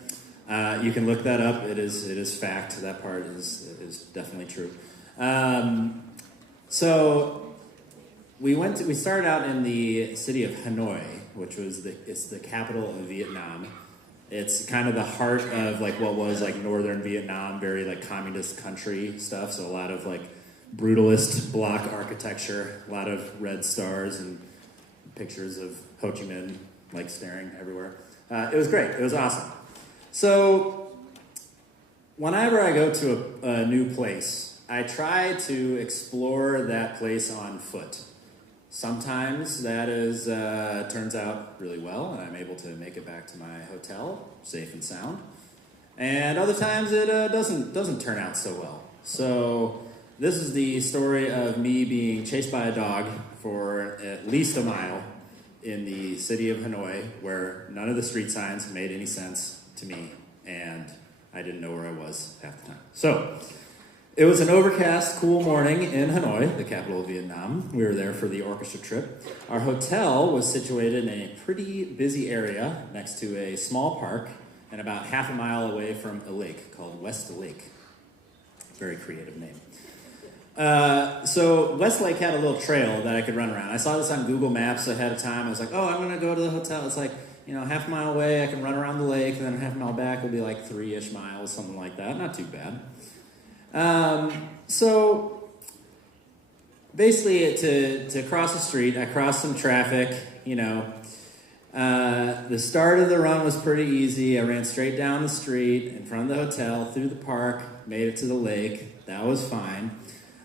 You can look that up. It is fact. That part is definitely true. So we started out in the city of Hanoi, which was it's the capital of Vietnam. It's kind of the heart of like what was like northern Vietnam, very like communist country stuff. So a lot of like brutalist block architecture, a lot of red stars and pictures of Ho Chi Minh like staring everywhere. It was great. It was awesome. So whenever I go to a new place, I try to explore that place on foot. Sometimes that turns out really well, and I'm able to make it back to my hotel safe and sound. And other times it doesn't turn out so well. So this is the story of me being chased by a dog for at least a mile in the city of Hanoi, where none of the street signs made any sense to me, and I didn't know where I was half the time. So it was an overcast, cool morning in Hanoi, the capital of Vietnam. We were there for the orchestra trip. Our hotel was situated in a pretty busy area next to a small park and about half a mile away from a lake called West Lake. Very creative name. So West Lake had a little trail that I could run around. I saw this on Google Maps ahead of time. I was like, oh, I'm going to go to the hotel. It's like, half a mile away. I can run around the lake, and then half a mile back will be like 3-ish miles, something like that. Not too bad. So basically to cross the street, I crossed some traffic, the start of the run was pretty easy. I ran straight down the street in front of the hotel, through the park, made it to the lake. That was fine.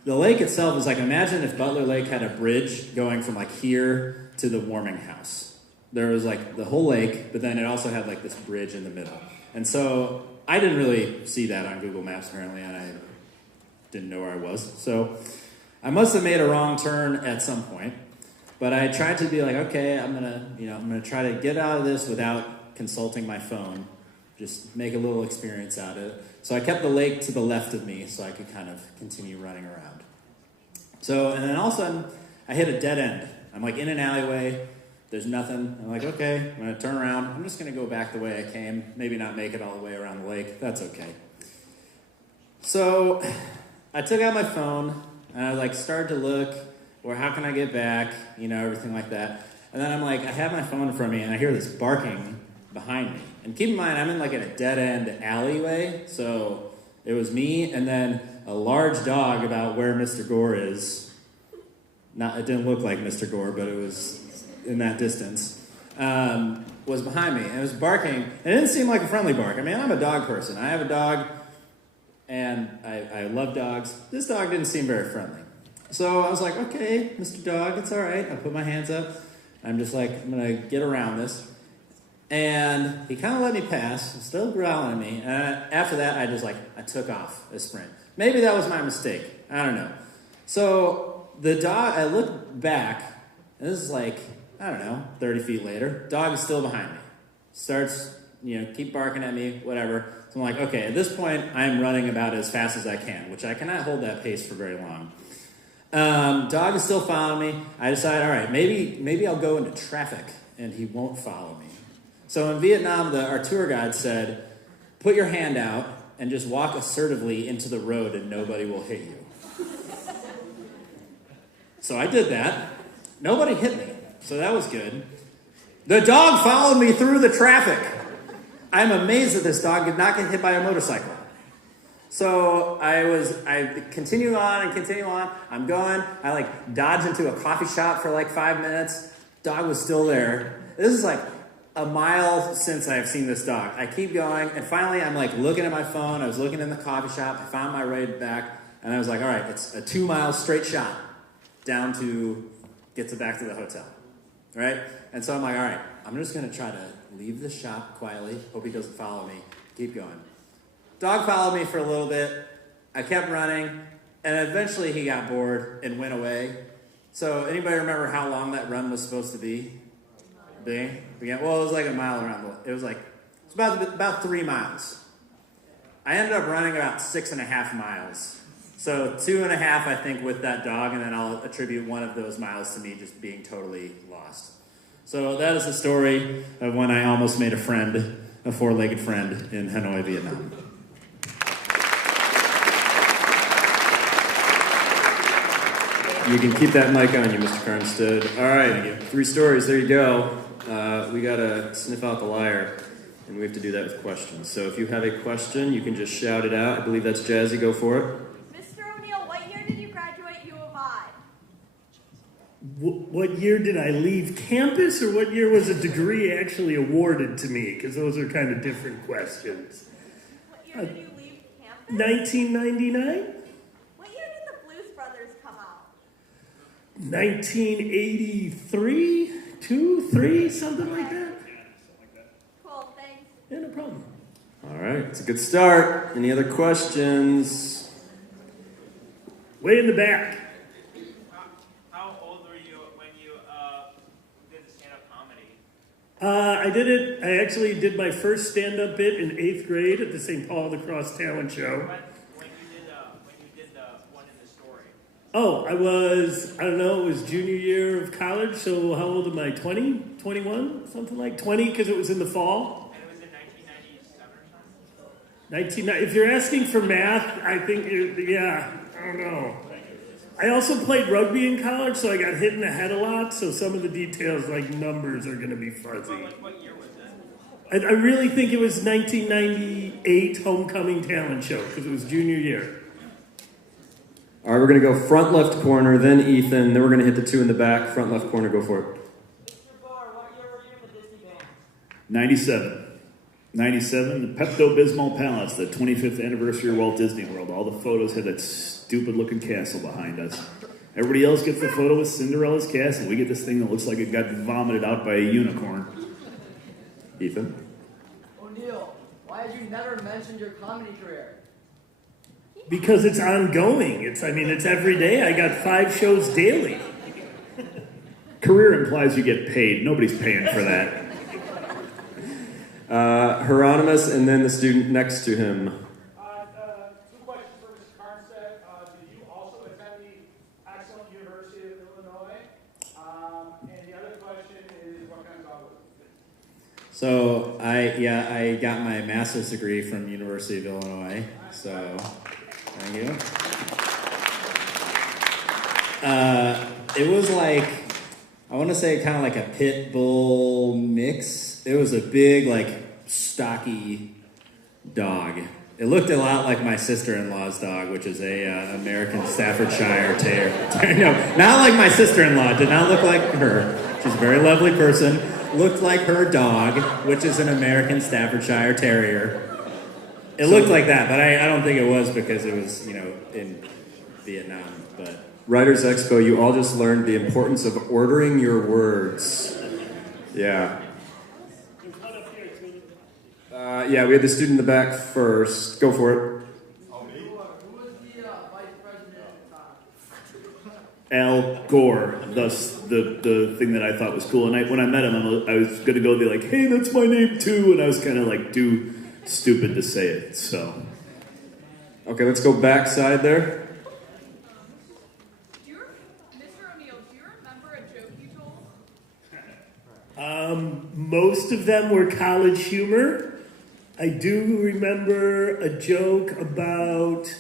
The lake itself was like, imagine if Butler Lake had a bridge going from like here to the warming house. There was like the whole lake, but then it also had like this bridge in the middle. And so I didn't really see that on Google Maps apparently, and I didn't know where I was. So I must have made a wrong turn at some point. But I tried to be like, okay, I'm gonna try to get out of this without consulting my phone. Just make a little experience out of it. So I kept the lake to the left of me so I could kind of continue running around. So, and then all of a sudden, I hit a dead end. I'm like in an alleyway. There's nothing. I'm like, okay, I'm gonna turn around. I'm just gonna go back the way I came. Maybe not make it all the way around the lake. That's okay. So I took out my phone and I like started to look, or how can I get back? Everything like that. And then I'm like, I have my phone in front of me and I hear this barking behind me. And keep in mind, I'm in like in a dead end alleyway. So it was me and then a large dog about where Mr. Gore is. It didn't look like Mr. Gore, but it was in that distance. was behind me and it was barking. It didn't seem like a friendly bark. I mean, I'm a dog person. I have a dog, and I love dogs. This dog didn't seem very friendly. So I was like, okay, Mr. Dog, it's all right. I put my hands up. I'm just like, I'm going to get around this. And he kind of let me pass, still growling at me. And after that, I took off a sprint. Maybe that was my mistake. I don't know. So the dog, I looked back, and this is like, I don't know, 30 feet later. Dog is still behind me. Starts, keep barking at me, whatever. So I'm like, okay, at this point, I'm running about as fast as I can, which I cannot hold that pace for very long. Dog is still following me. I decide, all right, maybe I'll go into traffic, and he won't follow me. So in Vietnam, our tour guide said, put your hand out and just walk assertively into the road and nobody will hit you. So I did that. Nobody hit me, so that was good. The dog followed me through the traffic. I'm amazed that this dog did not get hit by a motorcycle. So I continue on and continue on. I'm going. I dodge into a coffee shop for 5 minutes. Dog was still there. This is a mile since I've seen this dog. I keep going, and finally I'm looking at my phone. I was looking in the coffee shop. I found my ride back, and I was like, all right, it's a 2 mile straight shot down to get back to the hotel, right? And so I'm like, all right, I'm just going to try to leave the shop quietly, hope he doesn't follow me, keep going. Dog followed me for a little bit. I kept running, and eventually he got bored and went away. So anybody remember how long that run was supposed to be? Well, it was a mile around. It was about 3 miles. I ended up running about 6.5 miles. So 2.5, I think, with that dog, and then I'll attribute one of those miles to me just being totally lost. So that is the story of when I almost made a friend, a four-legged friend in Hanoi, Vietnam. You can keep that mic on you, Mr. Carnstead. All right, 3 stories. There you go. We got to sniff out the liar, and we have to do that with questions. So if you have a question, you can just shout it out. I believe that's Jazzy. Go for it. Mr. O'Neill, what year did you graduate U of I? What year did I leave campus, or what year was a degree actually awarded to me? Because those are kind of different questions. What year did you leave campus? 1999? What year did the Blues Brothers come out? 1983? 2, 3, something like that. Cool, thanks. Yeah, no problem. All right, it's a good start. Any other questions? Way in the back. How old were you when you did stand-up comedy? I actually did my first stand-up bit in 8th grade at the St. Paul Lacrosse Talent Show. When you did the one in the story. Oh, it was junior year of college, so how old am I, 20, 21, something like 20, because it was in the fall? And it was in 1997 or something? If you're asking for math, I think, I don't know. I also played rugby in college, so I got hit in the head a lot, so some of the details, numbers, are going to be fuzzy. What year was that? I really think it was 1998 Homecoming Talent Show, because it was junior year. All right, we're going to go front left corner, then Ethan, then we're going to hit the 2 in the back. Front left corner, go for it. Mr. Barr, what year were you in the Disney band? 97, the Pepto-Bismol Palace, the 25th anniversary of Walt Disney World. All the photos had that stupid-looking castle behind us. Everybody else gets the photo with Cinderella's castle. We get this thing that looks like it got vomited out by a unicorn. Ethan? O'Neill, why had you never mentioned your comedy career? Because it's ongoing. It's every day. I got 5 shows daily. Career implies you get paid. Nobody's paying for that. Hieronymus, and then the student next to him. 2 questions for Mr. Carnstead. Did you also attend the excellent University of Illinois? And the other question is, what kind of dog was it? So I got my master's degree from University of Illinois. So thank you. It was I want to say kind of like a pit bull mix. It was a big, stocky dog. It looked a lot like my sister-in-law's dog, which is a American Staffordshire Terrier. No, not like my sister-in-law. It did not look like her. She's a very lovely person. looked like her dog, which is an American Staffordshire Terrier. It looked like that, but I don't think it was because it was, in Vietnam. But Writers Expo, you all just learned the importance of ordering your words. Yeah. Yeah, we had the student in the back first. Go for it. Al Gore, thus the thing that I thought was cool. And when I met him, I was going to go be like, hey, that's my name too. And I was kind of like too stupid to say it, so. Okay, let's go backside there. Mr. O'Neill, do you remember a joke you told? Most of them were college humor. I do remember a joke about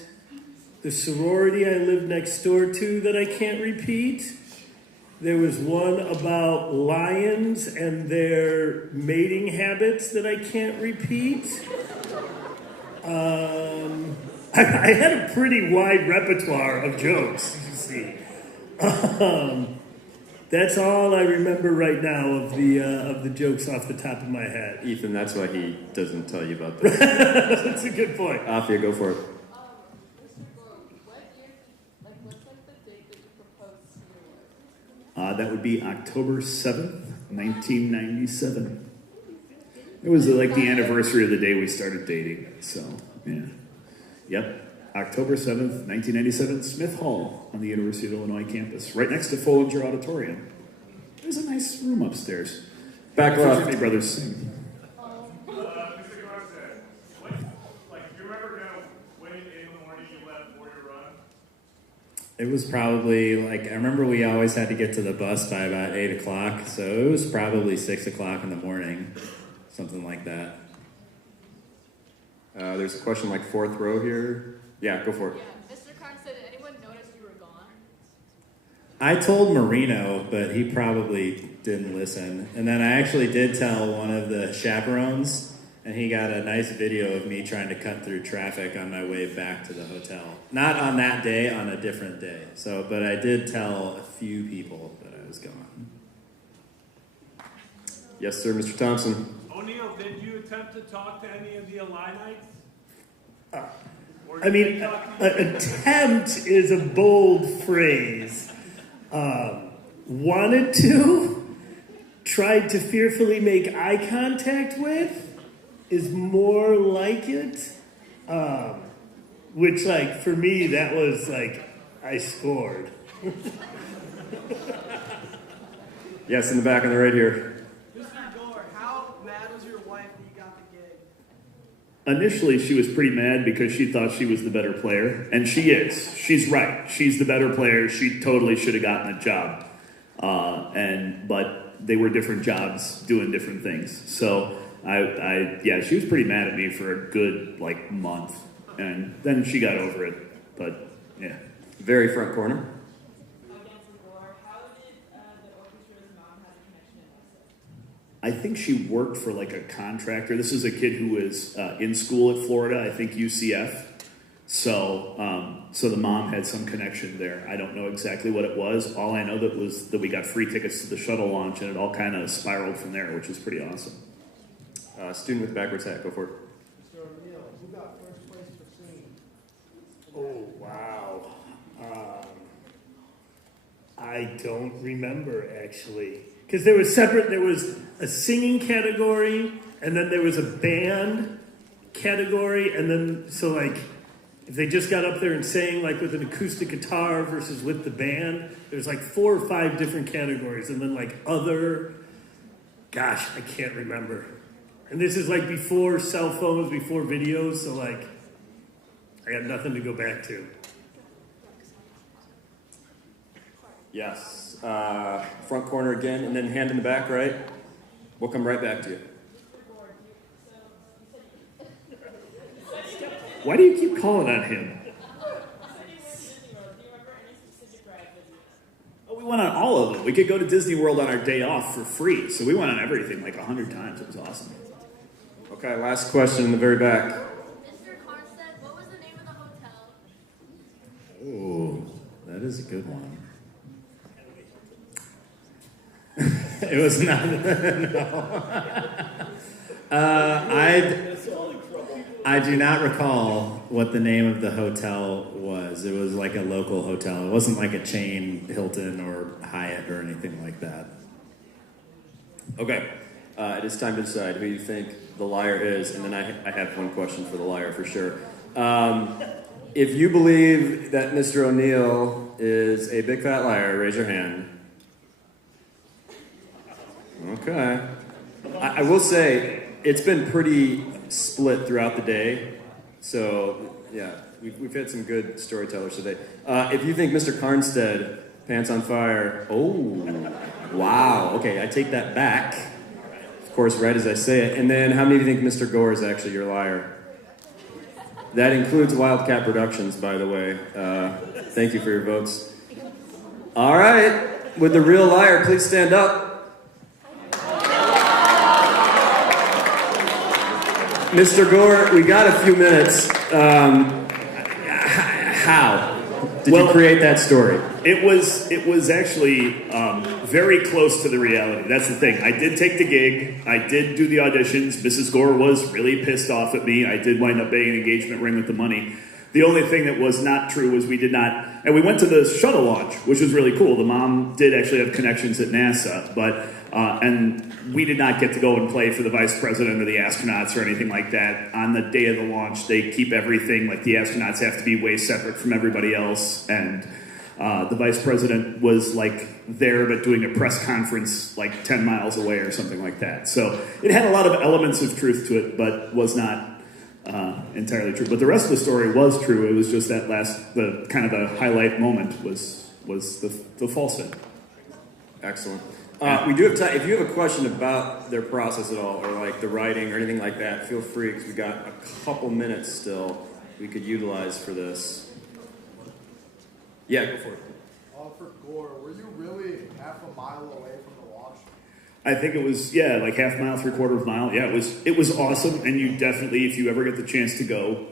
the sorority I lived next door to that I can't repeat. There was one about lions and their mating habits that I can't repeat. I had a pretty wide repertoire of jokes, you see. That's all I remember right now of the jokes off the top of my head. Ethan, that's why he doesn't tell you about that. That's a good point. Afia, go for it. That would be October 7th, 1997. It was like the anniversary of the day we started dating, so, yeah. Yep, October 7th, 1997, Smith Hall on the University of Illinois campus, right next to Follinger Auditorium. There's a nice room upstairs. Back left. Jimmy Brothers sing. Mr. Garza, do you remember when in the morning you left for your run? it was probably I remember we always had to get to the bus by about 8 o'clock, so it was probably 6 o'clock in the morning, something like that. There's a question like fourth row here. Yeah, go for it. Yeah, Mr. Karn said, did anyone notice you were gone? I told Marino, but he probably didn't listen. And then I actually did tell one of the chaperones, and he got a nice video of me trying to cut through traffic on my way back to the hotel. Not on that day, on a different day. But I did tell a few people that I was gone. Yes, sir, Mr. Thompson. O'Neill, did you attempt to talk to any of the Illinites? Attempt is a bold phrase. Wanted to, tried to fearfully make eye contact with, is more like it. Which, for me, that was I scored. Yes, in the back on the right here. Initially, she was pretty mad because she thought she was the better player, and she is. She's right. She's the better player. She totally should have gotten a job, but they were different jobs doing different things. So she was pretty mad at me for a good month, and then she got over it. But yeah, very front corner. I think she worked for a contractor. This is a kid who was in school at Florida, I think UCF. So the mom had some connection there. I don't know exactly what it was. All I know was that we got free tickets to the shuttle launch, and it all kind of spiraled from there, which was pretty awesome. Student with backwards hat, go for it. Mr. O'Neill, who got first place for singing? Oh, wow. I don't remember, actually. Because there was a singing category, and then there was a band category, and then, if they just got up there and sang, with an acoustic guitar versus with the band, there's 4 or 5 different categories, and then, other, gosh, I can't remember. And this is, before cell phones, before videos, so, I got nothing to go back to. Yes. Front corner again, and then hand in the back, right? We'll come right back to you. Why do you keep calling on him? Oh, we went on all of them. We could go to Disney World on our day off for free, so we went on everything 100 times. It was awesome. Okay, last question in the very back. Mr. Carstead, what was the name of the hotel? Oh, that is a good one. It was not. No. I do not recall what the name of the hotel was. It was like a local hotel. It wasn't like a chain Hilton or Hyatt or anything like that. Okay. It is time to decide who you think the liar is, and then I have one question for the liar for sure. If you believe that Mr. O'Neill is a big fat liar, raise your hand. Okay. I will say, it's been pretty split throughout the day, so yeah, we've had some good storytellers today. If you think Mr. Carnstead, pants on fire, oh, wow, okay, I take that back. Of course, right as I say it. And then how many of you think Mr. Gore is actually your liar? That includes Wildcat Productions, by the way. Thank you for your votes. All right, would the real liar please stand up? Mr. Gore, we got a few minutes. How did you create that story? It was actually very close to the reality. That's the thing. I did take the gig. I did do the auditions. Mrs. Gore was really pissed off at me. I did wind up buying an engagement ring with the money. The only thing that was not true was we did not, and we went to the shuttle launch, which was really cool. The mom did actually have connections at NASA, but and we did not get to go and play for the vice president or the astronauts or anything like that. On the day of the launch, they keep everything, like the astronauts have to be way separate from everybody else, and the vice president was like there but doing a press conference like 10 miles away or something like that. So it had a lot of elements of truth to it, but was not entirely true. But the rest of the story was true. It was just that the kind of the highlight moment was the falsehood. Excellent. We do have time. If you have a question about their process at all, or like the writing or anything like that, feel free, because we got a couple minutes still we could utilize for this. Yeah, go for it. For Gore, were you really half a mile away from the launch? I think it was, like half mile, 3/4 mile. Yeah, it was awesome, and you definitely, if you ever get the chance to go.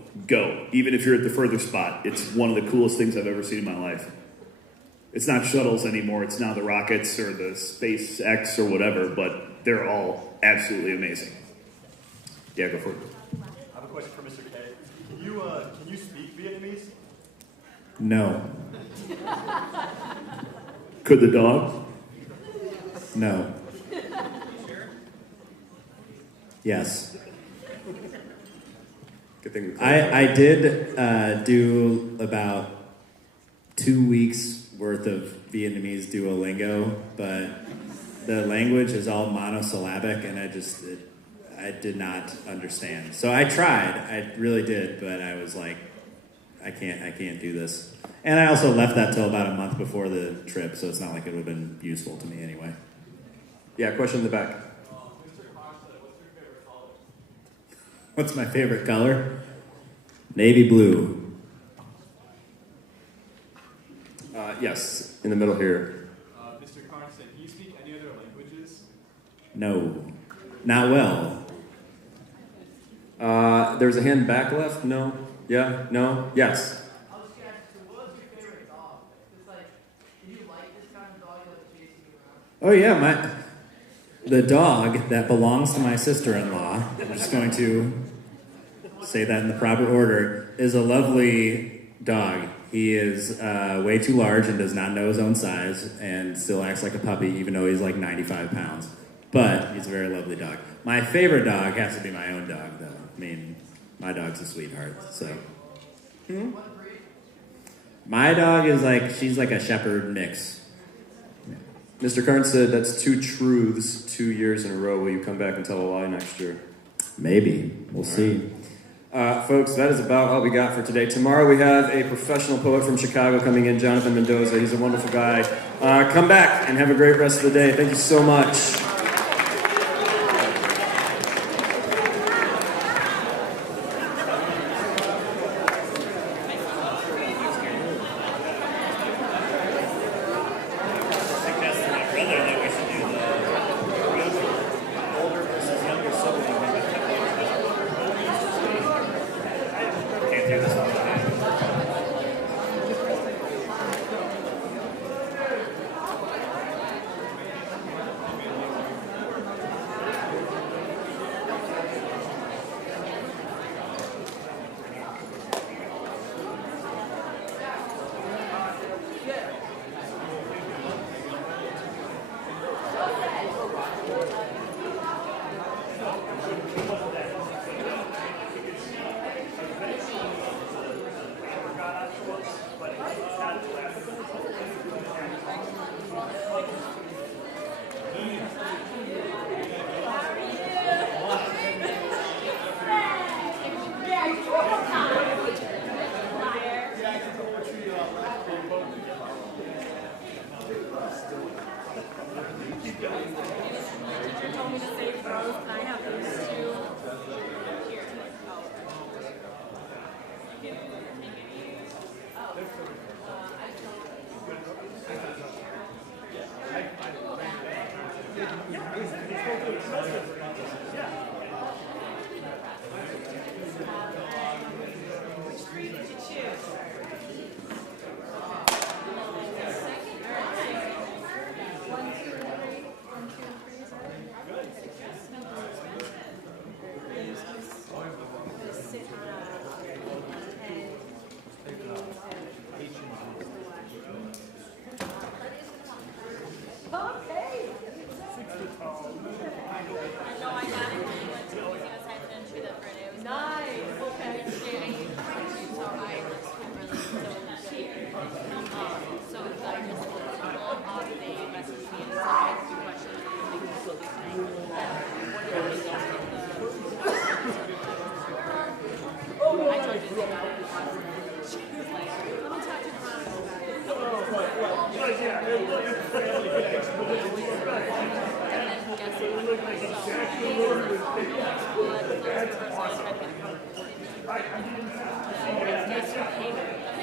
Even if you're at the further spot, it's one of the coolest things I've ever seen in my life. It's not shuttles anymore. It's now the rockets or the SpaceX or whatever, but they're all absolutely amazing. Yeah, go for it. I have a question for Mr. K. Can you speak Vietnamese? No. Could the dog? No. Yes. Good thing. I did do about 2 weeks worth of Vietnamese Duolingo, but the language is all monosyllabic, and I did not understand. So I tried, I really did, but I was like, I can't do this. And I also left that till about a month before the trip, so it's not like it would have been useful to me anyway. Yeah, question in the back. What's my favorite color? Navy blue. Yes, in the middle here. Mr. Carnstead, can you speak any other languages? No, not well. There's a hand back left? No? Yeah? No? Yes? I was just asking, so what was your favorite dog? It's like, do you like this kind of dog that chasing you around? Oh yeah, the dog that belongs to my sister-in-law, I'm just going to say that in the proper order, is a lovely dog. He is way too large and does not know his own size and still acts like a puppy even though he's like 95 pounds. But he's a very lovely dog. My favorite dog has to be my own dog, though. I mean, my dog's a sweetheart, so. My dog is she's like a shepherd mix. Mr. Karn said that's 2 truths 2 years in a row. Will you come back and tell a lie next year? Maybe. We'll see. Folks, that is about all we got for today. Tomorrow we have a professional poet from Chicago coming in, Jonathan Mendoza. He's a wonderful guy. Come back and have a great rest of the day. Thank you so much.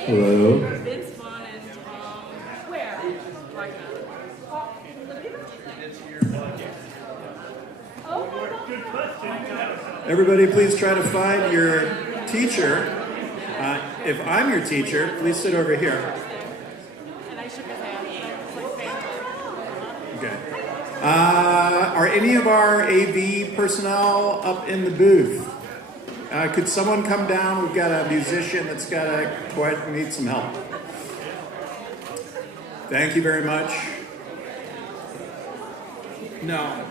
Hello. Everybody, please try to find your teacher. If I'm your teacher, please sit over here. Okay. Are any of our AV personnel up in the booth? Could someone come down? We've got a musician that's need some help. Thank you very much. No.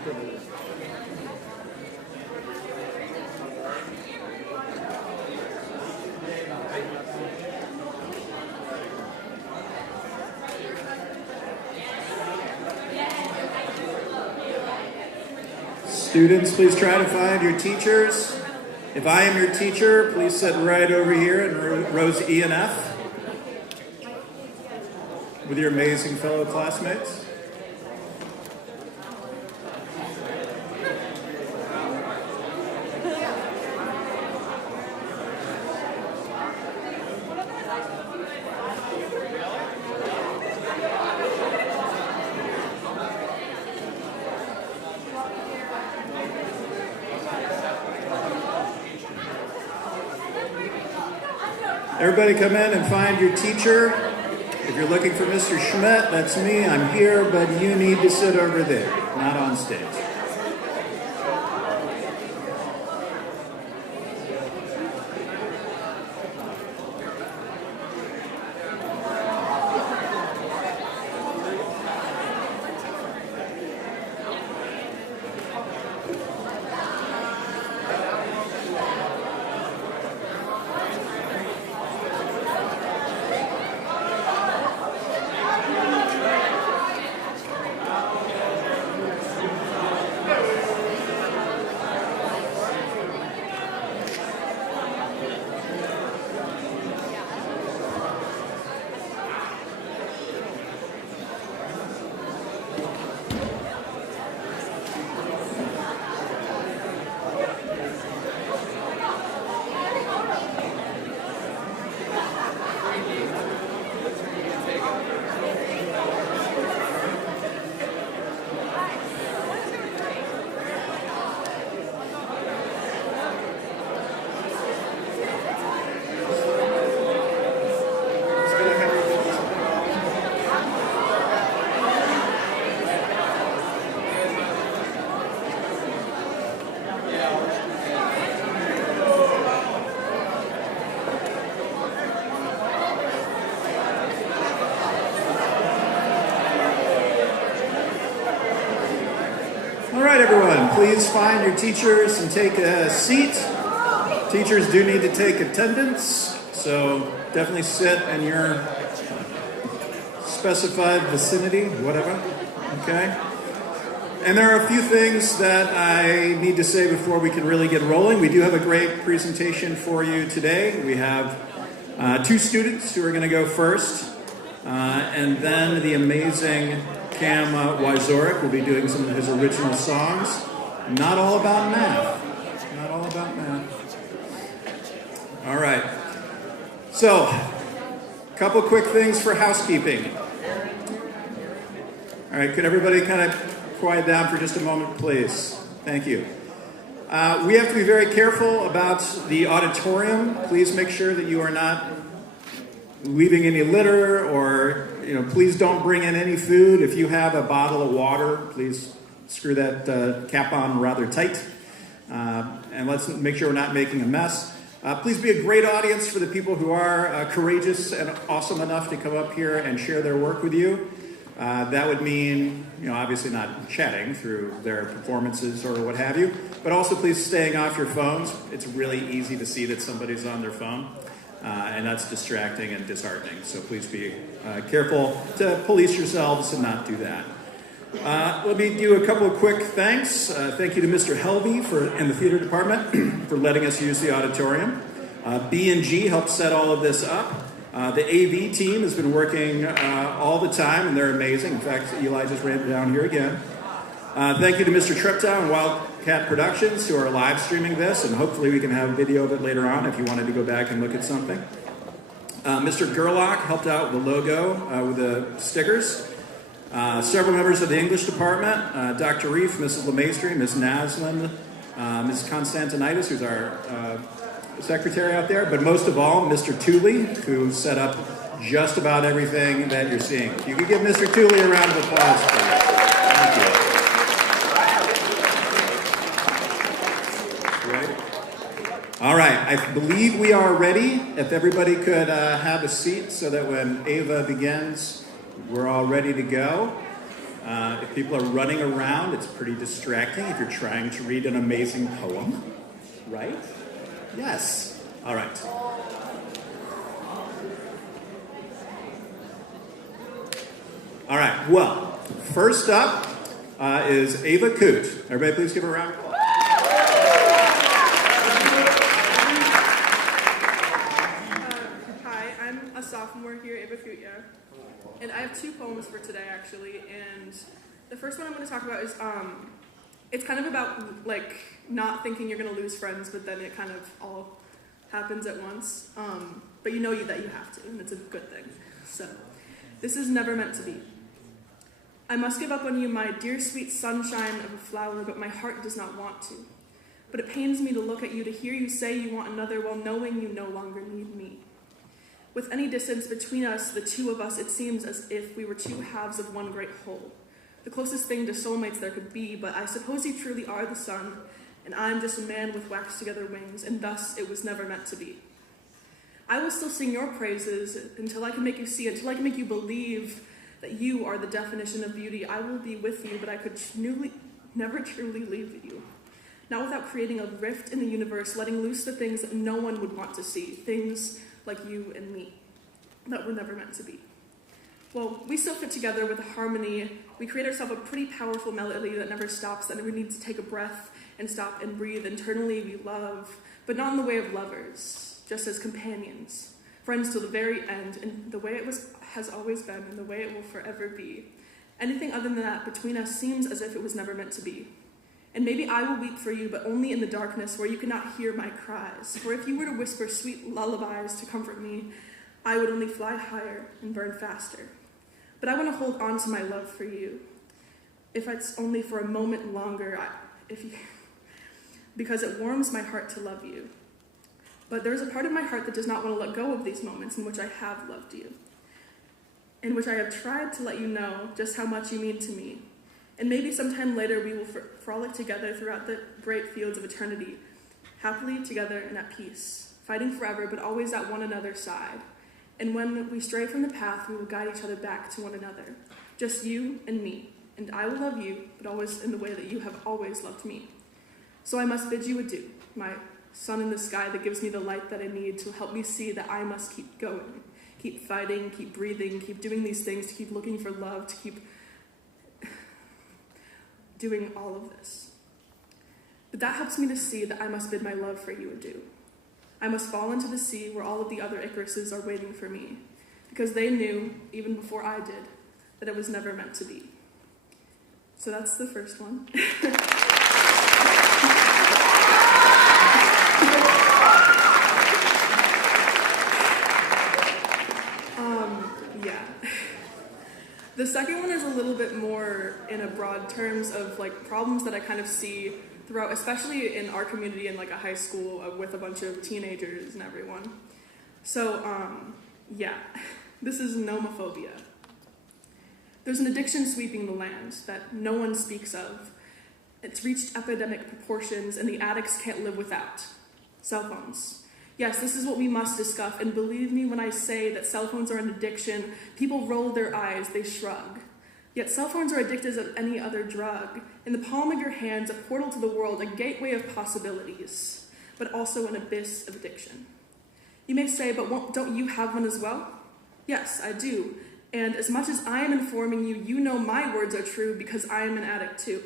Students, please try to find your teachers. If I am your teacher, please sit right over here in rows E and F with your amazing fellow classmates. Everybody come in and find your teacher. If you're looking for Mr. Schmidt, that's me. I'm here, but you need to sit over there, not on stage. right, everyone, please find your teachers and take a seat. Teachers do need to take attendance, so definitely sit in your specified vicinity, whatever, okay? And there are a few things that I need to say before we can really get rolling. We do have a great presentation for you today. We have 2 students who are going to go first, and then the amazing Cam Wyzorik will be doing some of his original songs. Not all about math. Not all about math. All right. So, a couple quick things for housekeeping. All right, could everybody kind of quiet down for just a moment, please? Thank you. We have to be very careful about the auditorium. Please make sure that you are not leaving any litter, or please don't bring in any food. If you have a bottle of water, please screw that cap on rather tight. And let's make sure we're not making a mess. Please be a great audience for the people who are courageous and awesome enough to come up here and share their work with you. That would mean, obviously not chatting through their performances or what have you, but also please staying off your phones. It's really easy to see that somebody's on their phone, and that's distracting and disheartening. So please be careful to police yourselves and not do that. Let me do a couple of quick thanks. Thank you to Mr. Helvey and the theater department for letting us use the auditorium. B&G helped set all of this up. The AV team has been working all the time, and they're amazing. In fact, Eli just ran down here again. Thank you to Mr. Treptow and Wildcat Productions who are live streaming this, and hopefully we can have video of it later on if you wanted to go back and look at something. Mr. Gerlach helped out with the logo with the stickers. Several members of the English department, Dr. Reef, Mrs. LeMaistre, Ms. Naslin, Ms. Constantinitis, who's our secretary out there, but most of all, Mr. Tooley, who set up just about everything that you're seeing. If you could give Mr. Tooley a round of applause, please. Thank you. Great. All right, I believe we are ready. If everybody could have a seat so that when Ava begins, we're all ready to go. If people are running around, it's pretty distracting if you're trying to read an amazing poem, right? Yes. All right. All right. Well, first up is Ava Coot. Everybody please give her a round of applause. Hi, I'm a sophomore here, Ava Coot, and I have 2 poems for today, actually. And the first one I'm going to talk about is it's kind of about not thinking you're going to lose friends, but then it kind of all happens at once. But you know that you have to, and it's a good thing. So, this is never meant to be. I must give up on you, my dear sweet sunshine of a flower, but my heart does not want to. But it pains me to look at you, to hear you say you want another while knowing you no longer need me. With any distance between us, the 2 of us, it seems as if we were 2 halves of one great whole. The closest thing to soulmates there could be, but I suppose you truly are the sun, and I'm just a man with waxed-together wings, and thus it was never meant to be. I will still sing your praises until I can make you see, until I can make you believe that you are the definition of beauty. I will be with you, but I could never truly leave you. Not without creating a rift in the universe, letting loose the things that no one would want to see, things like you and me, that were never meant to be. Well, we still fit together with a harmony. We create ourselves a pretty powerful melody that never stops, that never needs to take a breath and stop and breathe. Internally, we love, but not in the way of lovers, just as companions, friends till the very end, and the way it has always been, and the way it will forever be. Anything other than that between us seems as if it was never meant to be. And maybe I will weep for you, but only in the darkness where you cannot hear my cries. For if you were to whisper sweet lullabies to comfort me, I would only fly higher and burn faster. But I want to hold on to my love for you, if it's only for a moment longer, because it warms my heart to love you. But there's a part of my heart that does not want to let go of these moments in which I have loved you, in which I have tried to let you know just how much you mean to me. And maybe sometime later we will frolic together throughout the great fields of eternity, happily together and at peace, fighting forever but always at one another's side. And when we stray from the path, we will guide each other back to one another, just you and me, and I will love you, but always in the way that you have always loved me. So I must bid you adieu, my sun in the sky that gives me the light that I need to help me see that I must keep going, keep fighting, keep breathing, keep doing these things, to keep looking for love, to keep doing all of this. But that helps me to see that I must bid my love for you adieu. I must fall into the sea where all of the other Icaruses are waiting for me, because they knew, even before I did, that it was never meant to be. So that's the first one. Yeah. The second one is a little bit more in a broad terms of like problems that I kind of see throughout, especially in our community in like a high school with a bunch of teenagers and everyone. So, yeah, this is nomophobia. There's an addiction sweeping the land that no one speaks of. It's reached epidemic proportions and the addicts can't live without. Cell phones. Yes, this is what we must discuss, and believe me when I say that cell phones are an addiction, people roll their eyes, they shrug. Yet cell phones are addictive as any other drug. In the palm of your hands, a portal to the world, a gateway of possibilities, but also an abyss of addiction. You may say, but don't you have one as well? Yes, I do. And as much as I am informing you, you know my words are true because I am an addict too.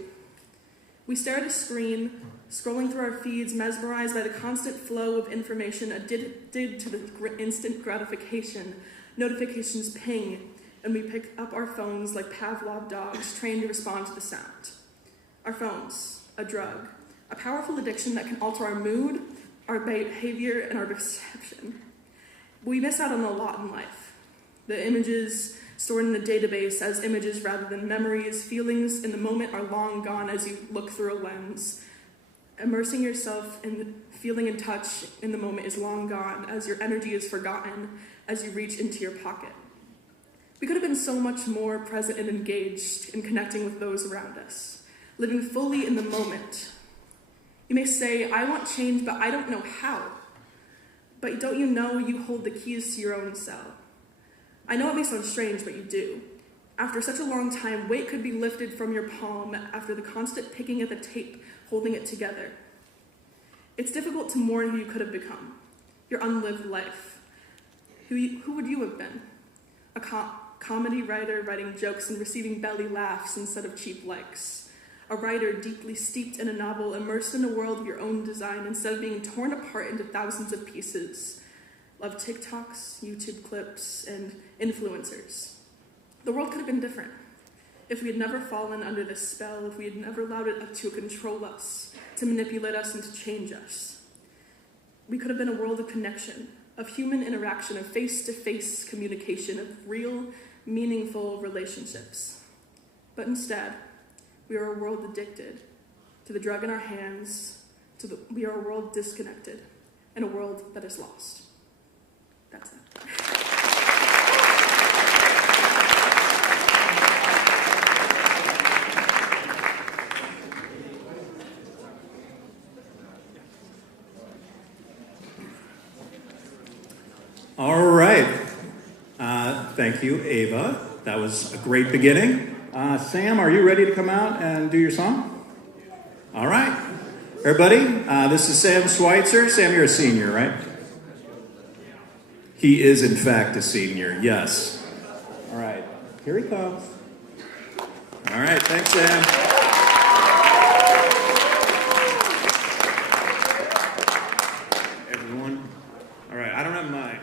We stare at a screen, scrolling through our feeds, mesmerized by the constant flow of information, addicted to the instant gratification. Notifications ping, and we pick up our phones like Pavlov dogs trained to respond to the sound. Our phones, a drug, a powerful addiction that can alter our mood, our behavior, and our perception. We miss out on a lot in life. The images stored in a database as images rather than memories, feelings in the moment are long gone as you look through a lens. Immersing yourself in feeling and touch in the moment is long gone as your energy is forgotten as you reach into your pocket. We could have been so much more present and engaged in connecting with those around us, living fully in the moment. You may say, I want change, but I don't know how. But don't you know you hold the keys to your own cell? I know it may sound strange, but you do. After such a long time, weight could be lifted from your palm after the constant picking at the tape, holding it together. It's difficult to mourn who you could have become, your unlived life. Who would you have been? A comedy writer writing jokes and receiving belly laughs instead of cheap likes. A writer deeply steeped in a novel, immersed in a world of your own design instead of being torn apart into thousands of pieces. Love TikToks, YouTube clips, and influencers. The world could have been different if we had never fallen under this spell, if we had never allowed it to control us, to manipulate us, and to change us. We could have been a world of connection, of human interaction, of face-to-face communication, of real, meaningful relationships. But instead, we are a world addicted to the drug in our hands, we are a world disconnected, and a world that is lost. That's it. All right. Thank you, Ava. That was a great beginning. Sam, are you ready to come out and do your song? All right. Everybody, this is Sam Schweitzer. Sam, you're a senior, right? He is, in fact, a senior, yes. All right. Here he comes. All right. Thanks, Sam. Everyone. All right. I don't have my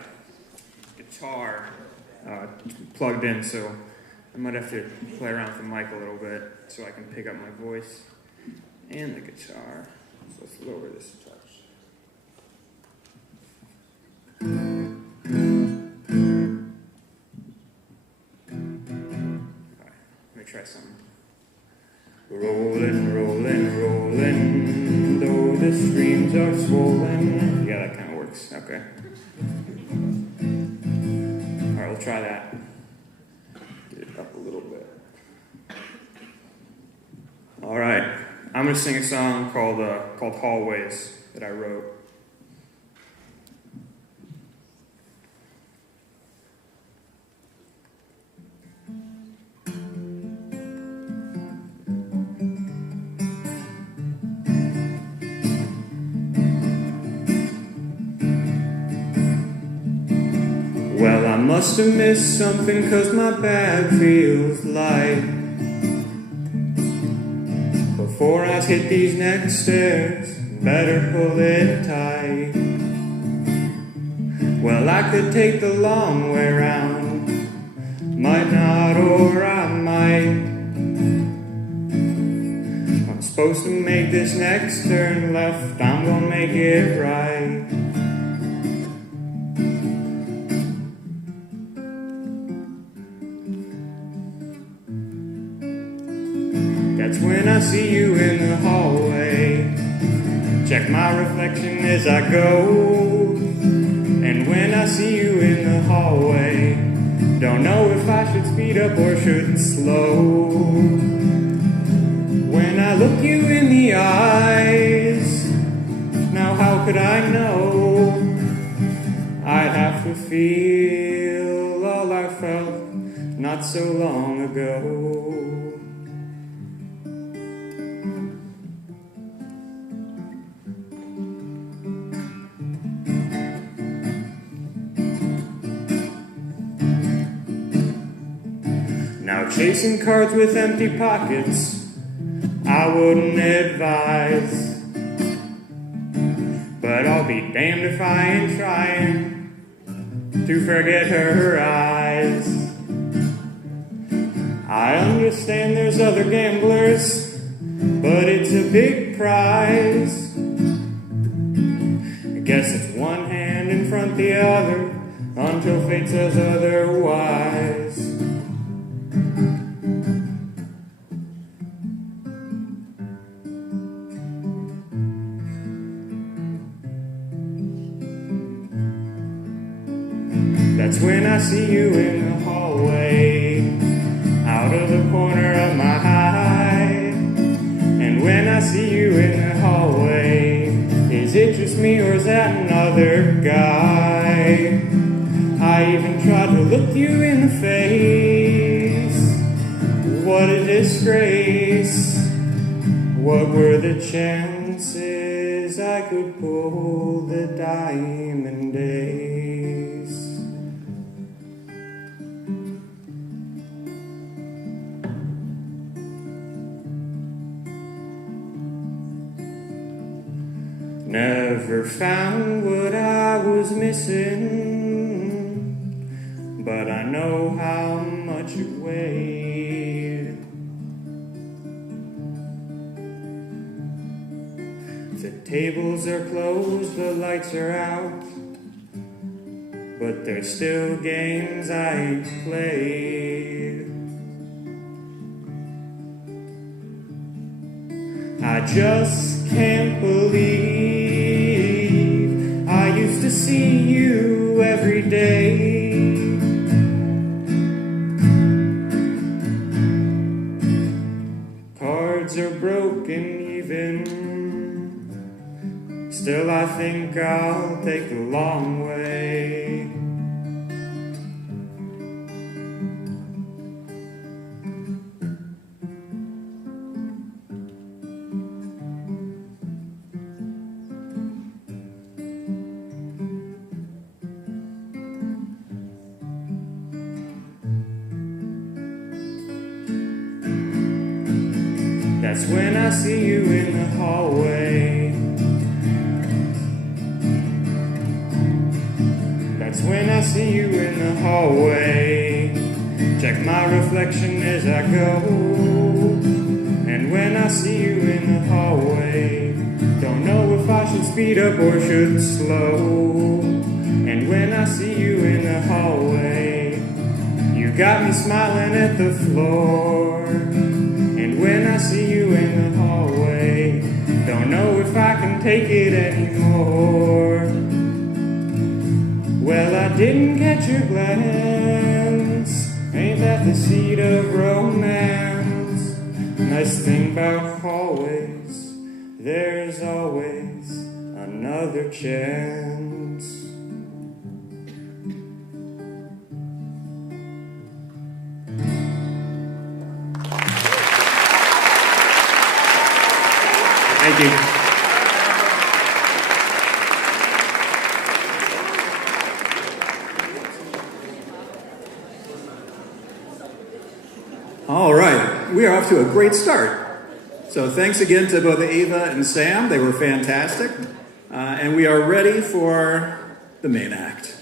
guitar plugged in, so I might have to play around with the mic a little bit so I can pick up my voice and the guitar. So let's lower this a touch. Try something. Rolling, rolling, rolling, though the streams are swollen. Yeah, that kind of works. Okay. All right, we'll try that. Get it up a little bit. All right, I'm going to sing a song called Hallways that I wrote. must have missed something 'cause my bag feels light. Before I hit these next stairs, better pull it tight. Well, I could take the long way round, might not, or I might. I'm supposed to make this next turn left, I'm gonna make it right. That's when I see you in the hallway. Check my reflection as I go. And when I see you in the hallway, don't know if I should speed up or should slow. When I look you in the eyes, now how could I know? I'd have to feel all I felt not so long ago. Now chasing cards with empty pockets, I wouldn't advise. But I'll be damned if I ain't trying to forget her eyes. I understand there's other gamblers, but it's a big prize. I guess it's one hand in front the other until fate says otherwise. That's when I see you in the hallway, out of the corner of my eye. And when I see you in the hallway, is it just me or is that another guy? I even tried to look you in the face. What a disgrace. What were the chances I could pull the Diamond Days? Never found what I was missing, but I know how much it weighed. The tables are closed, the lights are out, but there's still games I ain't played. I just can't believe I used to see you every day. Cards are broken even, still I think I'll take the long way. That's when I see you in the hallway. That's when I see you in the hallway. Check my reflection as I go. And when I see you in the hallway, don't know if I should speed up or should slow. And when I see you in the hallway, you got me smiling at the floor. And when I see you in the hallway, don't know if I can take it anymore. Well, I didn't catch your glance. Ain't that the seed of romance? Nice thing about hallways, there's always another chance. Thank you. All right, we are off to a great start. So thanks again to both Ava and Sam. They were fantastic. And we are ready for the main act.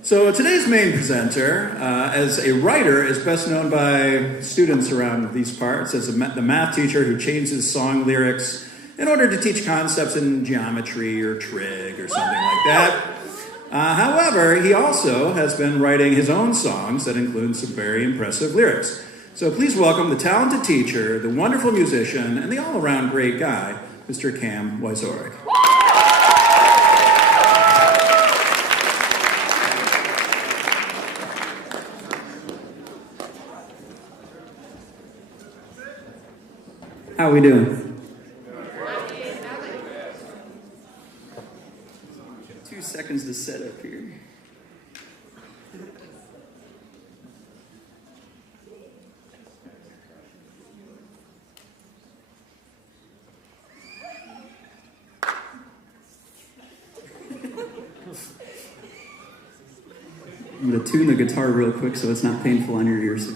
So today's main presenter, as a writer, is best known by students around these parts as the math teacher who changes song lyrics in order to teach concepts in geometry or trig or something like that. However, he also has been writing his own songs that include some very impressive lyrics. So please welcome the talented teacher, the wonderful musician, and the all-around great guy, Mr. Cam Wysoric. How we doing? 2 seconds to set up here. I'm going to tune the guitar real quick so it's not painful on your ears.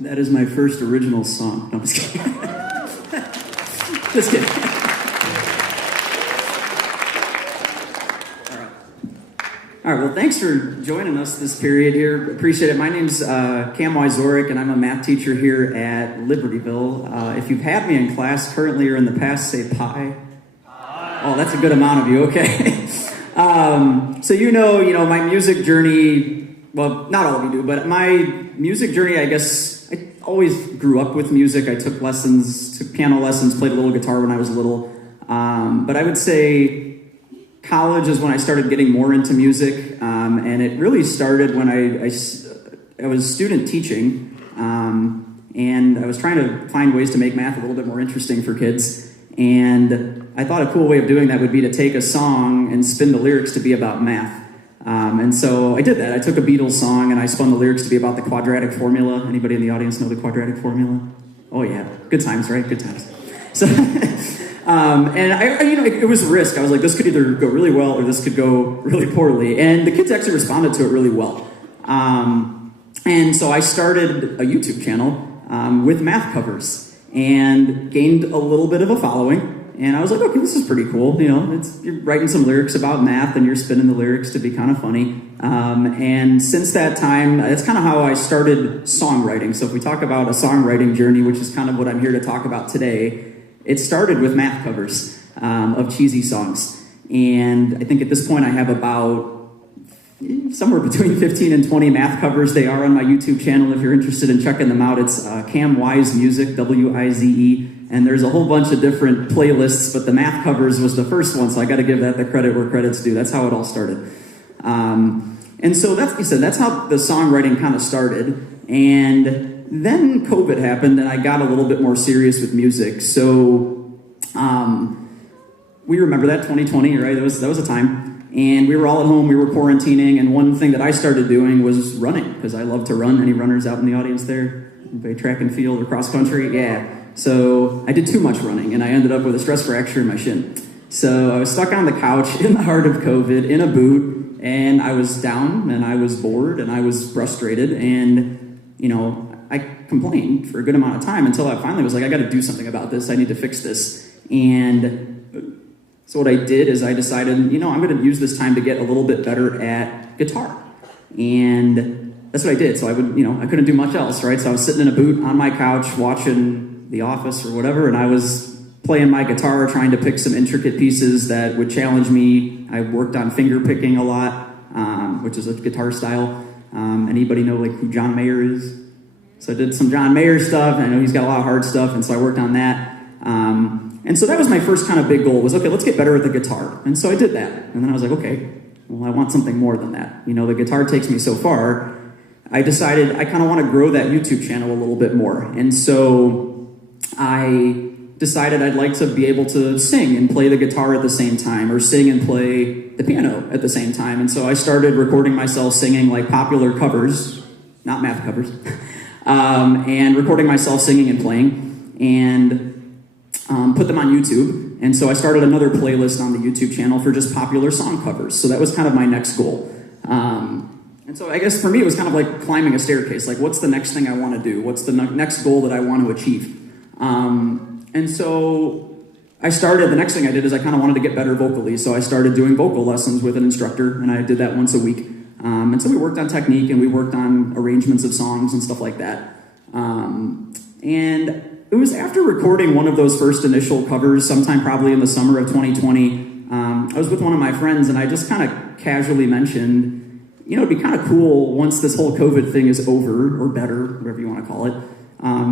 That is my first original song. No, I'm just kidding. Just kidding. All right, well, thanks for joining us this period here. Appreciate it. My name's Cam Wysoric, and I'm a math teacher here at Libertyville. If you've had me in class currently or in the past, say pi. Oh, that's a good amount of you. Okay. So you know, my music journey, well, not all of you do, but my music journey, I guess, I always grew up with music. I took piano lessons, played a little guitar when I was little. But I would say college is when I started getting more into music. And it really started when I was student teaching. And I was trying to find ways to make math a little bit more interesting for kids. And I thought a cool way of doing that would be to take a song and spin the lyrics to be about math. And so I did that. I took a Beatles song and I spun the lyrics to be about the quadratic formula. Anybody in the audience know the quadratic formula? Oh yeah, good times, right? Good times. So, and I it was a risk. I was like, this could either go really well or this could go really poorly. And the kids actually responded to it really well. And so I started a YouTube channel with math covers and gained a little bit of a following. And I was like, okay, this is pretty cool. You're writing some lyrics about math and you're spinning the lyrics to be kind of funny. And since that time, that's kind of how I started songwriting. So if we talk about a songwriting journey, which is kind of what I'm here to talk about today, it started with math covers of cheesy songs. And I think at this point I have about somewhere between 15 and 20 math covers. They are on my YouTube channel if you're interested in checking them out. It's Cam Wise Music, Wize. And there's a whole bunch of different playlists, but the math covers was the first one, so I got to give that the credit where credit's due. That's how it all started. And so that's how the songwriting kind of started. And then COVID happened, and I got a little bit more serious with music. So we remember that 2020, right? That was a time. And we were all at home, we were quarantining, and one thing that I started doing was running, because I love to run. Any runners out in the audience there? Anybody track and field or cross country? Yeah. So I did too much running, and I ended up with a stress fracture in my shin. So I was stuck on the couch in the heart of COVID, in a boot, and I was down, and I was bored, and I was frustrated, and, I complained for a good amount of time until I finally was like, I got to do something about this. I need to fix this. And so what I did is I decided, I'm going to use this time to get a little bit better at guitar. And that's what I did. So I couldn't do much else, right? So I was sitting in a boot on my couch watching The Office or whatever, and I was playing my guitar, trying to pick some intricate pieces that would challenge me. I worked on finger picking a lot, which is a guitar style. Anybody know who John Mayer is? So I did some John Mayer stuff, and I know he's got a lot of hard stuff, and so I worked on that. And so that was my first kind of big goal, was, okay, let's get better at the guitar. And so I did that. And then I was like, okay, well, I want something more than that. You know, the guitar takes me so far. I decided I kind of want to grow that YouTube channel a little bit more. And so I decided I'd like to be able to sing and play the guitar at the same time, or sing and play the piano at the same time. And so I started recording myself singing like popular covers, not math covers, and recording myself singing and playing, and put them on YouTube. And so I started another playlist on the YouTube channel for just popular song covers. So that was kind of my next goal. And so I guess for me, it was kind of like climbing a staircase. Like, what's the next thing I want to do? What's the next goal that I want to achieve? And so the next thing I did is I kind of wanted to get better vocally. So I started doing vocal lessons with an instructor, and I did that once a week. And so we worked on technique, and we worked on arrangements of songs and stuff like that. And it was after recording one of those first initial covers, sometime probably in the summer of 2020, I was with one of my friends, and I just kind of casually mentioned, you know, it'd be kind of cool once this whole COVID thing is over, or better, whatever you want to call it,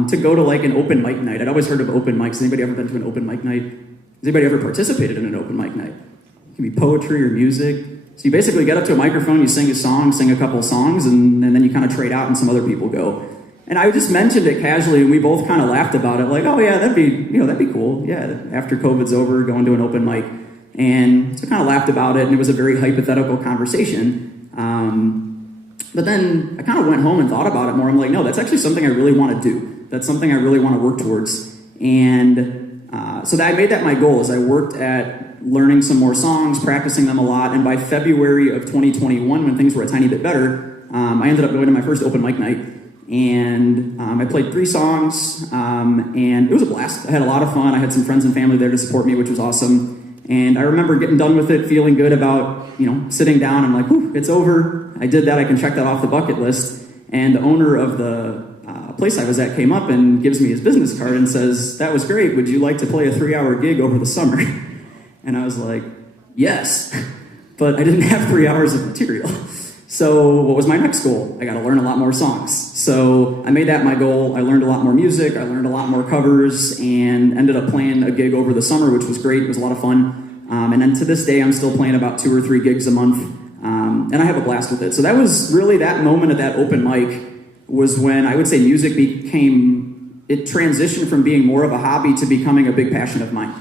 to go to like an open mic night. I'd always heard of open mics. Anybody ever been to an open mic night? Has anybody ever participated in an open mic night? It can be poetry or music. So you basically get up to a microphone, you sing a song, sing a couple songs, and then you kind of trade out and some other people go. And I just mentioned it casually, and we both kind of laughed about it, like, oh yeah, that'd be cool. Yeah, after COVID's over, going to an open mic. And so kind of laughed about it, and it was a very hypothetical conversation. But then I kind of went home and thought about it more. I'm like, no, that's actually something I really want to do. That's something I really want to work towards. And so that I made that my goal, as I worked at learning some more songs, practicing them a lot. And by February of 2021, when things were a tiny bit better, I ended up going to my first open mic night. And I played 3 songs, and it was a blast. I had a lot of fun. I had some friends and family there to support me, which was awesome. And I remember getting done with it, feeling good about, you know, sitting down. I'm like, whew, it's over. I did that. I can check that off the bucket list. And the owner of the place I was at came up and gives me his business card and says, that was great. Would you like to play a 3-hour gig over the summer? And I was like, yes. But I didn't have 3 hours of material. So what was my next goal? I got to learn a lot more songs. So I made that my goal. I learned a lot more music. I learned a lot more covers, and ended up playing a gig over the summer, which was great. It was a lot of fun. And then to this day, I'm still playing about 2 or 3 gigs a month. And I have a blast with it. So that was really that moment at that open mic was when I would say music it transitioned from being more of a hobby to becoming a big passion of mine.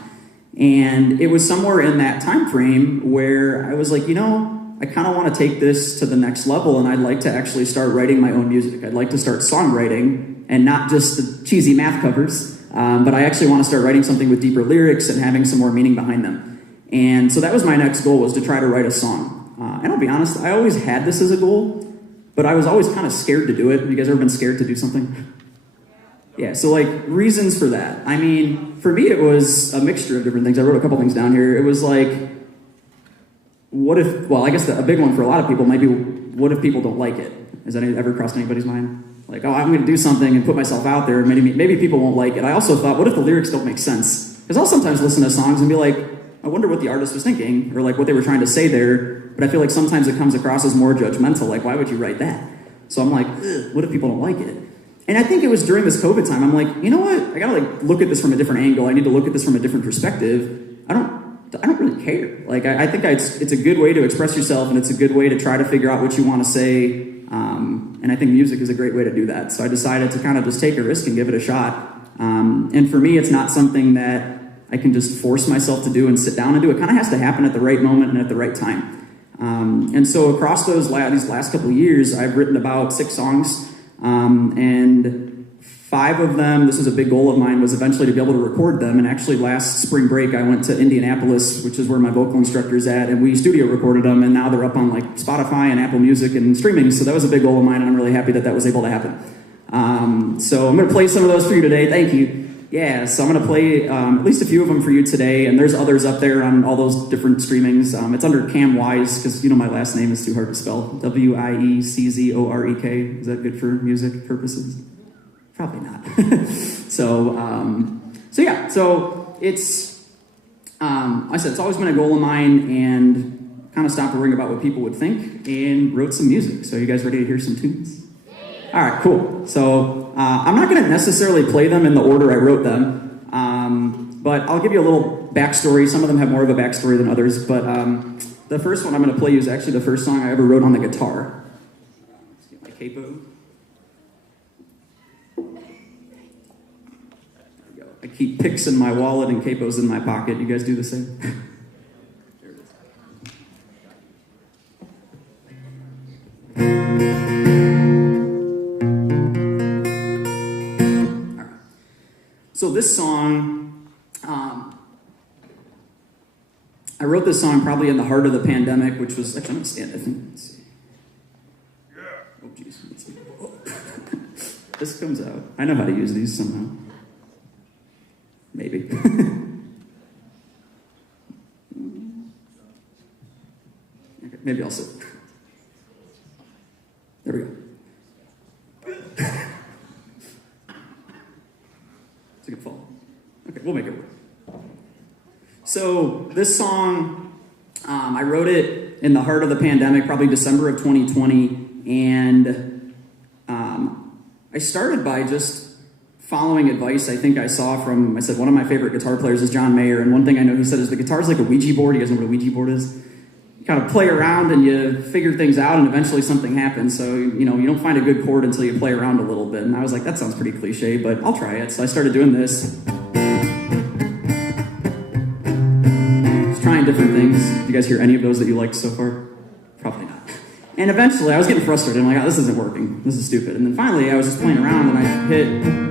And it was somewhere in that time frame where I was like, you know, I kind of want to take this to the next level, and I'd like to actually start writing my own music. I'd like to start songwriting, and not just the cheesy math covers, but I actually want to start writing something with deeper lyrics and having some more meaning behind them. And so that was my next goal, was to try to write a song. And I'll be honest, I always had this as a goal, but I was always kind of scared to do it. Have you guys ever been scared to do something? Yeah, so like reasons for that. I mean, for me it was a mixture of different things. I wrote a couple things down here. It was like, I guess a big one for a lot of people might be, what if people don't like it? Has that ever crossed anybody's mind? Like, oh, I'm going to do something and put myself out there, and maybe people won't like it. I also thought, what if the lyrics don't make sense? Because I'll sometimes listen to songs and be like, I wonder what the artist was thinking, or like what they were trying to say there, but I feel like sometimes it comes across as more judgmental, like, why would you write that? So I'm like, what if people don't like it? And I think it was during this COVID time, I'm like, you know what? I gotta like look at this from a different angle. I need to look at this from a different perspective. I don't really care. Like, I think it's a good way to express yourself, and it's a good way to try to figure out what you want to say. And I think music is a great way to do that. So I decided to kind of just take a risk and give it a shot. And for me, it's not something that I can just force myself to do and sit down and do. It kind of has to happen at the right moment and at the right time. And so across these last couple of years, I've written about 6 songs. And 5 of them, this was a big goal of mine, was eventually to be able to record them. And actually last spring break, I went to Indianapolis, which is where my vocal instructor's at, and we studio recorded them, and now they're up on like Spotify and Apple Music and streaming. So that was a big goal of mine, and I'm really happy that was able to happen. So I'm going to play some of those for you today. Thank you. Yeah, so I'm going to play at least a few of them for you today, and there's others up there on all those different streamings. It's under Cam Wise, because you know my last name is too hard to spell. Wieckzorek. Is that good for music purposes? Probably not. So it's, I said, it's always been a goal of mine, and kind of stopped worrying about what people would think and wrote some music. So you guys ready to hear some tunes? All right, cool. So I'm not going to necessarily play them in the order I wrote them, but I'll give you a little backstory. Some of them have more of a backstory than others, but the first one I'm going to play you is actually the first song I ever wrote on the guitar. Let's get my capo. I keep picks in my wallet and capos in my pocket. You guys do the same? All right. So this song, I wrote this song probably in the heart of the pandemic, which was, actually, I'm going to stand, I think. Let's see. Oh, jeez. Let's see. This comes out. I know how to use these somehow. Maybe. Okay, maybe I'll sit. There we go. It's a good fall. Okay, we'll make it work. So this song, I wrote it in the heart of the pandemic, probably December of 2020, and I started by just following advice I think I saw from, I said, one of my favorite guitar players is John Mayer, and one thing I know he said is the guitar's like a Ouija board. You guys know what a Ouija board is? You kind of play around and you figure things out and eventually something happens, so you don't find a good chord until you play around a little bit, and I was like, that sounds pretty cliche, but I'll try it. So I started doing this. Just trying different things. Do you guys hear any of those that you liked so far? Probably not. And eventually I was getting frustrated. I'm like, oh, this isn't working. This is stupid. And then finally I was just playing around and I hit...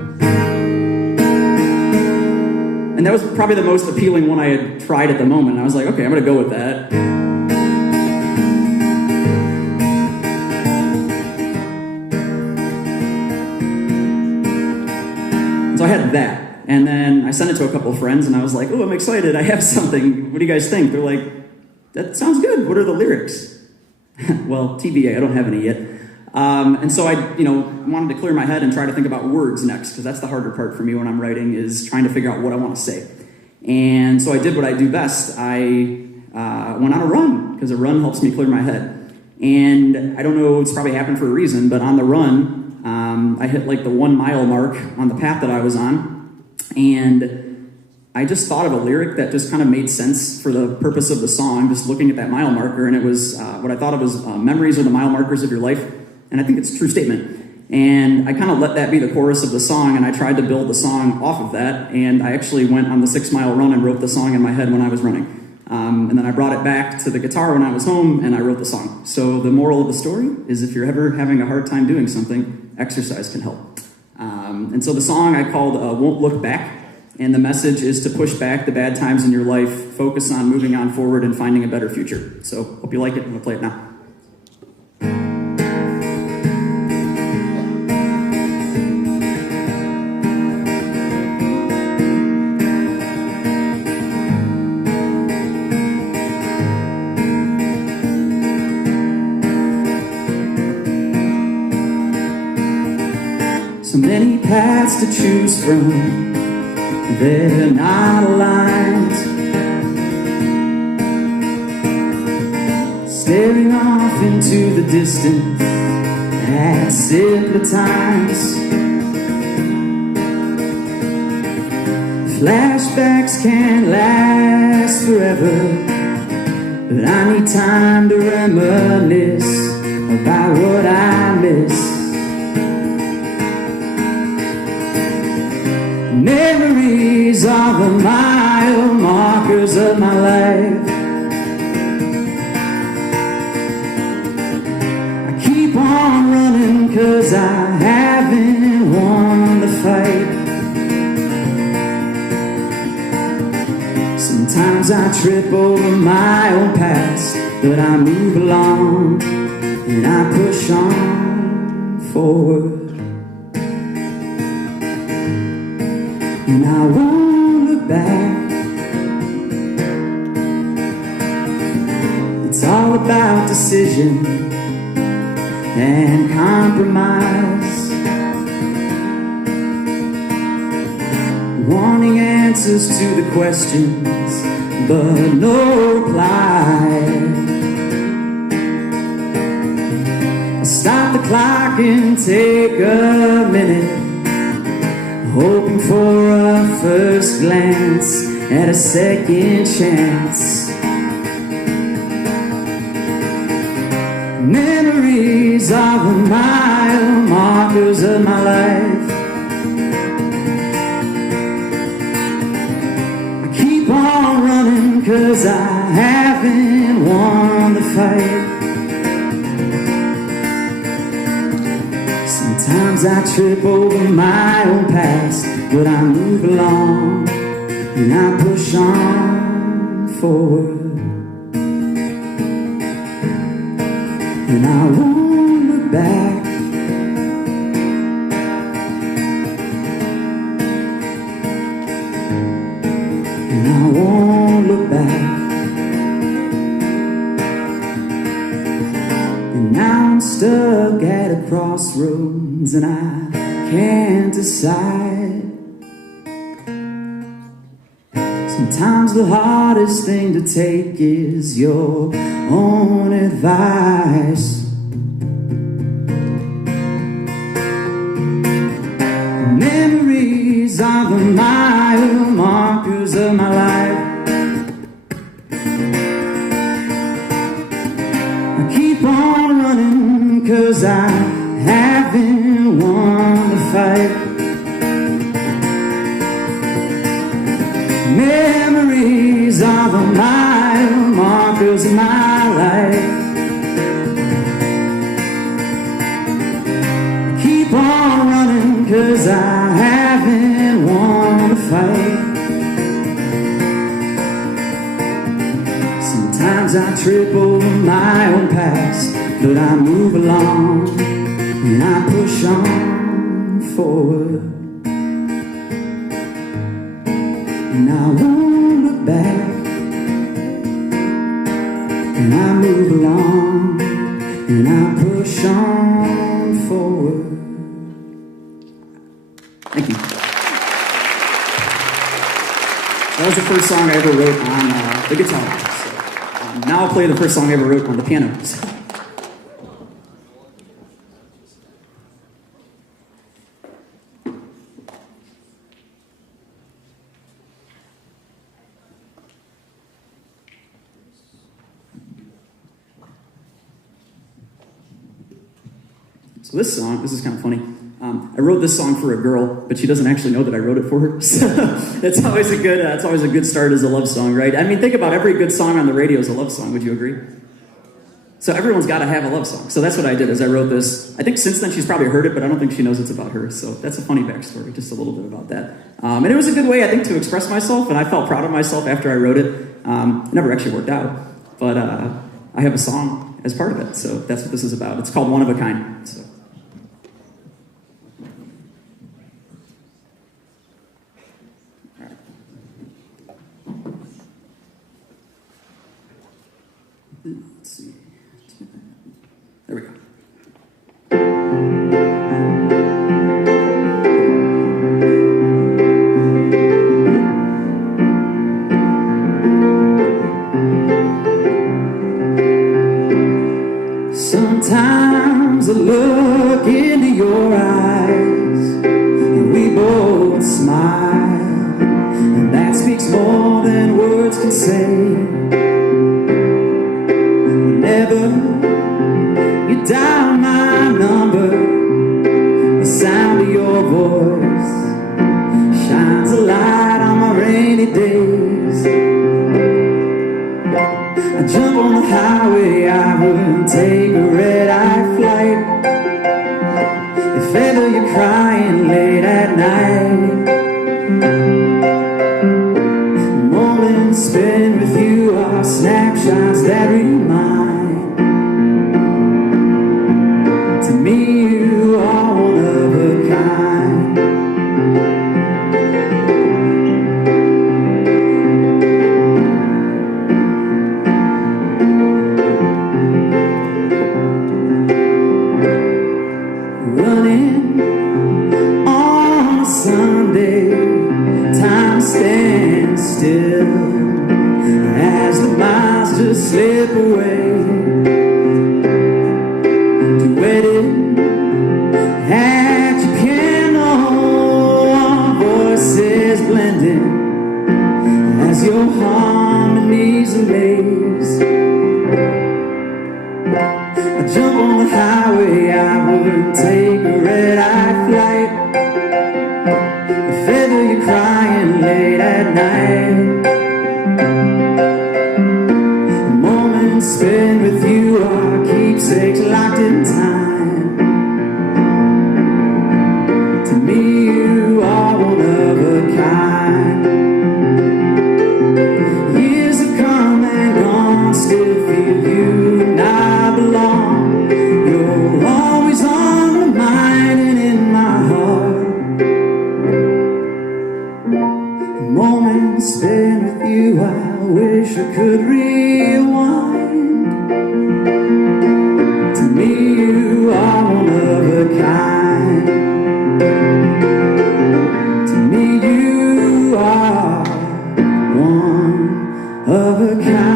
And that was probably the most appealing one I had tried at the moment. I was like, okay, I'm going to go with that. So I had that. And then I sent it to a couple of friends, and I was like, oh, I'm excited. I have something. What do you guys think? They're like, that sounds good. What are the lyrics? Well, TBA, I don't have any yet. And so I, wanted to clear my head and try to think about words next, because that's the harder part for me when I'm writing, is trying to figure out what I want to say. And so I did what I do best. I went on a run, because a run helps me clear my head. And I don't know, it's probably happened for a reason, but on the run, I hit like the 1 mile mark on the path that I was on. And I just thought of a lyric that just kind of made sense for the purpose of the song, just looking at that mile marker. And it was what I thought of as memories are the mile markers of your life. And I think it's a true statement. And I kind of let that be the chorus of the song, and I tried to build the song off of that. And I actually went on the 6 mile run and wrote the song in my head when I was running. And then I brought it back to the guitar when I was home, and I wrote the song. So the moral of the story is, if you're ever having a hard time doing something, exercise can help. And so the song I called Won't Look Back. And the message is to push back the bad times in your life, focus on moving on forward and finding a better future. So hope you like it. I'm going to play it now. So many paths to choose from, they're not aligned. Staring off into the distance at simpler times. Flashbacks can't last forever, but I need time to reminisce about what I miss. Memories are the mile markers of my life. I keep on running 'cause I haven't won the fight. Sometimes I trip over my own past, but I move along and I push on forward. And I won't look back. It's all about decision and compromise. Wanting answers to the questions, but no reply. I stop the the clock and take a minute, hoping for a first glance at a second chance. Memories are the mile markers of my life. I keep on running 'cause I haven't won the fight. Sometimes I trip over my own past, but I move along and I push on forward. And I won't look back. And I won't look back. And now I'm stuck at a crossroads and I can't decide. Sometimes the hardest thing to take is your own advice. Memories are the mile markers of my life. I keep on running 'cause I haven't won the fight. Memories are the mile markers of my life. I keep on running 'cause I haven't won the fight. Sometimes I trip over my own past, but I move along and I push on forward. And I won't look back. And I move along and I push on forward. Thank you. That was the first song I ever wrote on the guitar. So, now I'll play the first song I ever wrote on the piano. So. So this song, this is kind of funny. I wrote this song for a girl, but she doesn't actually know that I wrote it for her. So it's always a good start as a love song, right? I mean, think about every good song on the radio is a love song. Would you agree? So everyone's got to have a love song. So that's what I did. Is I wrote this. I think since then she's probably heard it, but I don't think she knows it's about her. So that's a funny backstory, just a little bit about that. And it was a good way, I think, to express myself, and I felt proud of myself after I wrote it. It never actually worked out, but I have a song as part of it. So that's what this is about. It's called One of a Kind. So. Let's see. There we go. Sometimes I look into your eyes and we both smile, and that speaks more than words can say. Whenever you dial my number, the sound of your voice shines a light on my rainy days. I jump on the highway, I wouldn't take a red-eye flight if ever you're crying late at night. The moments spent with you are snapshots that remind to me you are one of a kind. Running on a Sunday, time stands still as the miles just slip away. Duetted as your harmonies amaze. I jump on the highway, I would take a red-eye flight. If ever you're crying late at night, the moments spent with you are keepsakes locked in time. To me, you are one of a kind. Years have come and gone, still feel you and I belong. You're always on my mind and in my heart. The moments spent with you, I wish I could rewind. To me, you are one of a kind. To me, you are one of a kind.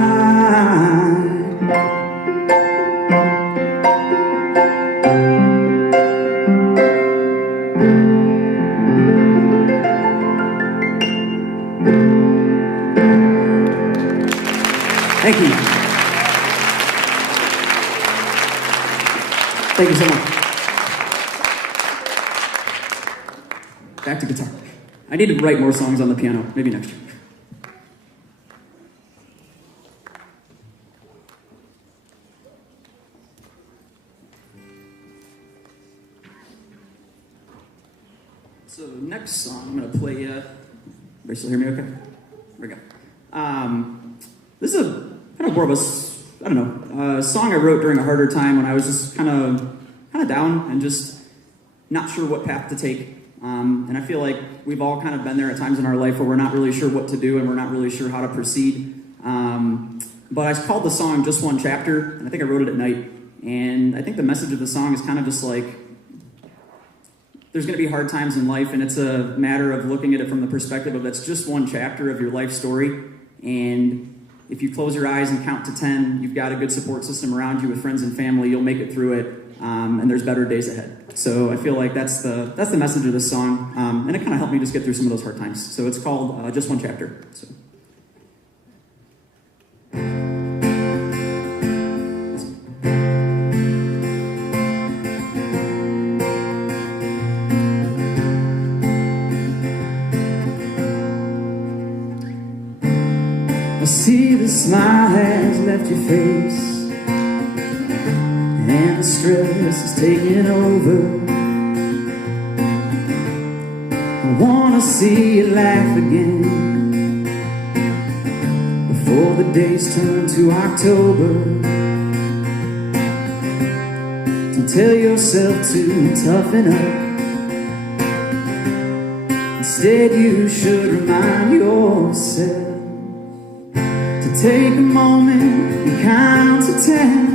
Thank you. Thank you so much. Back to guitar. I need to write more songs on the piano, maybe next year. So next song I'm going to play, everybody still hear me okay? Here we go. This is a kind of more of a song I wrote during a harder time when I was just kind of down and just not sure what path to take. And I feel like we've all kind of been there at times in our life where we're not really sure what to do and we're not really sure how to proceed. But I called the song Just One Chapter, and I think I wrote it at night. And I think the message of the song is kind of just like, there's going to be hard times in life, and it's a matter of looking at it from the perspective of that's just one chapter of your life story. And if you close your eyes and count to 10, you've got a good support system around you with friends and family, you'll make it through it, and there's better days ahead. So I feel like that's the message of this song, and it kind of helped me just get through some of those hard times. So it's called Just One Chapter. So. I see the smile has left your face, and the stress is taking over. I wanna see you laugh again before the days turn to October. Don't tell yourself to toughen up. Instead you should remind yourself to take a moment and count to 10.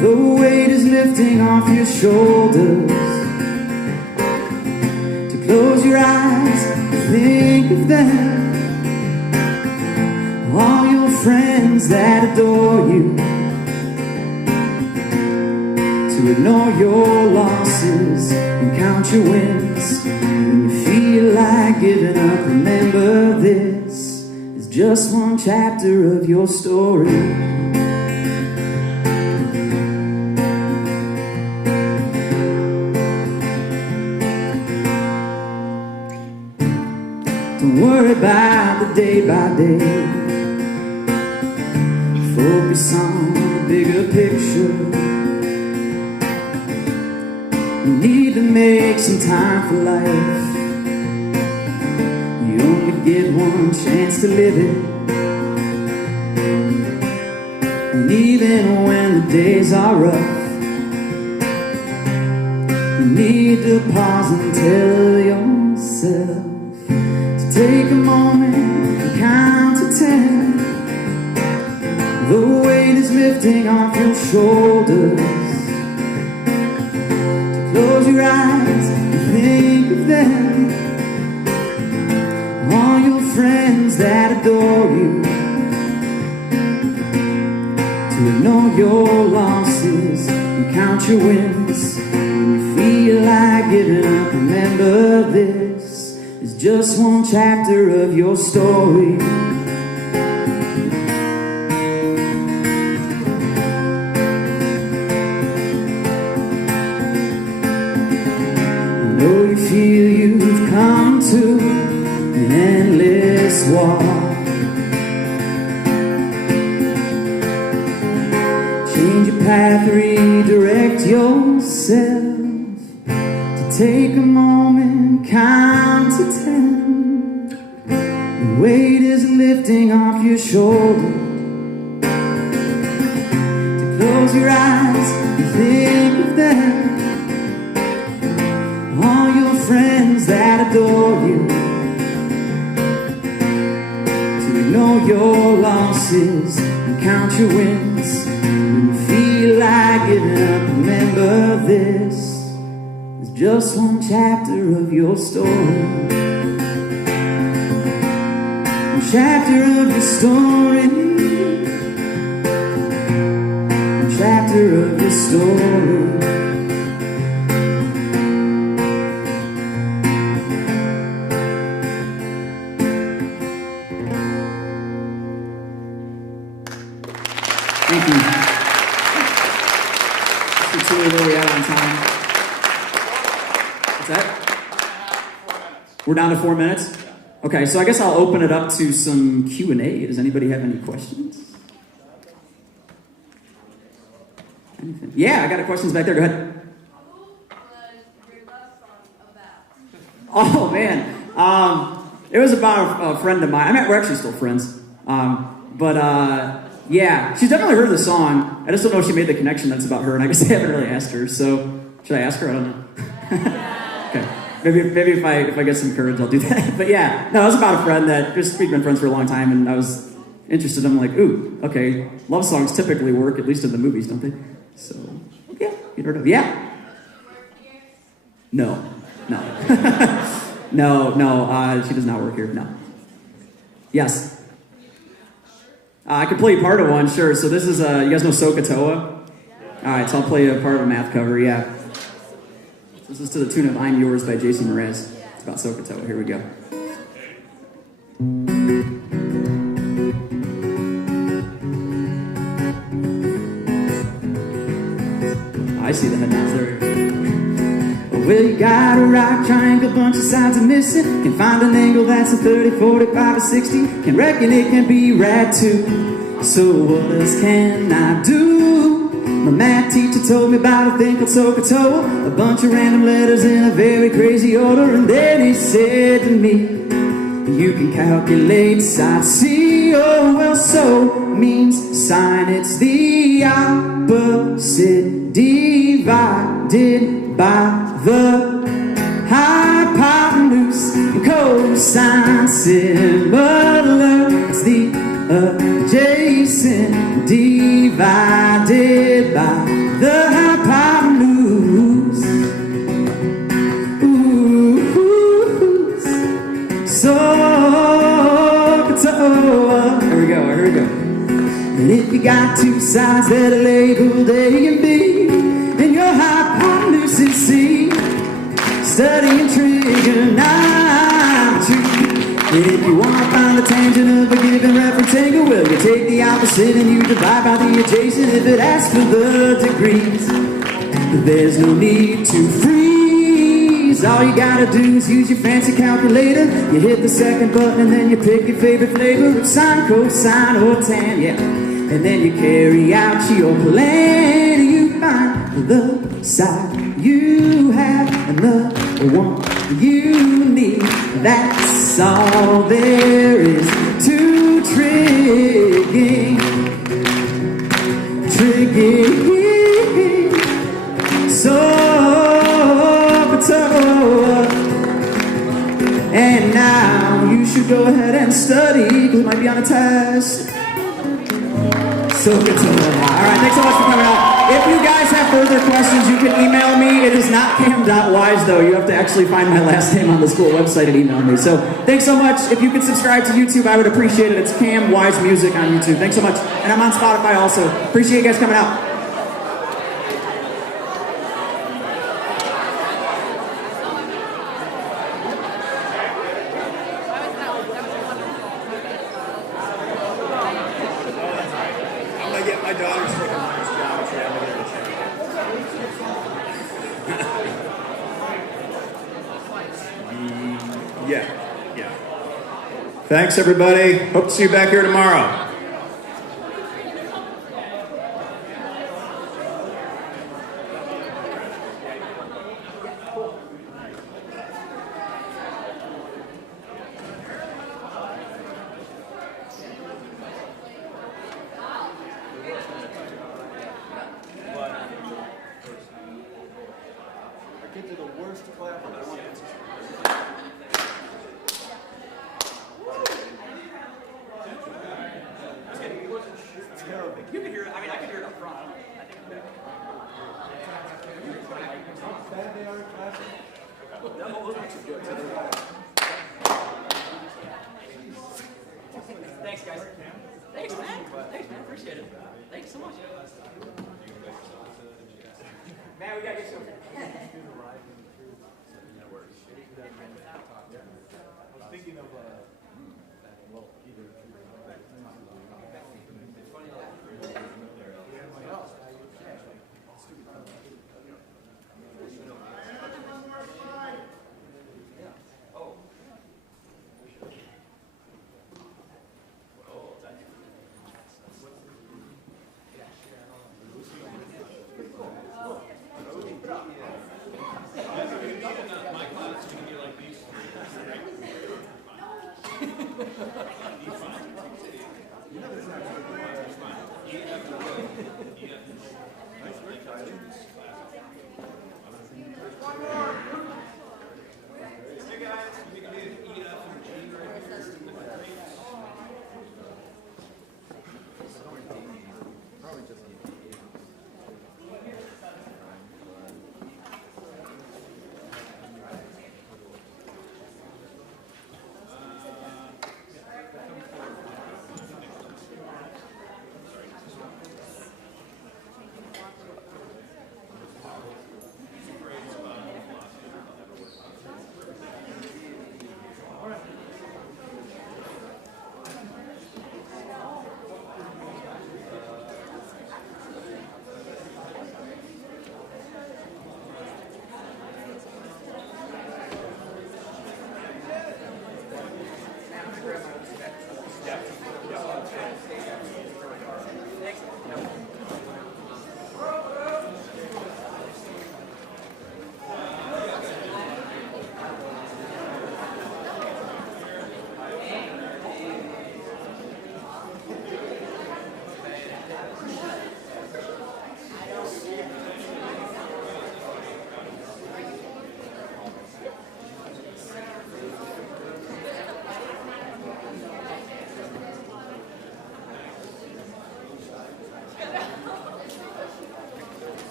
The weight is lifting off your shoulders. To close your eyes and think of them, all your friends that adore you. To ignore your losses and count your wins. When you feel like giving up, remember this is just one chapter of your story. Don't worry about the day by day. Focus on the bigger picture. You need to make some time for life. You only get one chance to live it. And even when the days are rough, you need to pause and tell yourself take a moment and count to 10. The weight is lifting off your shoulders. To close your eyes and think of them, all your friends that adore you. To ignore your losses and count your wins. When you feel like giving up, remember this is just one chapter of your story. I know you feel you've come to an endless walk. Change your path, redirect yourself. Take a moment, count to 10. The weight is lifting off your shoulder. To close your eyes and think of them, all your friends that adore you. To ignore your losses and count your wins. When you feel like giving up, remember this. Just one chapter of your story. One chapter of your story. One chapter of your story. Thank you. Let's see where we at on time. What's that? We're down to 4 minutes? Okay, so I guess I'll open it up to some Q&A. Does anybody have any questions? Anything? Yeah, I got a questions back there. Go ahead. Oh, man. It was about a friend of mine. I mean, we're actually still friends. Yeah, she's definitely heard the song. I just don't know if she made the connection that's about her, and I guess I haven't really asked her. So, should I ask her? I don't know. Okay. Maybe if I get some courage, I'll do that. But yeah, no, it was about a friend that we've been friends for a long time, and I was interested. I'm like, ooh, okay, love songs typically work, at least in the movies, don't they? So, yeah, you heard of yeah. No. No, she does not work here, no. Yes. I could play you part of one, sure. So this is, you guys know Sokotoa? All right, so I'll play you a part of a math cover, yeah. This is to the tune of I'm Yours by Jason Mraz. It's about Sokotoa. Here we go. I see the head nods there. Well, you got a right triangle, bunch of sides are missing. Can find an angle that's a 30, 45, or 60. Can reckon it can be rad too. So what else can I do? My math teacher told me about a thing called Sokotoa, a bunch of random letters in a very crazy order, and then he said to me, you can calculate side C. Oh, well, so means sine. It's the opposite divided by the hypotenuse, and cosine similar. It's the adjacent divided by the hypotenuse. Ooh, Sokotoa. Here we go. And if you got two sides that are labeled A and B, and your hypotenuse is C, studying trigonometry. If you want to find the tangent of a given reference angle, well, you take the opposite and you divide by the adjacent if it asks for the degrees. There's no need to freeze. All you gotta do is use your fancy calculator. You hit the second button and then you pick your favorite flavor of sine, cosine, or tan, yeah. And then you carry out your plan and you find the side you have and the one you need. That's all there is to trigging. Sokotoa. And now you should go ahead and study, because it might be on a test. Sokotoa. Alright, thanks so much for coming out. If you guys have further questions, you can email me. It is not cam.wise, though. You have to actually find my last name on the school website and email me. So thanks so much. If you could subscribe to YouTube, I would appreciate it. It's Cam Wise Music on YouTube. Thanks so much. And I'm on Spotify also. Appreciate you guys coming out. Thanks, everybody. Hope to see you back here tomorrow. Thanks, guys. Thanks, man. Thanks, man. Appreciate it. Thanks so much. Man, we gotta get some. I was thinking of well, either.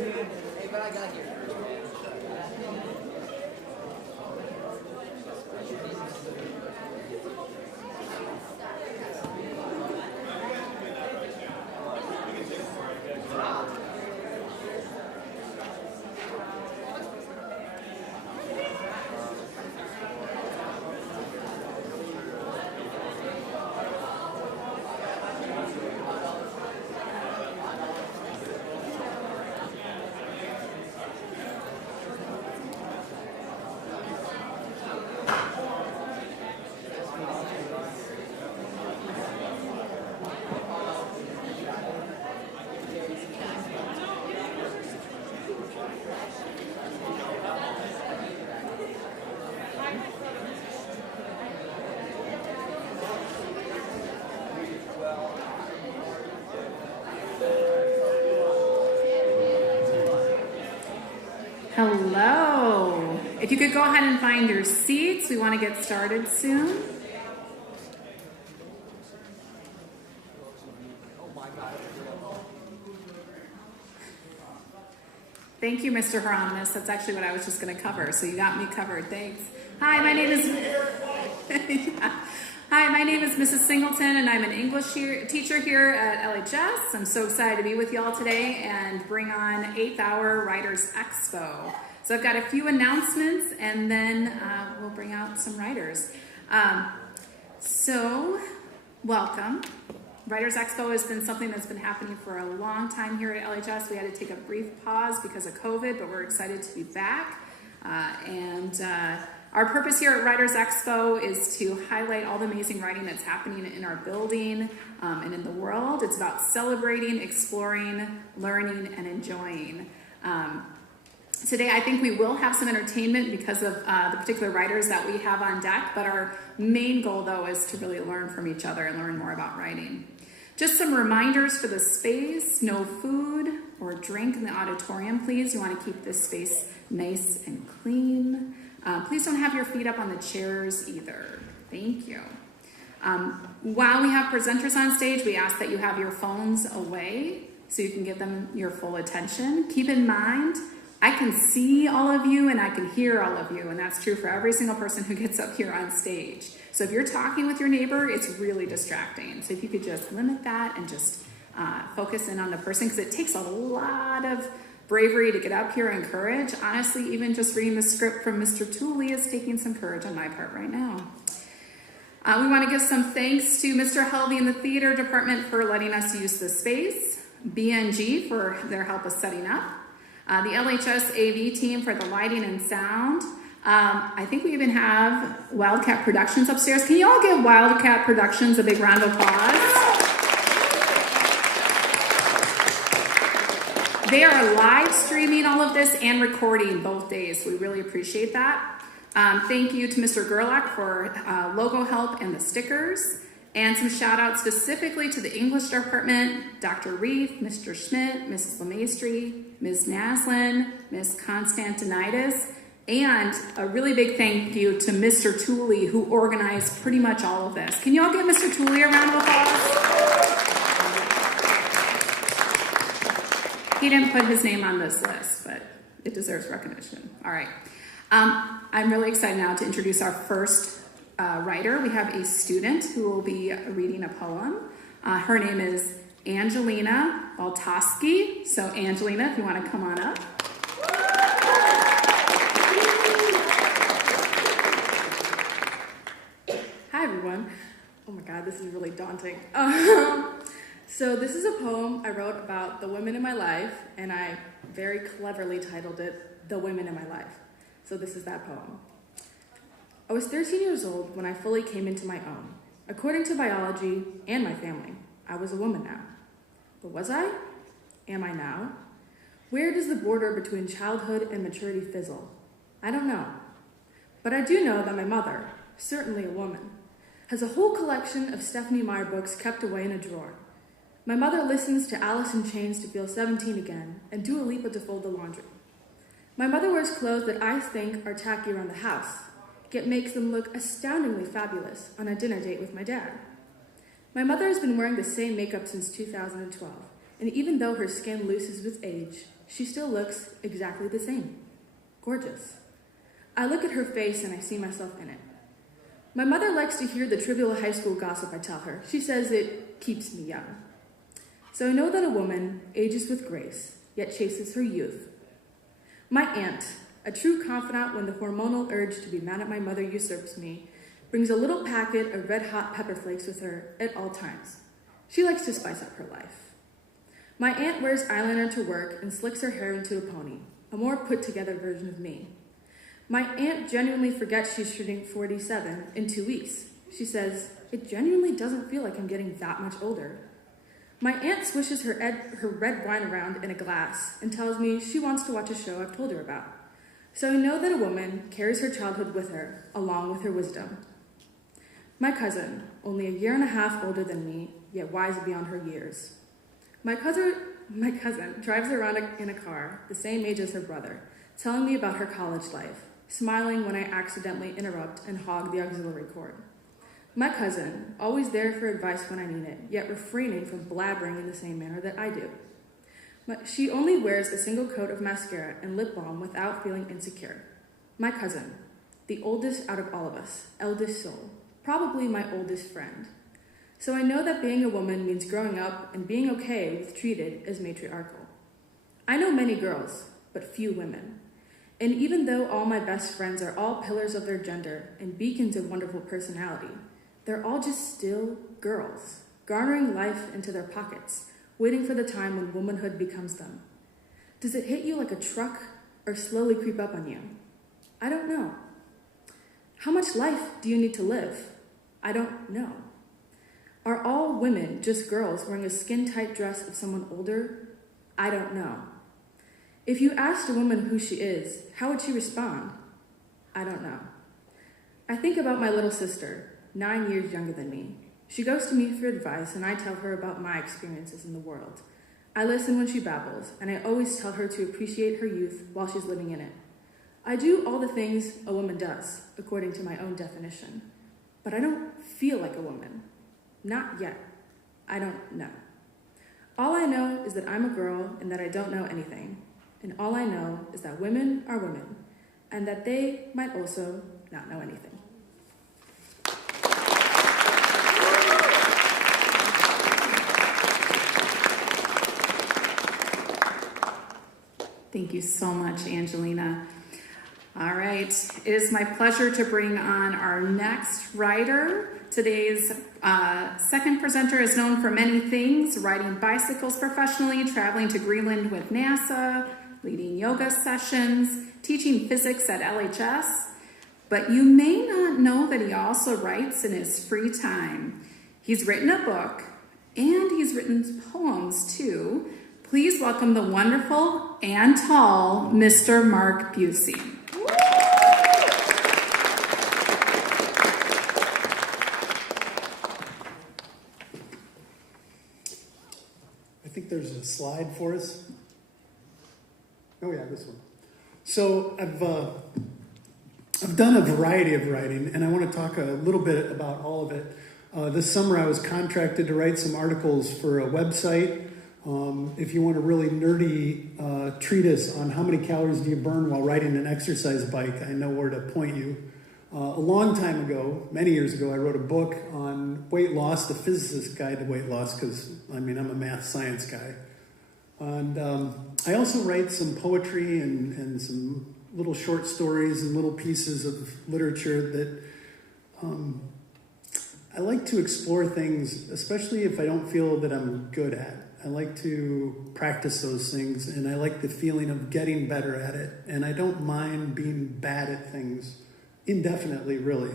Hey, but I got here. Hello. If you could go ahead and find your seats, we want to get started soon. Thank you, Mr. Hieronymus. That's actually what I was just going to cover, so you got me covered. Thanks. Hi, my name is Hi, my name is Mrs. Singleton, and I'm an English teacher here at LHS. I'm so excited to be with y'all today and bring on 8th Hour Writers Expo. So I've got a few announcements, and then we'll bring out some writers. So, welcome. Writers Expo has been something that's been happening for a long time here at LHS. We had to take a brief pause because of COVID, but we're excited to be back. Our purpose here at Writers Expo is to highlight all the amazing writing that's happening in our building and in the world. It's about celebrating, exploring, learning, and enjoying. Today, I think we will have some entertainment because of the particular writers that we have on deck, but our main goal, though, is to really learn from each other and learn more about writing. Just some reminders for the space: no food or drink in the auditorium, please. You want to keep this space nice and clean. Please don't have your feet up on the chairs either. Thank you. While we have presenters on stage, we ask that you have your phones away so you can give them your full attention. Keep in mind, I can see all of you and I can hear all of you, and that's true for every single person who gets up here on stage. So if you're talking with your neighbor, it's really distracting. So if you could just limit that and just focus in on the person, because it takes a lot of bravery to get up here and courage. Honestly, even just reading the script from Mr. Tooley is taking some courage on my part right now. We want to give some thanks to Mr. Helvey and the theater department for letting us use the space, BNG for their help with setting up, the LHS AV team for the lighting and sound. I think we even have Wildcat Productions upstairs. Can you all give Wildcat Productions a big round of applause? They are live streaming all of this and recording both days. We really appreciate that. Thank you to Mr. Gerlach for logo help and the stickers. And some shout outs specifically to the English department, Dr. Reef, Mr. Schmidt, Mrs. LeMaistre, Ms. Naslin, Ms. Constantinides, and a really big thank you to Mr. Tooley, who organized pretty much all of this. Can you all give Mr. Tooley a round of applause? He didn't put his name on this list, but it deserves recognition. All right. I'm really excited now to introduce our first writer. We have a student who will be reading a poem. Her name is Angelina Baltoski. So Angelina, if you want to come on up. Hi everyone. Oh my god, this is really daunting. So this is a poem I wrote about the women in my life, and I very cleverly titled it The Women in My Life. So this is that poem. I was 13 years old when I fully came into my own. According to biology and my family, I was a woman now. But was I? Am I now? Where does the border between childhood and maturity fizzle? I don't know. But I do know that my mother, certainly a woman, has a whole collection of Stephanie Meyer books kept away in a drawer. My mother listens to Alice in Chains to feel 17 again and Dua Lipa to fold the laundry. My mother wears clothes that I think are tacky around the house, yet makes them look astoundingly fabulous on a dinner date with my dad. My mother has been wearing the same makeup since 2012, and even though her skin loosens with age, she still looks exactly the same. Gorgeous. I look at her face and I see myself in it. My mother likes to hear the trivial high school gossip I tell her. She says it keeps me young. So I know that a woman ages with grace, yet chases her youth. My aunt, a true confidant when the hormonal urge to be mad at my mother usurps me, brings a little packet of red-hot pepper flakes with her at all times. She likes to spice up her life. My aunt wears eyeliner to work and slicks her hair into a pony, a more put-together version of me. My aunt genuinely forgets she's turning 47 in 2 weeks. She says, "It genuinely doesn't feel like I'm getting that much older." My aunt swishes her red wine around in a glass and tells me she wants to watch a show I've told her about. So I know that a woman carries her childhood with her, along with her wisdom. My cousin, only a year and a half older than me, yet wise beyond her years. My cousin drives around in a car, the same age as her brother, telling me about her college life, smiling when I accidentally interrupt and hog the auxiliary cord. My cousin, always there for advice when I need it, yet refraining from blabbering in the same manner that I do. She only wears a single coat of mascara and lip balm without feeling insecure. My cousin, the oldest out of all of us, eldest soul, probably my oldest friend. So I know that being a woman means growing up and being okay with treated as matriarchal. I know many girls, but few women. And even though all my best friends are all pillars of their gender and beacons of wonderful personality, they're all just still girls garnering life into their pockets, waiting for the time when womanhood becomes them? Does it hit you like a truck or slowly creep up on you? I don't know. How much life do you need to live? I don't know. Are all women just girls wearing a skin-tight dress of someone older? I don't know. If you asked a woman who she is, how would she respond? I don't know. I think about my little sister, 9 years younger than me. She goes to me for advice, and I tell her about my experiences in the world. I listen when she babbles, and I always tell her to appreciate her youth while she's living in it. I do all the things a woman does, according to my own definition. But I don't feel like a woman. Not yet. I don't know. All I know is that I'm a girl and that I don't know anything. And all I know is that women are women, and that they might also not know anything. Thank you so much, Angelina. All right, it is my pleasure to bring on our next writer. Today's second presenter is known for many things: riding bicycles professionally, traveling to Greenland with NASA, leading yoga sessions, teaching physics at LHS. But you may not know that he also writes in his free time. He's written a book, and he's written poems too. Please welcome the wonderful and tall Mr. Mark Busey. I think there's a slide for us. Oh yeah, this one. So I've done a variety of writing, and I want to talk a little bit about all of it. This summer I was contracted to write some articles for a website. If you want a really nerdy treatise on how many calories do you burn while riding an exercise bike, I know where to point you. A long time ago, many years ago, I wrote a book on weight loss, the physicist's guide to weight loss, because, I'm a math science guy. And I also write some poetry and some little short stories and little pieces of literature that I like to explore things, especially if I don't feel that I'm good at. I like to practice those things, and I like the feeling of getting better at it. And I don't mind being bad at things indefinitely, really.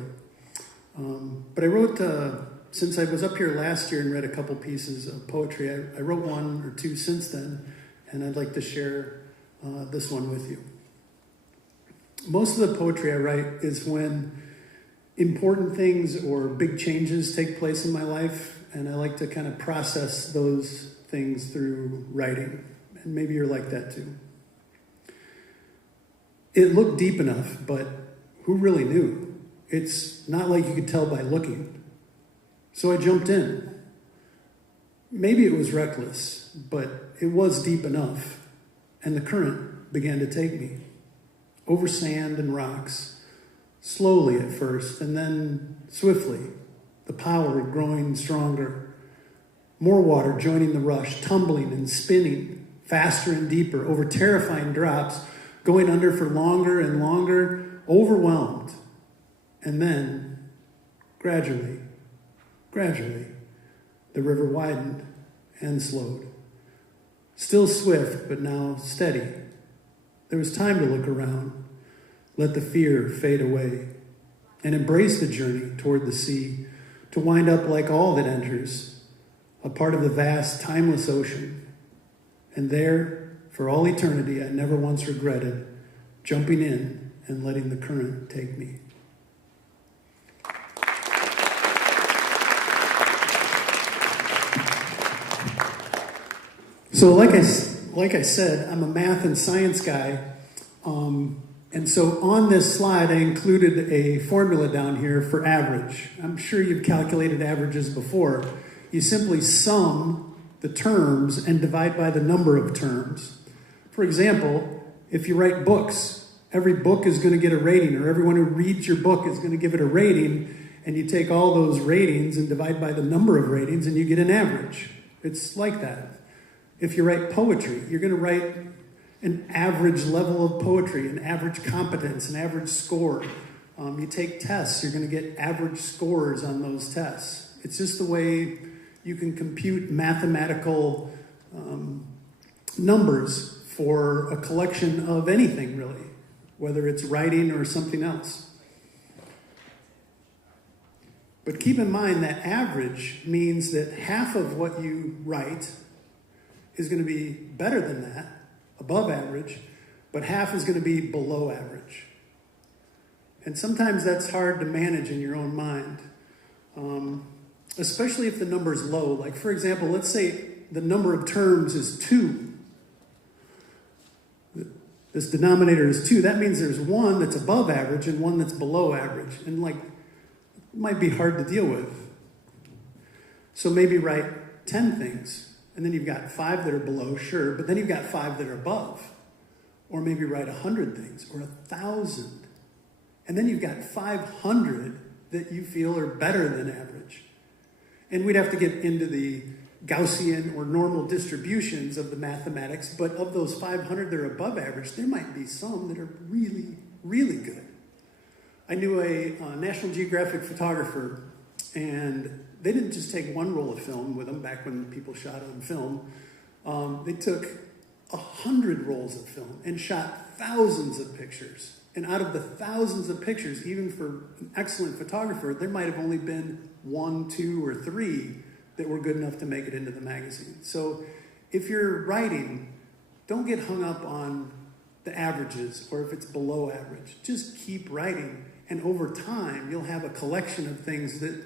But I wrote, since I was up here last year and read a couple pieces of poetry, I wrote one or two since then, and I'd like to share this one with you. Most of the poetry I write is when important things or big changes take place in my life, and I like to kind of process those things through writing. And maybe you're like that too. It looked deep enough, but who really knew? It's not like you could tell by looking. So I jumped in. Maybe it was reckless, but it was deep enough, and the current began to take me over sand and rocks, slowly at first, and then swiftly, the power growing stronger. More water joining the rush, tumbling and spinning, faster and deeper, over terrifying drops, going under for longer and longer, overwhelmed. And then, gradually, the river widened and slowed. Still swift, but now steady. There was time to look around, let the fear fade away, and embrace the journey toward the sea, to wind up like all that enters, a part of the vast, timeless ocean. And there, for all eternity, I never once regretted jumping in and letting the current take me. So like I said, I'm a math and science guy. And so on this slide, I included a formula down here for average. I'm sure you've calculated averages before. You simply sum the terms and divide by the number of terms. For example, if you write books, every book is going to get a rating, or everyone who reads your book is going to give it a rating, and you take all those ratings and divide by the number of ratings, and you get an average. It's like that. If you write poetry, you're going to write an average level of poetry, an average competence, an average score. You take tests, you're going to get average scores on those tests. It's just the way You can compute mathematical numbers for a collection of anything, really, whether it's writing or something else. But keep in mind that average means that half of what you write is going to be better than that, above average, but half is going to be below average. And sometimes that's hard to manage in your own mind, especially if the number is low. Like, for example, let's say the number of terms is 2. This denominator is 2. That means there's one that's above average and one that's below average. And like, it might be hard to deal with. So maybe write 10 things, and then you've got 5 that are below, sure, but then you've got 5 that are above. Or maybe write 100 things, or 1,000. And then you've got 500 that you feel are better than average. And we'd have to get into the Gaussian or normal distributions of the mathematics, but of those 500 that are above average, there might be some that are really, really good. I knew a National Geographic photographer, and they didn't just take one roll of film with them back when people shot on film. They took 100 rolls of film and shot thousands of pictures. And out of the thousands of pictures, even for an excellent photographer, there might have only been 1, 2, or 3 that were good enough to make it into the magazine. So if you're writing, don't get hung up on the averages or if it's below average. Just keep writing, and over time, you'll have a collection of things that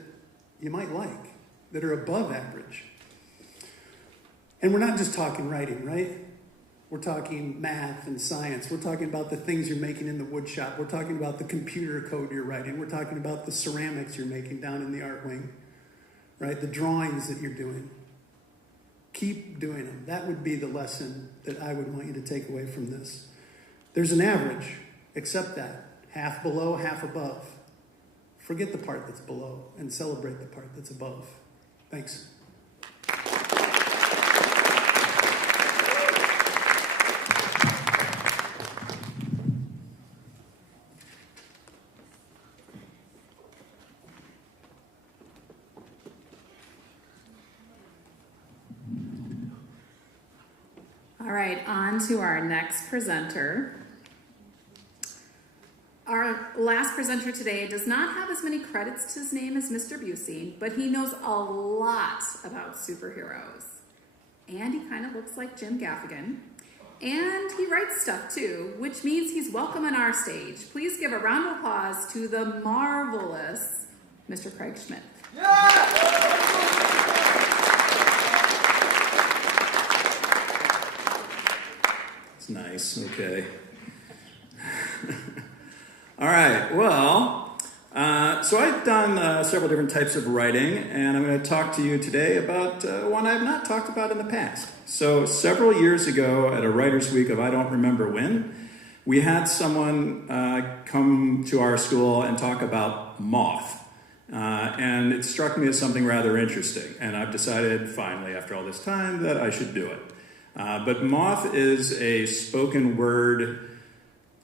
you might like, that are above average. And we're not just talking writing, right? We're talking math and science. We're talking about the things you're making in the wood shop. We're talking about the computer code you're writing. We're talking about the ceramics you're making down in the art wing, right? The drawings that you're doing. Keep doing them. That would be the lesson that I would want you to take away from this. There's an average. Accept that. Half below, half above. Forget the part that's below and celebrate the part that's above. Thanks. All right, on to our next presenter. Our last presenter today does not have as many credits to his name as Mr. Busey, but he knows a lot about superheroes. And he kind of looks like Jim Gaffigan. And he writes stuff too, which means he's welcome on our stage. Please give a round of applause to the marvelous Mr. Craig Schmidt. It's nice, okay. All right, well, so I've done several different types of writing, and I'm going to talk to you today about one I've not talked about in the past. So several years ago at a writer's week of I don't remember when, we had someone come to our school and talk about moth. And it struck me as something rather interesting, and I've decided finally after all this time that I should do it. But moth is a spoken word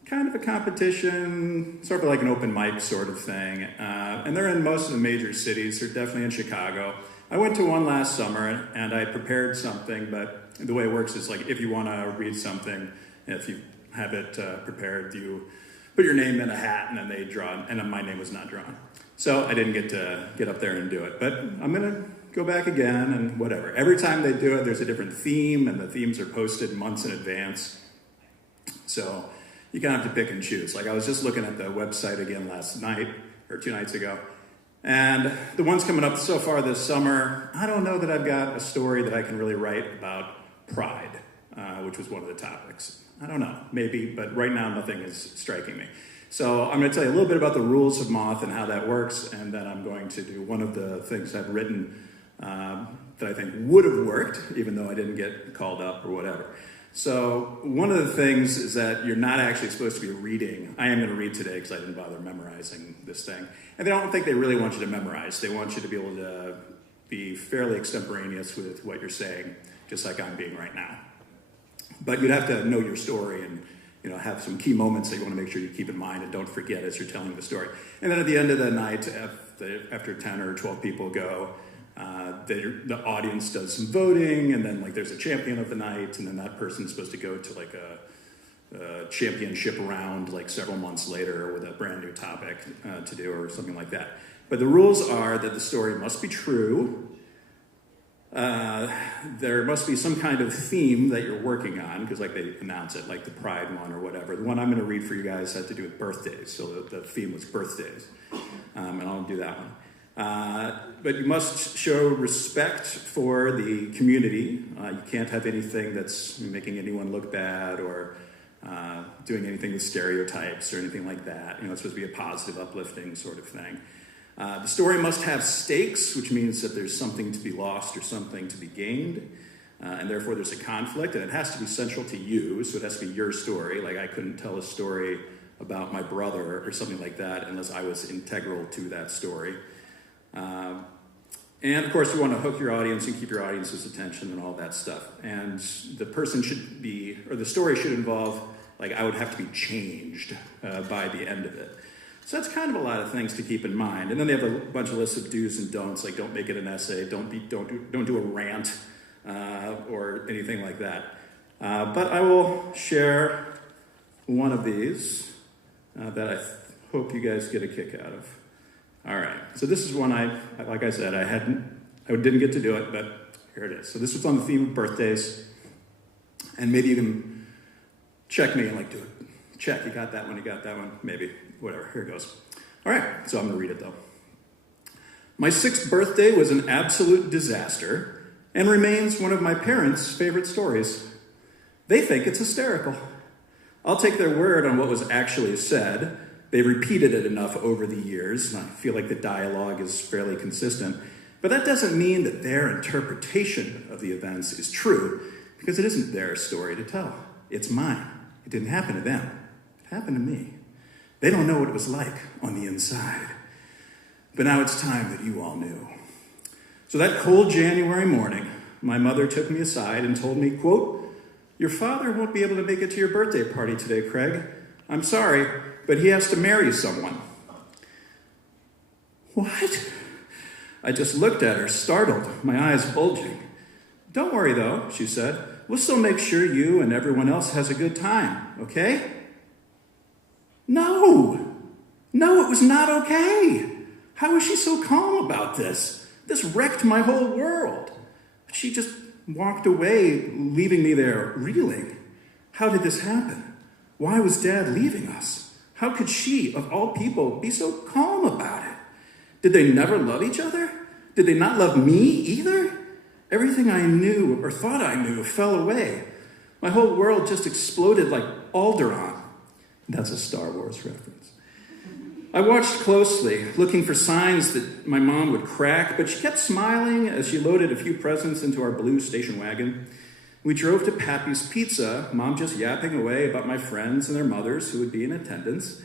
kind of a competition, sort of like an open mic sort of thing. And they're in most of the major cities. They're definitely in Chicago. I went to one last summer, and I prepared something, but the way it works is like if you want to read something, if you have it prepared, you put your name in a hat, and then they draw, and my name was not drawn. So I didn't get to get up there and do it. But I'm going to go back again, and whatever. Every time they do it, there's a different theme, and the themes are posted months in advance. So you kind of have to pick and choose. Like I was just looking at the website again last night, or 2 nights ago, and the ones coming up so far this summer, I don't know that I've got a story that I can really write about pride, which was one of the topics. I don't know, maybe, but right now nothing is striking me. So I'm going to tell you a little bit about the rules of moth and how that works, and then I'm going to do one of the things I've written that I think would have worked, even though I didn't get called up or whatever. So one of the things is that you're not actually supposed to be reading. I am going to read today because I didn't bother memorizing this thing. And they don't think they really want you to memorize. They want you to be able to be fairly extemporaneous with what you're saying, just like I'm being right now. But you'd have to know your story and have some key moments that you want to make sure you keep in mind and don't forget as you're telling the story. And then at the end of the night, after 10 or 12 people go, The audience does some voting, and then like there's a champion of the night, and then that person's supposed to go to like a championship round like several months later with a brand new topic to do or something like that. But the rules are that the story must be true. There must be some kind of theme that you're working on, because like they announce it, like the Pride one or whatever. The one I'm going to read for you guys had to do with birthdays, so the theme was birthdays, and I'll do that one. But you must show respect for the community. You can't have anything that's making anyone look bad or doing anything with stereotypes or anything like that. It's supposed to be a positive, uplifting sort of thing. The story must have stakes, which means that there's something to be lost or something to be gained, and therefore there's a conflict, and it has to be central to you, so it has to be your story. Like I couldn't tell a story about my brother or something like that unless I was integral to that story. And of course, you want to hook your audience and keep your audience's attention and all that stuff. And the person should be, or the story should involve, like I would have to be changed by the end of it. So that's kind of a lot of things to keep in mind. And then they have a bunch of lists of do's and don'ts, like don't make it an essay, don't do a rant, or anything like that. But I will share one of these that I hope you guys get a kick out of. All right, so this is one like I said, I didn't get to do it, but here it is. So this was on the theme of birthdays, and maybe you can check me and like do it. Check, you got that one, maybe, whatever, here it goes. All right, so I'm gonna read it though. My 6th birthday was an absolute disaster and remains one of my parents' favorite stories. They think it's hysterical. I'll take their word on what was actually said. They repeated it enough over the years, and I feel like the dialogue is fairly consistent. But that doesn't mean that their interpretation of the events is true, because it isn't their story to tell. It's mine. It didn't happen to them. It happened to me. They don't know what it was like on the inside. But now it's time that you all knew. So that cold January morning, my mother took me aside and told me, quote, "Your father won't be able to make it to your birthday party today, Craig. I'm sorry, but he has to marry someone." What? I just looked at her, startled, my eyes bulging. "Don't worry, though," she said. "We'll still make sure you and everyone else has a good time, okay?" No, it was not okay. How was she so calm about this? This wrecked my whole world. She just walked away, leaving me there reeling. How did this happen? Why was Dad leaving us? How could she, of all people, be so calm about it? Did they never love each other? Did they not love me either? Everything I knew or thought I knew fell away. My whole world just exploded like Alderaan. That's a Star Wars reference. I watched closely, looking for signs that my mom would crack, but she kept smiling as she loaded a few presents into our blue station wagon. We drove to Pappy's Pizza, Mom just yapping away about my friends and their mothers who would be in attendance.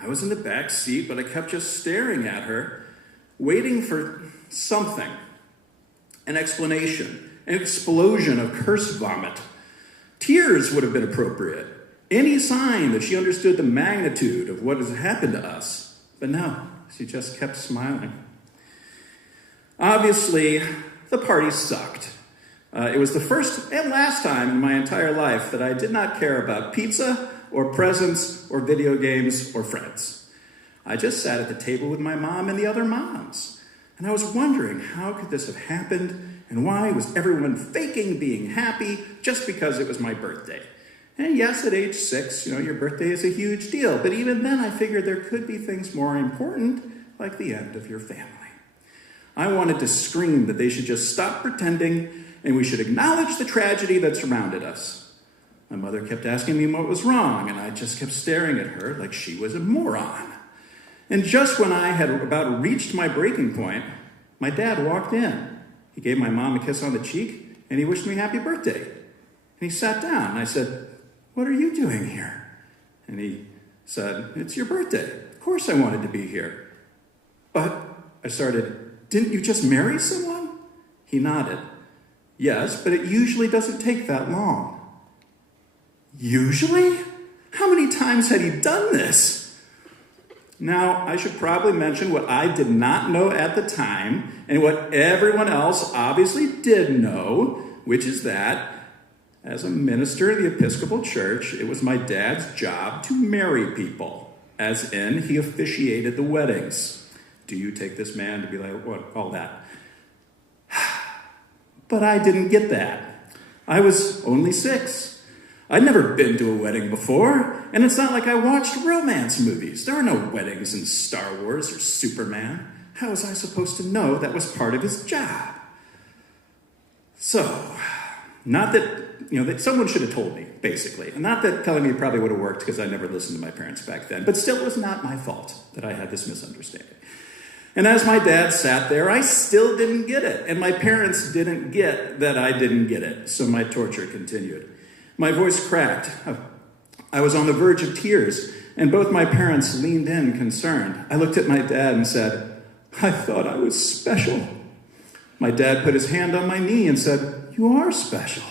I was in the back seat, but I kept just staring at her, waiting for something. An explanation, an explosion of curse vomit. Tears would have been appropriate. Any sign that she understood the magnitude of what has happened to us. But no, she just kept smiling. Obviously, the party sucked. It was the first and last time in my entire life that I did not care about pizza or presents or video games or friends. I just sat at the table with my mom and the other moms. And I was wondering, how could this have happened? And why was everyone faking being happy just because it was my birthday? And yes, at age 6, your birthday is a huge deal. But even then, I figured there could be things more important, like the end of your family. I wanted to scream that they should just stop pretending and we should acknowledge the tragedy that surrounded us. My mother kept asking me what was wrong, and I just kept staring at her like she was a moron. And just when I had about reached my breaking point, my dad walked in. He gave my mom a kiss on the cheek, and he wished me happy birthday. And he sat down, and I said, "What are you doing here?" And he said, "It's your birthday. Of course I wanted to be here." "But," I started, "didn't you just marry someone?" He nodded. "Yes, but it usually doesn't take that long." Usually? How many times had he done this? Now, I should probably mention what I did not know at the time, and what everyone else obviously did know, which is that as a minister in the Episcopal Church, it was my dad's job to marry people, as in he officiated the weddings. Do you take this man to be like, what, all that? But I didn't get that. I was only 6. I'd never been to a wedding before, and it's not like I watched romance movies. There are no weddings in Star Wars or Superman. How was I supposed to know that was part of his job? So, not that, that someone should have told me, basically. And not that telling me probably would have worked because I never listened to my parents back then, but still it was not my fault that I had this misunderstanding. And as my dad sat there, I still didn't get it. And my parents didn't get that I didn't get it. So my torture continued. My voice cracked. I was on the verge of tears, and both my parents leaned in, concerned. I looked at my dad and said, I thought I was special. My dad put his hand on my knee and said, you are special.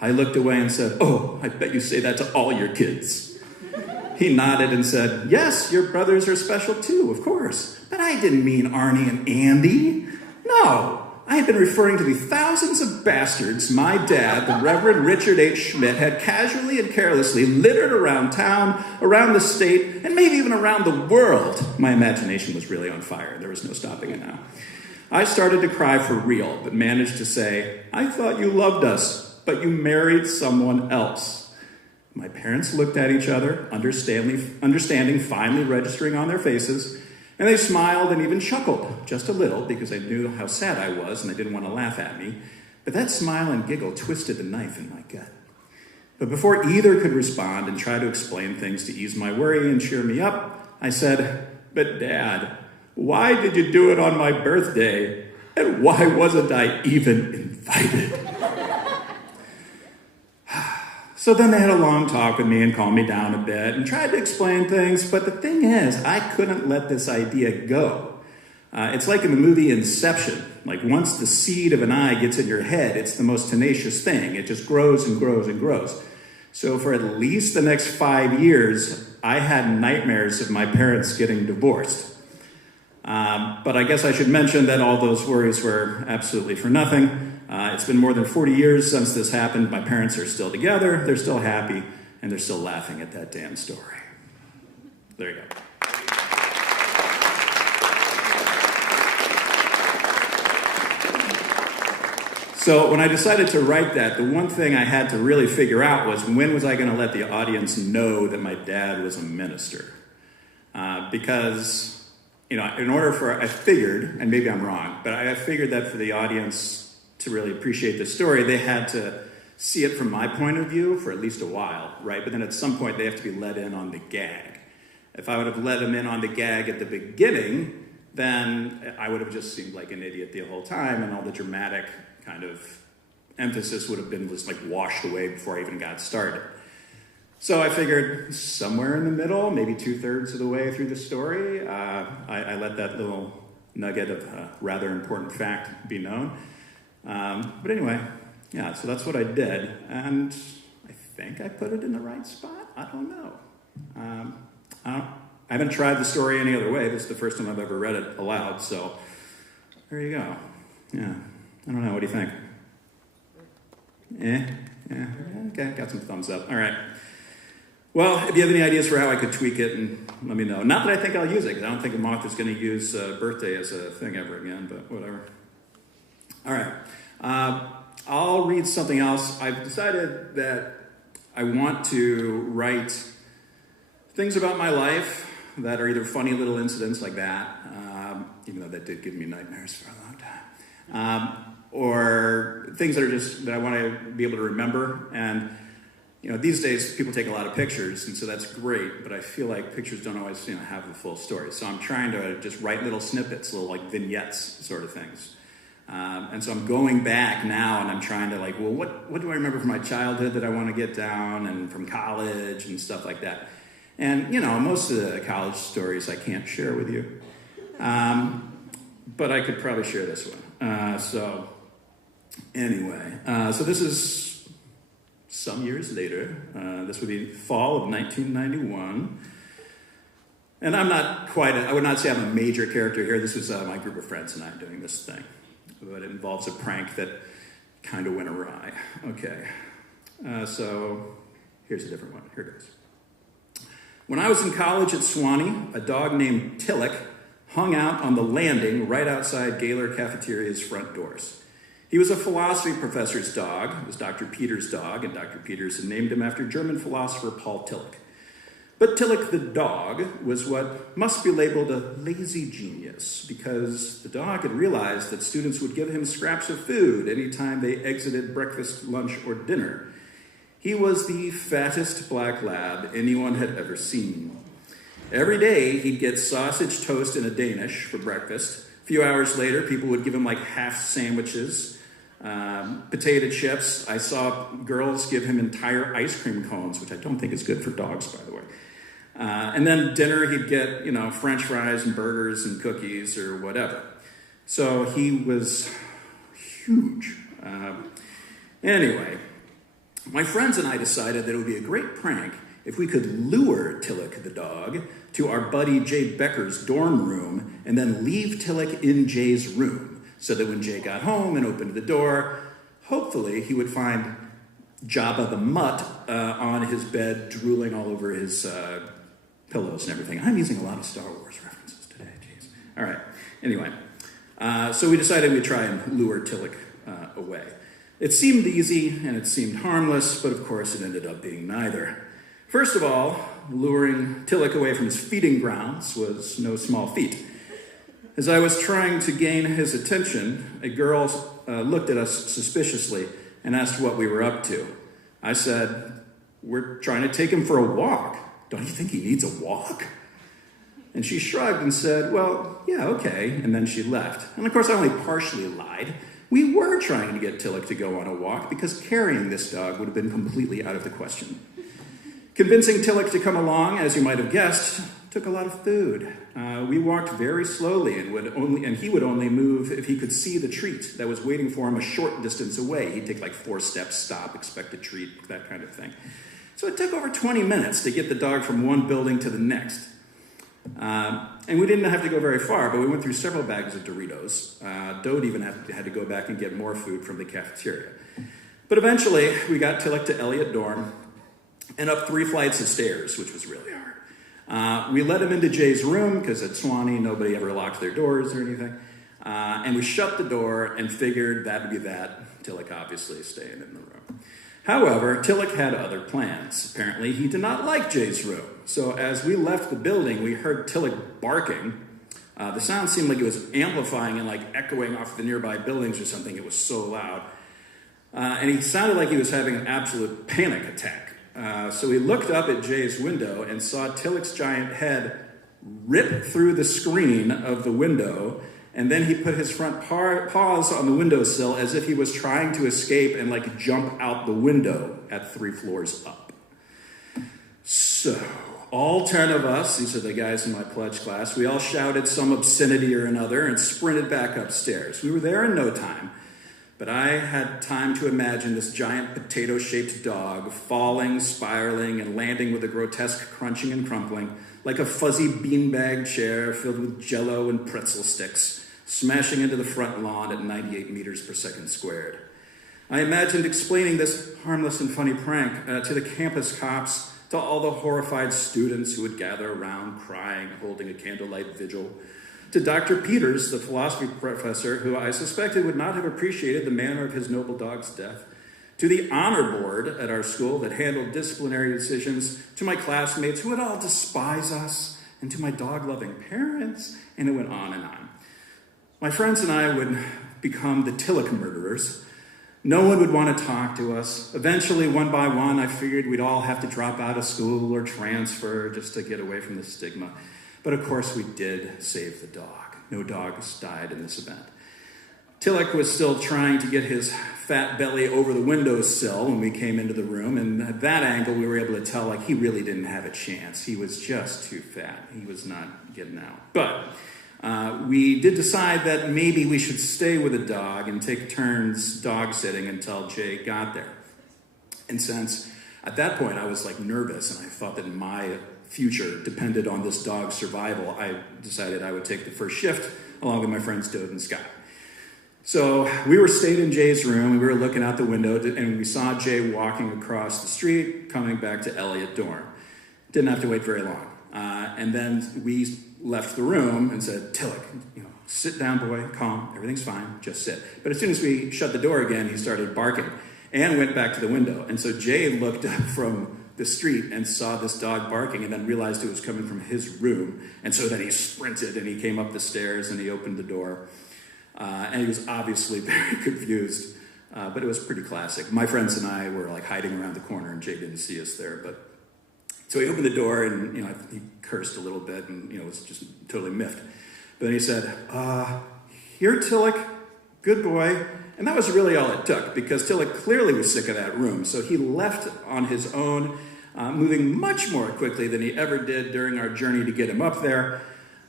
I looked away and said, oh, I bet you say that to all your kids. He nodded and said, yes, your brothers are special too, of course. But I didn't mean Arnie and Andy. No, I had been referring to the thousands of bastards my dad, the Reverend Richard H. Schmidt, had casually and carelessly littered around town, around the state, and maybe even around the world. My imagination was really on fire. There was no stopping it now. I started to cry for real, but managed to say, I thought you loved us, but you married someone else. My parents looked at each other, understanding finally registering on their faces, and they smiled and even chuckled, just a little, because they knew how sad I was and they didn't want to laugh at me. But that smile and giggle twisted the knife in my gut. But before either could respond and try to explain things to ease my worry and cheer me up, I said, but Dad, why did you do it on my birthday? And why wasn't I even invited? So then they had a long talk with me and calmed me down a bit and tried to explain things, but the thing is, I couldn't let this idea go. It's like in the movie Inception. Like once the seed of an eye gets in your head, it's the most tenacious thing. It just grows and grows and grows. So for at least the next 5 years, I had nightmares of my parents getting divorced. But I guess I should mention that all those worries were absolutely for nothing. It's been more than 40 years since this happened. My parents are still together, they're still happy, and they're still laughing at that damn story. There you go. So when I decided to write that, the one thing I had to really figure out was when was I going to let the audience know that my dad was a minister? Because, in order for, I figured, and maybe I'm wrong, but I figured that for the audience to really appreciate the story, they had to see it from my point of view for at least a while, right? But then at some point, they have to be let in on the gag. If I would have let them in on the gag at the beginning, then I would have just seemed like an idiot the whole time, and all the dramatic kind of emphasis would have been just like washed away before I even got started. So I figured somewhere in the middle, maybe 2/3 of the way through the story, I let that little nugget of rather important fact be known. But anyway, yeah, so that's what I did. And I think I put it in the right spot. I don't know. I haven't tried the story any other way. This is the first time I've ever read it aloud. So there you go. Yeah. I don't know. What do you think? Yeah. Okay. Got some thumbs up. All right. Well, if you have any ideas for how I could tweak it, and let me know. Not that I think I'll use it, because I don't think a moth is going to use birthday as a thing ever again, but whatever. All right. I'll read something else. I've decided that I want to write things about my life that are either funny little incidents like that, even though that did give me nightmares for a long time, or things that are just that I want to be able to remember. And these days people take a lot of pictures, and so that's great. But I feel like pictures don't always have the full story. So I'm trying to just write little snippets, little like vignettes sort of things. And so I'm going back now, and I'm trying to what do I remember from my childhood that I want to get down, and from college and stuff like that. And most of the college stories I can't share with you, but I could probably share this one. So anyway, so this is some years later. This would be fall of 1991. And I would not say I'm a major character here. This was my group of friends and I doing this thing. But it involves a prank that kind of went awry. Okay, so here's a different one. Here it goes. When I was in college at Swanee, a dog named Tillich hung out on the landing right outside Gaylor Cafeteria's front doors. He was a philosophy professor's dog. It was Dr. Peters' dog, and Dr. Peters had named him after German philosopher Paul Tillich. But Tillich the dog was what must be labeled a lazy genius, because the dog had realized that students would give him scraps of food anytime they exited breakfast, lunch, or dinner. He was the fattest black lab anyone had ever seen. Every day, he'd get sausage toast and a Danish for breakfast. A few hours later, people would give him like half sandwiches, potato chips. I saw girls give him entire ice cream cones, which I don't think is good for dogs, by the way. And then dinner, he'd get, French fries and burgers and cookies or whatever. So he was huge. Anyway, my friends and I decided that it would be a great prank if we could lure Tillich the dog to our buddy Jay Becker's dorm room and then leave Tillich in Jay's room so that when Jay got home and opened the door, hopefully he would find Jabba the Mutt on his bed drooling all over his pillows and everything. I'm using a lot of Star Wars references today, jeez. All right, anyway. So we decided we'd try and lure Tillich away. It seemed easy and it seemed harmless, but of course it ended up being neither. First of all, luring Tillich away from his feeding grounds was no small feat. As I was trying to gain his attention, a girl looked at us suspiciously and asked what we were up to. I said, "We're trying to take him for a walk. Don't you think he needs a walk?" And she shrugged and said, "Well, yeah, okay," and then she left. And of course I only partially lied. We were trying to get Tillich to go on a walk because carrying this dog would have been completely out of the question. Convincing Tillich to come along, as you might have guessed, took a lot of food. We walked very slowly and he would only move if he could see the treat that was waiting for him a short distance away. He'd take like 4 steps, stop, expect a treat, that kind of thing. So it took over 20 minutes to get the dog from one building to the next. And we didn't have to go very far, but we went through several bags of Doritos. Dode even had to go back and get more food from the cafeteria. But eventually, we got Tillich to Elliott dorm and up 3 flights of stairs, which was really hard. We let him into Jay's room, because at Swanee, nobody ever locked their doors or anything. And we shut the door and figured that would be that. Tillich obviously staying in the room. However, Tillich had other plans. Apparently, he did not like Jay's room. So as we left the building, we heard Tillich barking. The sound seemed like it was amplifying and like echoing off the nearby buildings or something. It was so loud. And he sounded like he was having an absolute panic attack. So we looked up at Jay's window and saw Tillich's giant head rip through the screen of the window, and then he put his front paws on the windowsill as if he was trying to escape and like jump out the window at 3 floors up. So all 10 of us, these are the guys in my pledge class, we all shouted some obscenity or another and sprinted back upstairs. We were there in no time. But I had time to imagine this giant potato-shaped dog falling, spiraling, and landing with a grotesque crunching and crumpling, like a fuzzy beanbag chair filled with Jell-O and pretzel sticks, smashing into the front lawn at 98 meters per second squared. I imagined explaining this harmless and funny prank to the campus cops, to all the horrified students who would gather around crying, holding a candlelight vigil, to Dr. Peters, the philosophy professor, who I suspected would not have appreciated the manner of his noble dog's death, to the honor board at our school that handled disciplinary decisions, to my classmates who would all despise us, and to my dog-loving parents, and it went on and on. My friends and I would become the Tillich murderers. No one would want to talk to us. Eventually, one by one, I figured we'd all have to drop out of school or transfer just to get away from the stigma. But of course, we did save the dog. No dogs died in this event. Tillich was still trying to get his fat belly over the windowsill when we came into the room, and at that angle, we were able to tell like he really didn't have a chance. He was just too fat. He was not getting out. But we did decide that maybe we should stay with the dog and take turns dog sitting until Jay got there. And since at that point I was like nervous and I thought that my future depended on this dog's survival, I decided I would take the first shift along with my friends Dode and Scott. So we were stayed in Jay's room, and we were looking out the window, and we saw Jay walking across the street, coming back to Elliott dorm. Didn't have to wait very long. And then we left the room and said, Tillich, sit down, boy, calm, everything's fine, just sit. But as soon as we shut the door again, he started barking and went back to the window. And so Jay looked up from the street and saw this dog barking and then realized it was coming from his room. And so then he sprinted and he came up the stairs and he opened the door. And he was obviously very confused, but it was pretty classic. My friends and I were like hiding around the corner and Jay didn't see us there. But so he opened the door and, he cursed a little bit and, was just totally miffed. But then he said, here, Tillich, good boy. And that was really all it took, because Tillich clearly was sick of that room. So he left on his own, moving much more quickly than he ever did during our journey to get him up there.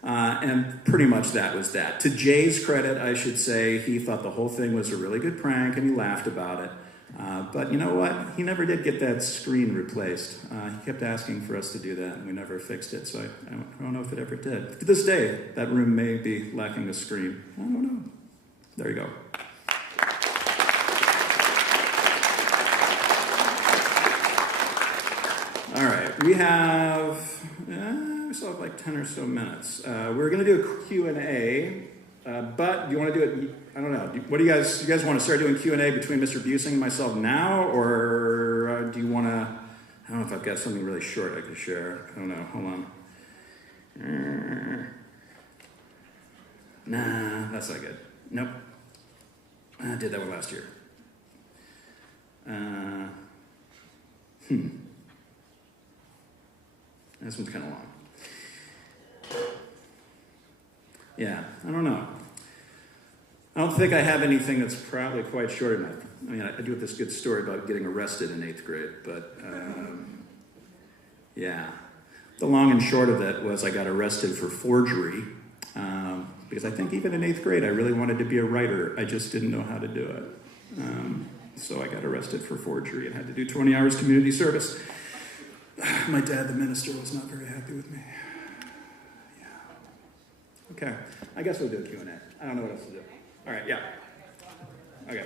And pretty much that was that. To Jay's credit, I should say, he thought the whole thing was a really good prank and he laughed about it. But you know what? He never did get that screen replaced. He kept asking for us to do that and we never fixed it. So I don't know if it ever did. To this day, that room may be lacking a screen. I don't know. There you go. All right, we still have like 10 or so minutes. We're going to do a Q&A, but do you want to do it, I don't know, what do you guys want to start doing Q&A between Mr. Busing and myself now, or do you want to, I don't know if I've got something really short I can share. I don't know, hold on. Nah, that's not good. Nope. I did that one last year. This one's kind of long. Yeah, I don't know. I don't think I have anything that's probably quite short enough. I mean, I do have this good story about getting arrested in 8th grade, but yeah. The long and short of it was I got arrested for forgery, because I think even in 8th grade I really wanted to be a writer. I just didn't know how to do it. So I got arrested for forgery and had to do 20 hours community service. My dad, the minister, was not very happy with me. Yeah. Okay. I guess we'll do a Q&A. I don't know what else to do. All right, yeah. Okay.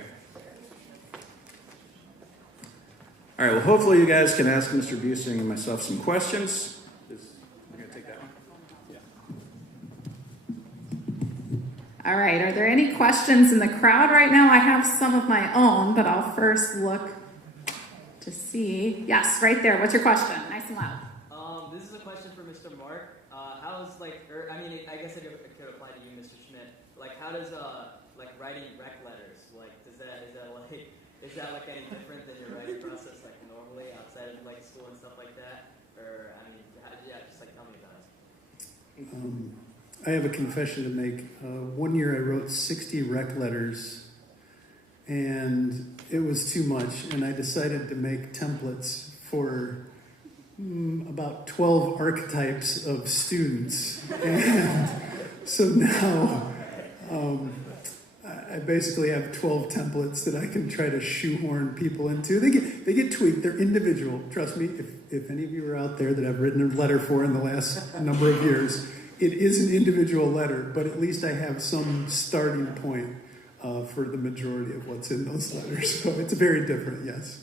All right, well, hopefully you guys can ask Mr. Busing and myself some questions. You're going to take that one? Yeah. All right, are there any questions in the crowd right now? I have some of my own, but I'll first look to see. Yes, right there. What's your question? Nice and loud. This is a question for Mr. Mark. How's I guess it could apply to you, Mr. Schmidt. How does writing rec letters, is that any different than your writing process normally outside of school and stuff like that? Or just tell me about it. I have a confession to make. One year I wrote 60 rec letters, and it was too much, and I decided to make templates for about 12 archetypes of students. And so now I basically have 12 templates that I can try to shoehorn people into. They get tweaked. They're individual. Trust me, if any of you are out there that I've written a letter for in the last number of years, it is an individual letter, but at least I have some starting point for the majority of what's in those letters. So it's very different, yes.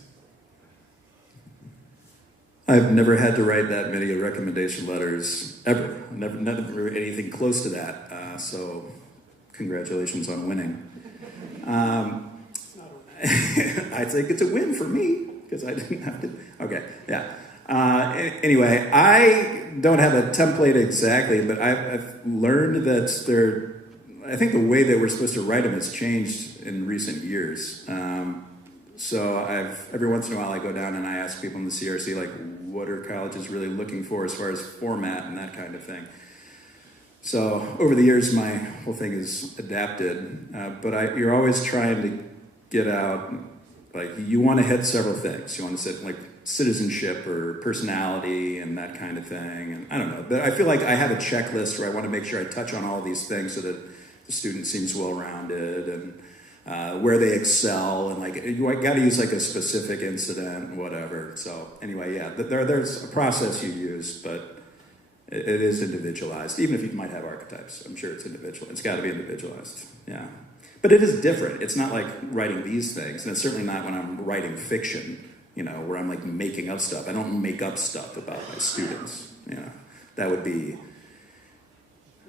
I've never had to write that many recommendation letters ever. Never anything close to that. So congratulations on winning. I think it's a win for me because I didn't have to. Okay, yeah. Anyway, I don't have a template exactly, but I've learned that I think the way that we're supposed to write them has changed in recent years. So every once in a while I go down and I ask people in the CRC, what are colleges really looking for as far as format and that kind of thing. So over the years, my whole thing is adapted, but you're always trying to get out, you want to hit several things. You want to sit citizenship or personality and that kind of thing. And I don't know, but I feel like I have a checklist where I want to make sure I touch on all these things so that the student seems well-rounded and where they excel, and you got to use a specific incident, whatever. So anyway, yeah, there's a process you use, but It is individualized, even if you might have archetypes. I'm sure it's individual. It's got to be individualized. Yeah. But it is different. It's not like writing these things, and it's certainly not when I'm writing fiction, where I'm like making up stuff. I don't make up stuff about my students. That would be,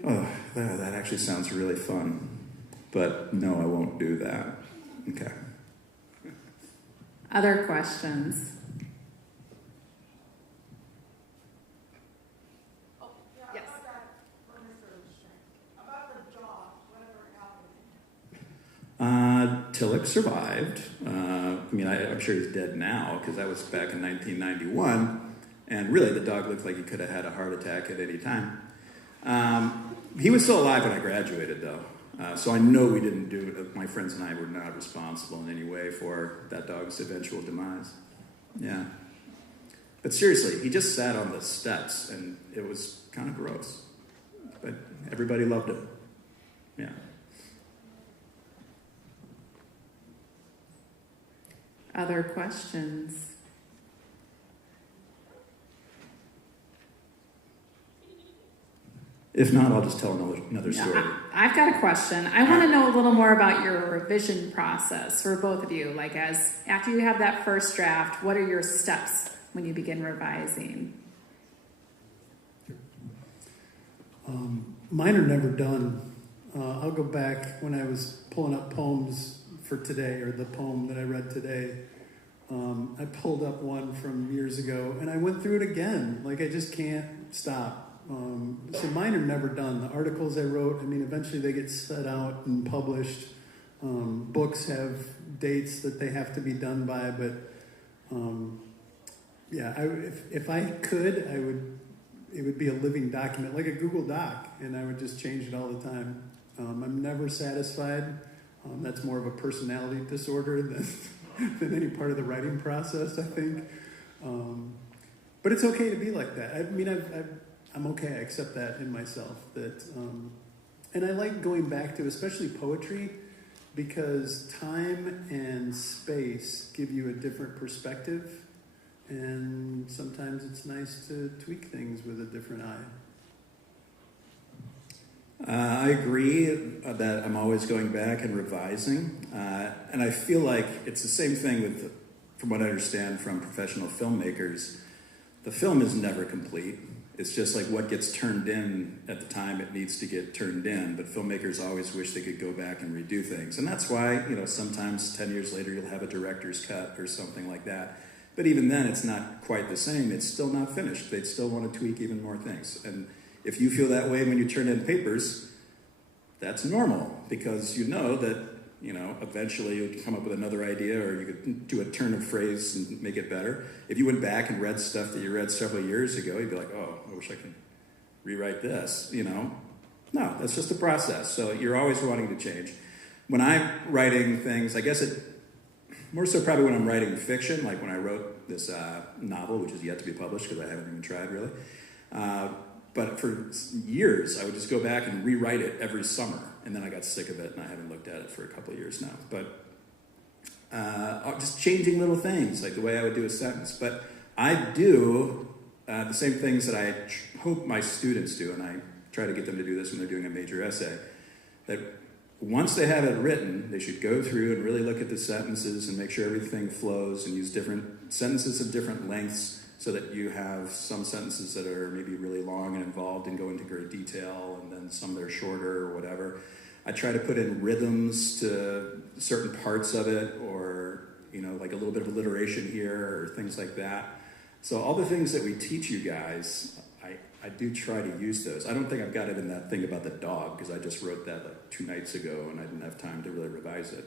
that actually sounds really fun. But no, I won't do that. Okay. Other questions? Yes. About the dog, whatever happened. Tillich survived. I'm sure he's dead now because that was back in 1991. And really, the dog looked like he could have had a heart attack at any time. He was still alive when I graduated, though. So I know we didn't do it. My friends and I were not responsible in any way for that dog's eventual demise. Yeah. But seriously, he just sat on the steps, and it was kind of gross. But everybody loved him. Yeah. Other questions? If not, I'll just tell another story. I've got a question. I want to know a little more about your revision process for both of you. Like, after you have that first draft, what are your steps when you begin revising? Mine are never done. I'll go back when I was pulling up poems for today, or the poem that I read today. I pulled up one from years ago, and I went through it again. Like, I just can't stop. So mine are never done. The articles I wrote, eventually they get set out and published. Books have dates that they have to be done by, but if I could, it would be a living document, like a Google Doc, and I would just change it all the time. I'm never satisfied. That's more of a personality disorder than any part of the writing process, I think. But it's okay to be like that. I'm okay. I accept that in myself. And I like going back to, especially poetry, because time and space give you a different perspective, and sometimes it's nice to tweak things with a different eye. I agree that I'm always going back and revising, and I feel like it's the same thing from what I understand from professional filmmakers. The film is never complete. It's just like what gets turned in at the time it needs to get turned in, but filmmakers always wish they could go back and redo things. And that's why, sometimes 10 years later you'll have a director's cut or something like that. But even then, it's not quite the same. It's still not finished. They'd still want to tweak even more things. And if you feel that way when you turn in papers, that's normal, because you know that, eventually you could come up with another idea, or you could do a turn of phrase and make it better. If you went back and read stuff that you read several years ago, you'd be like, oh, I wish I could rewrite this, No, that's just a process. So you're always wanting to change. When I'm writing things, I guess more so probably when I'm writing fiction, like when I wrote this novel, which is yet to be published because I haven't even tried really. But for years, I would just go back and rewrite it every summer. And then I got sick of it, and I haven't looked at it for a couple of years now. But just changing little things, like the way I would do a sentence. But I do the same things that I hope my students do, and I try to get them to do this when they're doing a major essay, that once they have it written, they should go through and really look at the sentences and make sure everything flows, and use different sentences of different lengths, so that you have some sentences that are maybe really long and involved and go into great detail, and then some that are shorter or whatever. I try to put in rhythms to certain parts of it, or, like a little bit of alliteration here or things like that. So all the things that we teach you guys, I do try to use those. I don't think I've got it in that thing about the dog, because I just wrote that like 2 nights ago and I didn't have time to really revise it.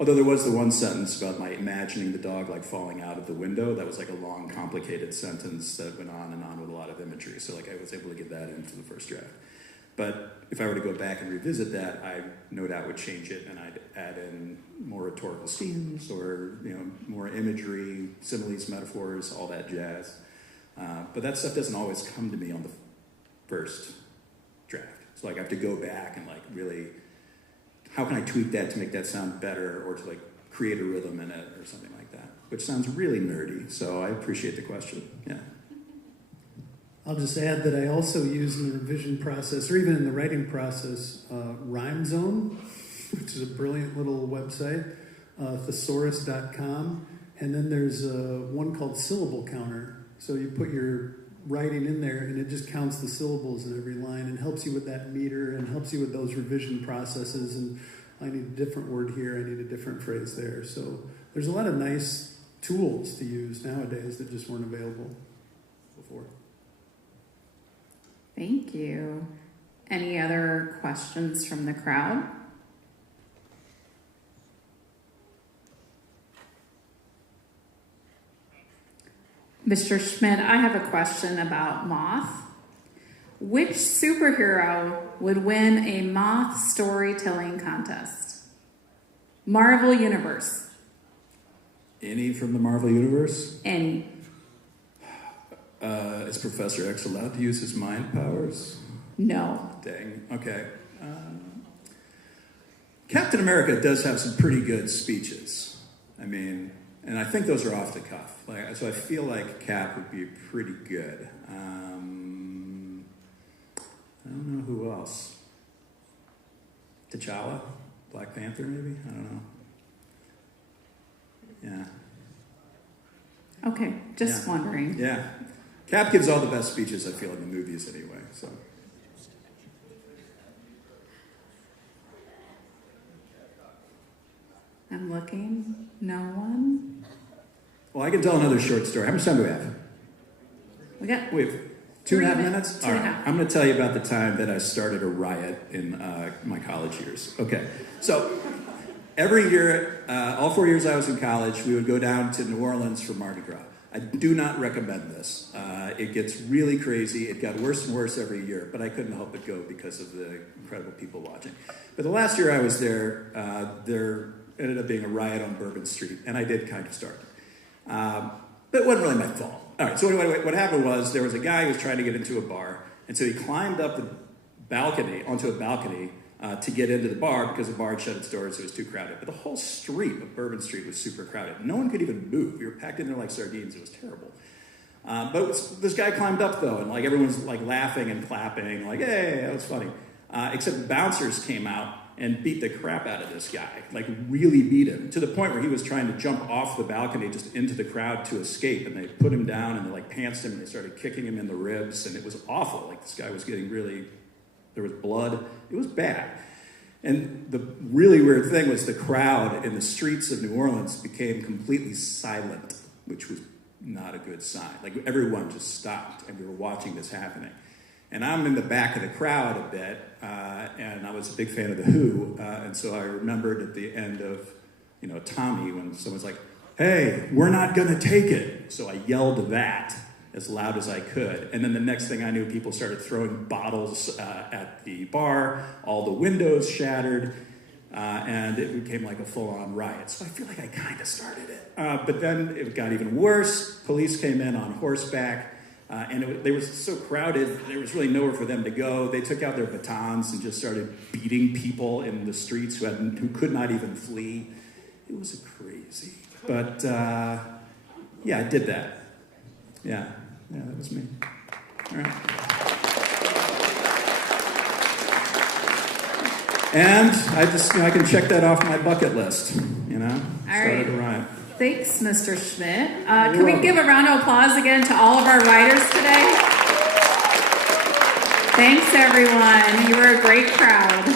Although there was the one sentence about my imagining the dog like falling out of the window. That was like a long, complicated sentence that went on and on with a lot of imagery. So like I was able to get that into the first draft. But if I were to go back and revisit that, I no doubt would change it, and I'd add in more rhetorical schemes, or more imagery, similes, metaphors, all that jazz. But that stuff doesn't always come to me on the first draft. So like I have to go back and like really, how can I tweak that to make that sound better, or to like create a rhythm in it or something like that, which sounds really nerdy. So I appreciate the question. Yeah. I'll just add that I also use in the revision process, or even in the writing process, Rhyme Zone, which is a brilliant little website, thesaurus.com. And then there's one called Syllable Counter. So you put your writing in there, and it just counts the syllables in every line and helps you with that meter and helps you with those revision processes. And I need a different word here, I need a different phrase there. So there's a lot of nice tools to use nowadays that just weren't available before. Thank you. Any other questions from the crowd? Mr. Schmidt, I have a question about Moth. Which superhero would win a Moth storytelling contest? Marvel Universe. Any from the Marvel Universe? Any. Is Professor X allowed to use his mind powers? No. Dang. Okay. Captain America does have some pretty good speeches. I mean, and I think those are off the cuff. So I feel like Cap would be pretty good. I don't know who else. T'Challa? Black Panther, maybe? I don't know. Yeah. Okay, just wondering. Yeah. Cap gives all the best speeches, I feel, in the movies anyway, so. I'm looking. No one? Well, I can tell another short story. How much time do we have? We have 2.5 minutes? Two and a half. I'm going to tell you about the time that I started a riot in my college years. Okay. So every year, all 4 years I was in college, we would go down to New Orleans for Mardi Gras. I do not recommend this. It gets really crazy. It got worse and worse every year, but I couldn't help but go because of the incredible people watching. But the last year I was there, there ended up being a riot on Bourbon Street, and I did kind of start it. But it wasn't really my fault. All right, so anyway, what happened was there was a guy who was trying to get into a bar, and so he climbed up the balcony, onto a balcony, to get into the bar because the bar had shut its doors, so it was too crowded. But the whole street of Bourbon Street was super crowded. No one could even move. We were packed in there like sardines. It was terrible. This guy climbed up, though, and like everyone was like laughing and clapping, like, hey, that was funny. Except bouncers came out and beat the crap out of this guy, like really beat him, to the point where he was trying to jump off the balcony just into the crowd to escape, and they put him down and they like pantsed him and they started kicking him in the ribs, and it was awful. Like this guy was getting really, there was blood. It was bad. And the really weird thing was the crowd in the streets of New Orleans became completely silent, which was not a good sign. Like everyone just stopped and we were watching this happening. And I'm in the back of the crowd a bit, and I was a big fan of The Who, and so I remembered at the end of, Tommy, when someone's like, hey, we're not gonna take it. So I yelled that as loud as I could. And then the next thing I knew, people started throwing bottles at the bar, all the windows shattered, and it became like a full-on riot. So I feel like I kind of started it. But then it got even worse. Police came in on horseback. They were so crowded, there was really nowhere for them to go. They took out their batons and just started beating people in the streets who could not even flee. It was crazy. But, I did that. Yeah, that was me. All right. And I can check that off my bucket list, All Started a riot. Thanks, Mr. Schmidt. Can we give a round of applause again to all of our writers today? Thanks, everyone. You were a great crowd.